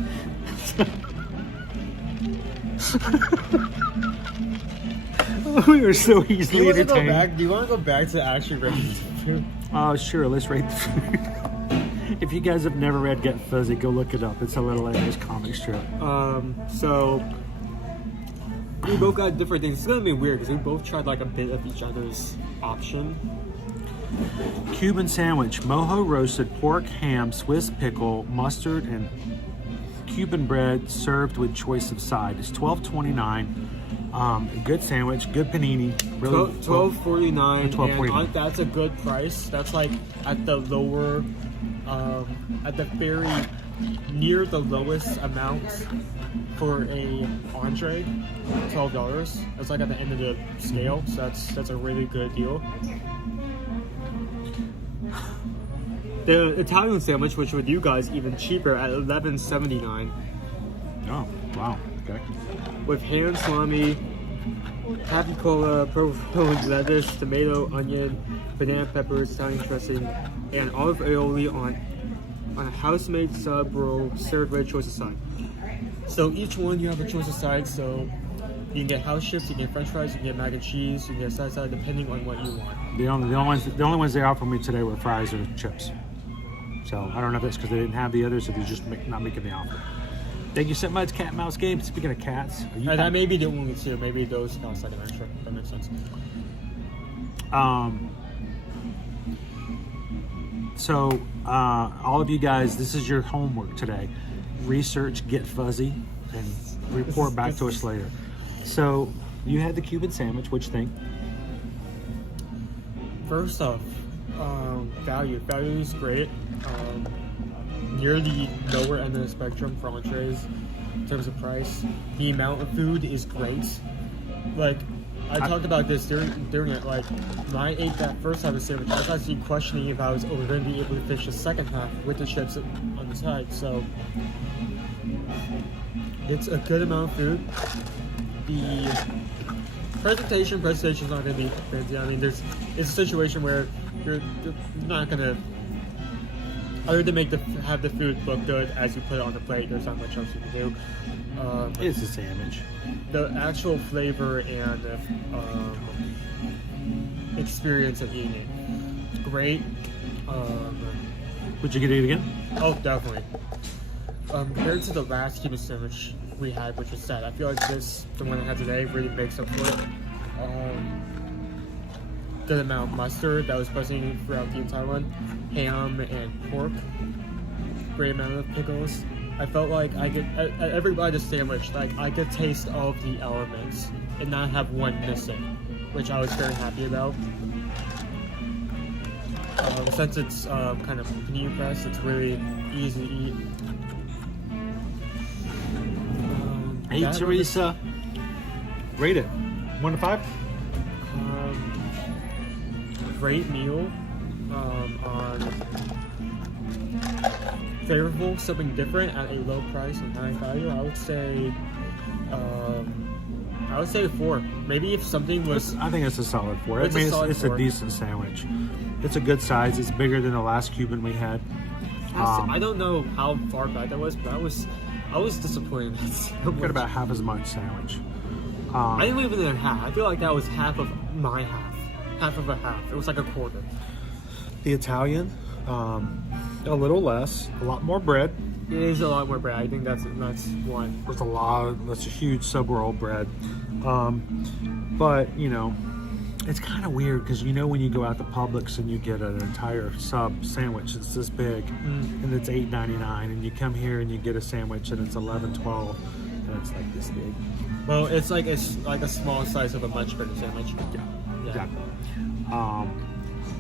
We were so easily entertained. Do you want to go back to actually rating the food? Sure. Let's rate the food. If you guys have never read Get Fuzzy, go look it up. It's a little English comic strip. So we both got different things. It's gonna be weird because we both tried like a bit of each other's option. Cuban sandwich: mojo roasted pork, ham, Swiss pickle, mustard, and Cuban bread, served with choice of side. It's $12.29. Good sandwich, good panini. Really, $12.49. $12.49. That's a good price. That's like at the lower, at the very near the lowest amount for a entree. $12. That's like at the end of the scale. So that's a really good deal. The Italian sandwich, which with you guys even cheaper at $11.79. Oh wow! Okay. With ham, salami, capicola, provolone, lettuce, tomato, onion, banana peppers, Italian dressing, and olive aioli on a house-made sub roll served with a choice of side. So each one you have a choice of side. So you can get house chips, you can get French fries, you can get mac and cheese, you can get side salad, depending on what you want. The only ones they offered me today were fries or chips. So I don't know if that's because they didn't have the others, or they're just not making the offer. Thank you so much, Cat and Mouse Game. Speaking of cats, that may be the only two. Maybe those cost like an extra. That makes sense. So all of you guys, this is your homework today. Research Get Fuzzy and report back to us later. So you had the Cuban sandwich. What you think? First off, value. Value is great. Near the lower end of the spectrum for entrees in terms of price. The amount of food is great. Like I talked about this during it. Like when I ate that first half of the sandwich, I was actually questioning if I was going to be able to finish the second half with the chips on the side. So it's a good amount of food. The presentation is not going to be fancy. I mean, it's a situation where you're not going to, other than have the food look good as you put it on the plate, there's not much else you can do. It's a sandwich. The actual flavor and experience of eating it, great. Would you get it again? Oh, definitely. Compared to the last Cuban sandwich we had, which was sad, I feel like the one I had today, really makes up for it. Good amount of mustard that was present throughout the entire one, ham and pork, great amount of pickles. I felt like I could, at every bite of the sandwich, like I could taste all of the elements and not have one missing, which I was very happy about. Since it's kind of panini press, it's really easy to eat. Hey Teresa, rate it 1 to 5. Great meal. On favorable, something different at a low price and high value. I would say 4. Maybe if something was, I think it's a solid 4. It's a decent sandwich. It's a good size. It's bigger than the last Cuban we had. I don't know how far back that was, but I was disappointed in that sandwich. Got about half as much sandwich. I didn't leave it in half. I feel like that was half of my half. Half of a half. It was like a quarter. The Italian, a little less, a lot more bread. It is a lot more bread. I think that's one. There's that's a huge sub roll bread. But you know, it's kind of weird because you know when you go out to Publix and you get an entire sub sandwich that's this big and it's $8.99, and you come here and you get a sandwich and it's $11.12 and it's like this big. Well, it's like a small slice of a much better sandwich. Yeah, exactly.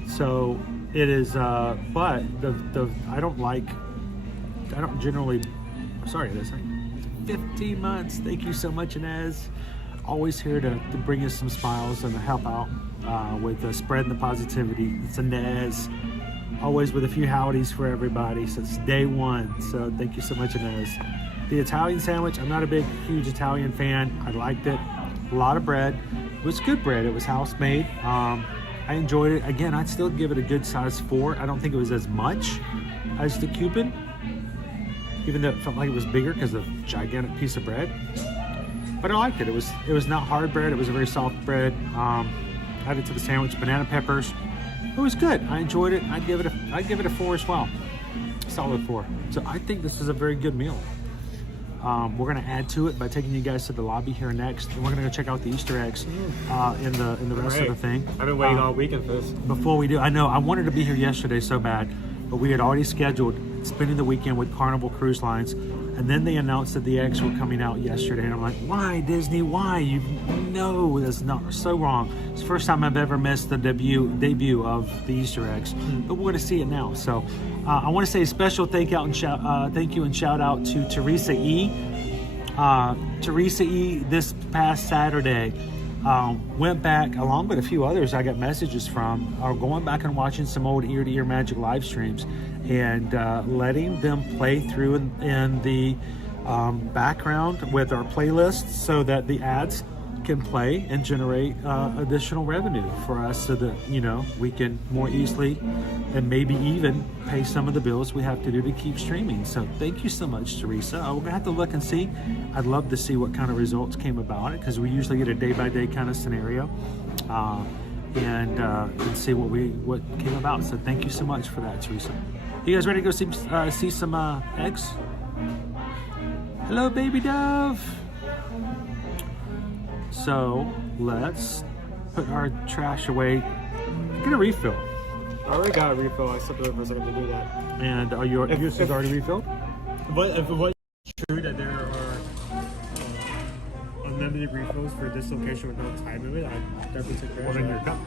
So it is, but I don't generally. Sorry, this 15 months. Thank you so much, Inez. Always here to bring us some smiles and to help out with spreading the positivity. It's Inez. Always with a few howdies for everybody since day one. So thank you so much, Inez. The Italian sandwich, I'm not a huge Italian fan. I liked it. A lot of bread. It was good bread. It was house made. I enjoyed it. Again, I'd still give it a good size 4. I don't think it was as much as the Cupid, even though it felt like it was bigger because of the gigantic piece of bread. But I liked it. It was not hard bread. It was a very soft bread. Added to the sandwich, banana peppers. It was good. I enjoyed it. I'd give it a 4 as well. Solid 4. So I think this is a very good meal. We're gonna add to it by taking you guys to the lobby here next, and we're gonna go check out the Easter eggs in the rest of the thing. I've been waiting all weekend for this. Before we do, I know I wanted to be here yesterday so bad, but we had already scheduled spending the weekend with Carnival Cruise Lines, and then they announced that the eggs were coming out yesterday, and I'm like, why, Disney? Why? You know that's not so wrong. It's the first time I've ever missed the debut of the Easter eggs, but we're going to see it now. So I want to say a special thank you and shout out to Teresa E. Teresa E. this past Saturday went back, along with a few others I got messages from, are going back and watching some old Ear to Ear Magic live streams and letting them play through in the background with our playlists so that the ads can play and generate additional revenue for us, so that we can more easily and maybe even pay some of the bills we have to do to keep streaming. So thank you so much, Teresa. We're gonna have to look and see. I'd love to see what kind of results came about it, because we usually get a day-by-day kind of scenario and see what came about. So thank you so much for that, Teresa. You guys ready to go see some eggs? Hello, baby dove. So let's put our trash away. Get a refill. I already got a refill. I stepped over for a second to do that. And yours is already refilled? If it was true that there are unlimited refills for this location with no time limit, I'd definitely take care of in your cup.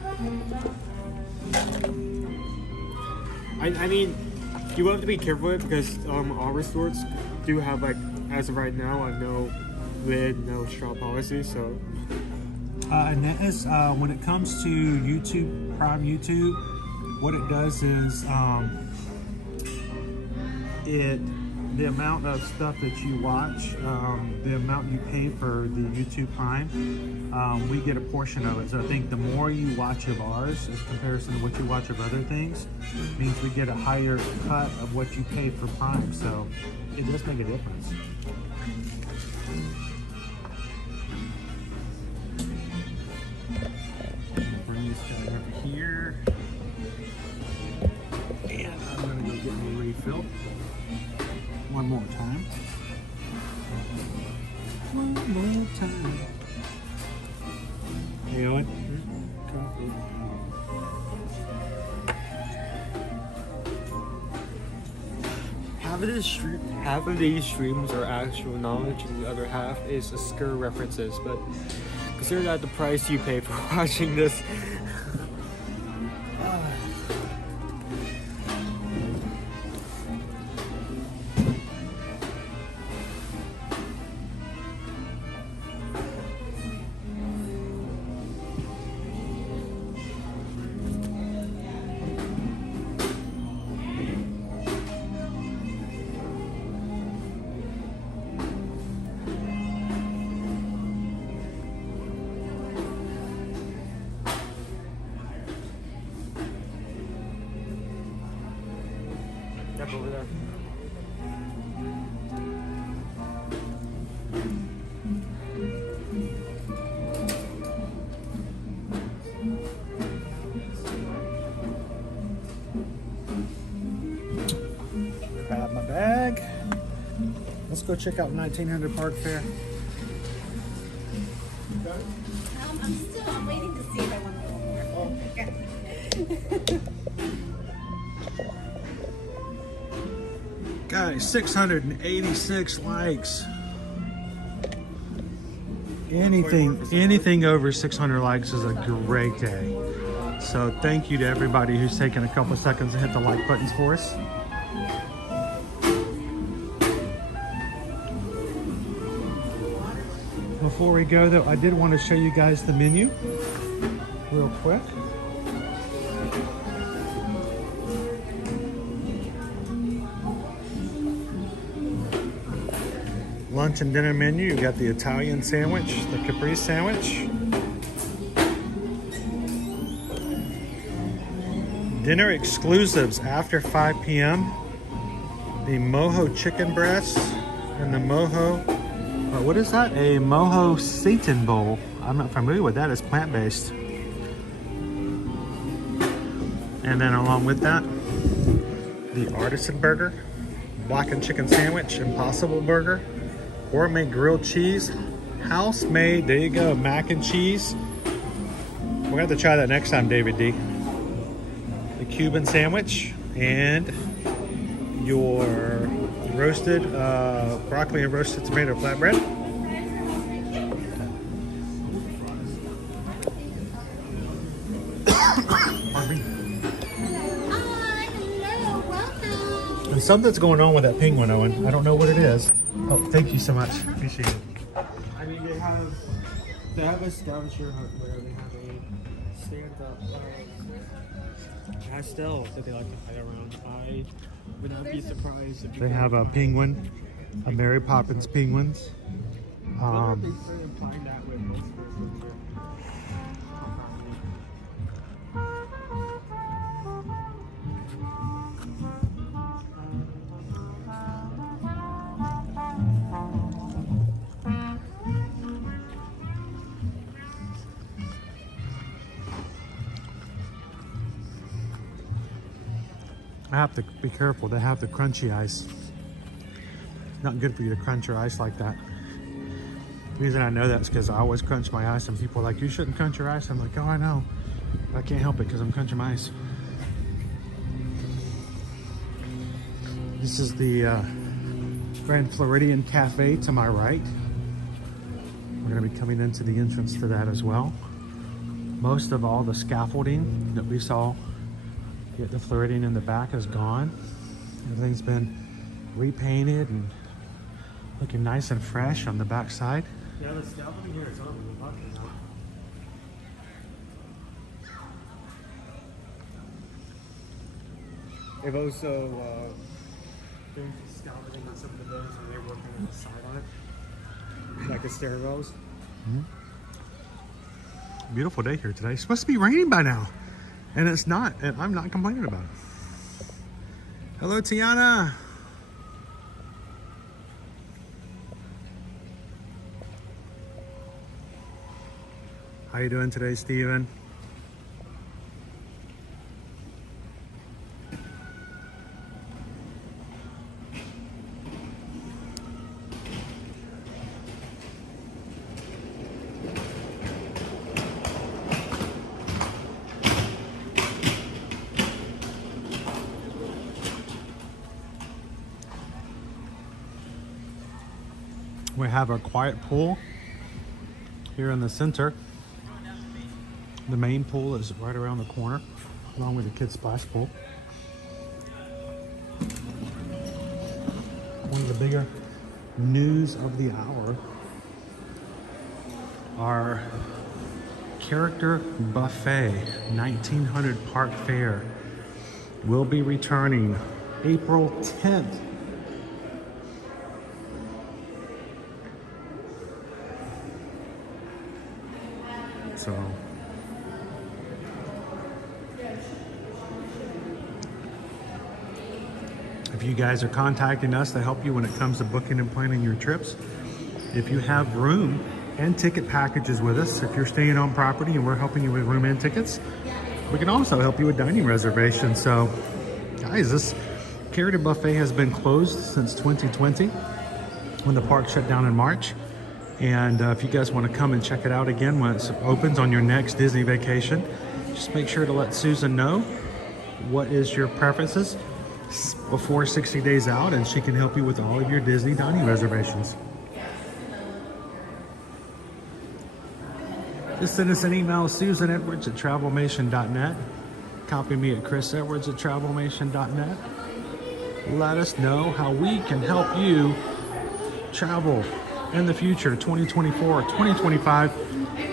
I mean, you will have to be careful with it, because our stores do have, like, as of right now, a no lid, no straw policy. So and that is when it comes to YouTube, Prime YouTube, what it does is the amount of stuff that you watch, the amount you pay for the YouTube Prime, we get a portion of it. So I think the more you watch of ours as comparison to what you watch of other things means we get a higher cut of what you pay for Prime. So it does make a difference. Bring this guy over here. And I'm gonna go get me a refill. One more time. One more time. Hey, Owen. Half of these streams are actual knowledge, and the other half is scare references. But consider that the price you pay for watching this. Over there. Grab my bag. Let's go check out 1900 Park Fair. I'm waiting to see if I want to go. Guys, 686 likes. Anything over 600 likes is a great day. So thank you to everybody who's taken a couple of seconds to hit the like buttons for us. Before we go though, I did want to show you guys the menu real quick. Lunch and dinner menu, you got the Italian sandwich, the Capri sandwich. Dinner exclusives after 5 p.m. The mojo chicken breast and the mojo, what is that? A mojo seitan bowl. I'm not familiar with that, it's plant-based. And then along with that, the artisan burger, blackened chicken sandwich, impossible burger, gourmet grilled cheese, house made, there you go, mac and cheese. We're gonna have to try that next time, David D. The Cuban sandwich and your roasted broccoli and roasted tomato flatbread. Pardon me. And something's going on with that penguin, Owen. I don't know what it is. Oh, thank you so much. Appreciate it. I mean, they have a scavenger hunt where they have a stand-up pastel that they like to hide around. I would not be surprised if They have a penguin, a Mary Poppins penguins. implying that with most persons here. I have to be careful. They have the crunchy ice. It's not good for you to crunch your ice like that. The reason I know that is because I always crunch my ice and people are like, you shouldn't crunch your ice. I'm like, oh, I know. But I can't help it because I'm crunching my ice. This is the Grand Floridian Cafe to my right. We're going to be coming into the entrance to that as well. Most of all the scaffolding that we saw at the Floridian in the back is gone. Everything's been repainted and looking nice and fresh on the back side. Yeah, the scaffolding here is on the button now. They've also doing scaffolding on some of the buildings and they're working on the side on it. Like the stairwells. Mm-hmm. Beautiful day here today. It's supposed to be raining by now. And it's not, and I'm not complaining about it. Hello, Tiana. How you doing today, Steven? We have our quiet pool here in the center. The main pool is right around the corner, along with the kids' splash pool. One of the bigger news of the hour, our character buffet 1900 Park Fair will be returning April 10th. So if you guys are contacting us to help you when it comes to booking and planning your trips, if you have room and ticket packages with us, if you're staying on property and we're helping you with room and tickets, we can also help you with dining reservations. So guys, this character buffet has been closed since 2020 when the park shut down in March. And if you guys want to come and check it out again when it opens on your next Disney vacation, just make sure to let Susan know what is your preferences. before 60 days out, and she can help you with all of your Disney dining reservations. Just send us an email, susanedwards@travelmation.net. Copy me at chrisedwards@travelmation.net. Let us know how we can help you travel in the future, 2024, 2025,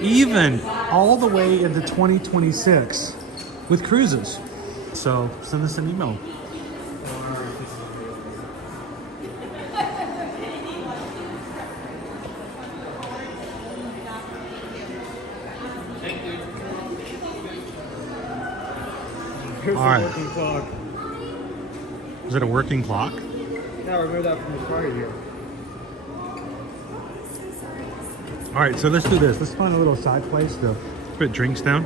even all the way into 2026 with cruises. So send us an email. Here's All the right. working clock. Is it a working clock? Now remove that from the car here. All right, so let's do this. Let's find a little side place to put drinks down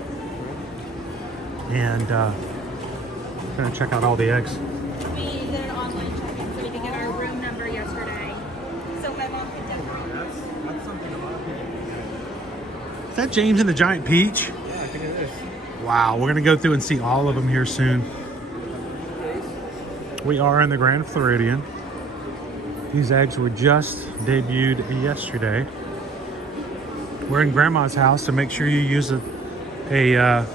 and kind of check out all the eggs. We did an online check-in so we could get our room number yesterday. So my mom picked up. That's something a lot of people. Is that James and the Giant Peach? Yeah, I think it is. Wow, we're gonna go through and see all of them here soon. We are in the Grand Floridian. These eggs were just debuted yesterday. We're in Grandma's house, so make sure you use a cup.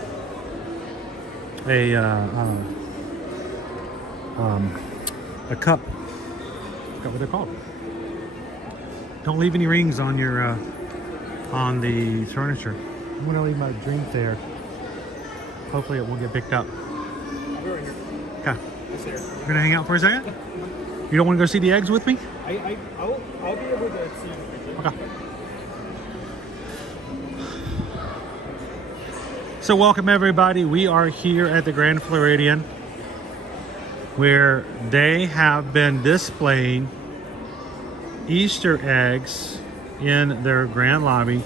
I forgot what they're called. Don't leave any rings on your on the furniture. I'm gonna leave my drink there. Hopefully it won't get picked up. Okay. You're gonna hang out for a second? You don't want to go see the eggs with me? I'll be able to see you. Okay. So welcome everybody. We are here at the Grand Floridian where they have been displaying Easter eggs in their grand lobby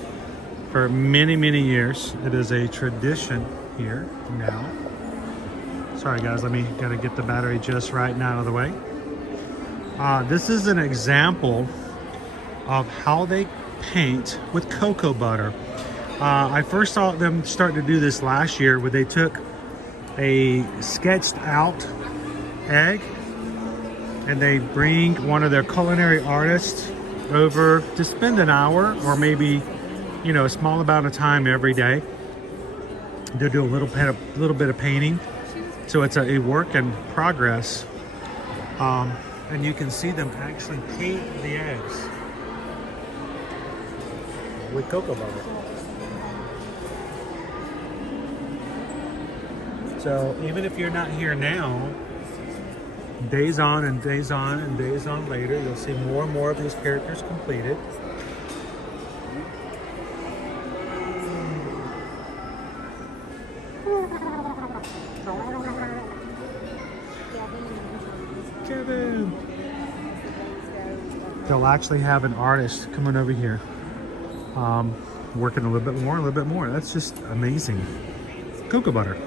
for many, many years. It is a tradition here now. Sorry guys, gotta get the battery just right and out of the way. This is an example of how they paint with cocoa butter. I first saw them start to do this last year where they took a sketched out egg and they bring one of their culinary artists over to spend an hour or maybe, you know, a small amount of time every day. They'll do a little bit of painting. So it's a work in progress. And you can see them actually paint the eggs with cocoa butter. So even if you're not here now, days on and days on and days on later, you'll see more and more of these characters completed. Kevin! They'll actually have an artist coming over here, working a little bit more. That's just amazing. Cocoa butter.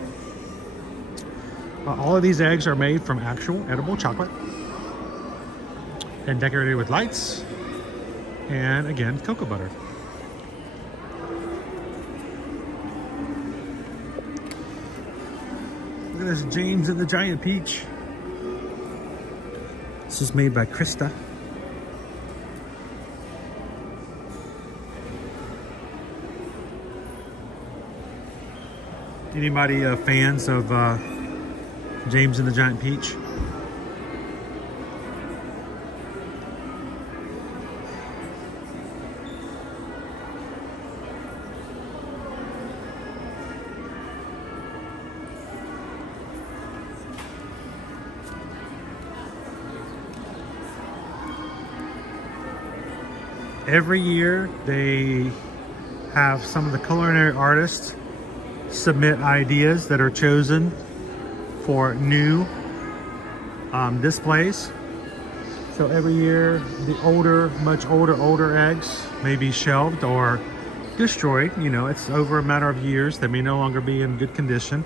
All of these eggs are made from actual edible chocolate and decorated with lights and again cocoa butter. Look at this James and the Giant Peach. This is made by Krista. Anybody fans of James and the Giant Peach? Every year they have some of the culinary artists submit ideas that are chosen for new displays. So every year the much older eggs may be shelved or destroyed. You know, it's over a matter of years. They may no longer be in good condition.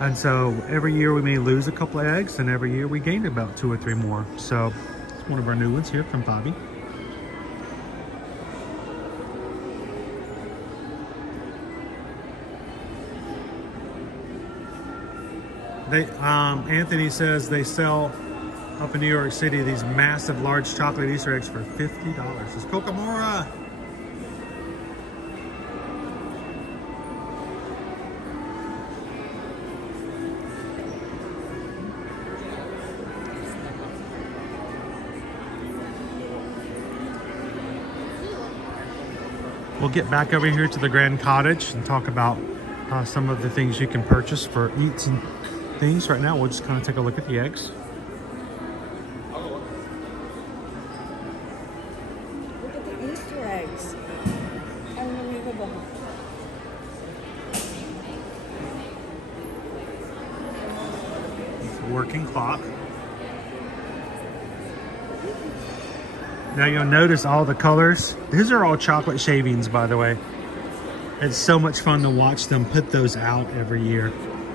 And so every year we may lose a couple of eggs and every year we gain about 2 or 3 more. So it's one of our new ones here from Bobby. They Anthony says they sell up in New York City these massive, large chocolate Easter eggs for $50. It's Kokomora. We'll get back over here to the Grand Cottage and talk about some of the things you can purchase for eats and things. Right now, we'll just kind of take a look at the eggs. Look at the Easter eggs. Unbelievable. It's a working clock. Now you'll notice all the colors. These are all chocolate shavings, by the way. It's so much fun to watch them put those out every year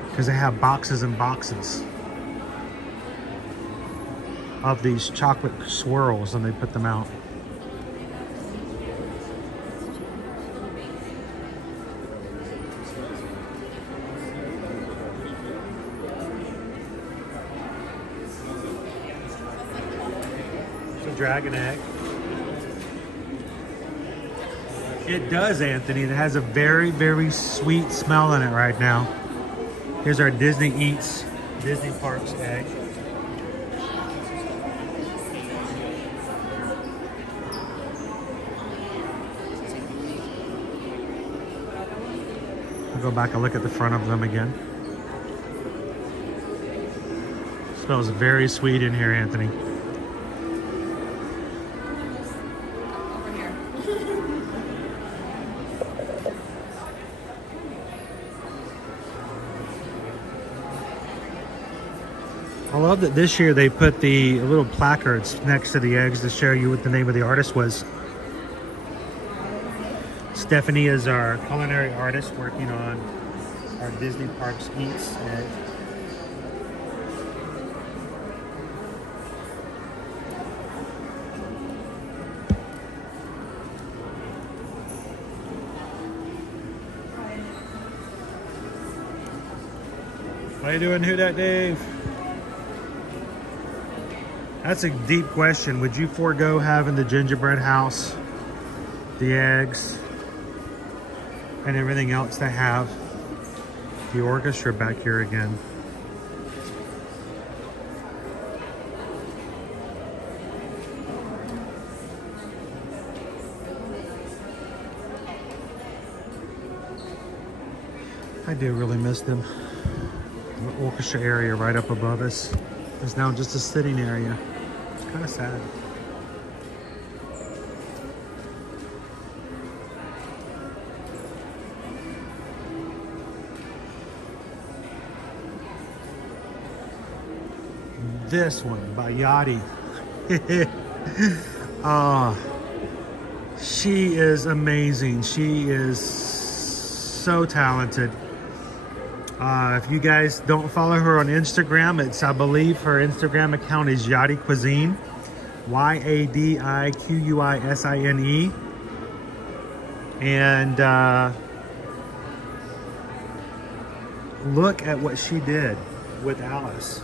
because they have boxes and boxes of these chocolate swirls and they put them out. It's a dragon egg. It does, Anthony. It has a very, very sweet smell in it right now. Here's our Disney Eats Disney Parks egg. I'll go back and look at the front of them again. It smells very sweet in here, Anthony. I love that this year they put the little placards next to the eggs to show you what the name of the artist was. Stephanie is our culinary artist working on our Disney Parks Eats egg. How you doing, Who Dat Dave? That's a deep question. Would you forego having the gingerbread house, the eggs, and everything else they have? The orchestra back here again. I do really miss them. The orchestra area right up above us is now just a sitting area. It's kind of sad. This one by Yachty. She is amazing. She is so talented. If you guys don't follow her on Instagram, it's, I believe her Instagram account is Yachty Cuisine. Y-A-D-I-Q-U-I-S-I-N-E. And look at what she did with Alice.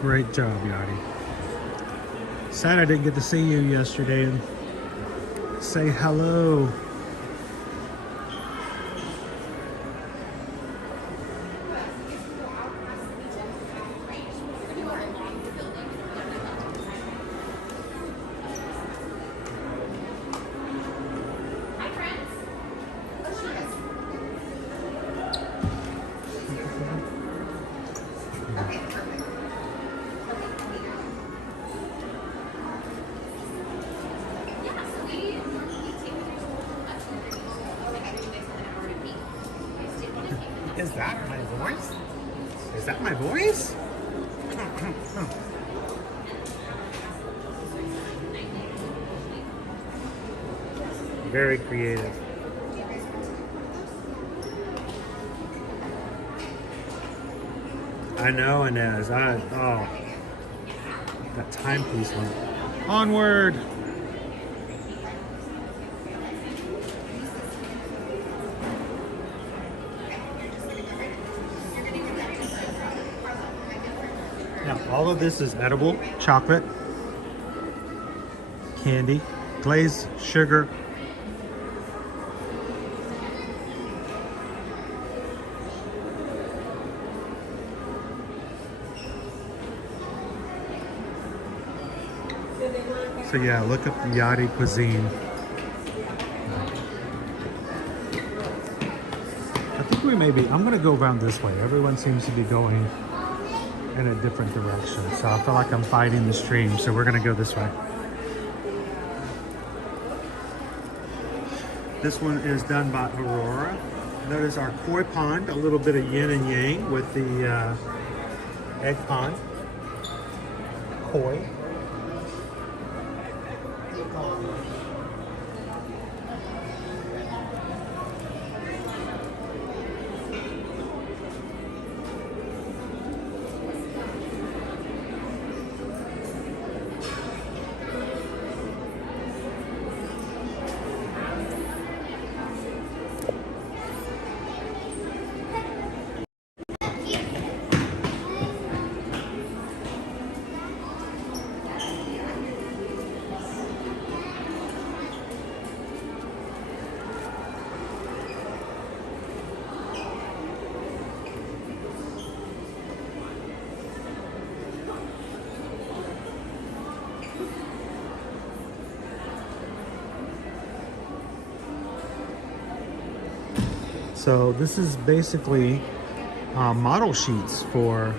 Great job, Yachty. Sad I didn't get to see you yesterday and say hello. Is that my voice? Is that my voice? Very creative. I know, Inez. Oh, that timepiece one. Onward. Now, all of this is edible chocolate, candy, glazed sugar. So yeah, look up Yachty cuisine. I think we I'm gonna go around this way. Everyone seems to be going in a different direction. So I feel like I'm fighting the stream. So we're gonna go this way. This one is done by Aurora. Notice our koi pond, a little bit of yin and yang with the egg pond. Koi. So this is basically model sheets for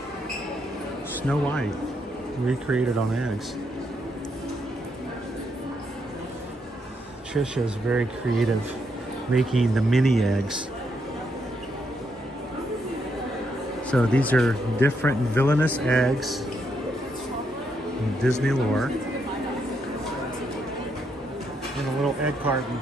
Snow White, recreated on eggs. Trisha is very creative, making the mini eggs. So these are different villainous eggs in Disney lore. In a little egg carton.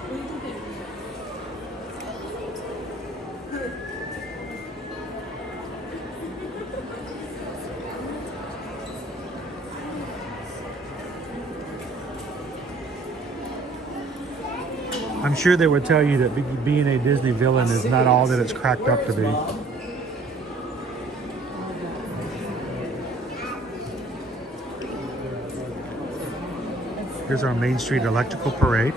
I'm sure they would tell you that being a Disney villain is not all that it's cracked up to be. Here's our Main Street Electrical Parade.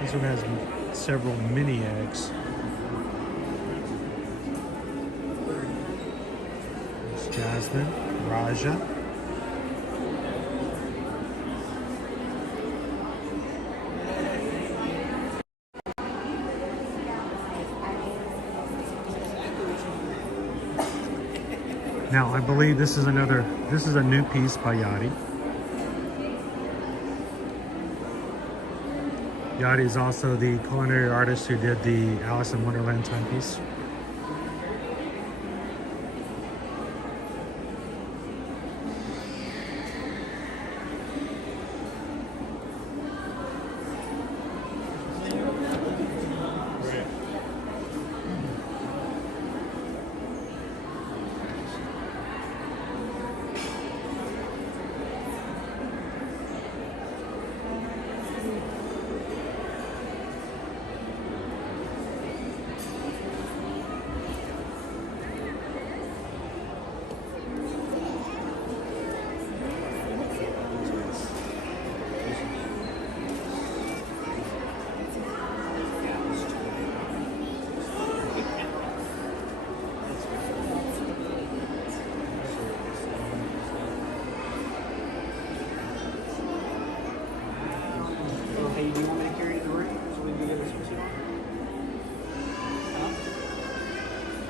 This one has several mini eggs. It's Jasmine, Raja. Now I believe this is a new piece by Yachty. Yachty is also the culinary artist who did the Alice in Wonderland timepiece.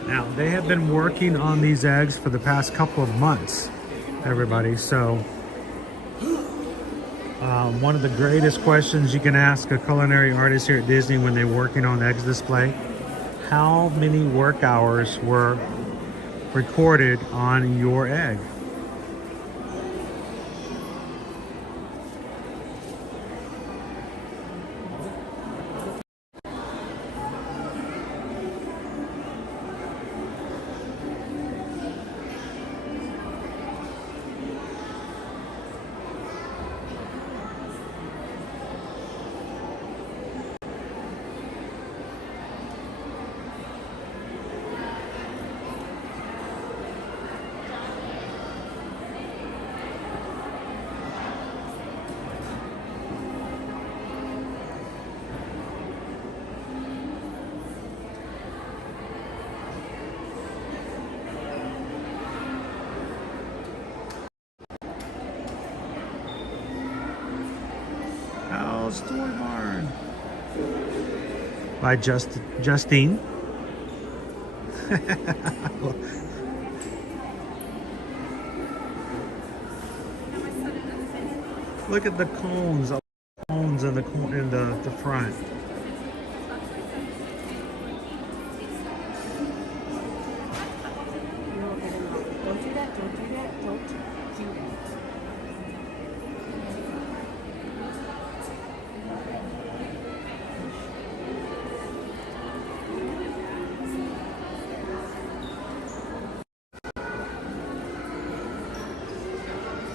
Now, they have been working on these eggs for the past couple of months, everybody. So, one of the greatest questions you can ask a culinary artist here at Disney when they're working on eggs display, how many work hours were recorded on your egg? Story Barn by Justine. Look at the cones in the front. Don't do that, don't do that, don't do that.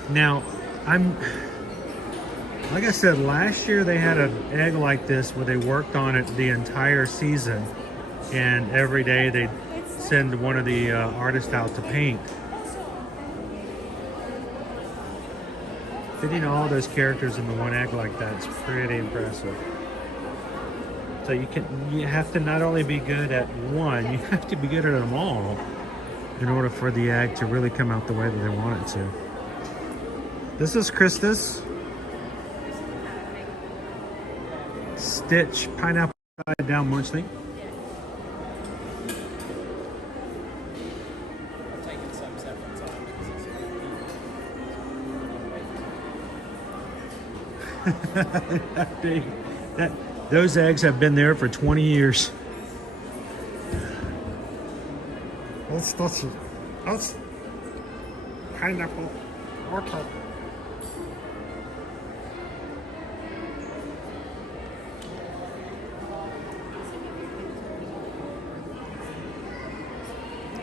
Now, like I said, last year they had an egg like this where they worked on it the entire season, and every day they'd send one of the artists out to paint. Fitting all those characters into one egg like that is pretty impressive. So you have to not only be good at one, you have to be good at them all in order for the egg to really come out the way that they want it to. This is Krista's Stitch Pineapple Upside Down Munchling. That big. Those eggs have been there for 20 years. That's pineapple orchard.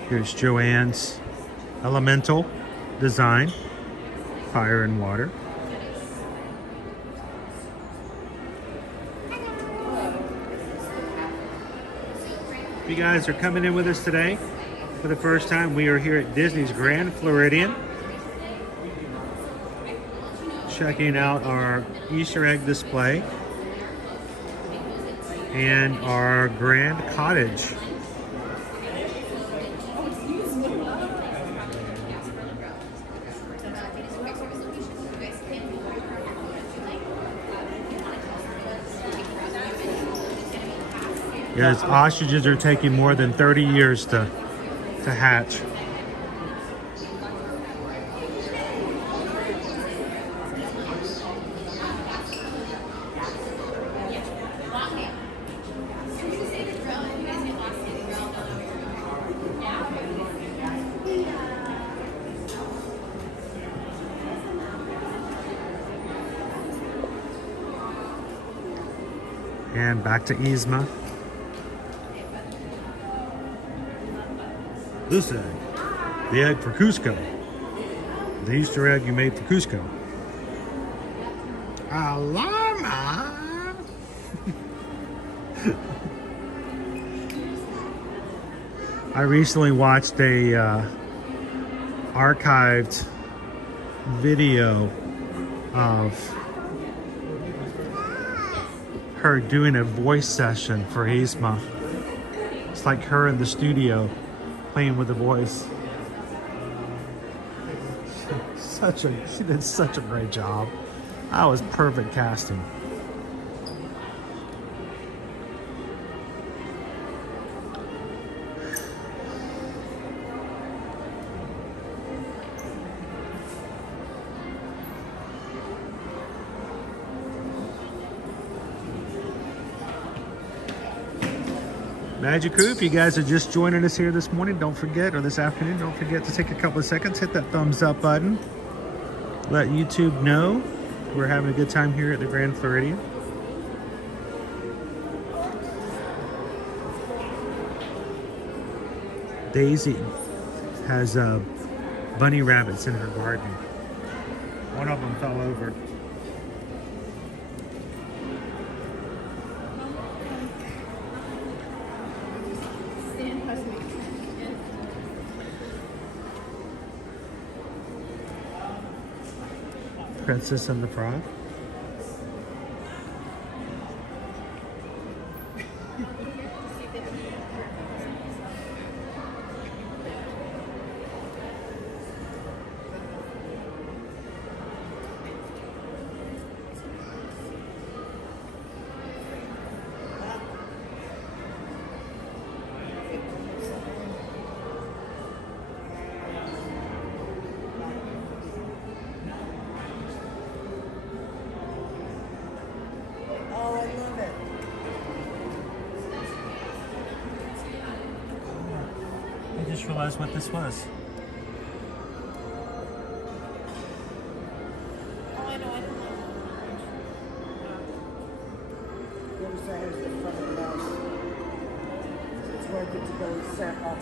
Here's Joanne's Elemental design, fire and water. If you guys are coming in with us today for the first time, we are here at Disney's Grand Floridian, checking out our Easter egg display and our Grand Cottage. Yes, ostriches are taking more than 30 years to hatch. And back to Yzma. This egg, the egg for Cusco. The Easter egg you made for Cusco. Alarma! I recently watched a archived video of her doing a voice session for Yzma. It's like her in the studio playing with the voice. She did such a great job. That was perfect casting. Magic Crew, if you guys are just joining us here this morning, don't forget, or this afternoon, don't forget to take a couple of seconds, hit that thumbs up button. Let YouTube know we're having a good time here at the Grand Floridian. Daisy has bunny rabbits in her garden. One of them fell over. Princess and the Frog. I just realized what this was. Oh, I know, I don't know. The other side is the front of the house. It's where I get to go set up.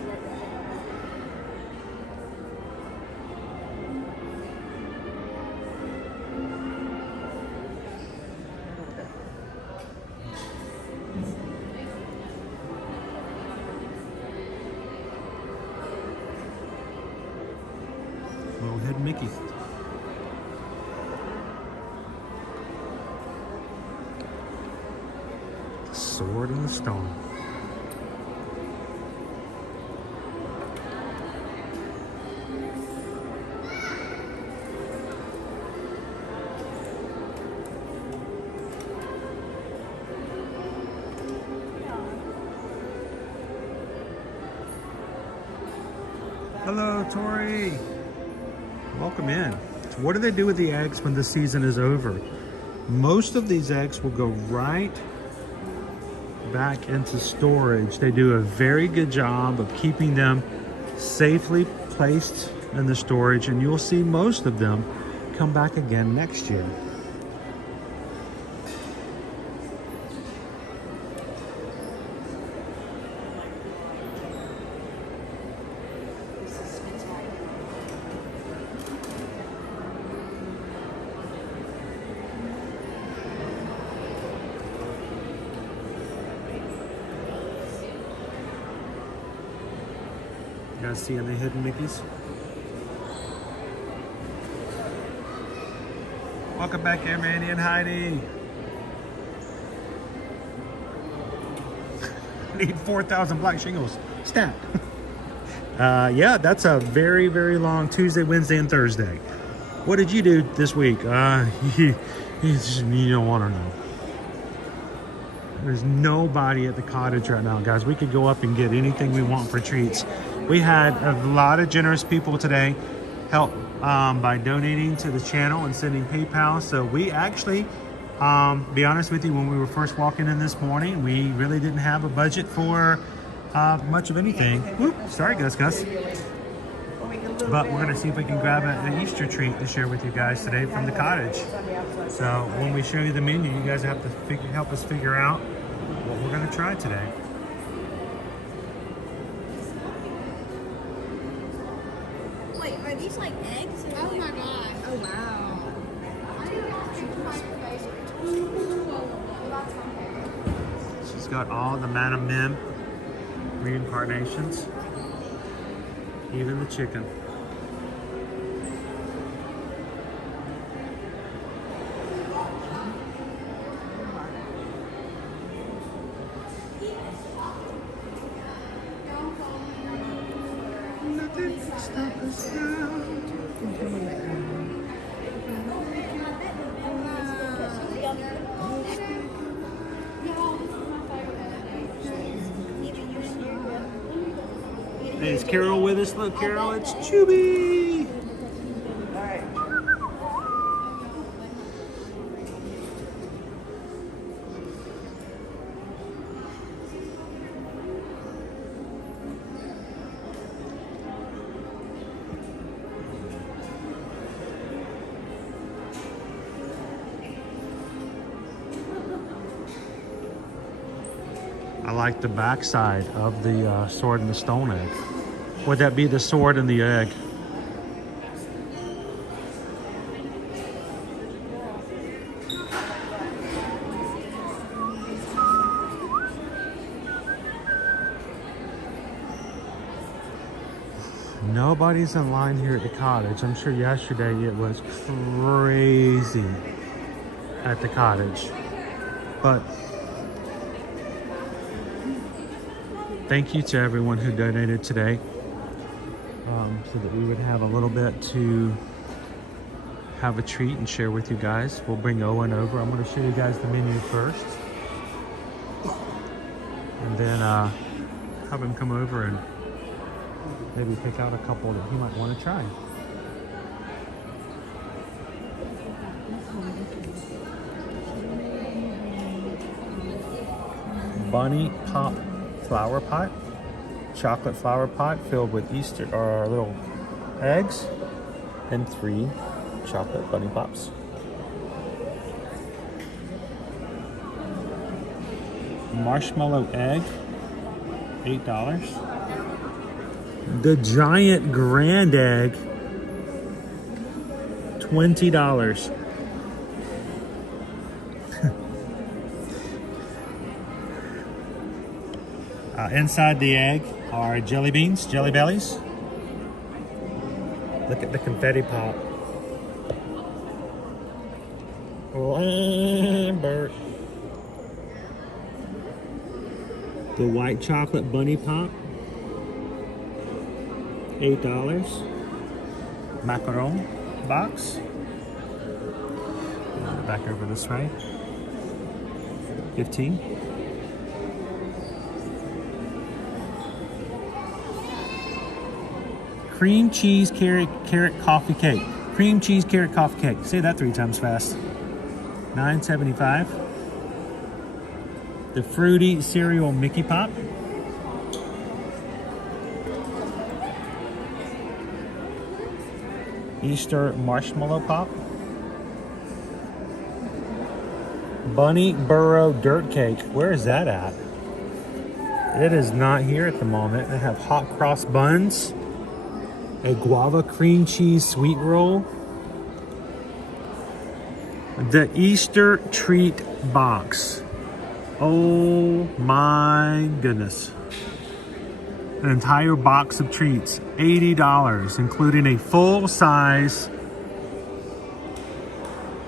Little head Mickey. Sword in the Stone. Hello, Tori. Welcome in. So what do they do with the eggs when the season is over? Most of these eggs will go right back into storage. They do a very good job of keeping them safely placed in the storage, and you'll see most of them come back again next year. You guys seeing the hidden Mickeys? Welcome back here, Mandy and Heidi. Need 4,000 black shingles. Stat. Yeah, that's a very, very long Tuesday, Wednesday, and Thursday. What did you do this week? You don't want to know. There's nobody at the cottage right now, guys. We could go up and get anything we want for treats. We had a lot of generous people today help by donating to the channel and sending PayPal. So we actually, be honest with you, when we were first walking in this morning, we really didn't have a budget for much of anything. Whoop, sorry, Gus. But we're gonna see if we can grab an Easter treat to share with you guys today from the cottage. So when we show you the menu, you guys have to help us figure out what we're gonna try today. Wait, are these like eggs? Oh my god. Oh wow. She's got all the Madam Mim reincarnations, even the chicken. Hey, is Carol with us? Look, Carol, it's Chubby! like the backside of the sword and the stone egg. Would that be the sword and the egg? Nobody's in line here at the cottage. I'm sure yesterday it was crazy at the cottage. But thank you to everyone who donated today, so that we would have a little bit to have a treat and share with you guys. We'll bring Owen over. I'm going to show you guys the menu first, and then have him come over and maybe pick out a couple that he might want to try. Bunny Pop flower pot, chocolate flower pot filled with Easter or little eggs, and 3 chocolate bunny pops. Marshmallow egg, $8. The giant grand egg, $20. Inside the egg are jelly beans, jelly bellies. Look at the confetti pop. Lambert. The white chocolate bunny pop, $8. Macaron box. Back over this way. 15. Cream cheese carrot coffee cake. Cream cheese carrot coffee cake. Say that 3 times fast. $9.75. The fruity cereal Mickey Pop. Easter marshmallow pop. Bunny burrow dirt cake. Where is that at? It is not here at the moment. They have hot cross buns. A guava cream cheese sweet roll. The Easter treat box. Oh my goodness. An entire box of treats, $80, including a full-size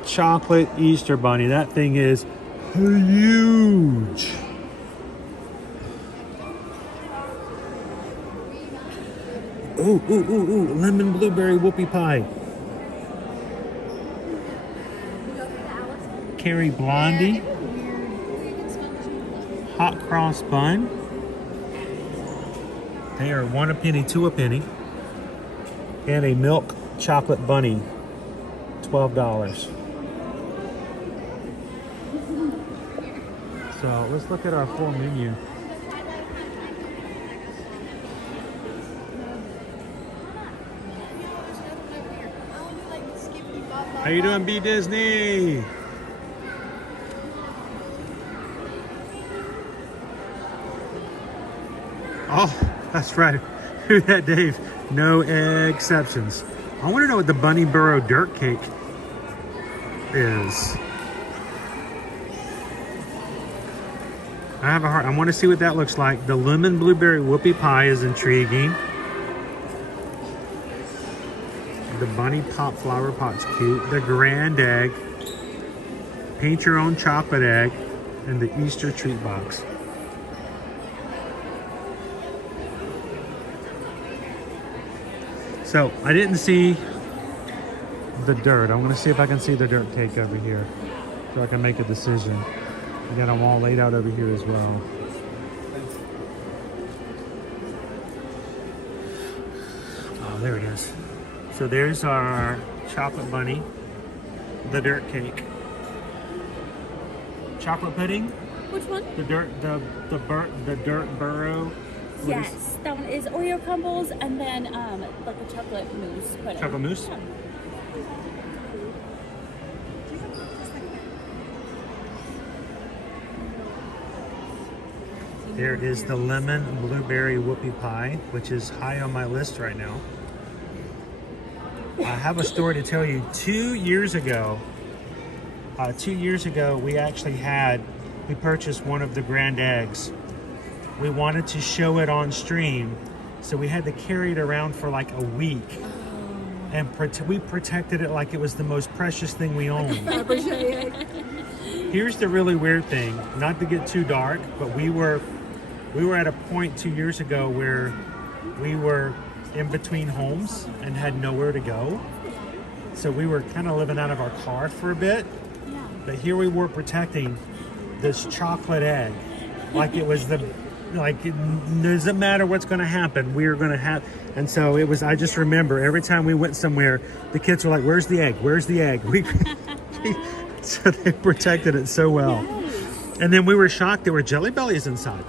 chocolate Easter bunny. That thing is huge. Ooh, lemon blueberry whoopie pie. Carrie Blondie. Hot cross bun. They are 1 a penny, 2 a penny. And a milk chocolate bunny, $12. So let's look at our full menu. How you doing, B Disney? Oh, that's right. Who that, Dave? No exceptions. I want to know what the bunny burrow dirt cake is. I want to see what that looks like. The lemon blueberry whoopie pie is intriguing. The bunny pop flower pot's cute. The grand egg. Paint your own chocolate egg. And the Easter treat box. So I didn't see the dirt. I'm going to see if I can see the dirt cake over here so I can make a decision. Again, I'm all laid out over here as well. Oh, there it is. So there's our chocolate bunny, the dirt cake, chocolate pudding. Which one? The dirt burrow. Yes, that one is Oreo crumbles and then like a chocolate mousse pudding. Chocolate mousse? Yeah. There is the lemon blueberry whoopie pie, which is high on my list right now. I have a story to tell you. 2 years ago, we purchased one of the grand eggs. We wanted to show it on stream, so we had to carry it around for like a week. And we protected it like it was the most precious thing we owned. Here's the really weird thing, not to get too dark, but we were at a point 2 years ago where we were in between homes and had nowhere to go. So we were kind of living out of our car for a bit. But here we were protecting this chocolate egg like it was it doesn't matter what's going to happen, we're going to have. And so it was, I just remember every time we went somewhere, the kids were like, where's the egg? Where's the egg? So they protected it so well. And then we were shocked there were Jelly Bellies inside.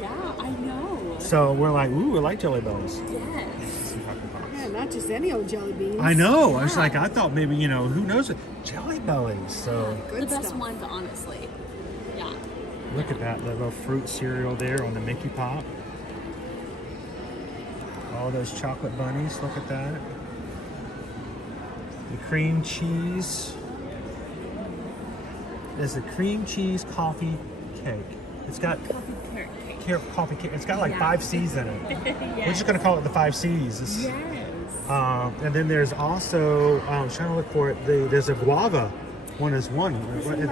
Yeah, I know. So we're like, ooh, we like Jelly Bellies. Yes. Yeah, not just any old jelly beans. I know. I was like, I thought maybe, who knows what? Jelly Bellies. So The best ones, honestly. Yeah. look at that little fruit cereal there on the Mickey Pop. All those chocolate bunnies, look at that. The cream cheese. There's a cream cheese coffee cake. It's got coffee cake. It's got like 5 C's in it. We're just gonna call it the 5 C's. And then there's also, I'm trying to look for it. There's a guava one as one.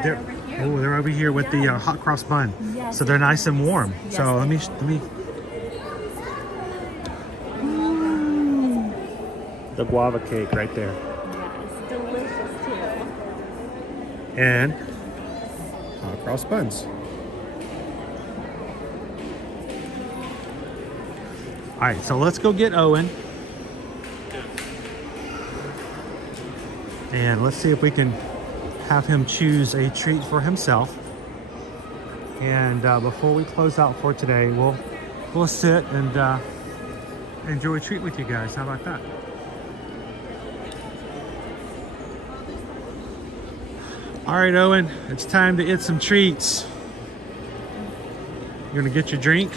They're over here with the hot cross bun. So they're nice and warm. So let me. The guava cake right there. It's delicious too. And hot cross buns. All right, so let's go get Owen. And let's see if we can have him choose a treat for himself. And before we close out for today, we'll sit and enjoy a treat with you guys. How about that? All right, Owen, it's time to eat some treats. You're gonna get your drink.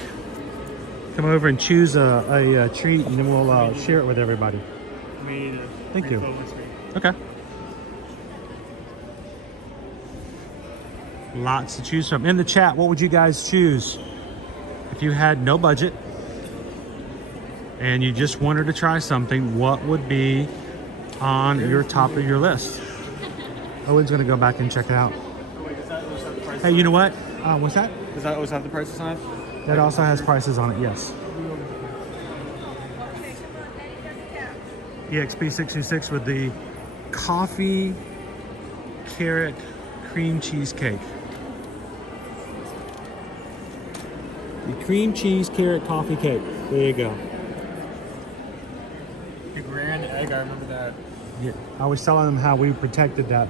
Come over and choose a treat, and then we'll share it with everybody. Thank you. Okay. Lots to choose from. In the chat, what would you guys choose if you had no budget and you just wanted to try something? What would be on your top of your list? Owen's gonna go back and check it out. Hey, you know what? What's that? Does that also have the prices on it? That also has prices on it, yes. EXP626 with the coffee carrot cream cheese cake. The cream cheese carrot coffee cake. There you go. The grand egg, I remember that. Yeah, I was telling them how we protected that.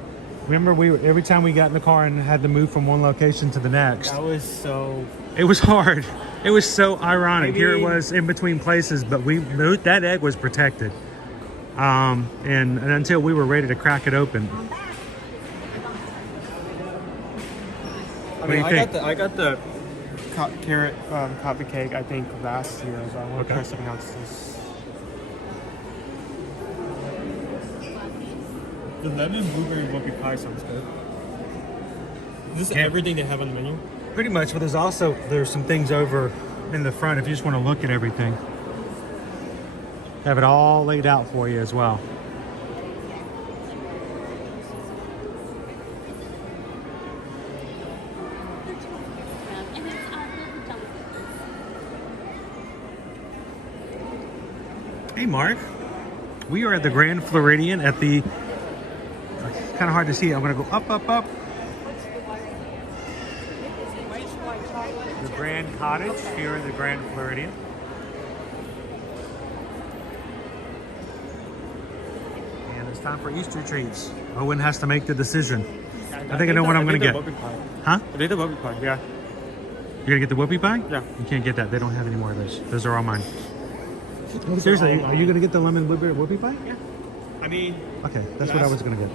Remember, every time we got in the car and had to move from one location to the next. That was so... It was hard. It was so ironic. Here it was in between places, but that egg was protected. And until we were ready to crack it open. I got the carrot coffee cake, I think, last year. So I want to try something else. The lemon blueberry whoopie pie sounds good. Is this everything they have on the menu? Pretty much, but there's some things over in the front if you just want to look at everything. Have it all laid out for you as well. Hey Mark, we are at the Grand Floridian at the, it's kind of hard to see, I'm going to go up. The Grand Cottage here in the Grand Floridian. And it's time for Easter treats. Owen has to make the decision. I think I know what I'm going to get. Huh? I did the whoopie pie, yeah. You're going to get the whoopie pie? Yeah. You can't get that. They don't have any more of those. Those are all mine. Seriously, are you going to get the lemon blueberry whoopie pie? Yeah. I mean... Okay, that's what I was going to get.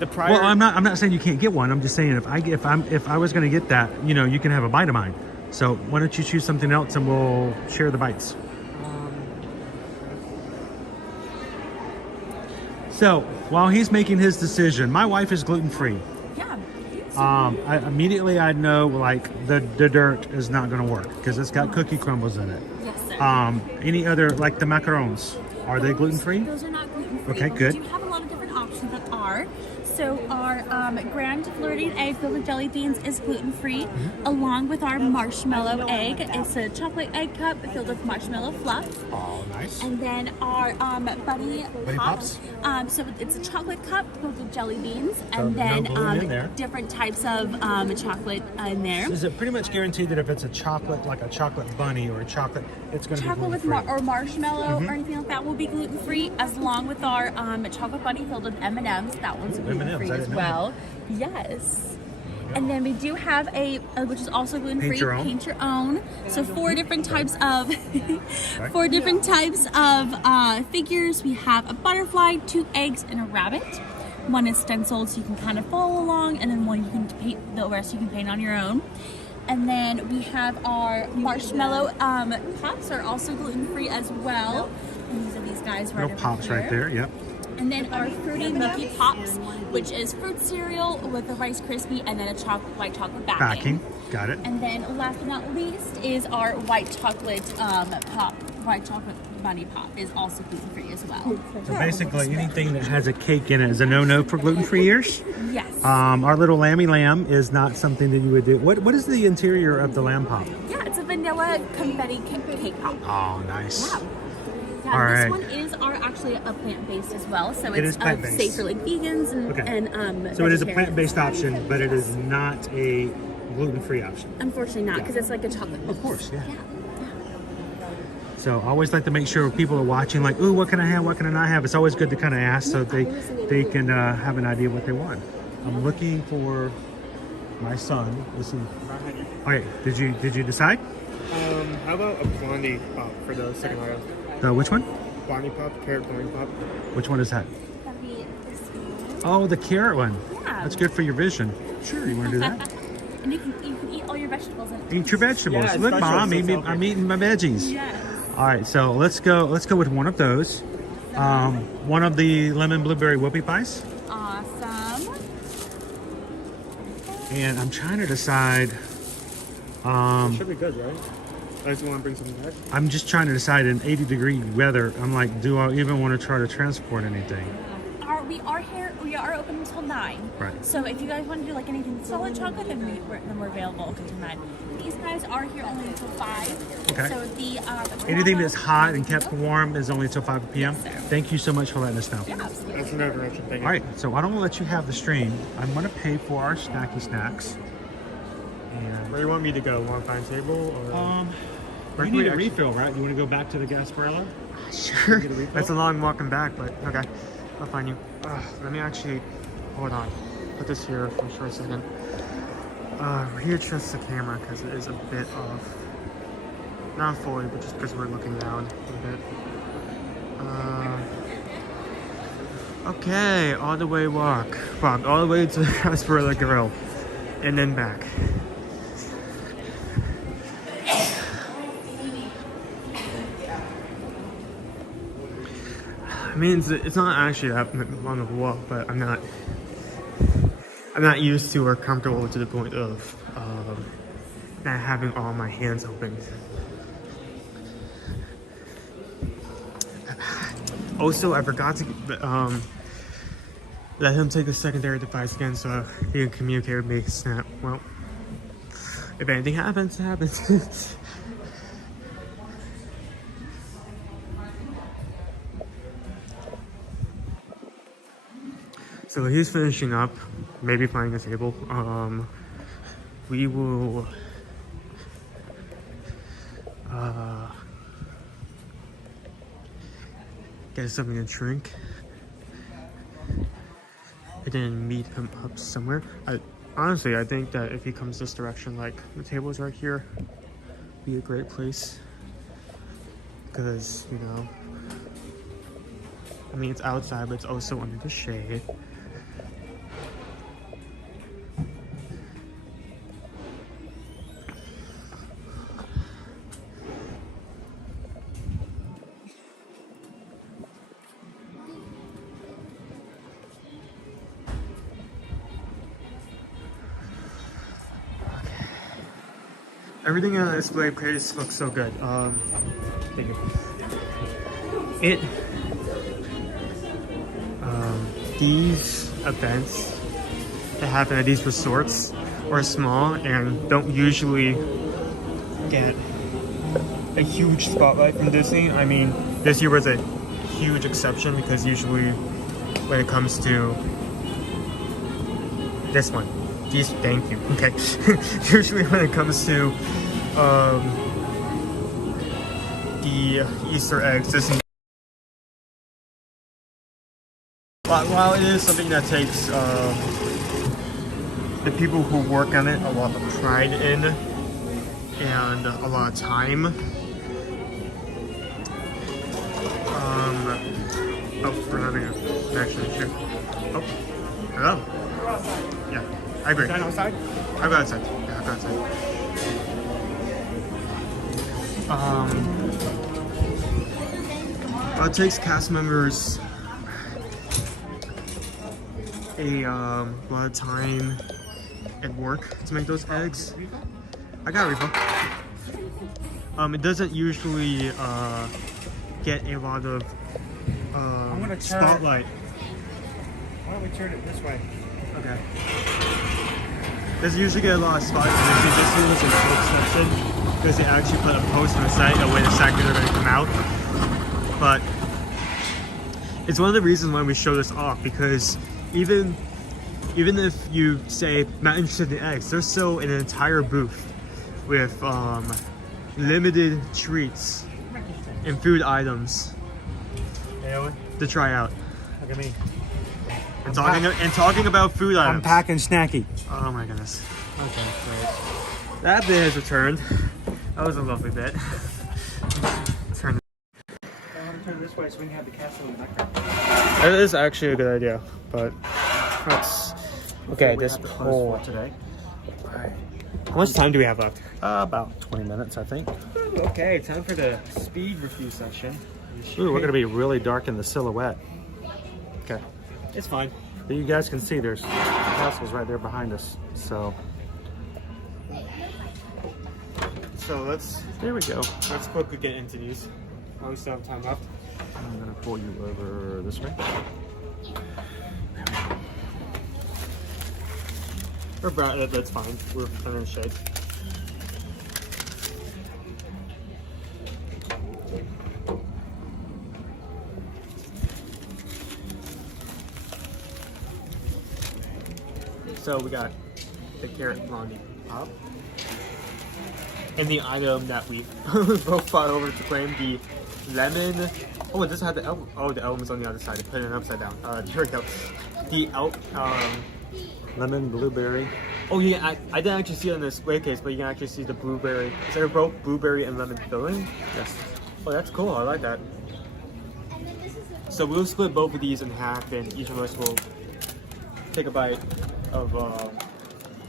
The prior... Well, I'm not saying you can't get one. I'm just saying if I was going to get that, you can have a bite of mine. So why don't you choose something else and we'll share the bites. So while he's making his decision, my wife is gluten-free. Yeah. Immediately I know like the dirt is not going to work because it's got cookie crumbles in it. Yes, sir. Any other, like the macarons, are they gluten-free? Those are not gluten-free. Okay, good. We do have a lot of different options that are. So our Grand Floridian egg filled with jelly beans is gluten-free, along with our marshmallow egg. It's a chocolate egg cup filled with marshmallow fluff. Oh, nice. And then our Buddy Pops? So it's a chocolate cup filled with jelly beans, So and no then gluten in there. different types of chocolate in there. So is it pretty much guaranteed that if it's a chocolate, like a chocolate bunny or a chocolate, it's going to be Chocolate with gluten-free? or marshmallow or anything like that will be gluten-free, as long with our chocolate bunny filled with M&Ms. That one's gluten-free I as didn't know well. Yes. And then we do have a, which is also gluten-free, Paint your own. Paint Your Own. So 4 different types of, figures. We have a butterfly, 2 eggs, and a rabbit. One is stenciled so you can kind of follow along, and then one you can paint, the rest you can paint on your own. And then we have our marshmallow pops are also gluten-free as well. And these are these guys right Little over pops here. right there, yep. And then our Fruity Milky Pops, which is fruit cereal with a Rice Krispie and then a white chocolate backing. Got it. And then last but not least is our white chocolate pop. White chocolate bunny pop is also gluten-free as well. So basically anything that has a cake in it is a no-no for gluten-free ears? Yes. Our little lammy lamb is not something that you would do. What is the interior of the lamb pop? Yeah, it's a vanilla confetti cake pop. Oh, nice. Yeah. All This right. one is actually a plant-based as well, so It it's is plant-based. safe for like vegans and, So it is a vegetarians. plant-based option, but it is not a gluten-free option. Unfortunately not, because it's like a chocolate. Of course, yeah. So I always like to make sure people are watching, like, ooh, what can I have? What can I not have? It's always good to kind of ask so they can have an idea what they want. I'm looking for my son. Listen. Okay, did you decide? How about a blondie pop for the second item? Which one? Blondie pop, carrot blondie pop. Which one is that? That'd be this one. Oh, the carrot one. Yeah. That's good for your vision. Sure, you want to do that? And you can eat all your vegetables. Eat your vegetables. Yeah, Look, it's Mom, special, so I'm eating my veggies. Yes. All right, so let's go with one of those. One of the lemon blueberry whoopie pies. Awesome. And I'm trying to decide. Should be good, right? I just want to bring something back. I'm just trying to decide in 80-degree weather. I'm like, do I even want to try to transport anything? We are open until 9. Right. So if you guys want to do like anything solid chocolate, then we're available until 9. These guys are here only until 5. Okay. So the Anything that's hot and kept warm is only until 5 p.m. Thank you so much for letting us know. Yeah, absolutely. That's an interruption. Thank you. All right, so I don't want to let you have the stream. I'm going to pay for our snacky snacks. And Where do you want me to go? Want to find a table or? you need a refill, right? You want to go back to the Gasparilla? Sure. That's a long walking back, but okay. I'll find you. Let me actually, hold on. Put this here for a short second. Readjust the camera because it is a bit off. Not fully, but just because we're looking down a bit. Okay, all the way walk all the way to the Gasparilla Grill, and then back. I mean, it's not actually that long of a walk, but I'm not used to or comfortable to the point of not having all my hands open. Also, I forgot to let him take the secondary device again so he can communicate with me. Snap. Well, if anything happens, it happens. So he's finishing up, maybe finding a table. We will get something to drink and then meet him up somewhere. Honestly, I think that if he comes this direction, like the table's right here, be a great place. Because, you know, I mean, it's outside, but it's also under the shade. Everything on the display case looks so good. Thank you. These events that happen at these resorts are small and don't usually get a huge spotlight from Disney. I mean, this year was a huge exception because usually when it comes to this one, thank you. Okay, usually when it comes to the Easter eggs, Disney. While it is something that takes the people who work on it a lot of pride in and a lot of time. Oh, we're having a connection issue. Oh, hello. Yeah, I agree. Can I go outside? I'll go outside. Yeah, I'll go outside. Well, it takes cast members a lot of time and work to make those eggs. I got a refill. It doesn't usually get a lot of spotlight. Why don't we turn it this way? Okay. Doesn't usually get a lot of spotlight in this year was in the post section because they actually put a post on the site of when exactly they're going to come out. But it's one of the reasons why we show this off, because even if you say not interested in eggs, there's still an entire booth with limited treats and food items to try out. Look at me. And talking about food items. I'm packing snacky. Oh my goodness. Okay, great. That bit has returned. That was a lovely bit. Turn. I want to turn this way so we can have the castle in the background. That is actually a good idea, but let's. Okay, this poll today. Alright. How much time do we have left? About 20 minutes, I think. Okay, time for the speed review session. Ooh, we're gonna be really dark in the silhouette. Okay. It's fine. But you guys can see there's castles right there behind us. So there we go. Let's quickly get into these. We still have time left. I'm gonna pull you over this way. That's fine. We're kind of in shade. So we got the carrot blondie pop. And the item that we both fought over to claim, the lemon. Oh, it doesn't have the elm. Oh, the elm is on the other side. I put it upside down. Here we go. The elm. Lemon, blueberry. Oh yeah, I didn't actually see it in the display case, but you can actually see the blueberry. So they're both blueberry and lemon filling. Yes. Oh, that's cool. I like that. So we'll split both of these in half, and each of us will take a bite of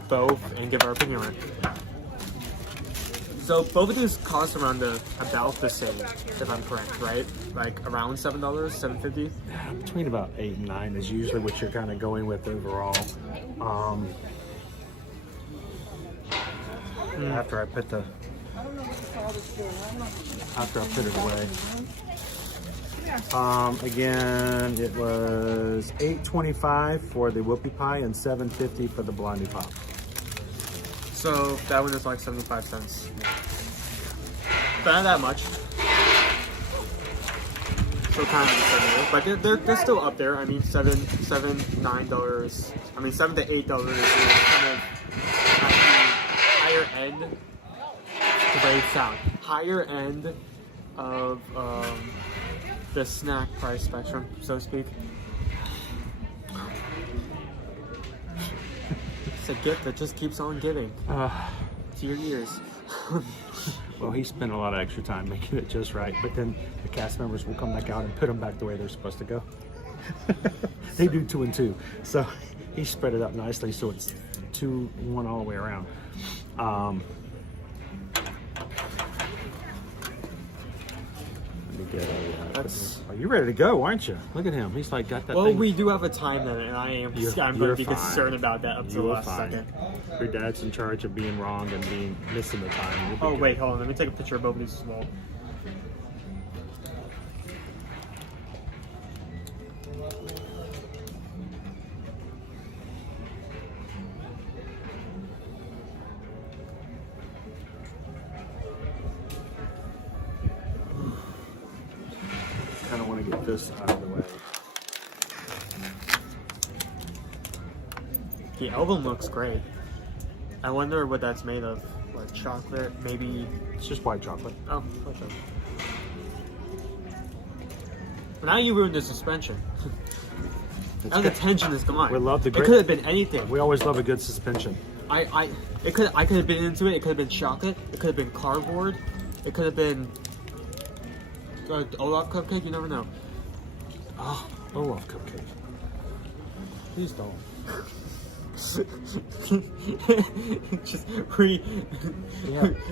both and give our opinion on it. So both of these cost around about the same, if I'm correct, right? Like around $7, $7.50. Between about 8 and 9 is usually what you're kind of going with overall. After I put it away. Again, it was $8.25 for the whoopie pie and $7.50 for the blondie pop. So that one is like 75 cents. But not that much. So kind of expensive, but they're still up there. I mean, $7 to $8 I mean, $7 to $8 is kind of at the higher end. The way it sounds, higher end of the snack price spectrum, so to speak. It's a gift that just keeps on giving to your ears. Well, he spent a lot of extra time making it just right, but then the cast members will come back out and put them back the way they're supposed to go. They do 2 and 2, so he spread it up nicely so it's 2, 1 all the way around. Let me get a. That's. Oh, you're ready to go, aren't you? Look at him. He's like got that. Well, thing. we do have a time limit, and I'm going to be concerned about that up to the last second. Your dad's in charge of being wrong and missing the time. Oh wait, hold on. Let me take a picture of both of these as well. Kind of want to get this out of the way. The album looks great. I wonder what that's made of. Like chocolate, maybe. It's just white chocolate. Oh, white chocolate. Now you ruined the suspension. Now the tension is gone. We love the. It could have been anything. We always love a good suspension. I could have been into it. It could have been chocolate. It could have been cardboard. It could have been Olaf cupcake. You never know. Oh, Olaf cupcake. Please don't. Just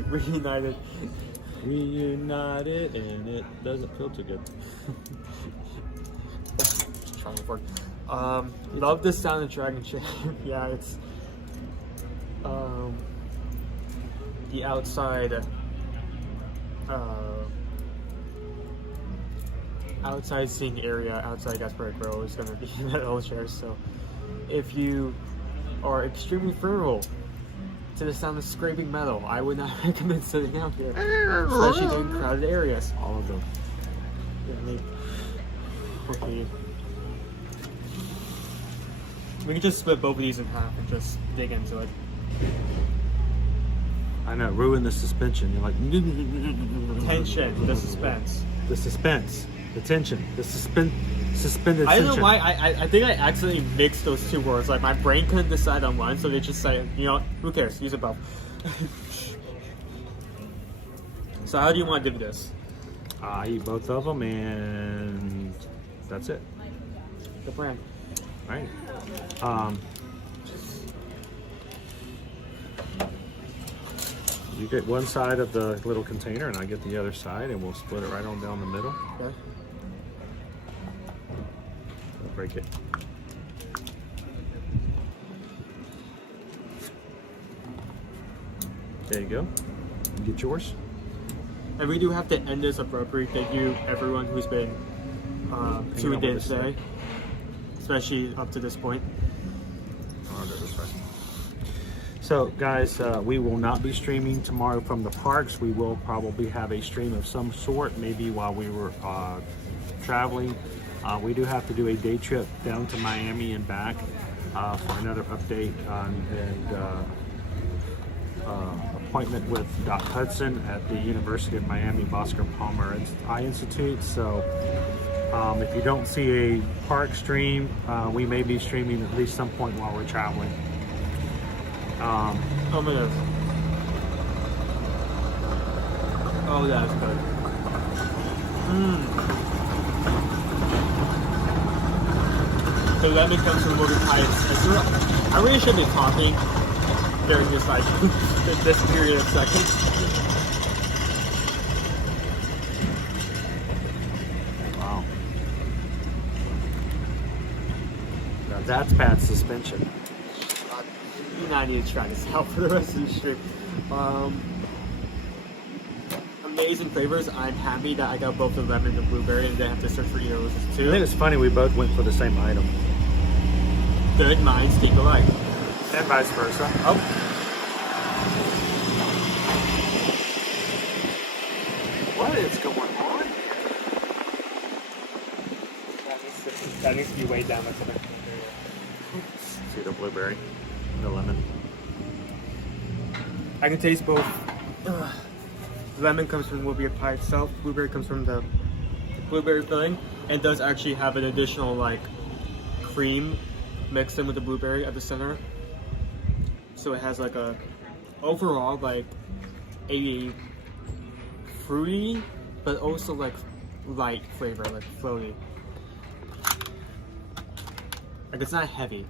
reunited. Reunited, and it doesn't feel too good. Just trying to work. Love the sound of Dragon Shape. Yeah, it's the outside outside seating area outside Gasparilla Grill is gonna be metal chairs. So if you are extremely fearful to the sound of scraping metal, I would not recommend sitting out here, especially during crowded areas. All of them. Okay. We can just split both of these in half and just dig into it. I know, ruin the suspension. You're like tension, the suspense. The suspense, the tension, the suspended I don't tension. know why, I think I accidentally mixed those two words. Like my brain couldn't decide on one, so they just say, you know, who cares? Use it both. So how do you want to do this? I eat both of them and that's it. The brand. Right. You get one side of the little container and I get the other side and we'll split it right on down the middle. Okay. I'll break it. There you go. You get yours. And we do have to end this abruptly. Thank you everyone who's been tuned in today, especially up to this point. I'll go this way. So guys, we will not be streaming tomorrow from the parks. We will probably have a stream of some sort, maybe while we were traveling. We do have to do a day trip down to Miami and back for another update and appointment with Doc Hudson at the University of Miami Bosco Palmer Eye Institute. So if you don't see a park stream, we may be streaming at least some point while we're traveling. Oh my God. Oh, that's good. The lemon comes from moving pipes. I really should be talking during this like this period of seconds. Wow. Now that's bad suspension. I need to try this out for the rest of the stream. Amazing flavors. I'm happy that I got both the lemon and the blueberry and didn't have to search for either of those too. I think it's funny we both went for the same item. Good minds think alike. And vice versa. Oh. What is going on? That needs to be weighed down with something. See the blueberry, the lemon. I can taste both. Lemon comes from the blueberry pie itself. Blueberry comes from the blueberry filling, and does actually have an additional like cream mixed in with the blueberry at the center. So it has like a overall like a fruity, but also like light flavor, like floaty. Like it's not heavy.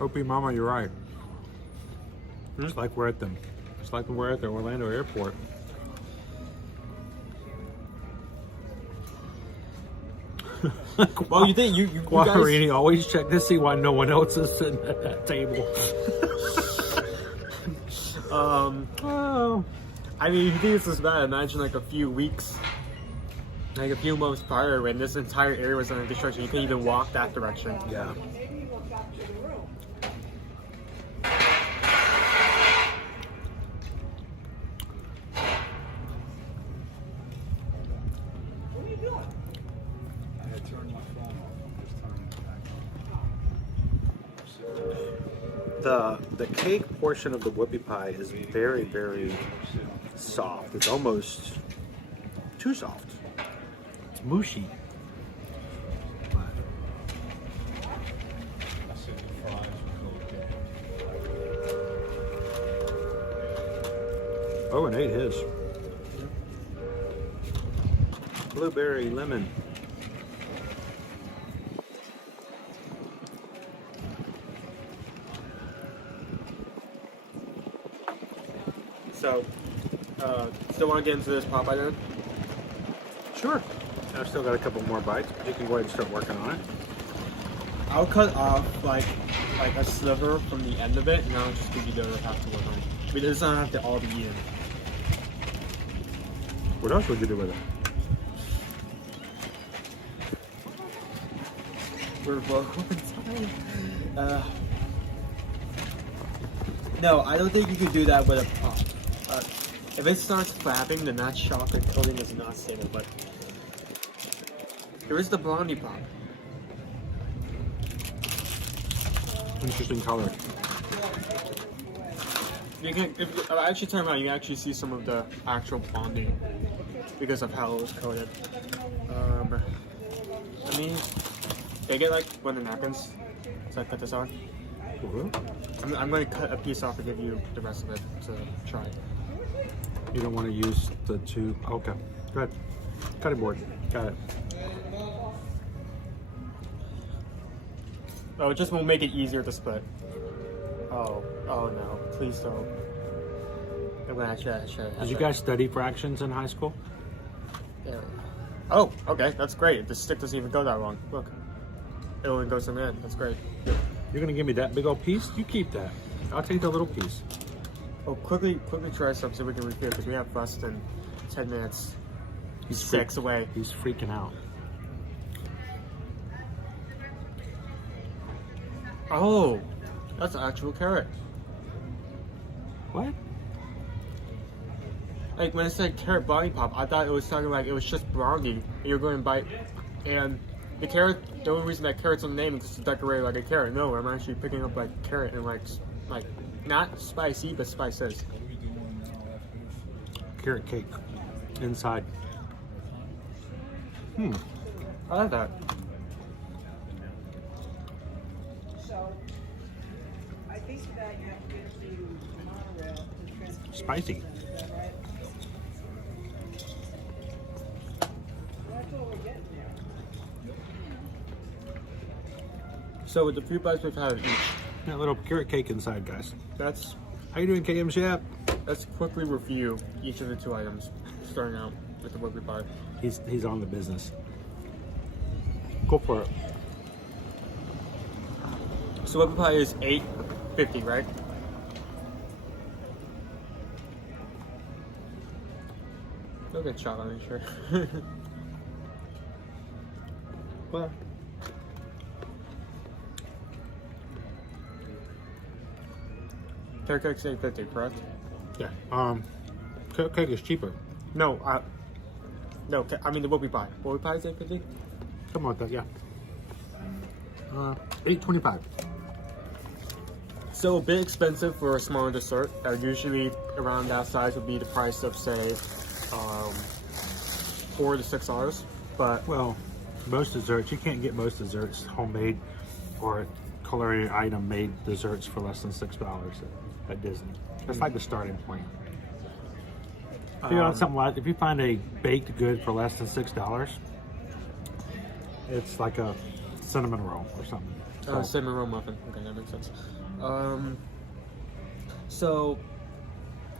Opie Mama, you're right. It's like we're at the Orlando airport. Well, you think you guys... Guarini, always check to see why no one else is sitting at that table. I mean, if you think this is bad, imagine like a few weeks, like a few months prior when this entire area was under construction. You couldn't even walk that direction. Yeah. The cake portion of the whoopie pie is very, very soft. It's almost too soft. It's mushy. Owen ate his. Blueberry, lemon. So, still want to get into this Popeye then? Sure. I've still got a couple more bites, but you can go ahead and start working on it. I'll cut off like a sliver from the end of it, and I'll just give you the other half to work on. But it doesn't have to all be eaten. What else would you do with it? We're both time. No, I don't think you can do that with a pop. If it starts flapping, then that chocolate coating is not stable. But there is the blondie pop. Interesting color. You can, if I actually turn around, you can actually see some of the actual blondie because of how it was coated. I mean, they get like one of the napkins. So I cut this off. I'm going to cut a piece off and give you the rest of it to try. You don't want to use the two. Okay, go ahead. Cutting board. Got it. Oh, it just will make it easier to split. Oh no, please don't. I'm gonna actually Did you guys study fractions in high school? Yeah. Oh, okay, that's great. The stick doesn't even go that long. Look, it only goes in the end. That's great. You're gonna give me that big old piece? You keep that. I'll take the little piece. Oh, quickly try something so we can refill because we have less than 10 minutes. He's 6 away. He's freaking out. Oh, that's an actual carrot. What? Like when it said carrot brownie pop, I thought it was talking like it was just brownie and you're going to bite. And the carrot, the only reason that carrot's on the name is because it's decorated like a carrot. No, I'm actually picking up like carrot and like not spicy, but spices. Carrot cake inside. I like that. So, I think that you have to get to monorail to transport. Spicy. Is that right? Well, that's what we're getting there. So with the few bites we've had each, That little carrot cake inside, guys. that's How you doing, KM Chef? let's quickly review each of the 2 items, starting out with the whoopie pie. He's on the business. Go for it. So whoopie pie is $8.50, right? Don't get shot on it, sure. Well, Carrot cake's $8.50, correct? yeah. Carrot cake is cheaper. No, I mean the whoopie pie. Whoopie pie is $8.50? Something like that, yeah. $8.25. So a bit expensive for a smaller dessert. Usually around that size would be the price of say $4 to $6. But Well, most desserts, you can't get most desserts homemade or culinary item made desserts for less than $6 at Disney. That's like the starting point. If you want something like, if you find a baked good for less than $6, it's like a cinnamon roll or something. cinnamon roll muffin. Okay, that makes sense. So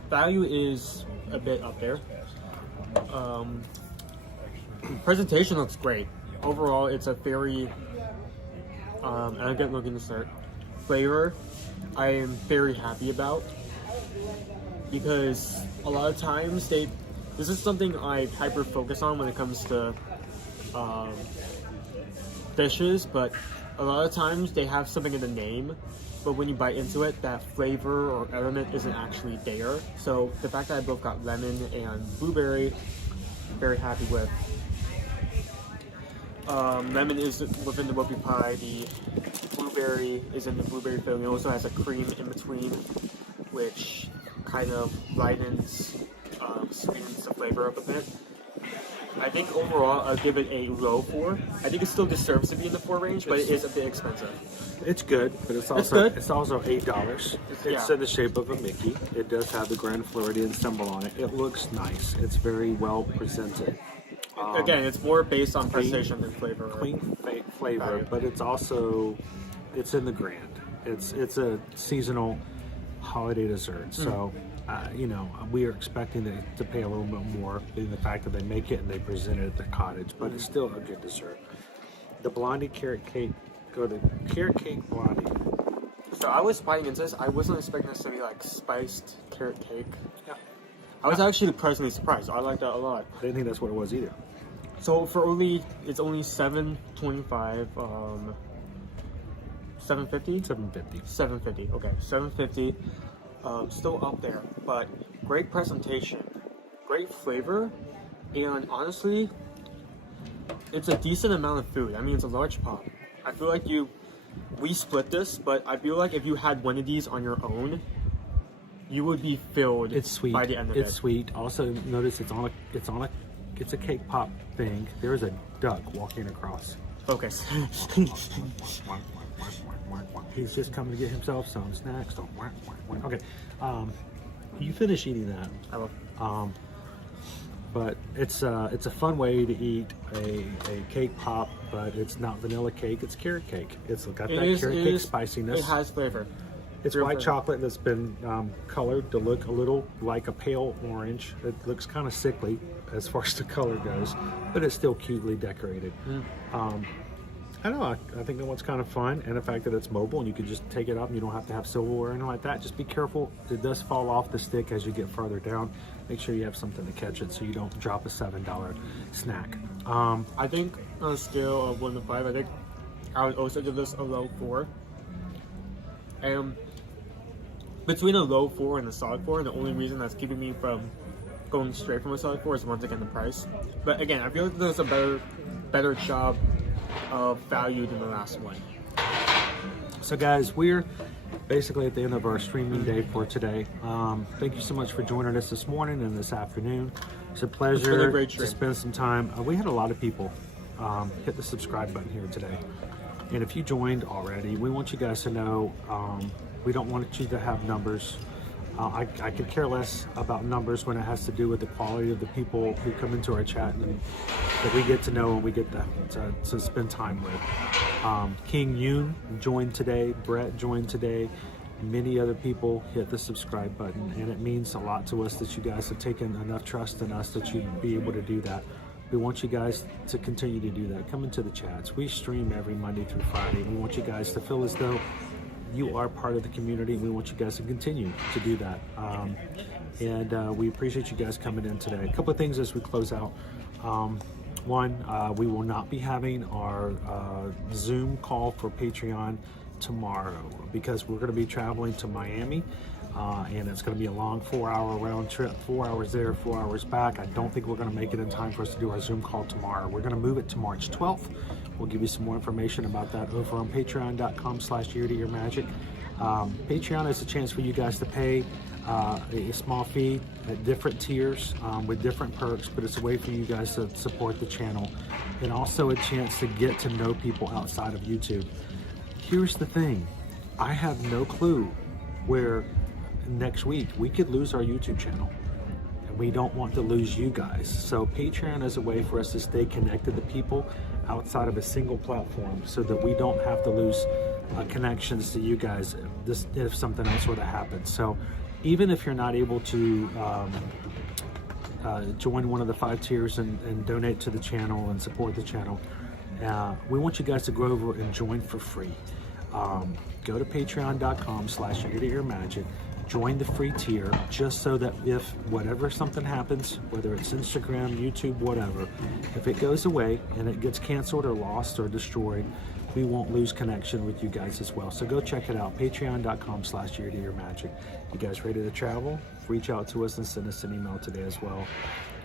value is a bit up there. Presentation looks great. overall, it's a very elegant looking dessert. Flavor, I am very happy about, because a lot of times this is something I hyper focus on when it comes to dishes, but a lot of times they have something in the name, but when you bite into it, that flavor or element isn't actually there. So the fact that I both got lemon and blueberry, very happy with. Lemon is within the whoopie pie, the blueberry is in the blueberry filling. It also has a cream in between, which kind of lightens, sweetens the flavor up a bit. I think overall I'll give it a low 4. I think it still deserves to be in the 4 range, but it is a bit expensive. It's good, but it's also $8. It's in the shape of a Mickey. It does have the Grand Floridian symbol on it. It looks nice. It's very well presented. Again, it's more based on presentation than flavor. Clean flavor, but it's also, it's in the Grand. It's a seasonal holiday dessert, so you know, we are expecting to pay a little bit more in the fact that they make it and they present it at the cottage, but it's still a good dessert. The Blondie carrot cake, go to carrot cake blondie. So I was biting into this. I wasn't expecting this to be like spiced carrot cake. Yeah. I was actually pleasantly surprised. I like that a lot. I didn't think that's what it was either. So for it's only $7.25. $7.50? $7.50. Okay, $7.50. Still up there, but great presentation, great flavor, and honestly, it's a decent amount of food. I mean, it's a large pot. I feel like we split this, but I feel like if you had one of these on your own, you would be filled. It's sweet. By the end of it. It's sweet. Also, notice it's a cake pop thing. There is a duck walking across. Focus. He's just coming to get himself some snacks. Okay, you finish eating that. I will. But it's a fun way to eat a cake pop, but it's not vanilla cake. It's carrot cake. It's got that carrot cake spiciness. It has flavor. It's white chocolate that's been colored to look a little like a pale orange. It looks kind of sickly as far as the color goes, but it's still cutely decorated. I don't know, I think that one's kind of fun, and the fact that it's mobile and you can just take it up and you don't have to have silverware or anything like that. Just be careful, it does fall off the stick as you get further down. Make sure you have something to catch it so you don't drop a $7 snack. I think on a scale of 1 to 5, I think I would also give this a low 4. And between a low 4 and a solid 4, the only reason that's keeping me from going straight from a solid 4 is once again the price. But again, I feel like there's a better job of value than the last one. So guys, we're basically at the end of our streaming day for today. Thank you so much for joining us this morning and this afternoon. It's a pleasure to spend some time. We had a lot of people hit the subscribe button here today, and if you joined already, we want you guys to know we don't want you to have numbers. I could care less about numbers when it has to do with the quality of the people who come into our chat and that we get to know and we get to spend time with. King Yoon joined today, Brett joined today, many other people hit the subscribe button, and it means a lot to us that you guys have taken enough trust in us that you'd be able to do that. We want you guys to continue to do that. Come into the chats. We stream every Monday through Friday. We want you guys to feel as though you are part of the community. We want you guys to continue to do that. And we appreciate you guys coming in today. A couple of things as we close out. One, we will not be having our Zoom call for Patreon tomorrow because we're going to be traveling to Miami. And it's going to be a long 4-hour round trip, 4 hours there, 4 hours back. I don't think we're going to make it in time for us to do our Zoom call tomorrow. We're going to move it to March 12th. We'll give you some more information about that over on patreon.com/yeartoyearmagic. Patreon is a chance for you guys to pay a small fee at different tiers with different perks, but it's a way for you guys to support the channel and also a chance to get to know people outside of YouTube. Here's the thing. I have no clue where next week we could lose our YouTube channel, and we don't want to lose you guys. So Patreon is a way for us to stay connected to people outside of a single platform so that we don't have to lose connections to you guys if something else were to happen. So even if you're not able to join one of the 5 tiers and donate to the channel and support the channel, We want you guys to go over and join for free. Go to patreon.com/ear-to-ear-magic. Join the free tier, just so that if whatever something happens, whether it's Instagram, YouTube, whatever, if it goes away and it gets canceled or lost or destroyed, we won't lose connection with you guys as well. So go check it out, patreon.com/ear-to-ear-magic. You guys ready to travel? Reach out to us and send us an email today as well.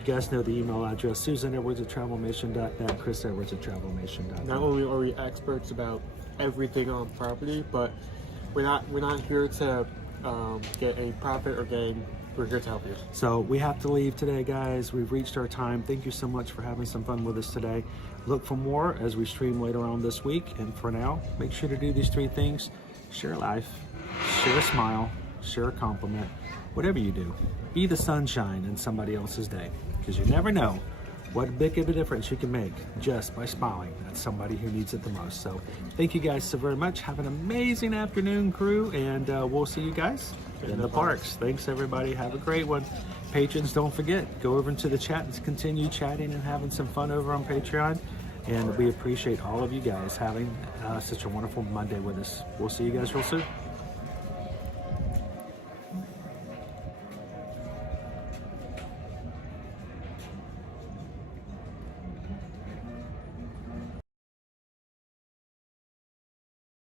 You guys know the email address, susanedwards@travelmation.net, chrisedwards@travelmation.net. Not only are we experts about everything on property, but we're not here to get any profit or gain. We're here to help you. So we have to leave today, guys. We've reached our time. Thank you so much for having some fun with us today. Look for more as we stream later on this week. And for now, make sure to do these 3 things. Share life, share a smile, share a compliment, whatever you do. Be the sunshine in somebody else's day, because you never know what big of a difference you can make just by smiling at somebody who needs it the most. So thank you guys so very much. Have an amazing afternoon, crew, and we'll see you guys in the parks. Thanks, everybody. Have a great one. Patrons, don't forget, go over into the chat and continue chatting and having some fun over on Patreon. And we appreciate all of you guys having such a wonderful Monday with us. We'll see you guys real soon.